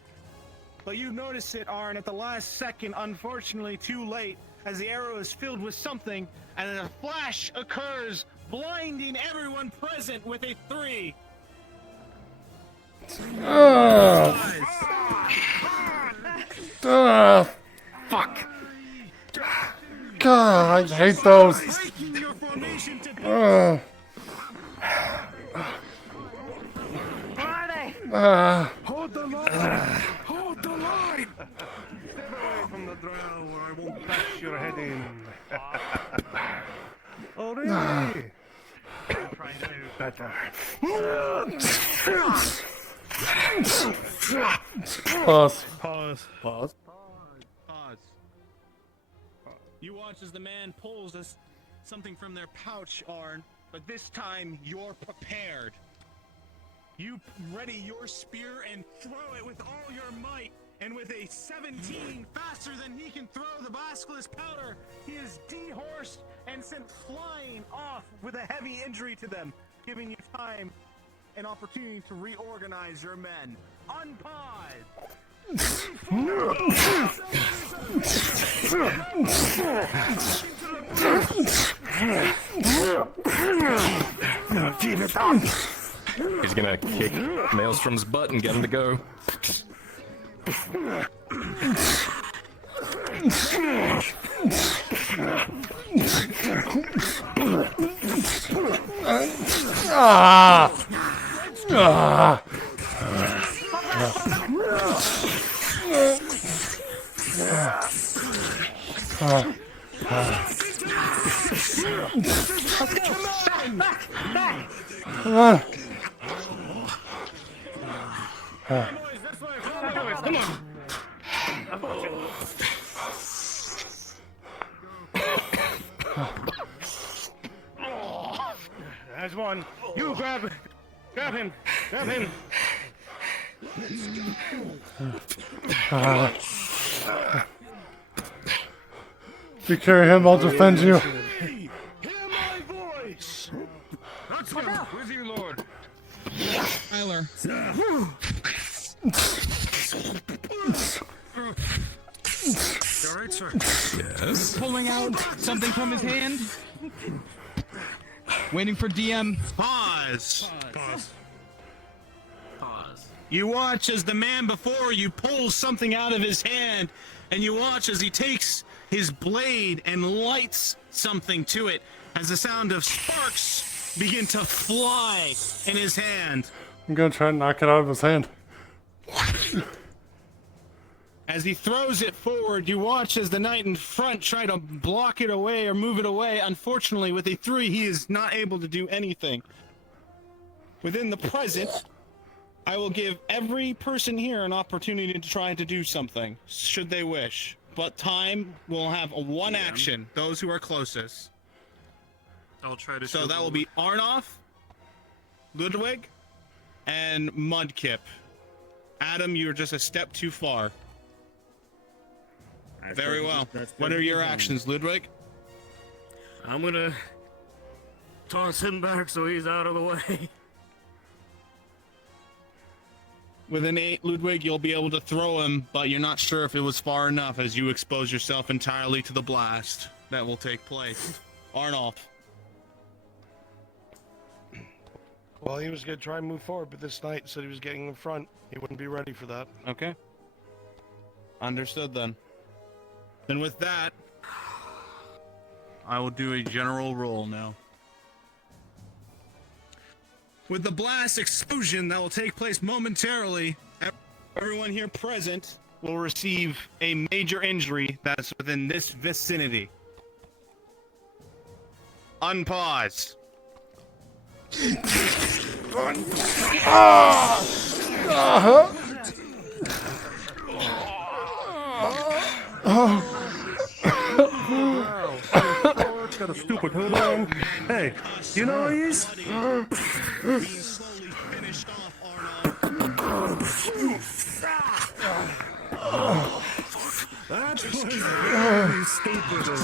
but you notice it, Arn, at the last second, unfortunately too late, as the arrow is filled with something, and a flash occurs, blinding everyone present with a 3. Fuck. God, I hate those. Hold the line! Hold the line! Step away from the drow or I won't bash your head in. Oh, really? Try to do better. Pause. Pause. Pause. Pause. You watch as the man pulls something from their pouch, Arn, but this time you're prepared. You ready your spear and throw it with all your might, and with a 17 faster than he can throw the basilisk powder, he is dehorsed and sent flying off with a heavy injury to them, giving you time and opportunity to reorganize your men. Unpause! He's gonna kick Maelstrom's butt and get him to go. There's one. You grab him. Grab him. Grab him. If you carry him, I'll defend you. Hear my voice. Let's go with you, Lord. Tyler. You alright, sir? Yes. Pulling out something from his hand. Waiting for DM. Pause. Pause. Pause. You watch as the man before you pulls something out of his hand, and you watch as he takes his blade and lights something to it, as the sound of sparks begin to fly in his hand. I'm gonna try and knock it out of his hand. As he throws it forward, you watch as the knight in front try to block it away or move it away. Unfortunately, with a 3, he is not able to do anything. Within the present, I will give every person here an opportunity to try to do something, should they wish. But time will have a one action, those who are closest. I'll try to. So that will be Arnoff, Ludwig, and Mudkip. Adam, you're just a step too far. Very well. What are your actions, Ludwig? I'm gonna toss him back so he's out of the way. With an 8, Ludwig, you'll be able to throw him, but you're not sure if it was far enough as you expose yourself entirely to the blast that will take place. Arnoff. Well, he was gonna try and move forward, but this knight said he was getting in front. He wouldn't be ready for that. Okay. Understood then. Then with that, I will do a general roll now. With the blast explosion that will take place momentarily, everyone here present will receive a major injury that's within this vicinity. Unpause. Got a stupid hood on. Hey, you know who he is? That was very stupid of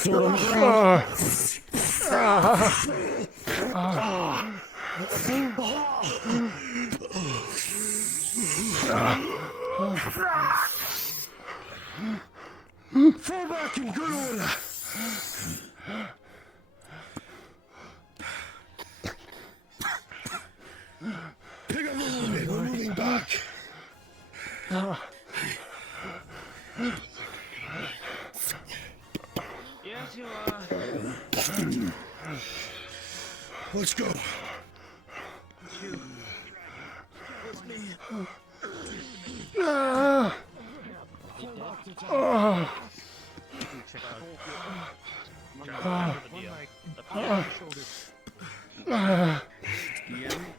sword on the Fall back in good order. Pick up the wounded. We're moving back. Yes, you are. Let's go.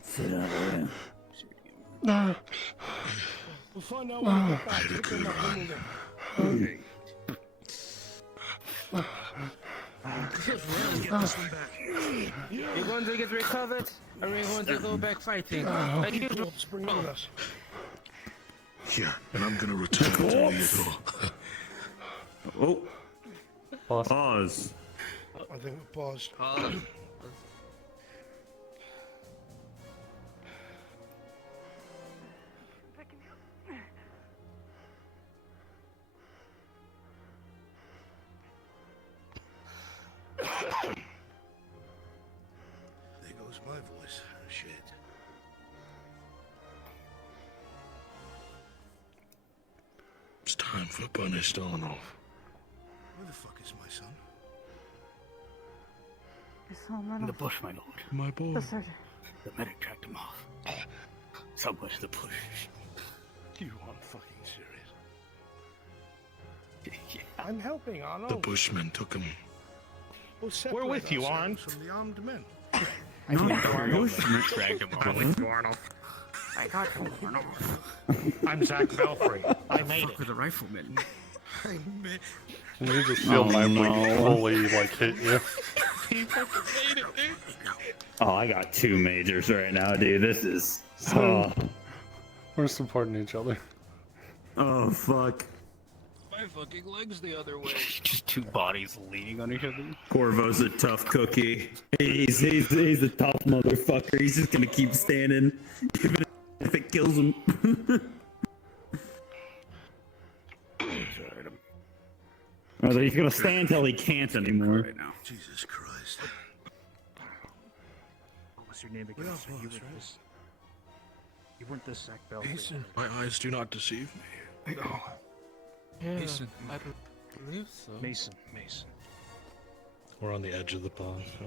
Sit down, We'll find out when we get back. Pick them up and move them. You're going to get recovered, or are you going to go back fighting? Like usual. Bring it with us. Yeah, and I'm gonna return to Leodor. Oh. Pause. I think we paused. There goes my voice. Shit. It's time for Punished on off. Where the fuck is my son? It's all metal. In the bush, my lord. My boy. The surgeon. The medic tracked him off. Somewhere in the bush. You aren't fucking serious. I'm helping, Arno. The Bushmen took him. We're with you, Arn. From the armed men. Bushmen dragged him I got you. I'm Zach Belfry. I made it. For the rifleman. You just feel my wing fully like hit you. He fucking made it, dude. Oh, I got 2 majors right now, dude. This is. We're supporting each other. Oh, fuck. My fucking leg's the other way. Just 2 bodies leaning on each other. Corvo's a tough cookie. He's a tough motherfucker. He's just gonna keep standing, even if it kills him. Oh, he's gonna stand till he can't anymore. Right now. Jesus Christ. What was your name again? You weren't this Zach Belfry. Mason, my eyes do not deceive me. No. Yeah, Mason. I believe so. Mason. We're on the edge of the pond. So.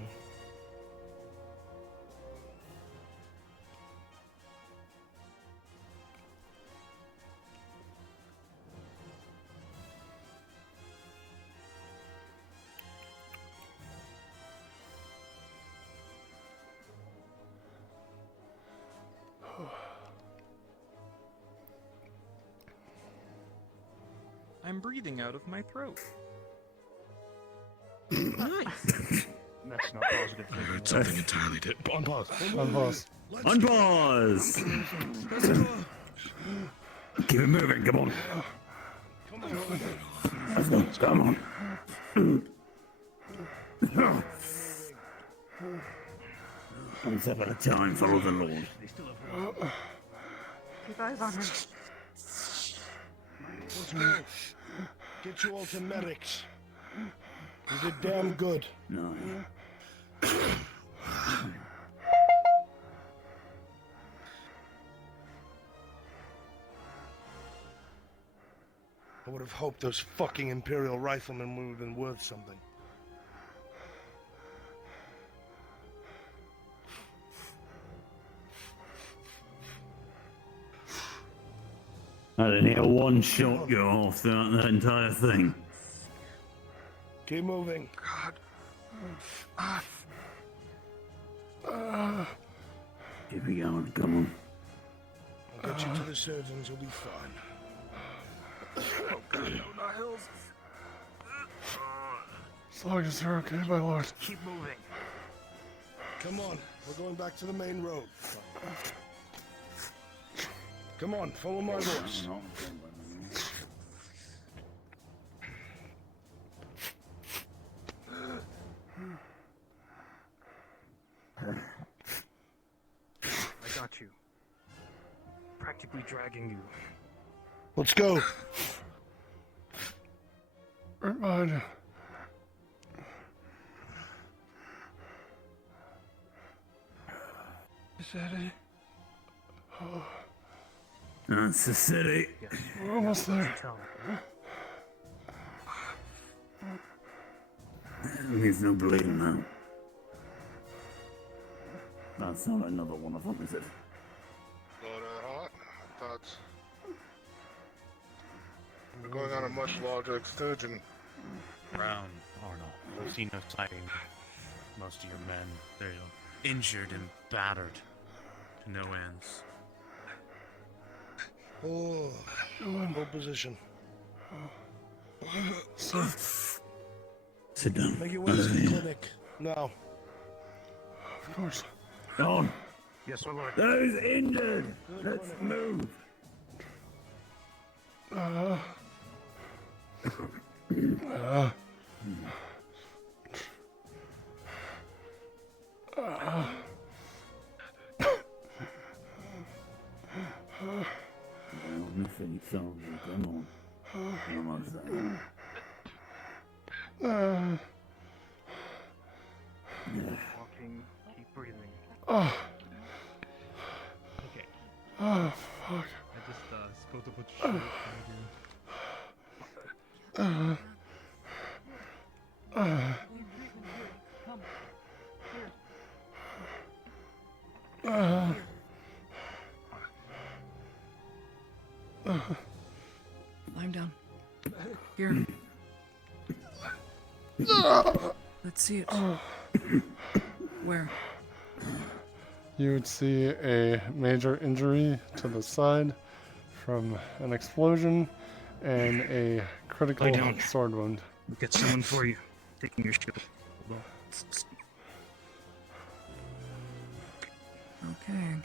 I'm breathing out of my throat. Nice. That's not positive. I heard something entirely different. Unpause. Unpause. Unpause! Keep it moving, come on. Come on. One step at a time, follow the Lord. Keep eyes on her. Let's go. Get you all to medics. You did damn good. No. I would have hoped those fucking Imperial riflemen would have been worth something. I didn't hear one shot go off throughout that entire thing. Keep moving. God. Keep it going, come on. I'll get you to the surgeons, you'll be fine. As long as they're okay, my lord. Keep moving. Come on, we're going back to the main road. Come on, follow my horse. I got you. Practically dragging you. Let's go. Remind. Is that it? Oh. That's the city. We're almost there. There's no bleeding now. That's not another one of them, is it? Not hot. I thought we're going on a much larger excursion. Brown, Arnold. I've seen no sighting. Most of your men, they're injured and battered to no ends. Oh, hold position. Sit down. Make your way to the clinic. Now. Of course. On. Yes, my lord. Those injured. Let's move. Well, nothing solved. Come on. Almost there. Walking, keep breathing. Oh. Okay. Oh, fuck. I just spilled a bunch of shit. Lying down. Here. Let's see it. Where? You would see a major injury to the side from an explosion and a critical Lie down. sword wound. We'll get someone for you. Taking your shield. Well, Okay.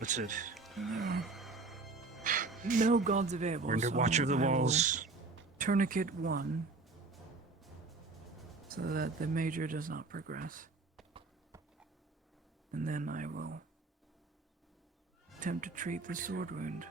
that's it. No gods available. We're under watch of the I will walls. Tourniquet 1. So that the major does not progress. And then I will attempt to treat the sword wound.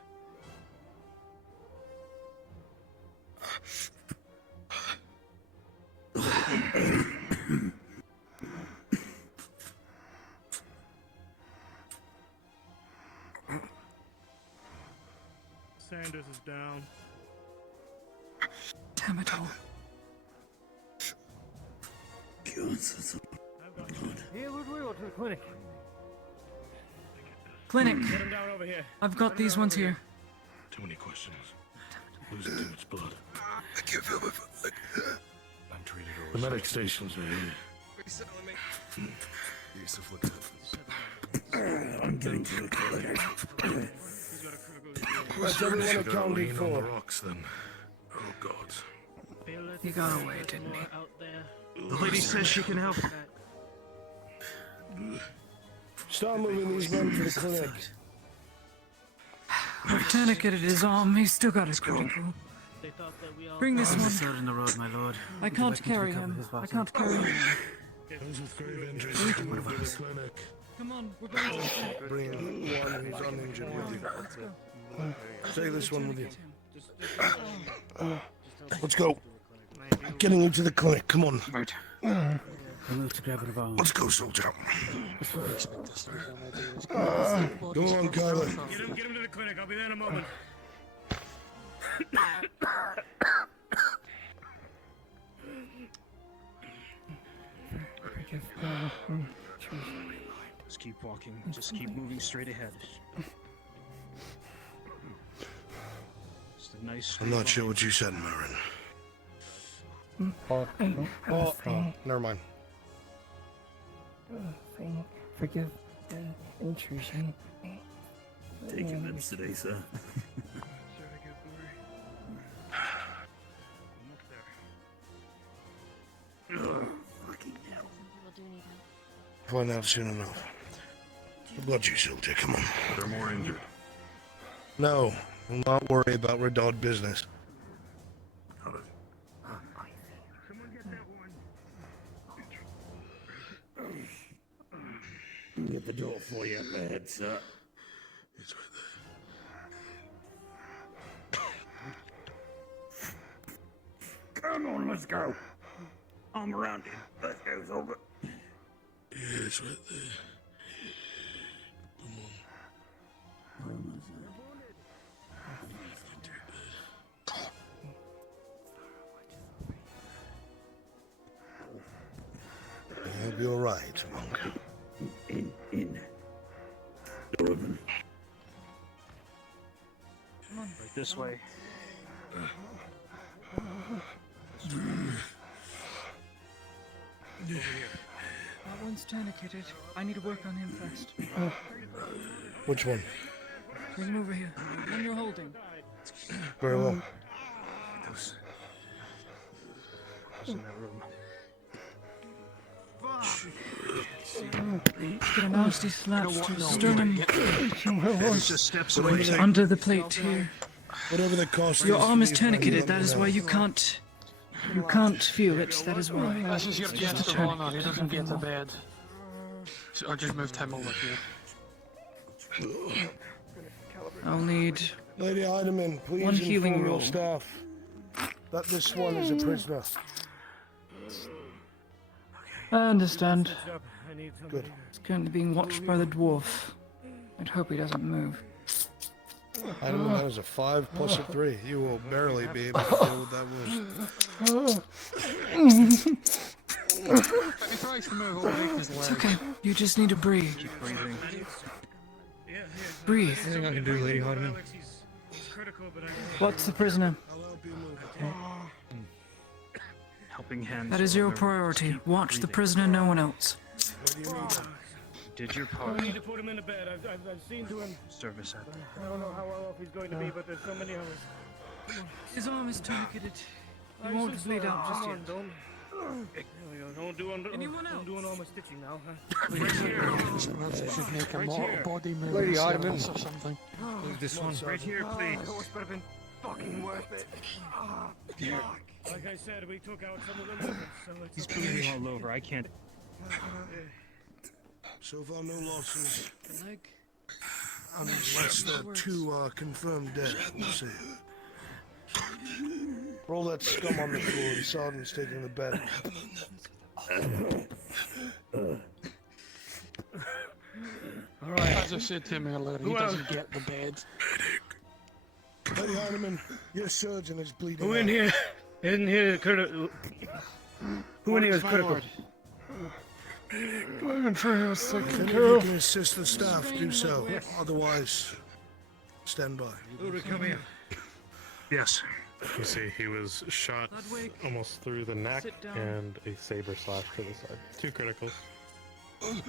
Sanders is down. Damn it all. Here, Ludwig, to the clinic. Clinic. Get him down over here. I've got these ones here. Too many questions. Losing too much blood. I can't feel my foot. I'm treated over. The medic stations are here. Yusuf, look at I'm getting to the clinic. What's everyone accounted for? On the rocks, then. Oh, God. He got away, didn't he? The lady says she can help. Start moving these men to the clinic. I've tourniqueted his arm. He's still got his critical. Bring this one. in the road, my lord. I can't carry him. I can't carry him. Those with grave injuries to move to the clinic. Come on, we're going to Bring one who's uninjured with you. Take this one with you. Let's go. Getting you to the clinic. Come on. Right. Move to grab it Let's go, soldier. Go on, Kyler. Get him to the clinic. I'll be there in a moment. Just keep walking. Just keep moving straight ahead. Just a nice. I'm not sure what you said, Marin. Never mind. Forgive the intrusion. Taking them today, sir. Find out soon enough. Blood you, soldier. Come on. They're more injured. No, we'll not worry about Redod business. the door for you up ahead, sir. It's right Come on, let's go. Arm around you. Let's go, Zolga. there. Yeah, it's right there. Come on. You'll be all right, monk. In. Door open. Right this way. That one's tourniqueted. I need to work on him first. Which one? Bring him over here. When you're holding. Very well. Those in that room. Get a nasty slap to sternum. It's just steps away. Under the plate here. Whatever the cost Your is arm for is you, tourniqueted. let That me is know. why you can't. You can't feel it. That is why. This is your It's just guest a of honor. He tourniquet. doesn't get the bed. So I just moved him over here. I'll need Lady Heidemann, please one healing inform your roll. staff that this one is a prisoner. I understand. Good. He's currently being watched by the dwarf. I'd hope he doesn't move. Heidemann, that is a 5 plus a 3. You will barely be able to deal with that wound. He tries to move away from his It's legs. okay. You just need to breathe. Keep breathing. Breathe. Anything I can do, Lady Hardeman? What's the prisoner? Helping hands. That is your over. priority. Keep Watch the breathing. prisoner, no one else. Did your part. to put him in the bed. I've seen to him. Service at I don't know how well off he's going to be, but there's so many hours. His arm is tourniqueted. He I won't should bleed slow out down. just Come yet. on, don't. There we go. Don't do I'm doing all my stitching now, huh? They should make a mortal body move Lady service Heidemann. or something. This one. Right here, please. It would have been fucking worth it. Like I said, we took out some of the movements, so it's He's okay. bleeding all over. I can't. So far, no losses. Leg. Unless they're 2 confirmed dead. We'll see. Roll that scum on the floor. The sergeant's taking the bed. Alright. As I said to him earlier, he Who else? doesn't get the bed. Lady Heinemann, your surgeon is bleeding. Who in out. here? In here, critical. Who in here is critical? If any of you can assist the staff, do so. Otherwise, stand by. Ulrich, come here. Yes. You see, he was shot Ludwig, almost through the neck sit down. and a saber slash to the side. 2 criticals. I've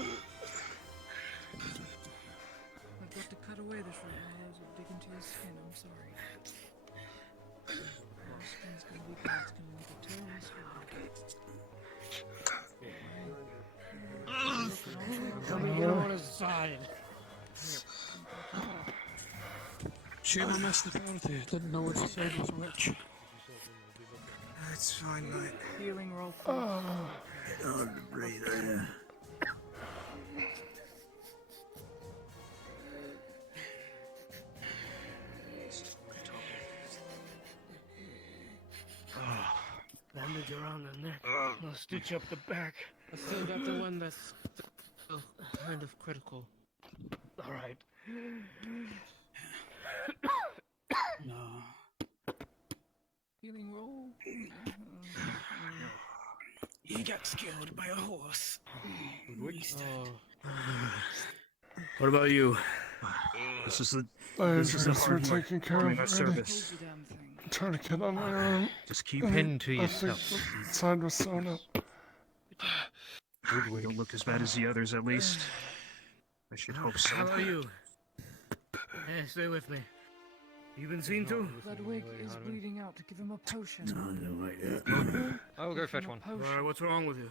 got to cut away this right now. Those will dig into his skin. I'm sorry. Your skin's gonna be bad. It's gonna make a terrible scar. Tell me you're on his side. Shame I missed the party. Didn't know which side was which. That's fine, mate. Healing roll. Get hard to breathe there. Bandage around the neck. I'll stitch up the back. I still got the one that's still kind of critical. All right. No. Healing roll. You got scared by a horse. What about you? This is the. This is the hard part. taking care Doing of our service. Tourniquet on my arm. Just keep pinned to I yourself. think the side was sewn up. We don't look as bad as the others, at least. I should hope so. How are you? Hey, stay with me. You been seen to? Ludwig is bleeding out. To give him a potion. No, right there. I will go fetch one. Alright, what's wrong with you?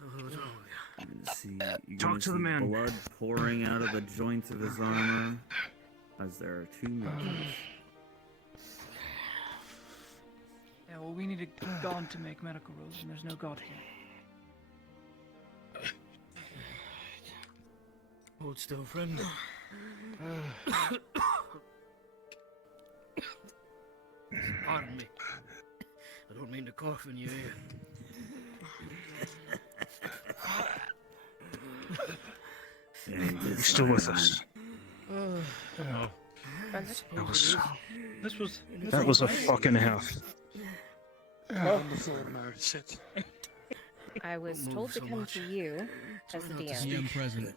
What's wrong with you? You're Talk gonna to the see man. blood pouring out of the joints of his armor, as there are 2 men. Yeah, well, we need a god to make medical rules, and there's no god here. hold still, friend. Pardon me. I don't mean to cough in your ear. You're still with us. That was a fucking house. On the floor, Mary, sit. I was told to come to you as the DM. DM present.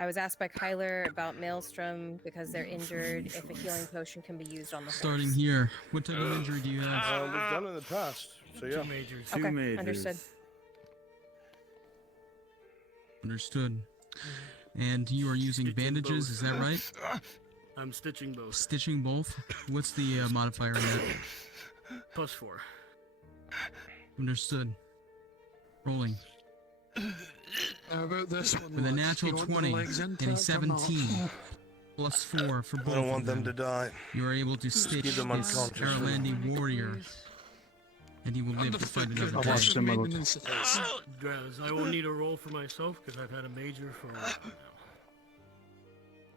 I was asked by Kyler about Maelstrom because they're injured, if a healing potion can be used on the horse. Starting here, what type of injury do you have? We've done it in the past, so yeah. Okay, understood. Understood. And you are using bandages, is that right? I'm stitching both. Stitching both? What's the modifier on that? +4. Understood. Rolling. How about this one? With a lads? natural You want the 20 legs and a intact or not? 17, +4 for both. I don't want of them to die. You are able to Just stitch keep them this unconscious. Aralandi warrior, and he will live to fight another I'll day. watch them out. Guys, I will need a roll for myself because I've had a major for a while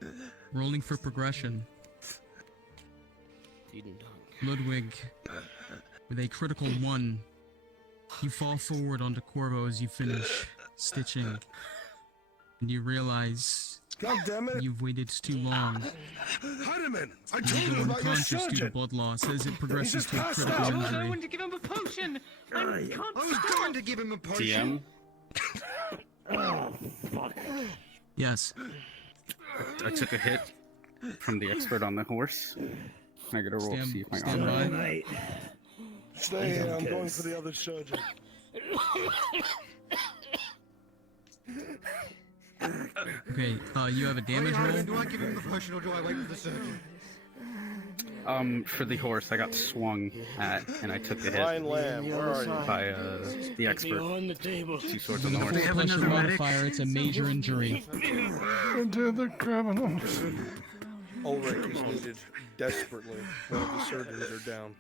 now. Rolling for progression. Ludwig, with a critical 1, you fall forward onto Corvo as you finish stitching, and you realize God damn it! you've waited too long. Heidemann, I You told go you about your unconscious due to surgeon. blood loss as it progresses just to a passed critical out. injury. to give him a potion. I was going to give him a potion. Yes. I took a hit from the expert on the horse. Can I get a roll to see if my stand arm? by. Stay here. I'm going for the other surgeon. Okay, you have a damage roll. Do I give him the potion or do I wait for the surgeon? For the horse, I got swung at, and I took the hit Ryan Lamb, where are you? by the expert. On the table. 2 swords on the horse. Plus your modifier, it's a major injury. Into the criminal. Ulrich is needed desperately. One of the surgeons are down.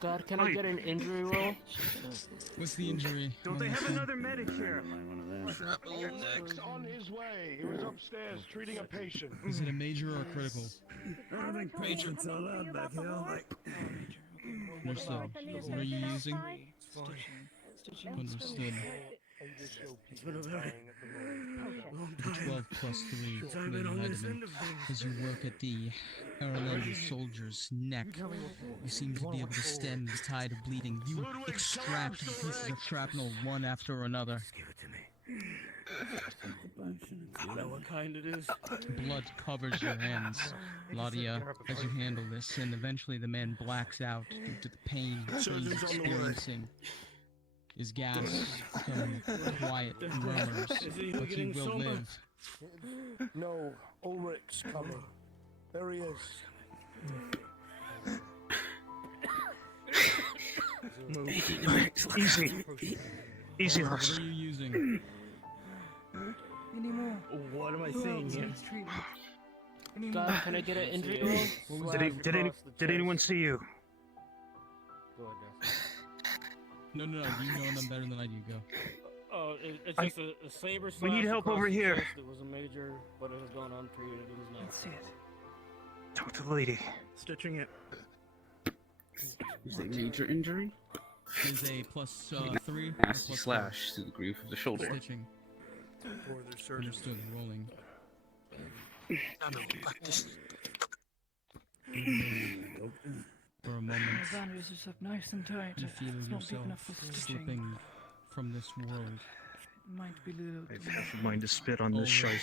Dad, can I get an injury roll? What's the injury? Don't they have another medic here? Ulrich's on his way. He was upstairs treating a patient. Is it a major or critical? I don't think patients are allowed back here, like. Understood. What are you using? Understood. It's been a very long The 12 plus 3, I've been on this end of things. as you work at the Aralandi soldier's neck. You seem to be able to stem the tide of bleeding. You extract the pieces of shrapnel one after another. Know what kind it is? Blood covers your hands, Ladia, as you handle this, and eventually the man blacks out due to the pain he's Surgeon's on the way. experiencing. His gasps become quiet murmurs, Is he but he getting will somber? live. No, Ulrich's coming. There he is. Easy. Easy, What horse. are you using? Anymore. What am I saying here? Dad, can I get an injury roll? Did anyone see you? No, you know them better than I do. Go. Oh, it's just a saber We need slash help across over the here. chest. It was a major, but it has gone untreated. It is now. Let's see it. Talk to the lady. Stitching it. Is it a major injury? Is a plus 3. Nasty plus slash to the groove of the shoulder. Stitching. Understood. Rolling. For a moment, My bandages are nice and tight. you feel It's not big yourself enough for stitching. slipping from this world. Might be little. Mind to spit on this shite.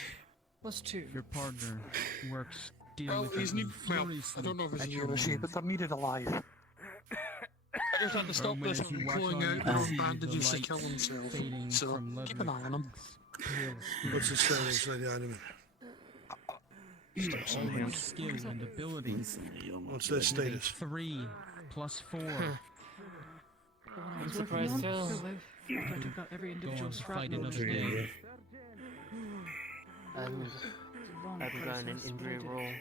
+2. Your partner works Well, he's diligently, new. Well, I furiously don't know if it's at new your or she, wound. but they're needed alive. I just had to stop Roman, this as you from watch pulling on, out you their see the bandages to light kill themselves. fading So from keep an eye on them. What's his status, Lady Heidemann? Steps in All hand. his skill and ability. What's their status? 3 plus 4. I'm surprised too. I took out every Go individual on to fight shrapnel. another day. I've gotten an injury roll.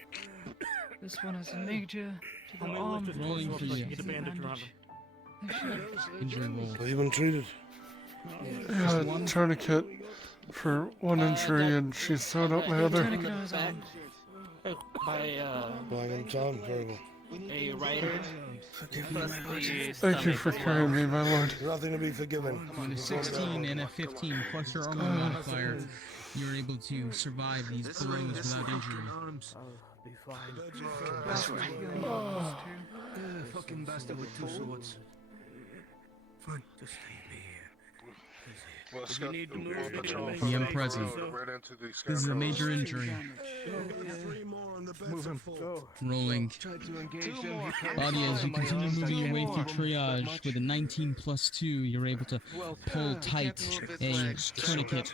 This one is a major to the arm. Rolling for you. Get a bandage around him. Injury roll. Even treated. Yeah, tourniquet for one injury, and she sewed up my other. Tourniquet on his arm. Going in town, very well. A writer. Thank you for carrying me, my lord. Nothing to be forgiven. With a 16 and a 15 plus your armor modifier, you're able to survive these blows without injury. That's right. Fucking bastard with 2 swords. Fine, just leave me here. You need to move The Unpresent. This is a major injury. Rolling. Body, as you continue moving your way through triage, with a 19 plus 2, you're able to pull tight a tourniquet,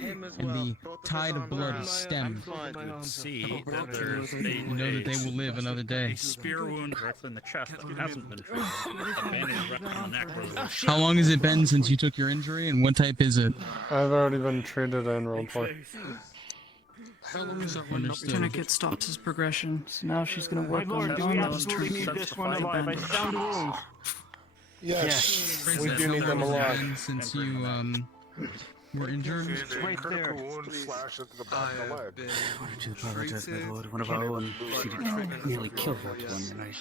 and the tide of blood is stemmed. See that there's You know that they will live another day. spear wound directly in the chest that hasn't been treated. A bandage wrapped on the neck where the How long has it been since you took your injury, and what type is it? I've already been treated and rolled for. How long is that one? Understood. Tourniquet stops his progression, so now she's gonna work on Lord, do we those absolutely need tourniquets this one alive? I found a wound. Yes, we Princess, do need them how long has it alive. been since you were injured? It's right there. To apologize, my lord. One of our own nearly killed that one, and I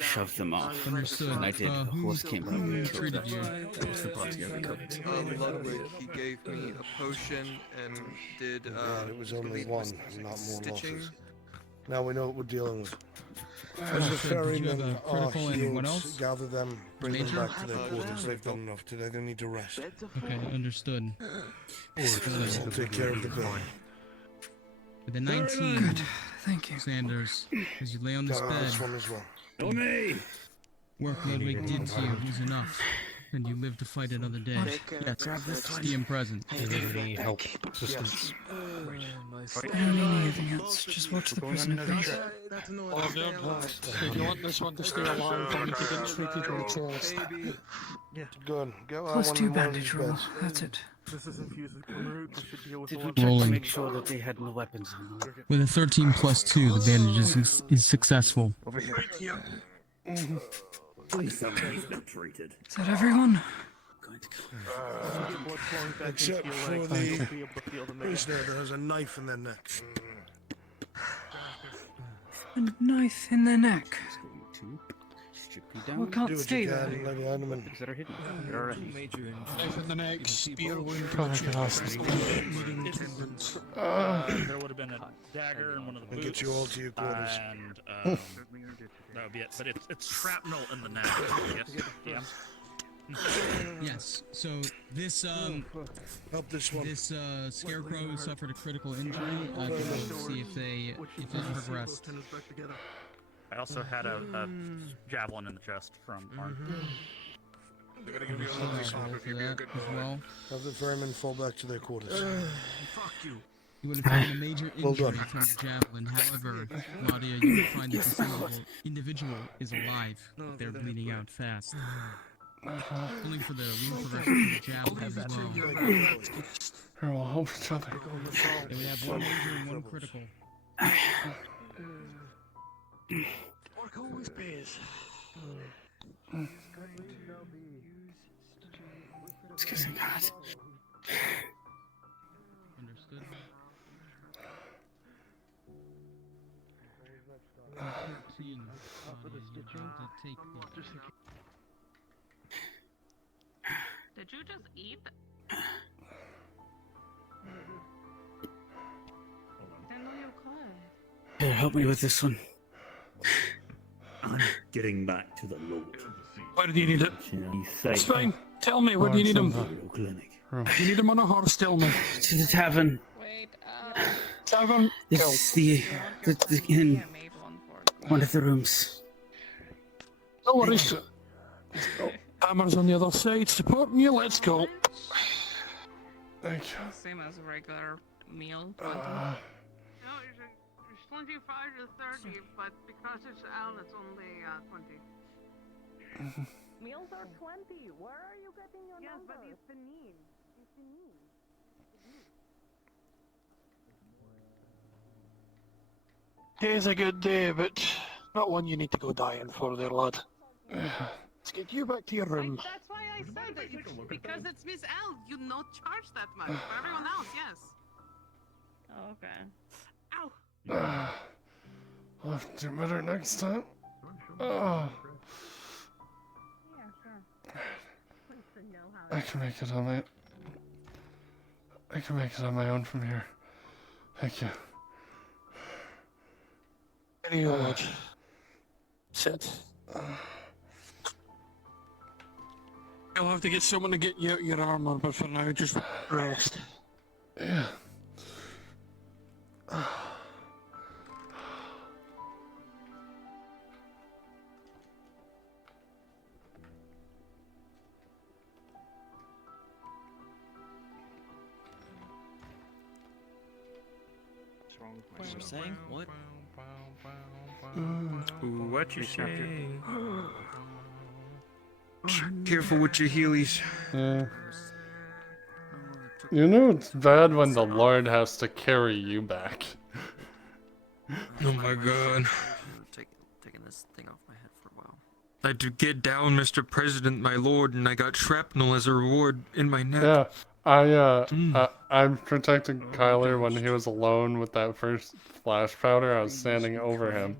shoved them off. Understood. And I did. A horse came up and Who killed treated them. you? That was the body I recovered. Ludwig, he gave me a potion and did God, it was only relieve one, my not more stitching. losses. Now we know what we're dealing with. As the Understood. Did you have ferrymen a are critical and what healed, else? gather them, bring them Major? back to their quarters. They've done enough today. They need to rest. Okay, understood. We'll take care of the bill. With a 19, Thank you. Sanders, as you lay on this Got this bed, one as well. work Ludwig did to you was enough, and you lived to fight another day. Yes, it's the Unpresent. Any help, assistance? I don't need anything else. Just watch the prisoner, please. If you want this one to stay alive, I need to get treated in the chest. Good. Get Plus one 2 of bandage these roll. beds. That's it. This is infused with Kumru. This should deal with Did the we one. check to Rolling. make sure that they had no weapons on them? With a 13 plus 2, the bandage is successful. Over here. Please tell me he's not treated. Is that everyone? Except for the prisoner that has a knife in their neck. A knife in their neck. Strictly We down. can't Do what stay you there. can, Lady Heinemann. Things that are hidden. They're already. Knife in the neck, spear wound to the Tourniquet chest, hospital. bleeding tendons. There would have been a dagger in one of the I'll boots. get you all to your quarters. And that would be it. But it's shrapnel in the neck. Yes. Yeah. Yes. So this Help this one. this scarecrow suffered a critical injury. I will see if it progressed. I also had a javelin in the chest from Arn. They're gonna give you a Sorry little swap for if you be a that good as boy. well. Have the ferrymen fall back to their quarters. Fuck you. You would have found a major Well injury done. from the javelin. However, Claudia, you would find that this individual is alive. They're bleeding out fast. Only for the wound progression from the javelin as well. Here, we'll help each other. They would have one major and one critical. Work always pays. It's because I'm hot. Understood. Did you just eat? I know you could. Here, help me with this one. I'm getting back to the Lord. Where do you need it? He's It's safe. fine. Tell me, where do you need him? Clinic. You need him on a horse, tell me. To the tavern. Tavern? This is the in one of the rooms. No worries. Hammer's on the other side, supporting you, let's go. Thank you. Same as a regular meal. No, it's 25 to 30, but because it's Al, it's only 20. Meals are 20. Where are you getting your Yes, numbers? but it's the need. It's the need. Today's a good day, but not one you need to go dying for there, lad. Let's get you back to your room. That's why I said that because it's Miss L, you no charge that much. For everyone else, yes. Oh, okay. Ow. I'll have to do better next time. Oh. Yeah, sure. I can make it on my. I can make it on my own from here. Thank you. Very good. Sit. You'll have to get someone to get you out your armor, but for now, just rest. Yeah. What you're saying? What? What you say? Careful with your heelys. Yeah. You know it's bad when the Lord has to carry you back. Oh my god. Taking this thing off my head for a while. I had to get down, Mr. President, my lord, and I got shrapnel as a reward in my neck. Yeah, I protected Kyler when he was alone with that first flash powder. I was standing over him,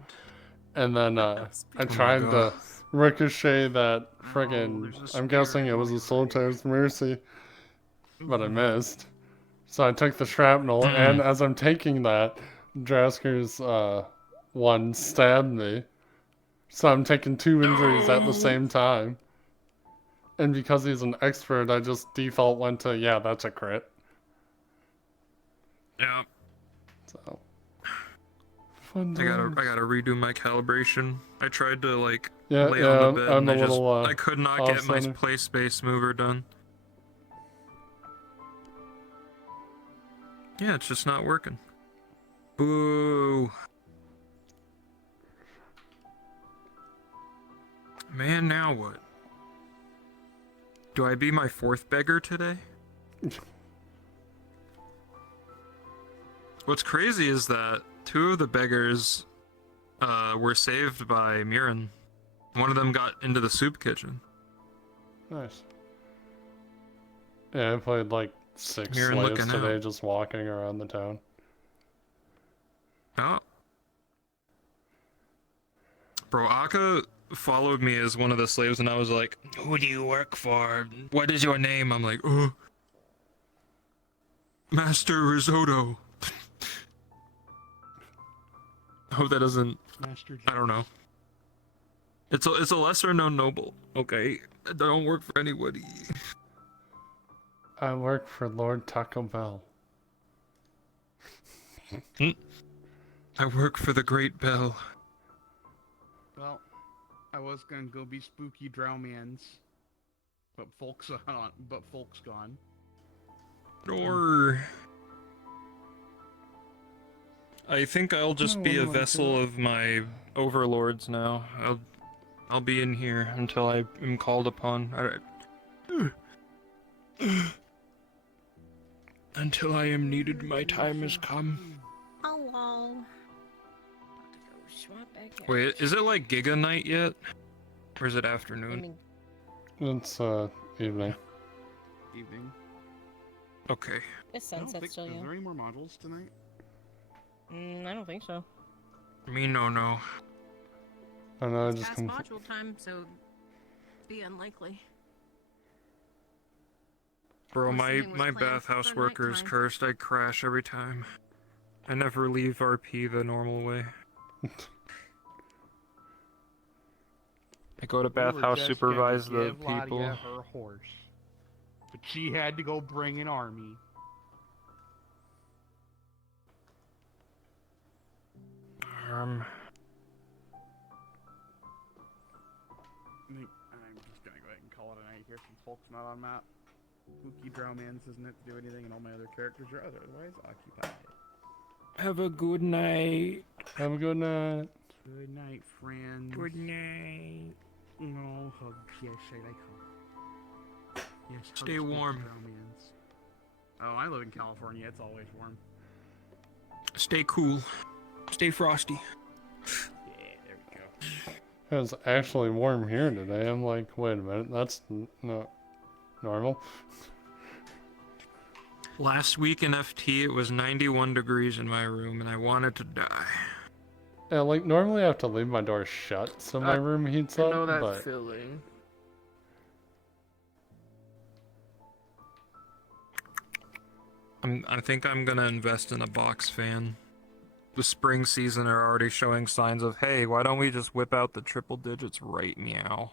and then I tried to ricochet that friggin'. I'm guessing it was a Soldier's Mercy, but I missed. So I took the shrapnel, and as I'm taking that, Drasker's one stabbed me. So I'm taking 2 injuries at the same time. And because he's an expert, I just default went to, yeah, that's a crit. Yeah. So. I gotta redo my calibration. I tried to lay Yeah, on the bed I'm and a little, I could not get my off-center. play space mover done. Yeah, it's just not working. Boo. Man, now what? Do I be my 4th beggar today? What's crazy is that 2 of the beggars were saved by Murin. One of them got into the soup kitchen. Nice. Yeah, I played like 6 You're slaves looking today out. just walking around the town. Oh. Bro, Akka followed me as one of the slaves and I was like, who do you work for? What is your name? I'm like, oh, Master Risotto. I hope that doesn't, I don't know. It's a lesser known noble, okay? I don't work for anybody. I work for Lord Taco Bell. I work for the Great Bell. Well, I was gonna go be spooky Drowmans, but Folk's gone. Or I think I'll just be a vessel of my overlords now. I'll be in here until I am called upon. Until I am needed, my time has come. Hello. Swap back out. Wait, is it like Giga Night yet? Or is it afternoon? It's evening. Evening. Okay. It's I don't sunset think- still, Is yeah. there any more modules tonight? I don't think so. Me no. I know, I It's just past module time, so be unlikely. Bro, Or my something was planned bathhouse for worker is nighttime. cursed. I crash every time. I never leave RP the normal way. I go to We were bathhouse, just supervise gonna the give Ladia people. her horse, but she had to go bring an army. Um, I think I'm just gonna go ahead and call it a night here since Folk's not on map. Spooky Drowmans doesn't have to do anything, and all my other characters are otherwise occupied. have a good night. Have a good night. Good night, friends. Good night. No hugs. Yes, I like hugs. Yes, hugs, Stay spooky warm. Drowmans. Oh, I live in California. It's always warm. Stay cool. Stay frosty. Yeah, there we go. It was actually warm here today. I'm like, wait a minute, that's not normal. Last week in FT, it was 91 degrees in my room, and I wanted to die. Yeah, like normally I have to leave my door shut so my room heats up, I know that but feeling. I think I'm gonna invest in a box fan. The spring season are already showing signs of, hey, why don't we just whip out the triple digits right meow?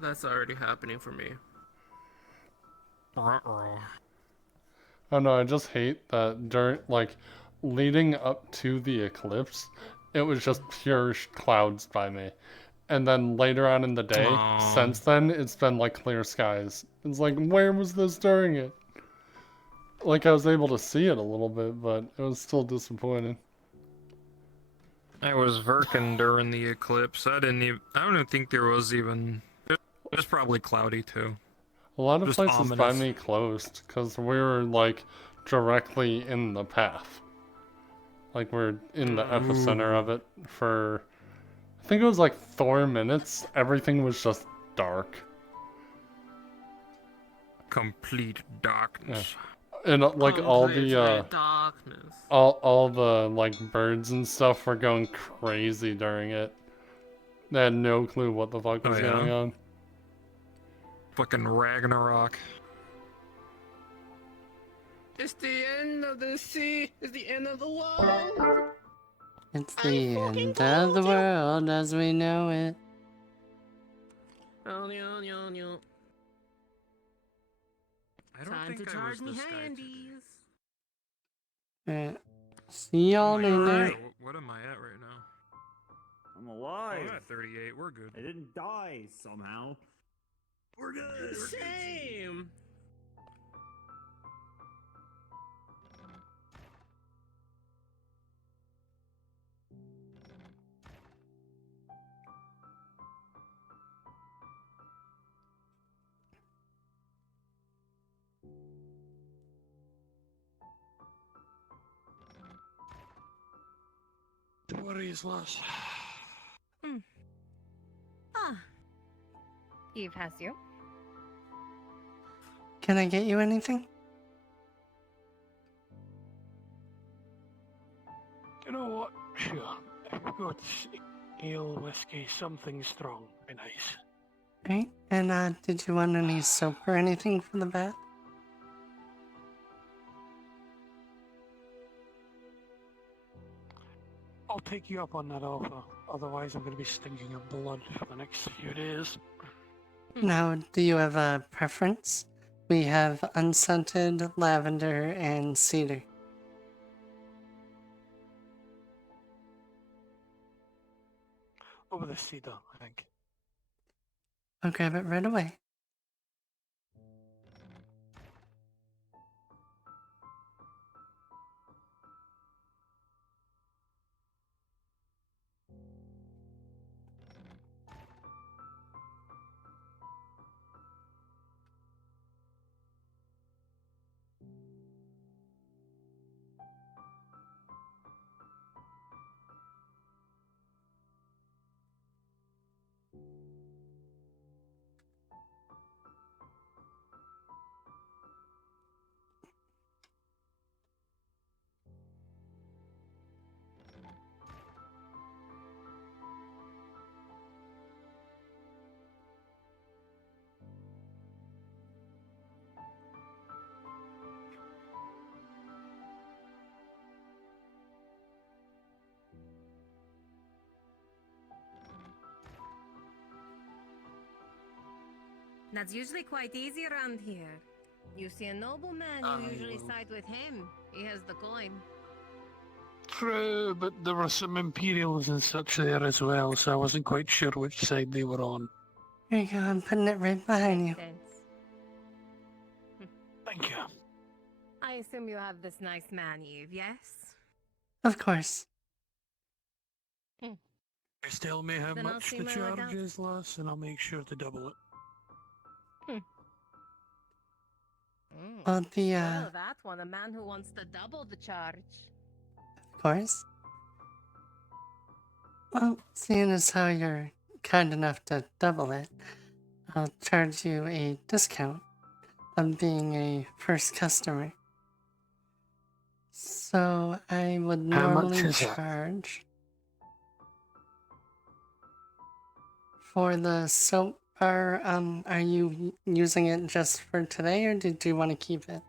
That's already happening for me. oh no, I just hate that during, like, leading up to the eclipse, it was just pure clouds by me. And then later on in the day, since then, it's been like clear skies. It's like, where was this during it? Like, I was able to see it a little bit, but it was still disappointing. I was working during the eclipse. I don't even think there was even... It was probably cloudy too. A lot of Just places by ominous. me closed, because we were, like, directly in the path. Like, we're in the epicenter of it for... I think it was like 4 minutes. Everything was just dark. Complete darkness. Yeah. And like all the darkness. all the like birds and stuff were going crazy during it. They had no clue what the fuck was going on. Fucking Ragnarok. It's the end of the sea. It's the end of the world. It's the end of the world as we know it. Time to charge me handies. See y'all later. What am I at right now? I'm alive. I'm at 38. We're good. I didn't die somehow. We're good. Same. The worry is lost. Eve has you. Can I get you anything? You know what? Sure. If you've got ale, whiskey, something strong, be nice. Right. And did you want any soap or anything for the bath? I'll take you up on that offer. Otherwise, I'm going to be stinking of blood for the next few days. Now, do you have a preference? We have unscented, lavender, and cedar. Over the cedar, I think. I'll grab it right away. That's usually quite easy around here. You see a nobleman, you usually side with him. He has the coin. True, but there were some Imperials and such there as well, so I wasn't quite sure which side they were on. Here you go, I'm putting it right behind you. Thank you. I assume you have this nice man, Eve, yes? Of course. Just tell me how Then I'll much see the my way charge down. is, lass, and I'll make sure to double it. Well, the, Oh, that one, a man who wants to double the charge. of course. Well, seeing as how you're kind enough to double it, I'll charge you a discount of being a first customer. So I would How much normally is that? charge for the soap bar. Are you using it just for today, or did you want to keep it?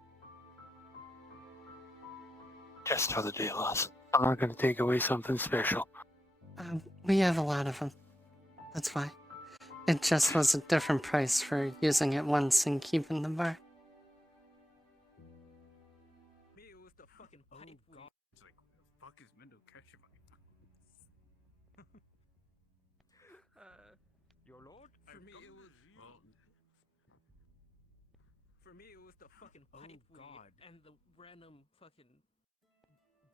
Just for the day, lass. I'm not going to take away something special. We have a lot of them. That's why. It just was a different price for using it once and keeping the bar. Fuck is Mendo Keshivite? Your lord? For me, it was. For me, it was the fucking pipe weed and the random fucking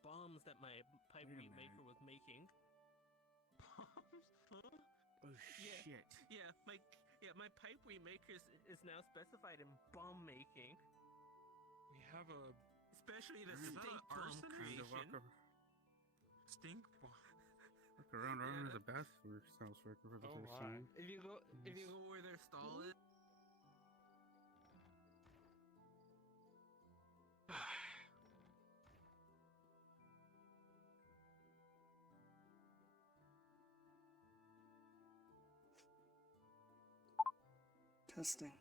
bombs that my pipe weed maker was making. Bombs? Huh? Oh shit. Yeah, my pipe weed maker is now specified in bomb making. We have a Especially the Is that stink an bomb arson? creation. Stink bomb. Look around, there's a bathworks house right for the first time. If you go where their stall is. Testing.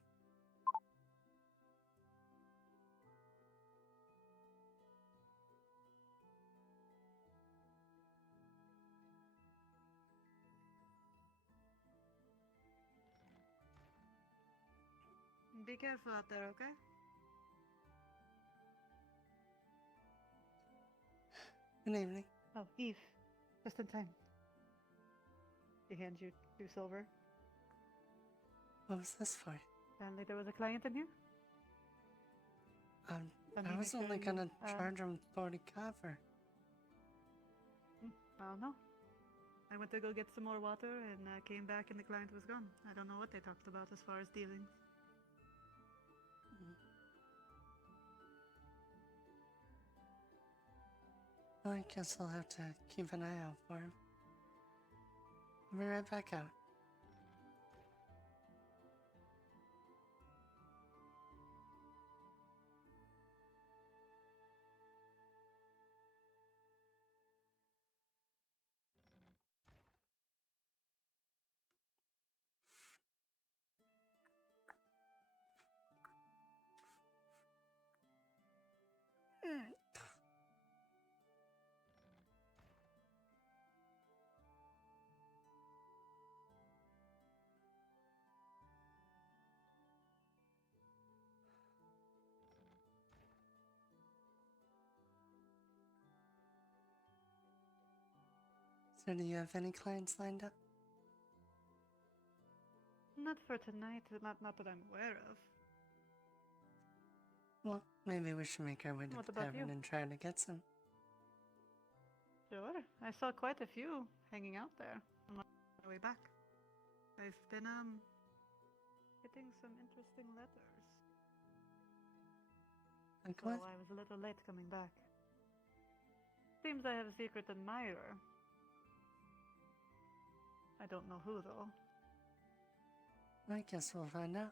Be careful out there, okay? Good evening. Oh, Eve. Just in time. He hands you 2 silver. What was this for? Apparently there was a client in here? I was only gonna charge him 40 copper. I don't know. I went to go get some more water and came back and the client was gone. I don't know what they talked about as far as dealings. Well, I guess I'll have to keep an eye out for him. I'll be right back out. So do you have any clients lined up? Not for tonight, not that I'm aware of. Well, maybe we should make our way to What the about tavern you? and try to get some. Sure, I saw quite a few hanging out there on my way back. I've been, getting some interesting letters. Like So what? I was a little late coming back. Seems I have a secret admirer. I don't know who, though. I guess we'll find out.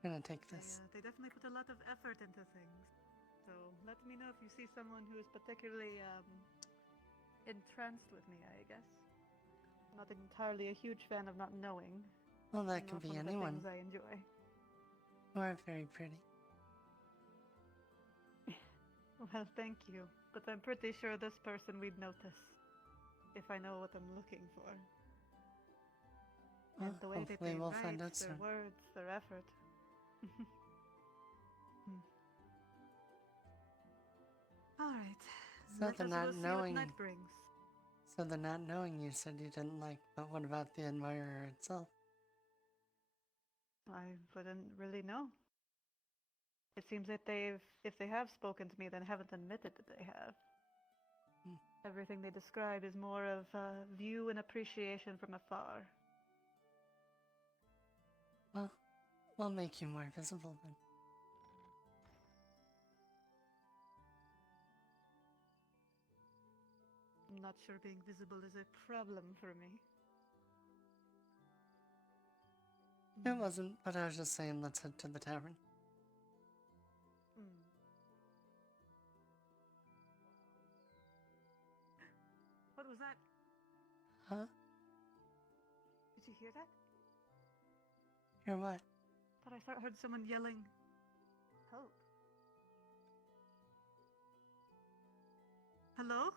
I'm gonna take this. They definitely put a lot of effort into things. So let me know if you see someone who is particularly entranced with me, I guess. I'm not entirely a huge fan of not knowing. Well, that Not could be one of the anyone. things I enjoy. Or very pretty. Well, thank you. But I'm pretty sure this person we'd notice. If I know what I'm looking for. Well, And the way that hopefully they we'll write, find out their soon. words, their effort. Alright. So Let the us not go see what knowing. night brings. So the not knowing you said you didn't like, but what about the admirer itself? I wouldn't really know. It seems that if they have spoken to me, then haven't admitted that they have. Everything they describe is more of view and appreciation from afar. Well, we'll make you more visible then. I'm not sure being visible is a problem for me. It wasn't, but I was just saying let's head to the tavern. Hmm. What was that? Huh? Did you hear that? Hear what? Thought I heard someone yelling, "Help!" Hello?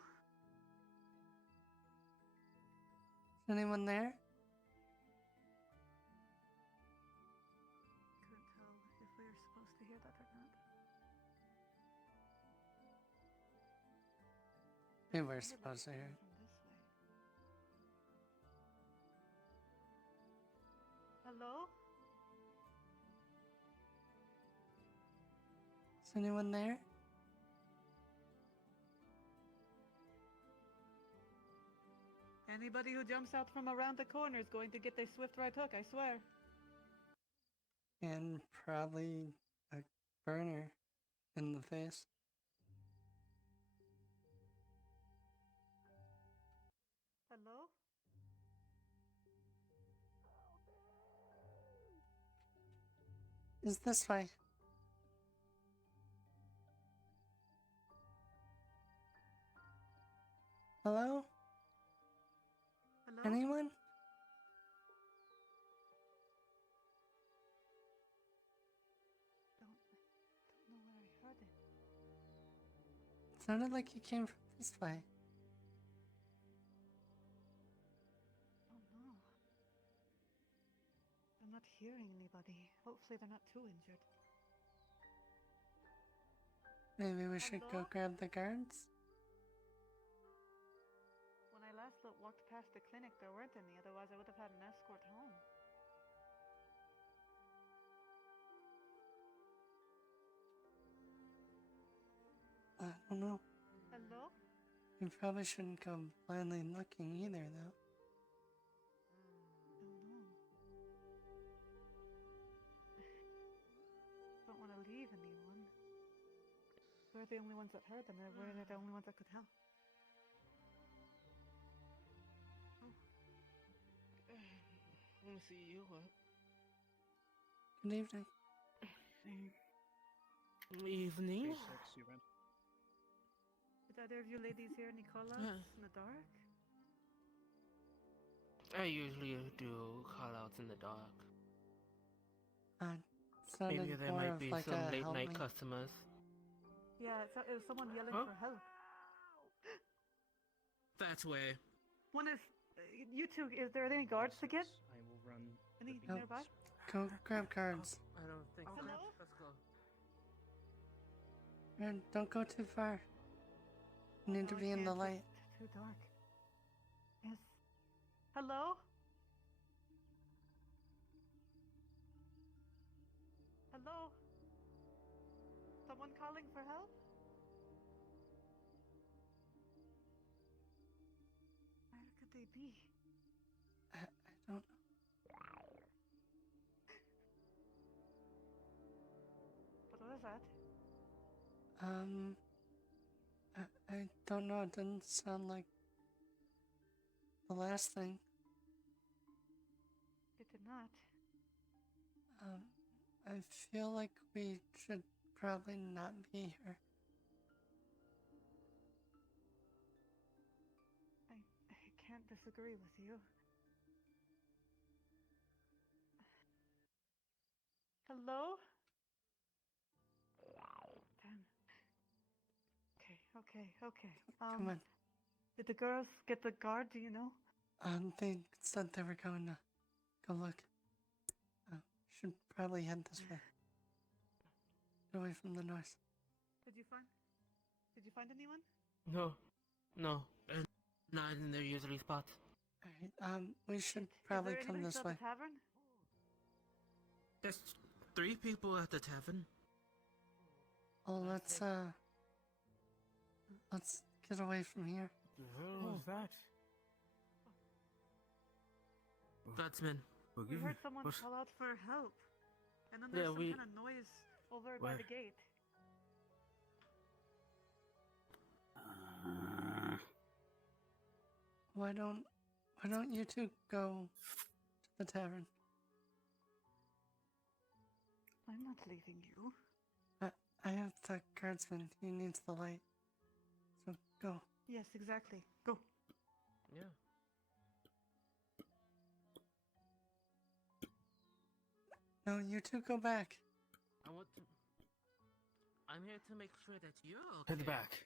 Is anyone there? Couldn't tell if we were supposed to hear that or not. We were supposed to hear it. From this way. Hello? Is anyone there? Anybody who jumps out from around the corner is going to get their swift right hook, I swear. And probably a burner in the face. Hello? Is this way? Hello? Hello? Anyone? Don't know where I heard it. It sounded like you came from this way. Oh no. I'm not hearing anybody. Hopefully they're not too injured. Maybe we should go Hello? grab the guards? When I last walked past the clinic, there weren't any. Otherwise, I would have had an escort home. I don't know. Hello? We probably shouldn't go blindly looking either, though. Don't want to leave anyone. We're the only ones that heard them, and we're the only ones that could help. Let me see you. Good evening. Evening. Did either of you ladies hear any call-outs in the dark? I usually do call-outs in the dark. Sounded Maybe there more might of be like some a late help night me. customers. Yeah, it was someone yelling Huh? for help. That way. One is, you two, is there any guards to get? I will run. Any Oh, nearby? go grab cards. I don't think so. Hello? Let's go. And don't go too far. You need to No, I be in the can't. light. It's too dark. Yes. Hello? Hello? Someone calling for help? Where could they be? I don't know. What was that? I don't know. It didn't sound like the last thing. It did not. I feel like we should probably not be here. I can't disagree with you. Hello? Damn. Okay. Come on. Did the girls get the guard, do you know? They said they were going to go look. Should probably head this way. Get away from the noise. Did you find anyone? No. They're not in their usually spots. Alright, we should probably Is there come anybody this still way. at the tavern? There's 3 people at the tavern. Well, let's get away from here. What was that? Guardsmen. We heard someone call out for help. And then there's some kind of noise over by the gate. Why don't you two go to the tavern? I'm not leaving you. I have the guardsman. He needs the light. So go. Yes, exactly. Go. Yeah. No, you two go back. I want to. I'm here to make sure that you're okay. Head back.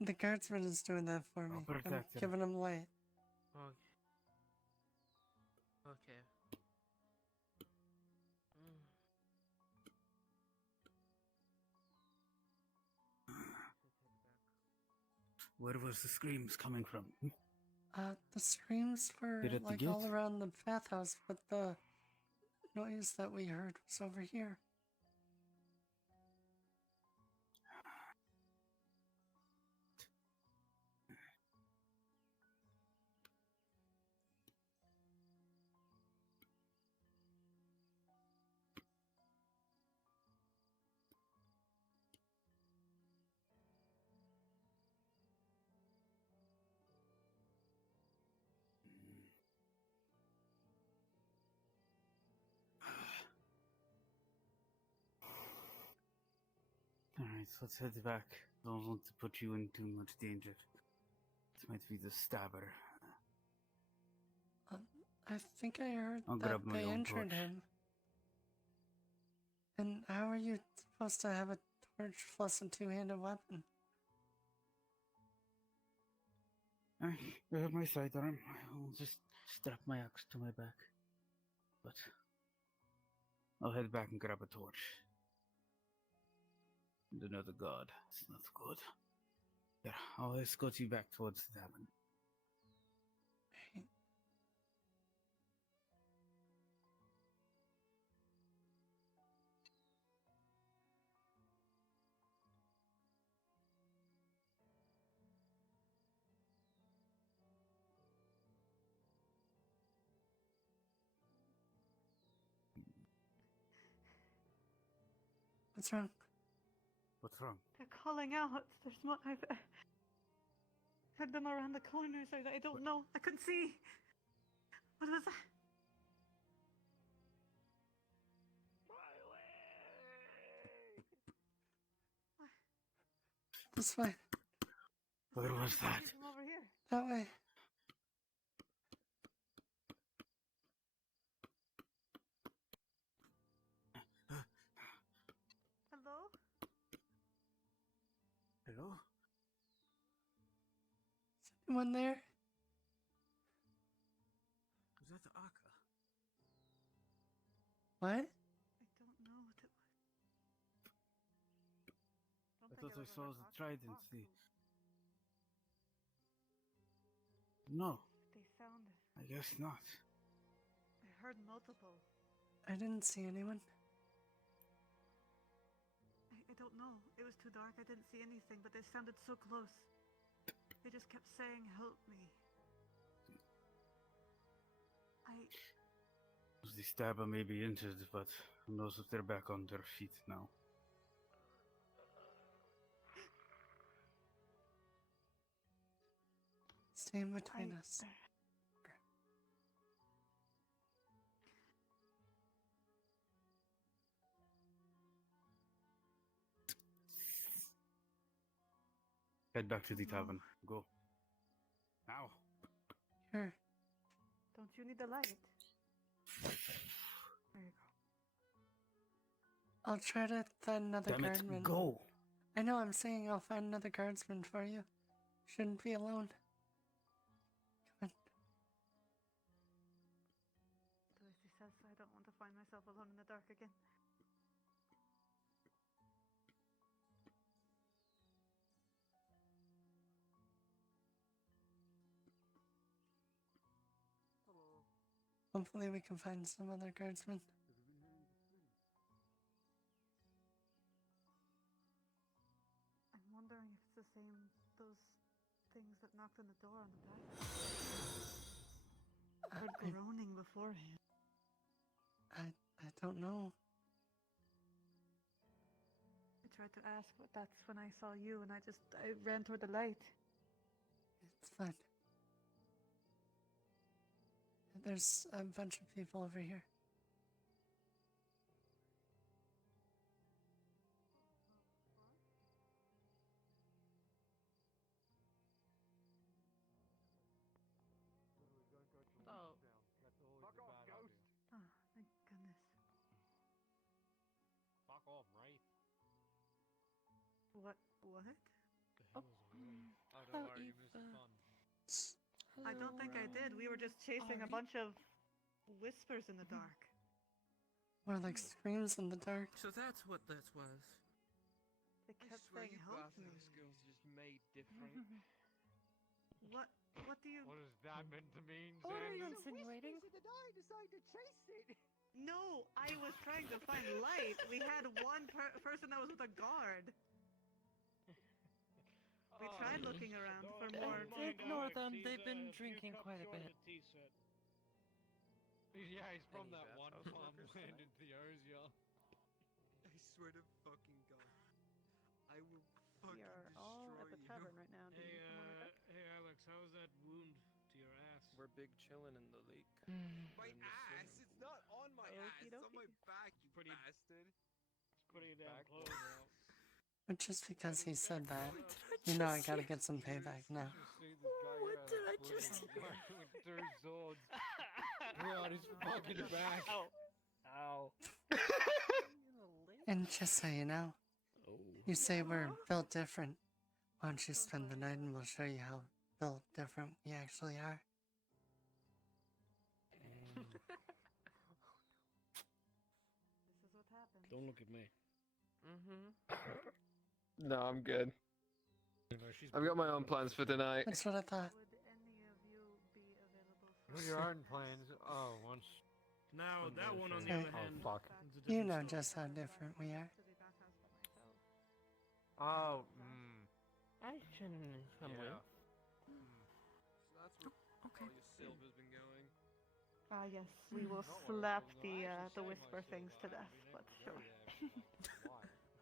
The guardsman is doing that for me. I'm protect him. giving him light. Okay. Okay. Where was the screams coming from? The screams were Did it like get? all around the bathhouse, but the noise that we heard was over here. Alright, so let's head back. Don't want to put you in too much danger. This might be the stabber. I think I heard I'll that grab my they own injured torch. him. And how are you supposed to have a torch plus a two-handed weapon? I have my sidearm. I'll just strap my axe to my back. But I'll head back and grab a torch. And another guard. It's not good. Yeah, I'll escort you back towards the tavern. What's wrong? What's wrong? They're calling out. There's one. I've heard them around the corners. I don't know. I couldn't see. What was that? This way. Where was that? Come over here. That way. Hello? Hello? Is anyone there? Was that the Aka? What? I don't know what it was. I thought I saw the trident. No, They sounded. I guess not. I heard multiple. I didn't see anyone. I don't know. It was too dark. I didn't see anything, but they sounded so close. They just kept saying, "Help me." The stabber may be injured, but who knows if they're back on their feet now. Stay in between us. Head back to the tavern. Go. Now. Here. Don't you need the light? There you go. I'll try to find another Damn it, guardsman. go. I know, I'm saying I'll find another guardsman for you. Shouldn't be alone. Come on. Lucy says I don't want to find myself alone in the dark again. Hopefully we can find some other guardsmen. I'm wondering if it's the same, those things that knocked on the door on the back. I heard groaning beforehand. I don't know. I tried to ask, but that's when I saw you, and I ran toward the light. It's fine. There's a bunch of people over here. Oh. Oh, thank goodness. Fuck off, Wraith. What? Oh, don't worry, you missed the fun. I don't think I did. We were just chasing a bunch of whispers in the dark. More like screams in the dark. So that's what this was. They I kept swear saying, you "Help me." Basilisk girls are just made different. What do you... What is that meant to mean, What are you Xander? insinuating? And I decided to chase it. No, I was trying to find light. We had one person that was with a guard. We tried looking around for more... Ignore them, they've been drinking quite a bit. Yeah, he's from Any that one bathhouse farmland workers in tonight? Theosia. I swear to fucking God. I will fucking You're destroy all at the you. tavern right now. Do you come with us? Hey Alex, how's that wound to your ass? We're big chillin' in the lake. My In the ass! swimming It's not on my ass! It's on my back, you bastard! It's pretty damn Back close. But just because he said that, you know I gotta get some payback now. What did I just With 3 swords. God, he's fucking back. Ow. And just so you know, you say we're built different. Why don't you spend the night and we'll show you how built different we actually are. This is what happened. Don't look at me. No, I'm good. I've got my own plans for tonight. That's what I thought. Would any of you be available for... What are your own plans? Oh, once. Now, that one on the Hey. other hand. Oh, fuck. is a You different know story. just how different we are. To the bathhouse by myself. Oh, I shouldn't come yeah. with. So that's where all your silver's been going. Ah, yes, we will slap the whisper things to death, but sure.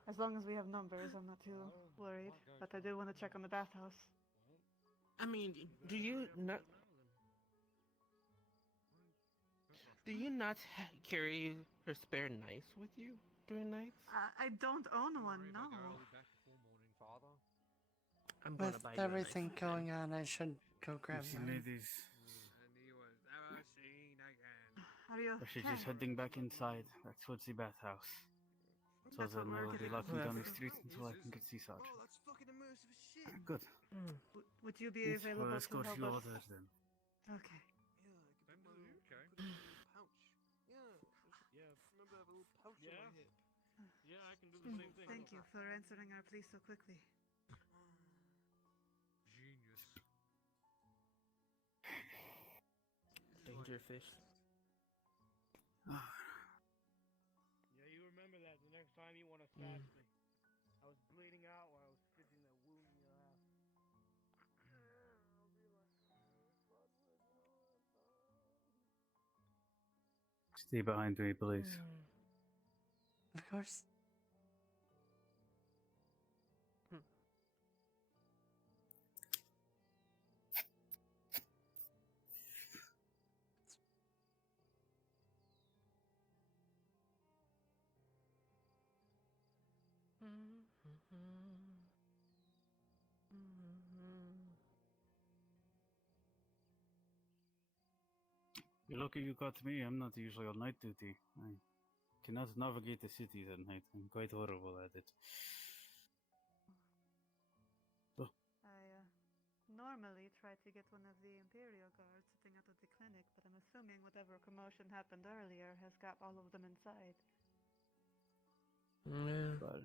As long as we have numbers, I'm not too worried. But I do want to check on the bathhouse. I mean, do you not carry her spare knife with you during nights? I don't own one, no. I'm gonna With buy you a everything knife. going on, I should go grab Oopsie, mine. ladies. And he was never seen again. Are you I should okay? just heading back inside, back towards the bathhouse. So That's what then I we're will be doing. locking down the Whoever- streets until I can get Seaside. Oh, that's fucking immersive as shit! Good. Would you be Yes, available well, let's to go help to your us? orders then. Okay. Yeah, I could put my Okay. put it in a pouch. Yeah. Yeah. Remember I have a little pouch on Yeah. my hip. Yeah, I can do the same thing. Thank you for answering our plea so quickly. Genius. Danger fish. Yeah, you remember that the next time you want to stab me. I was bleeding out while I was stitching that wound in your ass. Stay behind me, please. Of course. You're lucky you got me. I'm not usually on night duty. I cannot navigate the cities at night. I'm quite horrible at it. I normally try to get one of the Imperial guards sitting out of the clinic, but I'm assuming whatever commotion happened earlier has got all of them inside. But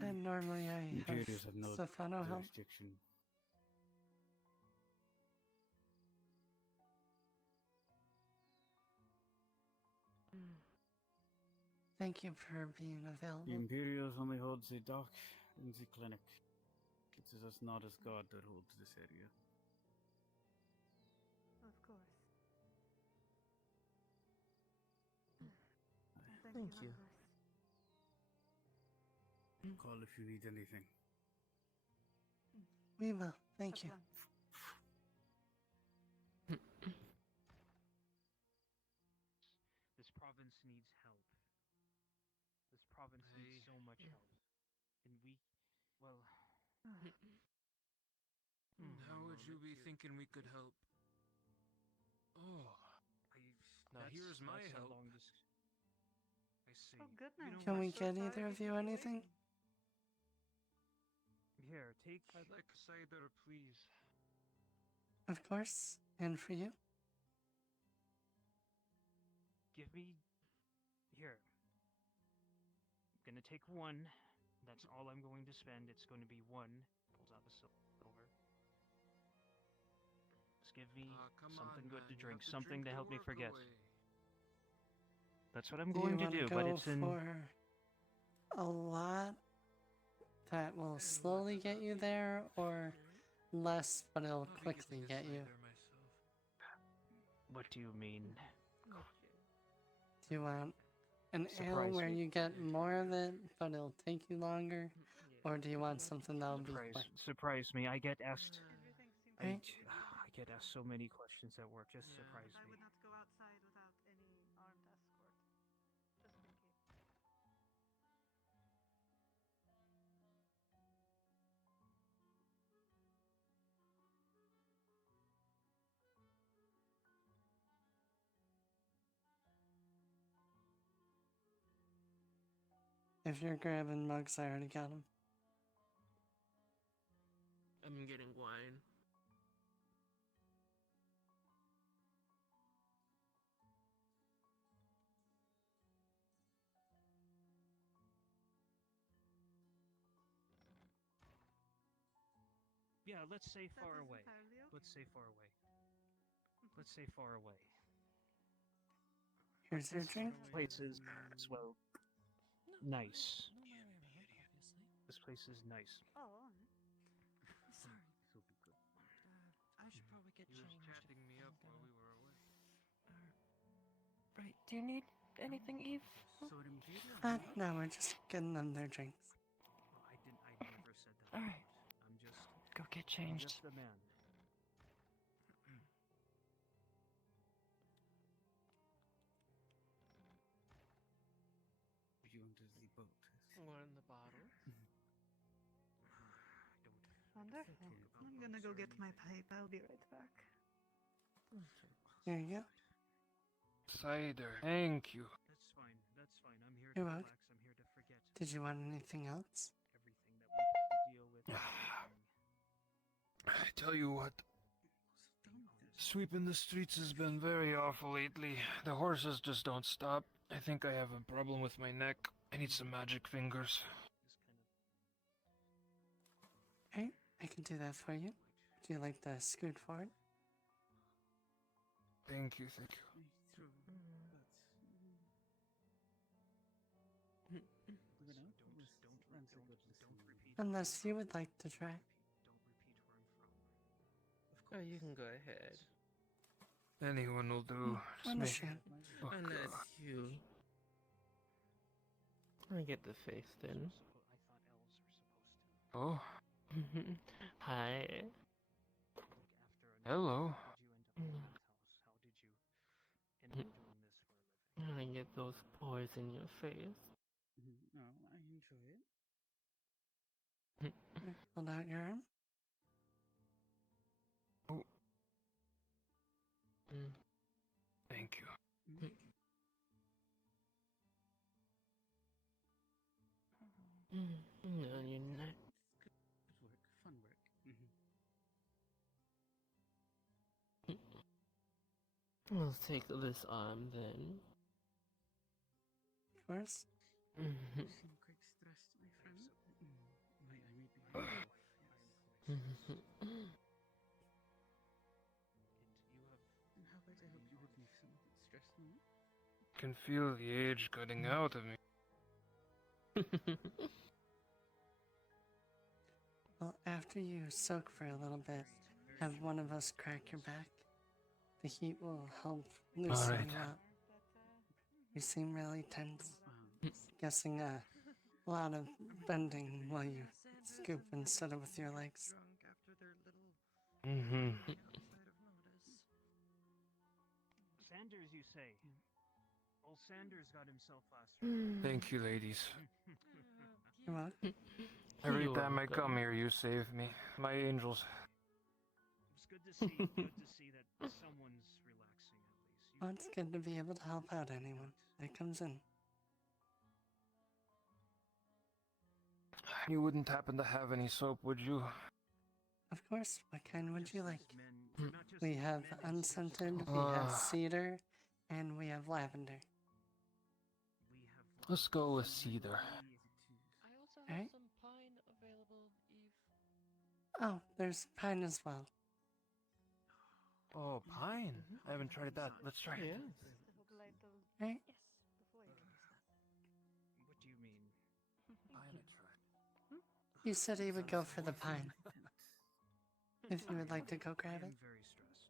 And normally I Imperials have no Stefano help. jurisdiction. Thank you for being The available. Imperials only hold the dock and the clinic. It is us not as God that holds this area. Of course. Thank you. nonetheless. Call if you need anything. We will. Thank you. province needs help. This province needs so much help. And we, well... How would you be thinking we could help? Oh, now here's my that's a help. long I see. Oh goodness. Can we get either of you anything? Here, take... I'd like cider, please. Of course. And for you? Give me... Here. I'm gonna take one. That's all I'm going to spend. It's going to be one. Pulls out the silver. Just give me Come something on, good man. to You drink. have to Something drink to to help me work forget. away. That's what I'm Do you going to wanna do, but go it's in... for a lot that will slowly get you there, or less but it'll quickly get you? What do you mean? Do you want an ale Surprise where me. you get more of it but it'll take you longer? Or do you want something that'll be quick? Surprise me. I get asked... Right? I get asked so many questions at work. Just surprise I me. would not go outside without any armed escort. Just in case. If you're grabbing mugs, I already got them. I'm getting wine. Yeah, let's say That far is away. entirely okay. Let's say far away. Let's say far away. Here's your drink. This place is, well, nice. This place is nice. Oh, Sorry. I should probably get He was changed. chatting me up while we were away. Right. Do you need anything, Eve? No, we're just getting them their drinks. I never said that. All right. I'm just... Go get I'm changed. just a man. You under the boat. One in the bottle. wonderful. I'm gonna go get my pipe. I'll be right back. There you go. Cider. Thank you. That's fine. That's fine. I'm here You're to welcome. relax. I'm here to forget Did you want anything else? everything that we've had to deal with. I tell you what. Sweeping the streets has been very awful lately. The horses just don't stop. I think I have a problem with my neck. I need some magic fingers. Alright, I can do that for you. Do you like the scoot forward? Thank you, thank you. Don't repeat. Unless you would like to try. Oh, you can go ahead. Anyone will do. Just Understand. Oh, Unless God. you. I get the face then. I thought elves were supposed to. Oh, Hi. Look after an hello. How did you end up in that house? How did you end up doing this for a living? I get those pores in your face. No, I enjoy it. Hold out your arm. Oh. Thank you. No, you're not. Good work. Fun work. We'll take this arm then. Of course. You seem quite stressed, my friend. I may be your wife, yes. And how about I help you relieve some of that stress, Can feel the age cutting out of me. Well, after you soak for a little bit, have one of us crack your back. The heat will help loosen Alright. you up. You seem really tense. Guessing a lot of bending while you scoop instead of with your legs. Drunk after their little Mm-hmm. outside of notice. Sanders, you say? Well, Sanders got himself last round. Thank you, ladies. You're welcome. Every You're time I come welcome. here, you save me. My angels. It's good to see. Good to see that someone's relaxing at least. Well, it's good to be able to help out anyone that comes in. You wouldn't happen to have any soap, would you? Of course, what kind would you like? Men, not just We have men, it's unscented, just- we have cedar, and we have lavender. We have. Let's go with cedar. I also have Alright. some pine available, Eve. Oh, there's pine as well. Oh, pine. I haven't tried that. Let's try it. Yes. Right? What do you mean? I haven't tried. You said he would go for the pine. If you would like to go grab it. I'm very stressed.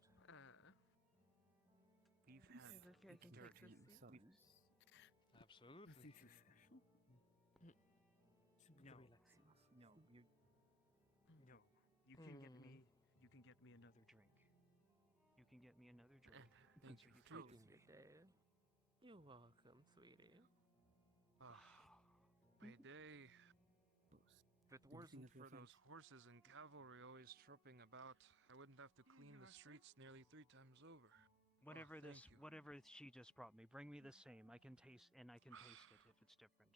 We've had dirty. Absolutely. No, no, you. No, you can get me. You can get me another drink. You can get me another drink. Thank you for treating me. You're welcome, sweetie. Mayday. If it wasn't for those horses and cavalry always trooping about, I wouldn't have to clean the streets nearly 3 times over. Whatever Oh, this, thank you. whatever she just brought me, bring me the same. I can taste it if it's different.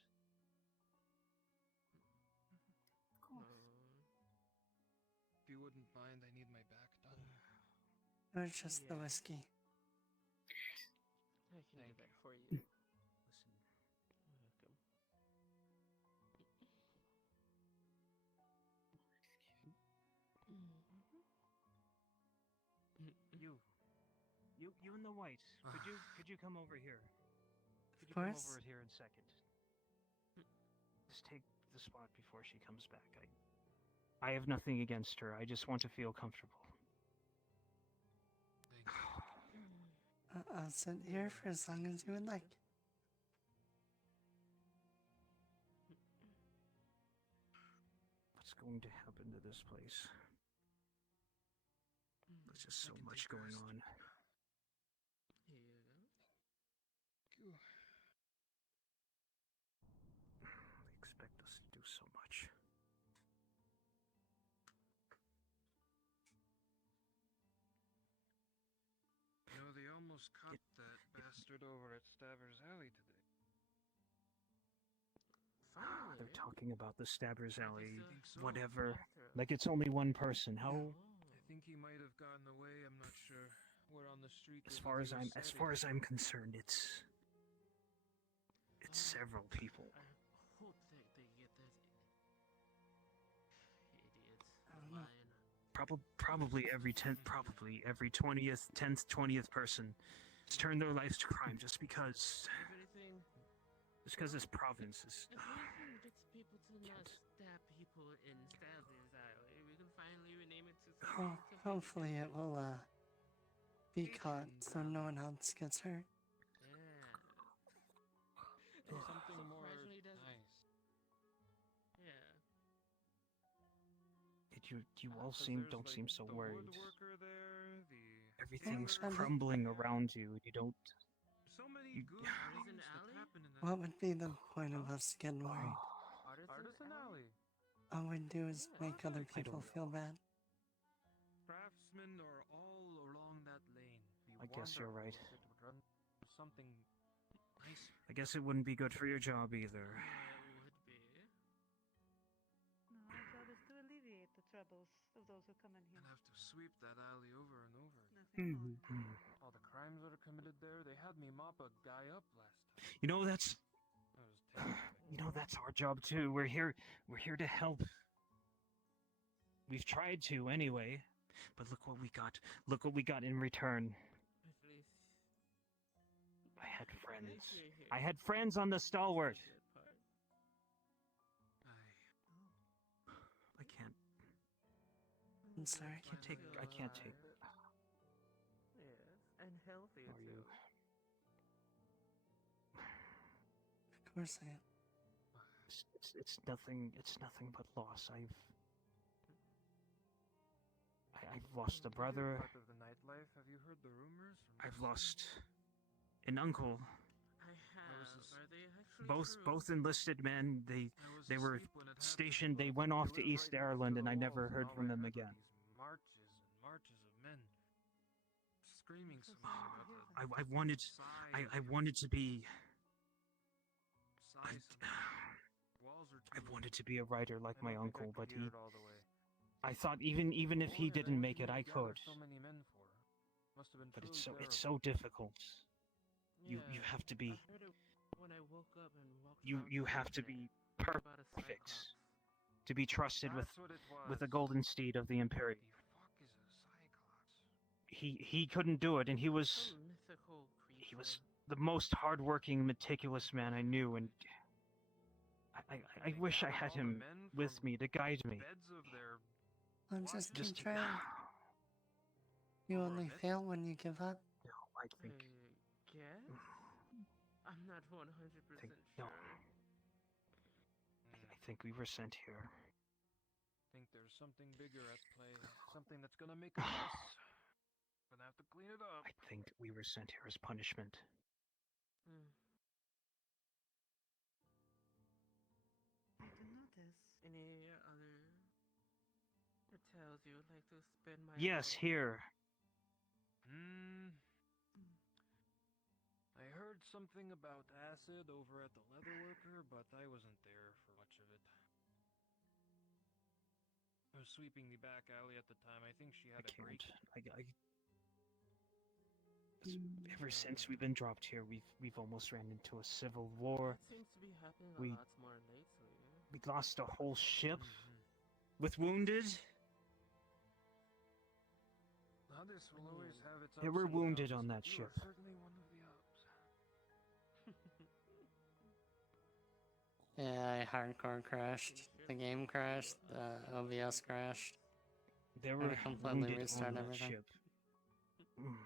Of course. If you wouldn't mind, I need my back done. Or just the whiskey. I can do that for you. Listen, Welcome. you in the white. Could you come over here? Could you course. come over here in a second? Just take the spot before she comes back. I have nothing against her. I just want to feel comfortable. I'll sit here for as long as you would like. What's going to happen to this place? There's just so much going on. Here you go. They expect us to do so much. You know, they almost caught that bastard over at Staver's Alley today. Finally. They're talking about the Stabbers Alley, think so. whatever. Like it's only one person. How? I think he might have gotten away, I'm not sure. We're on the street. As they far think as he was I'm sighted. concerned, it's several people. I hope they get that. Idiots. I don't know. Lying. Probably every 20th person has turned their lives to crime just because this province is. If anything gets people to not stab people in Stabbers Alley, we can finally rename it to Oh, hopefully it will be caught so no one else gets hurt. Yeah. Something more Surprisingly doesn't. nice. Yeah. You all So seem there's, don't like, seem so the worried. woodworker there, Everything's Yeah, crumbling around you. You don't. so many You- good Artisan things that Alley? happen in that What would be the point of us getting worried? Artisan Alley. All we do is make other I people don't feel bad. Craftsmen are all along that lane. Be I guess you're right. wonderful if it would run something nicer. I guess it wouldn't be good for your job either. Yeah, would be. No, our job is to alleviate the troubles of those who come in here. I'd have to sweep that alley over and over. Nothing more. All the crimes that are committed there, they had me mop a guy up last time. You know that's. That was terrible. That's our job too. We're here to help. We've tried to anyway, but look what we got. Look what we got in return. At least. I had friends. you're here. I had friends on the Stalwart. That part. I can't. I'm sorry. I can't take. Yes, and healthy Are too. you? Of course I am. It's nothing. It's nothing but loss. I've lost a brother. Part of the nightlife. Have you heard the rumors? From I've Boston? lost an uncle. both enlisted men. They were stationed. They went off to East Ireland, and I never heard from them again. Marches and marches of men screaming something about I wanted to be. I wanted to be a writer like my uncle, but he. I thought even if he didn't make it, I could. But it's so difficult. You have to be. When I woke up and walked You have to be perfect to be trusted with the golden steed of the Imperium. He couldn't do it, and he was the most hardworking, meticulous man I knew, and I wish I had him with me to guide me. I'll just keep trying. You only fail when you give up. No, I think. Yes? I'm not 100% sure. No. I think we were sent here. I think there's something bigger at play. Something that's gonna make a mess. Gonna have to clean it up. I think we were sent here as punishment. I do notice. Any other hotels you would like to spend my Yes, here. I heard something about acid over at the Leatherworker, but I wasn't there for much of it. I was sweeping the back alley at the time. I think she had a break. Ever since we've been dropped here, we've almost ran into a civil war. It seems to be happening We- a lot more lately. We lost a whole ship with wounded. Now this will always have its There ups were and wounded downs, on but that you ship. are certainly one of the ups. Yeah, I hardcore crashed. The game crashed. The OBS crashed. There Had were to completely wounded restart on that everything. ship. And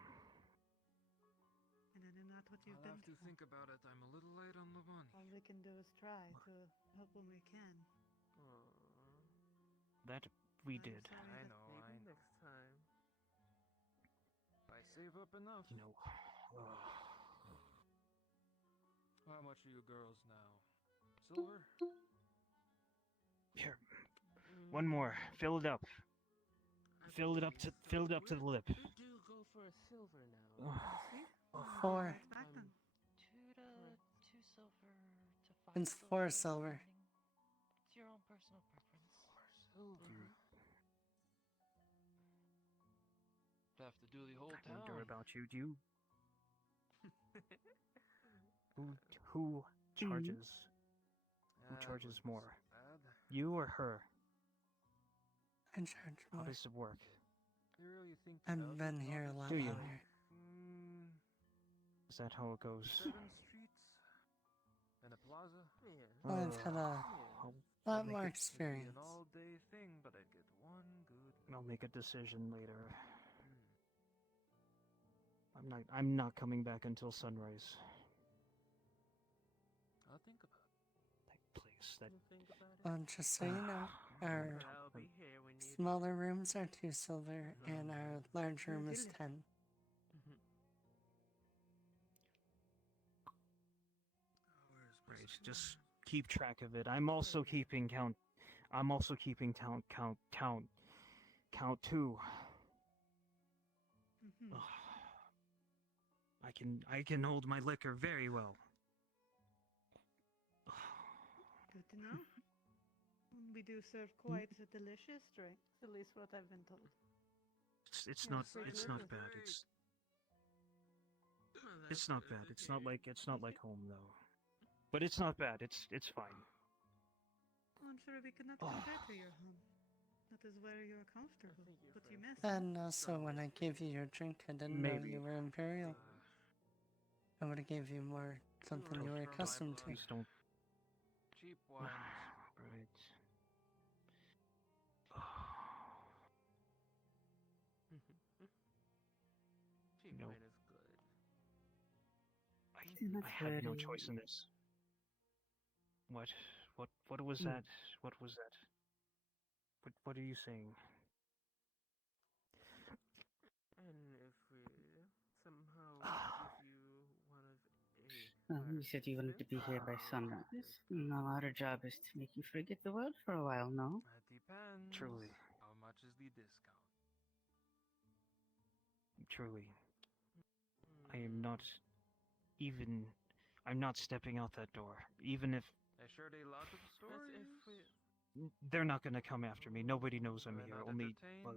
it is not what you've I'll been have to think about it. I'm a little late on the money. All we can do is try to help when we can. That we did. I know. Next time. If I save up enough. You know. How much are you girls now? Silver? Here. One more. Fill it up. Fill it up to the lip. We do go for a silver now. See? 4. Back then. 2 silver to 5 It's 4 silver. It's your own personal preference. Silver. Have to do the whole I wonder town. about you. Do you? Who charges? Who charges more? You or her? I charge How more. does it work? You really think I've been here a lot Do you? longer. Is that how it goes? 7 streets and a plaza. Well, I've had a lot more It'd be experience. an all-day thing, but I'd get one good. I'll make a decision later. I'm not coming back until sunrise. I'll think about it. Please, that. Just so you know, our I'll be here when you smaller rooms are 2 silver, and our large room is 10. Right, just keep track of it. I'm also keeping count. I'm also keeping count 2. Ugh. I can hold my liquor very well. Good to know. We do serve quite a delicious drink, at least what I've been told. It's not bad. It's not bad. It's not like home though. But it's not bad. It's fine. Well, I'm sure we cannot compare to your home. That is where you're comfortable, but you miss. And also, when I gave you your drink, I didn't know Maybe. you were Imperial. I would have gave you more something you were accustomed to. Please don't. Cheap ones. Right. Cheap No. wine is good. I had no choice in this. What was that? What was that? What are you saying? And if we somehow give you one of a You said you wanted to be here by sunrise. Now our job is to make you forget the world for a while, no? That depends. Truly. How much is the discount? Truly. I am not even... I'm not stepping out that door. Even if... I heard a lot of stories. They're not gonna come after me. Nobody knows I'm here. Only... Well,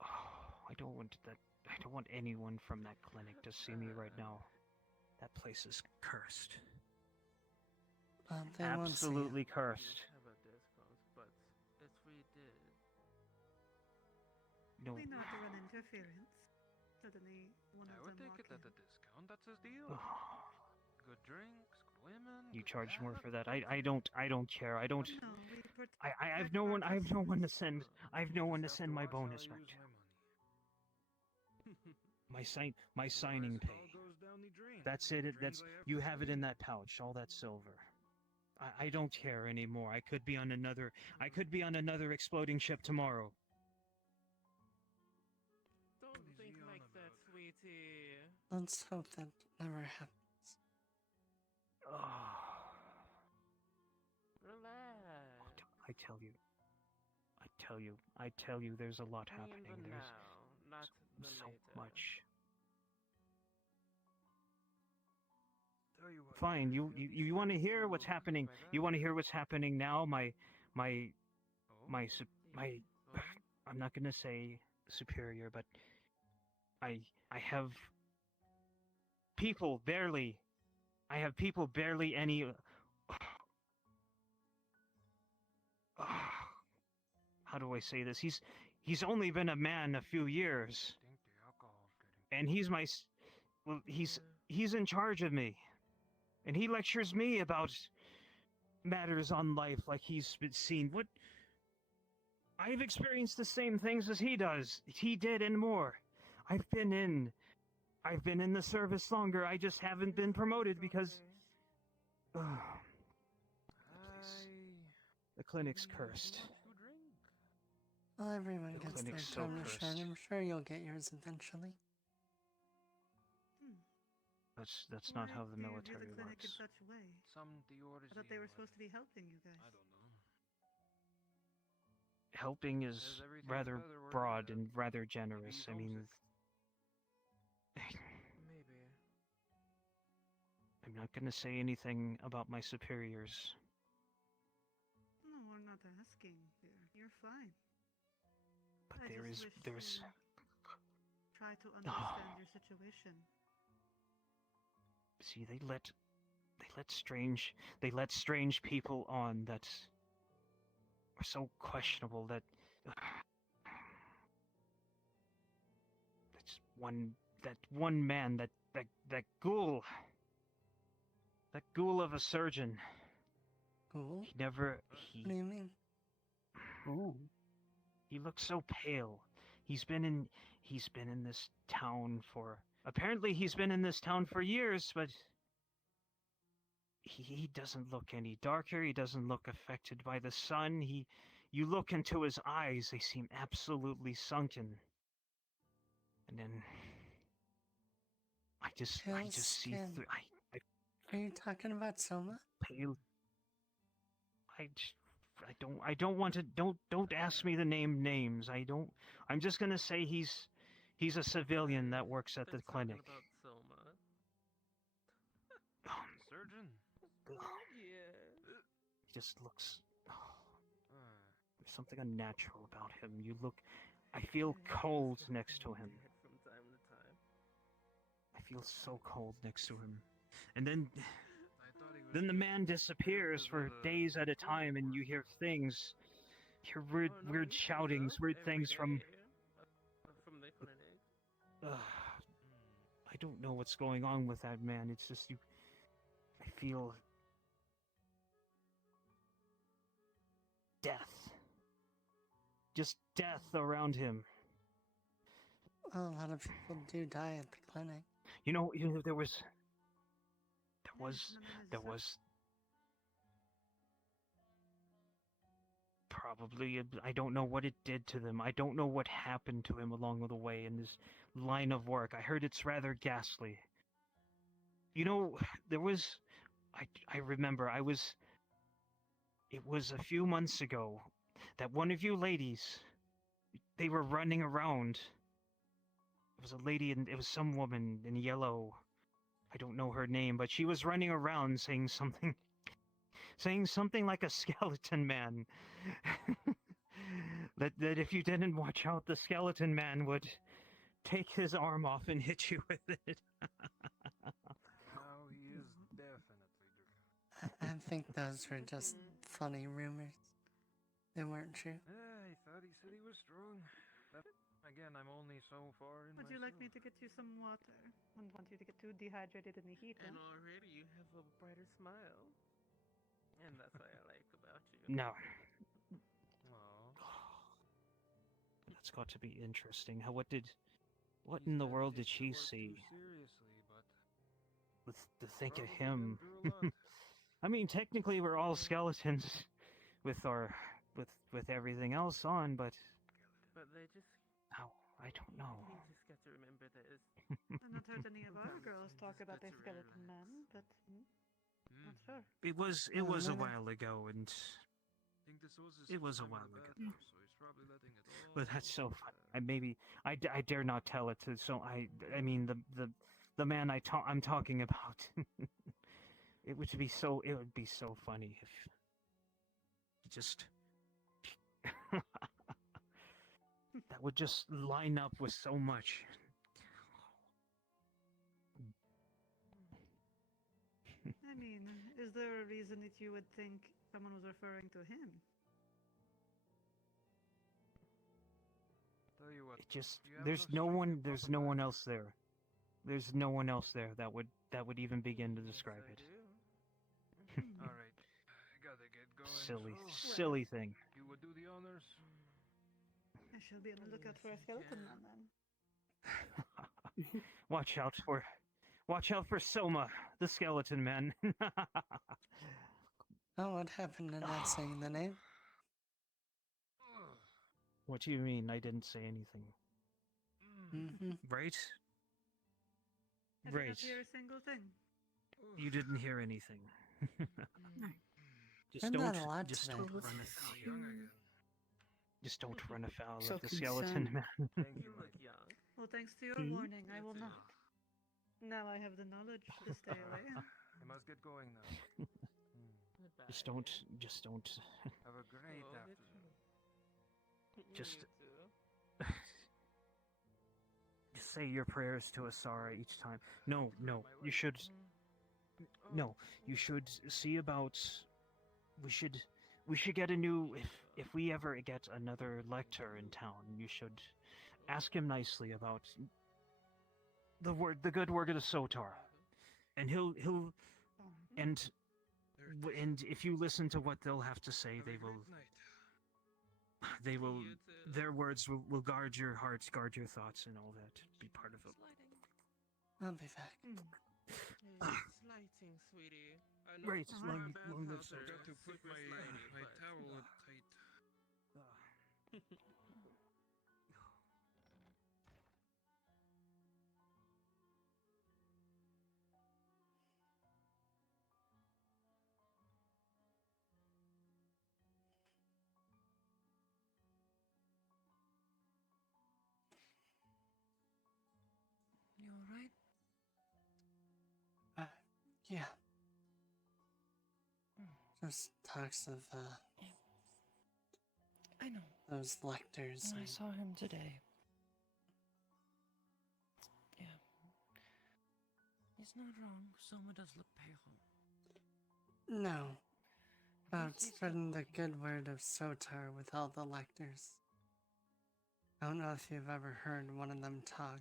I don't want that... I don't want anyone from that clinic to see me right now. That place is cursed. Well, they won't see you. Absolutely cursed. Have a discount, but if we did, No. We not to run interference. Suddenly, one I of would them take walk it at in. a discount. That's his deal. Good drinks, good women. You good charge more bad. for that. I don't care. I don't... No, we protect I have no one... I have no one to send... I have no one to send my bonus back to. My signing pay. That's it. That's... You have it in that pouch. All that silver. I don't care anymore. I could be on another... I could be on another exploding ship tomorrow. don't think like that, sweetie. Let's hope that never happens. Relax. I tell you, there's a lot In happening. the There's now, not the so later. much. Fine, you want to hear what's happening? You want to hear what's happening now? I'm not gonna say superior, but I have people barely. I have people barely any. How do I say this? He's only been a man a few years, and he's my. Well, he's in charge of me, and he lectures me about matters on life like he's been seen. What? I've experienced the same things as he does. He did and more. I've been in the service longer. I just haven't been promoted because the clinic's cursed. Well, everyone The gets their clinic's so time to shine. cursed. I'm sure you'll get yours eventually. That's not how the Do you view military the clinic in works. such a way? Some I thought they were supposed to be helping you guys. I don't know. Helping is Says everything's rather better where broad you and rather generous. he's I mean, Maybe. I'm not gonna say anything about my superiors. No, I'm not asking. You're fine. But I just wish there's to try to understand your situation. see they let strange people on that are so questionable that that one man that ghoul of a surgeon. Ghoul? He never What do you mean? Oh. He looks so pale. He's been in this town for... Apparently he's been in this town for years, but... He doesn't look any darker. He doesn't look affected by the sun. You look into his eyes, they seem absolutely sunken. And then... I just Pale see skin. through... Are you talking about Soma? Pale... I don't want to... Don't ask me to name names. I'm just gonna say he's a civilian that works at the clinic. About Soma. Surgeon? Yeah. He just looks... There's something unnatural about him. I feel cold next to him. From time to time. I feel so cold next to him. And then the man disappears for days at a time, and you hear things. You hear weird shoutings, weird things from... From the clinic. I don't know what's going on with that man. It's just I feel... death. Just death around him. Well, a lot of people do die at the clinic. You know, there was probably, I don't know what it did to them. I don't know what happened to him along the way in this line of work. I heard it's rather ghastly. You know, there was, I remember, it was a few months ago that one of you ladies, they were running around. It was a lady and it was some woman in yellow. I don't know her name, but she was running around saying something like a skeleton man. that if you didn't watch out, the skeleton man would take his arm off and hit you with it. Now he is definitely I think those were just funny rumors. They weren't true. I thought he said he was strong. But again, I'm only so far in Would you like me to get you some water? I don't want you to get too dehydrated in the heat. And huh? already you have a brighter smile. And that's what I like about you. No. Aw. That's got to be interesting. What in the world did she see? Seriously, but To think of probably him. been through a lot. I mean, technically we're all skeletons with everything else on, but But they just... oh, I don't know. You just got to remember that it's... I've not heard any of our girls talk about their skeleton man, but not sure. It was a while ago, and Think this was his it was a time in while the ago. bathroom, so he's probably letting it all But that's so funny. I dare not tell it to. So I mean the man I'm talking about. It would be so funny if just that would just line up with so much. I mean, is there a reason that you would think someone was referring to him? Tell you what, It just you have there's enough no strength one to there's pop no a one back. else there. There's no one else there that would even begin to describe it. All right, I gotta get going. Silly thing. You would do the honors. I shall be on the lookout for a skeleton man then. Watch out for Soma, the skeleton man. Oh, what happened to not saying the name? What do you mean? I didn't say anything. Mm-hmm. Right? I did Right. not hear a single thing. You didn't hear anything. Just Isn't don't that a lot just today? don't run afoul. Just don't run afoul So of the skeleton man. You look young. Well, thanks to your Hmm? warning, I will not. Now I have the knowledge to stay away. I must get going now. Just don't Have a great Oh, afternoon. just You too. just say your prayers to Asara each time. No, you should no, you should see about we should get a new if we ever get another lector in town, you should ask him nicely about the good word of the Sotar. And he'll and if you listen to what they'll have to say, their words will guard your hearts, guard your thoughts, and all that. Be part of it. I'll be back. Slighting, sweetie. I know Right, it's long- not a bad long live houser, Got to put super my slidey, my but- towel tight. You alright? Yeah. Just talks of I know. those lectors. I and- saw him today. Yeah. He's not wrong. Soma does look pale. No. About spreading the good word of Sotar with all the lectors. I don't know if you've ever heard one of them talk.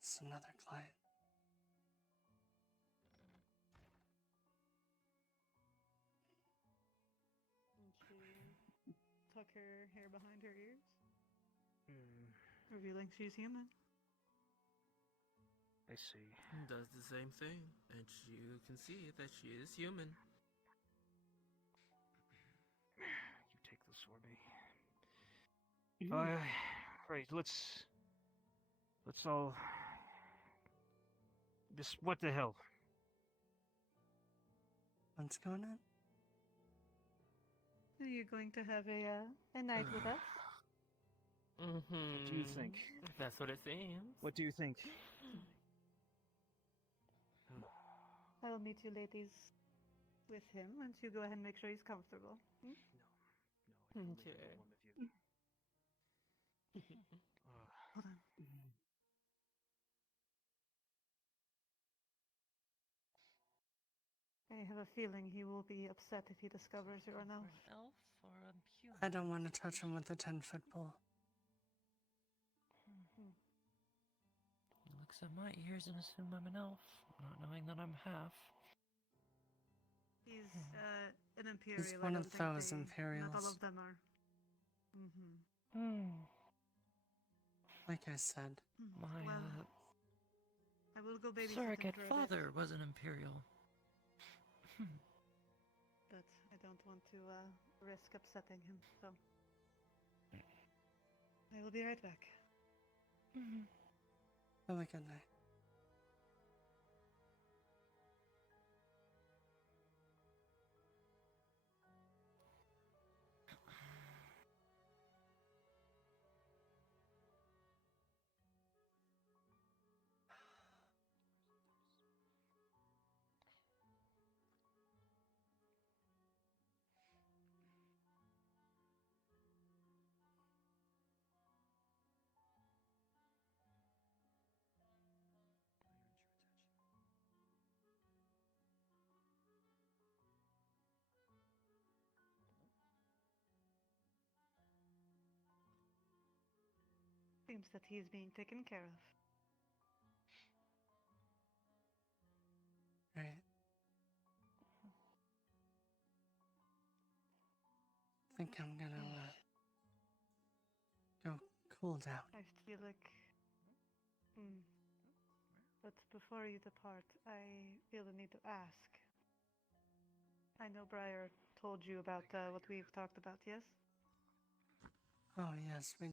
It's another client. hair behind her ears, Hmm, revealing she's human. I see. Does the same thing, and you can see that she is human. You take the sorbet. Right, let's all... what the hell? What's going on? Are you going to have a night with us? What do you think? That's what it seems. What do you think? I will meet you ladies with him once you go ahead and make sure he's comfortable. Hmm? Okay. Hold on. I have a feeling he will be upset if he discovers you're an elf. Elf or a human? I don't want to touch him with a 10-foot pole. He looks at my ears and assume I'm an elf, not knowing that I'm half. He's an imperial. He's I one don't of think those Not all Imperials. of them are. Mm-hmm. Like I said. My Well, I will go babysit him surrogate for a bit, father was an Imperial. but I don't want to risk upsetting him, so I will be right back. Have a good night. Seems that he's being taken care of. Right. Think I'm gonna go cool down. I feel like. But before you depart, I feel the need to ask. I know Briar told you about what we've talked about, yes? Oh yes, we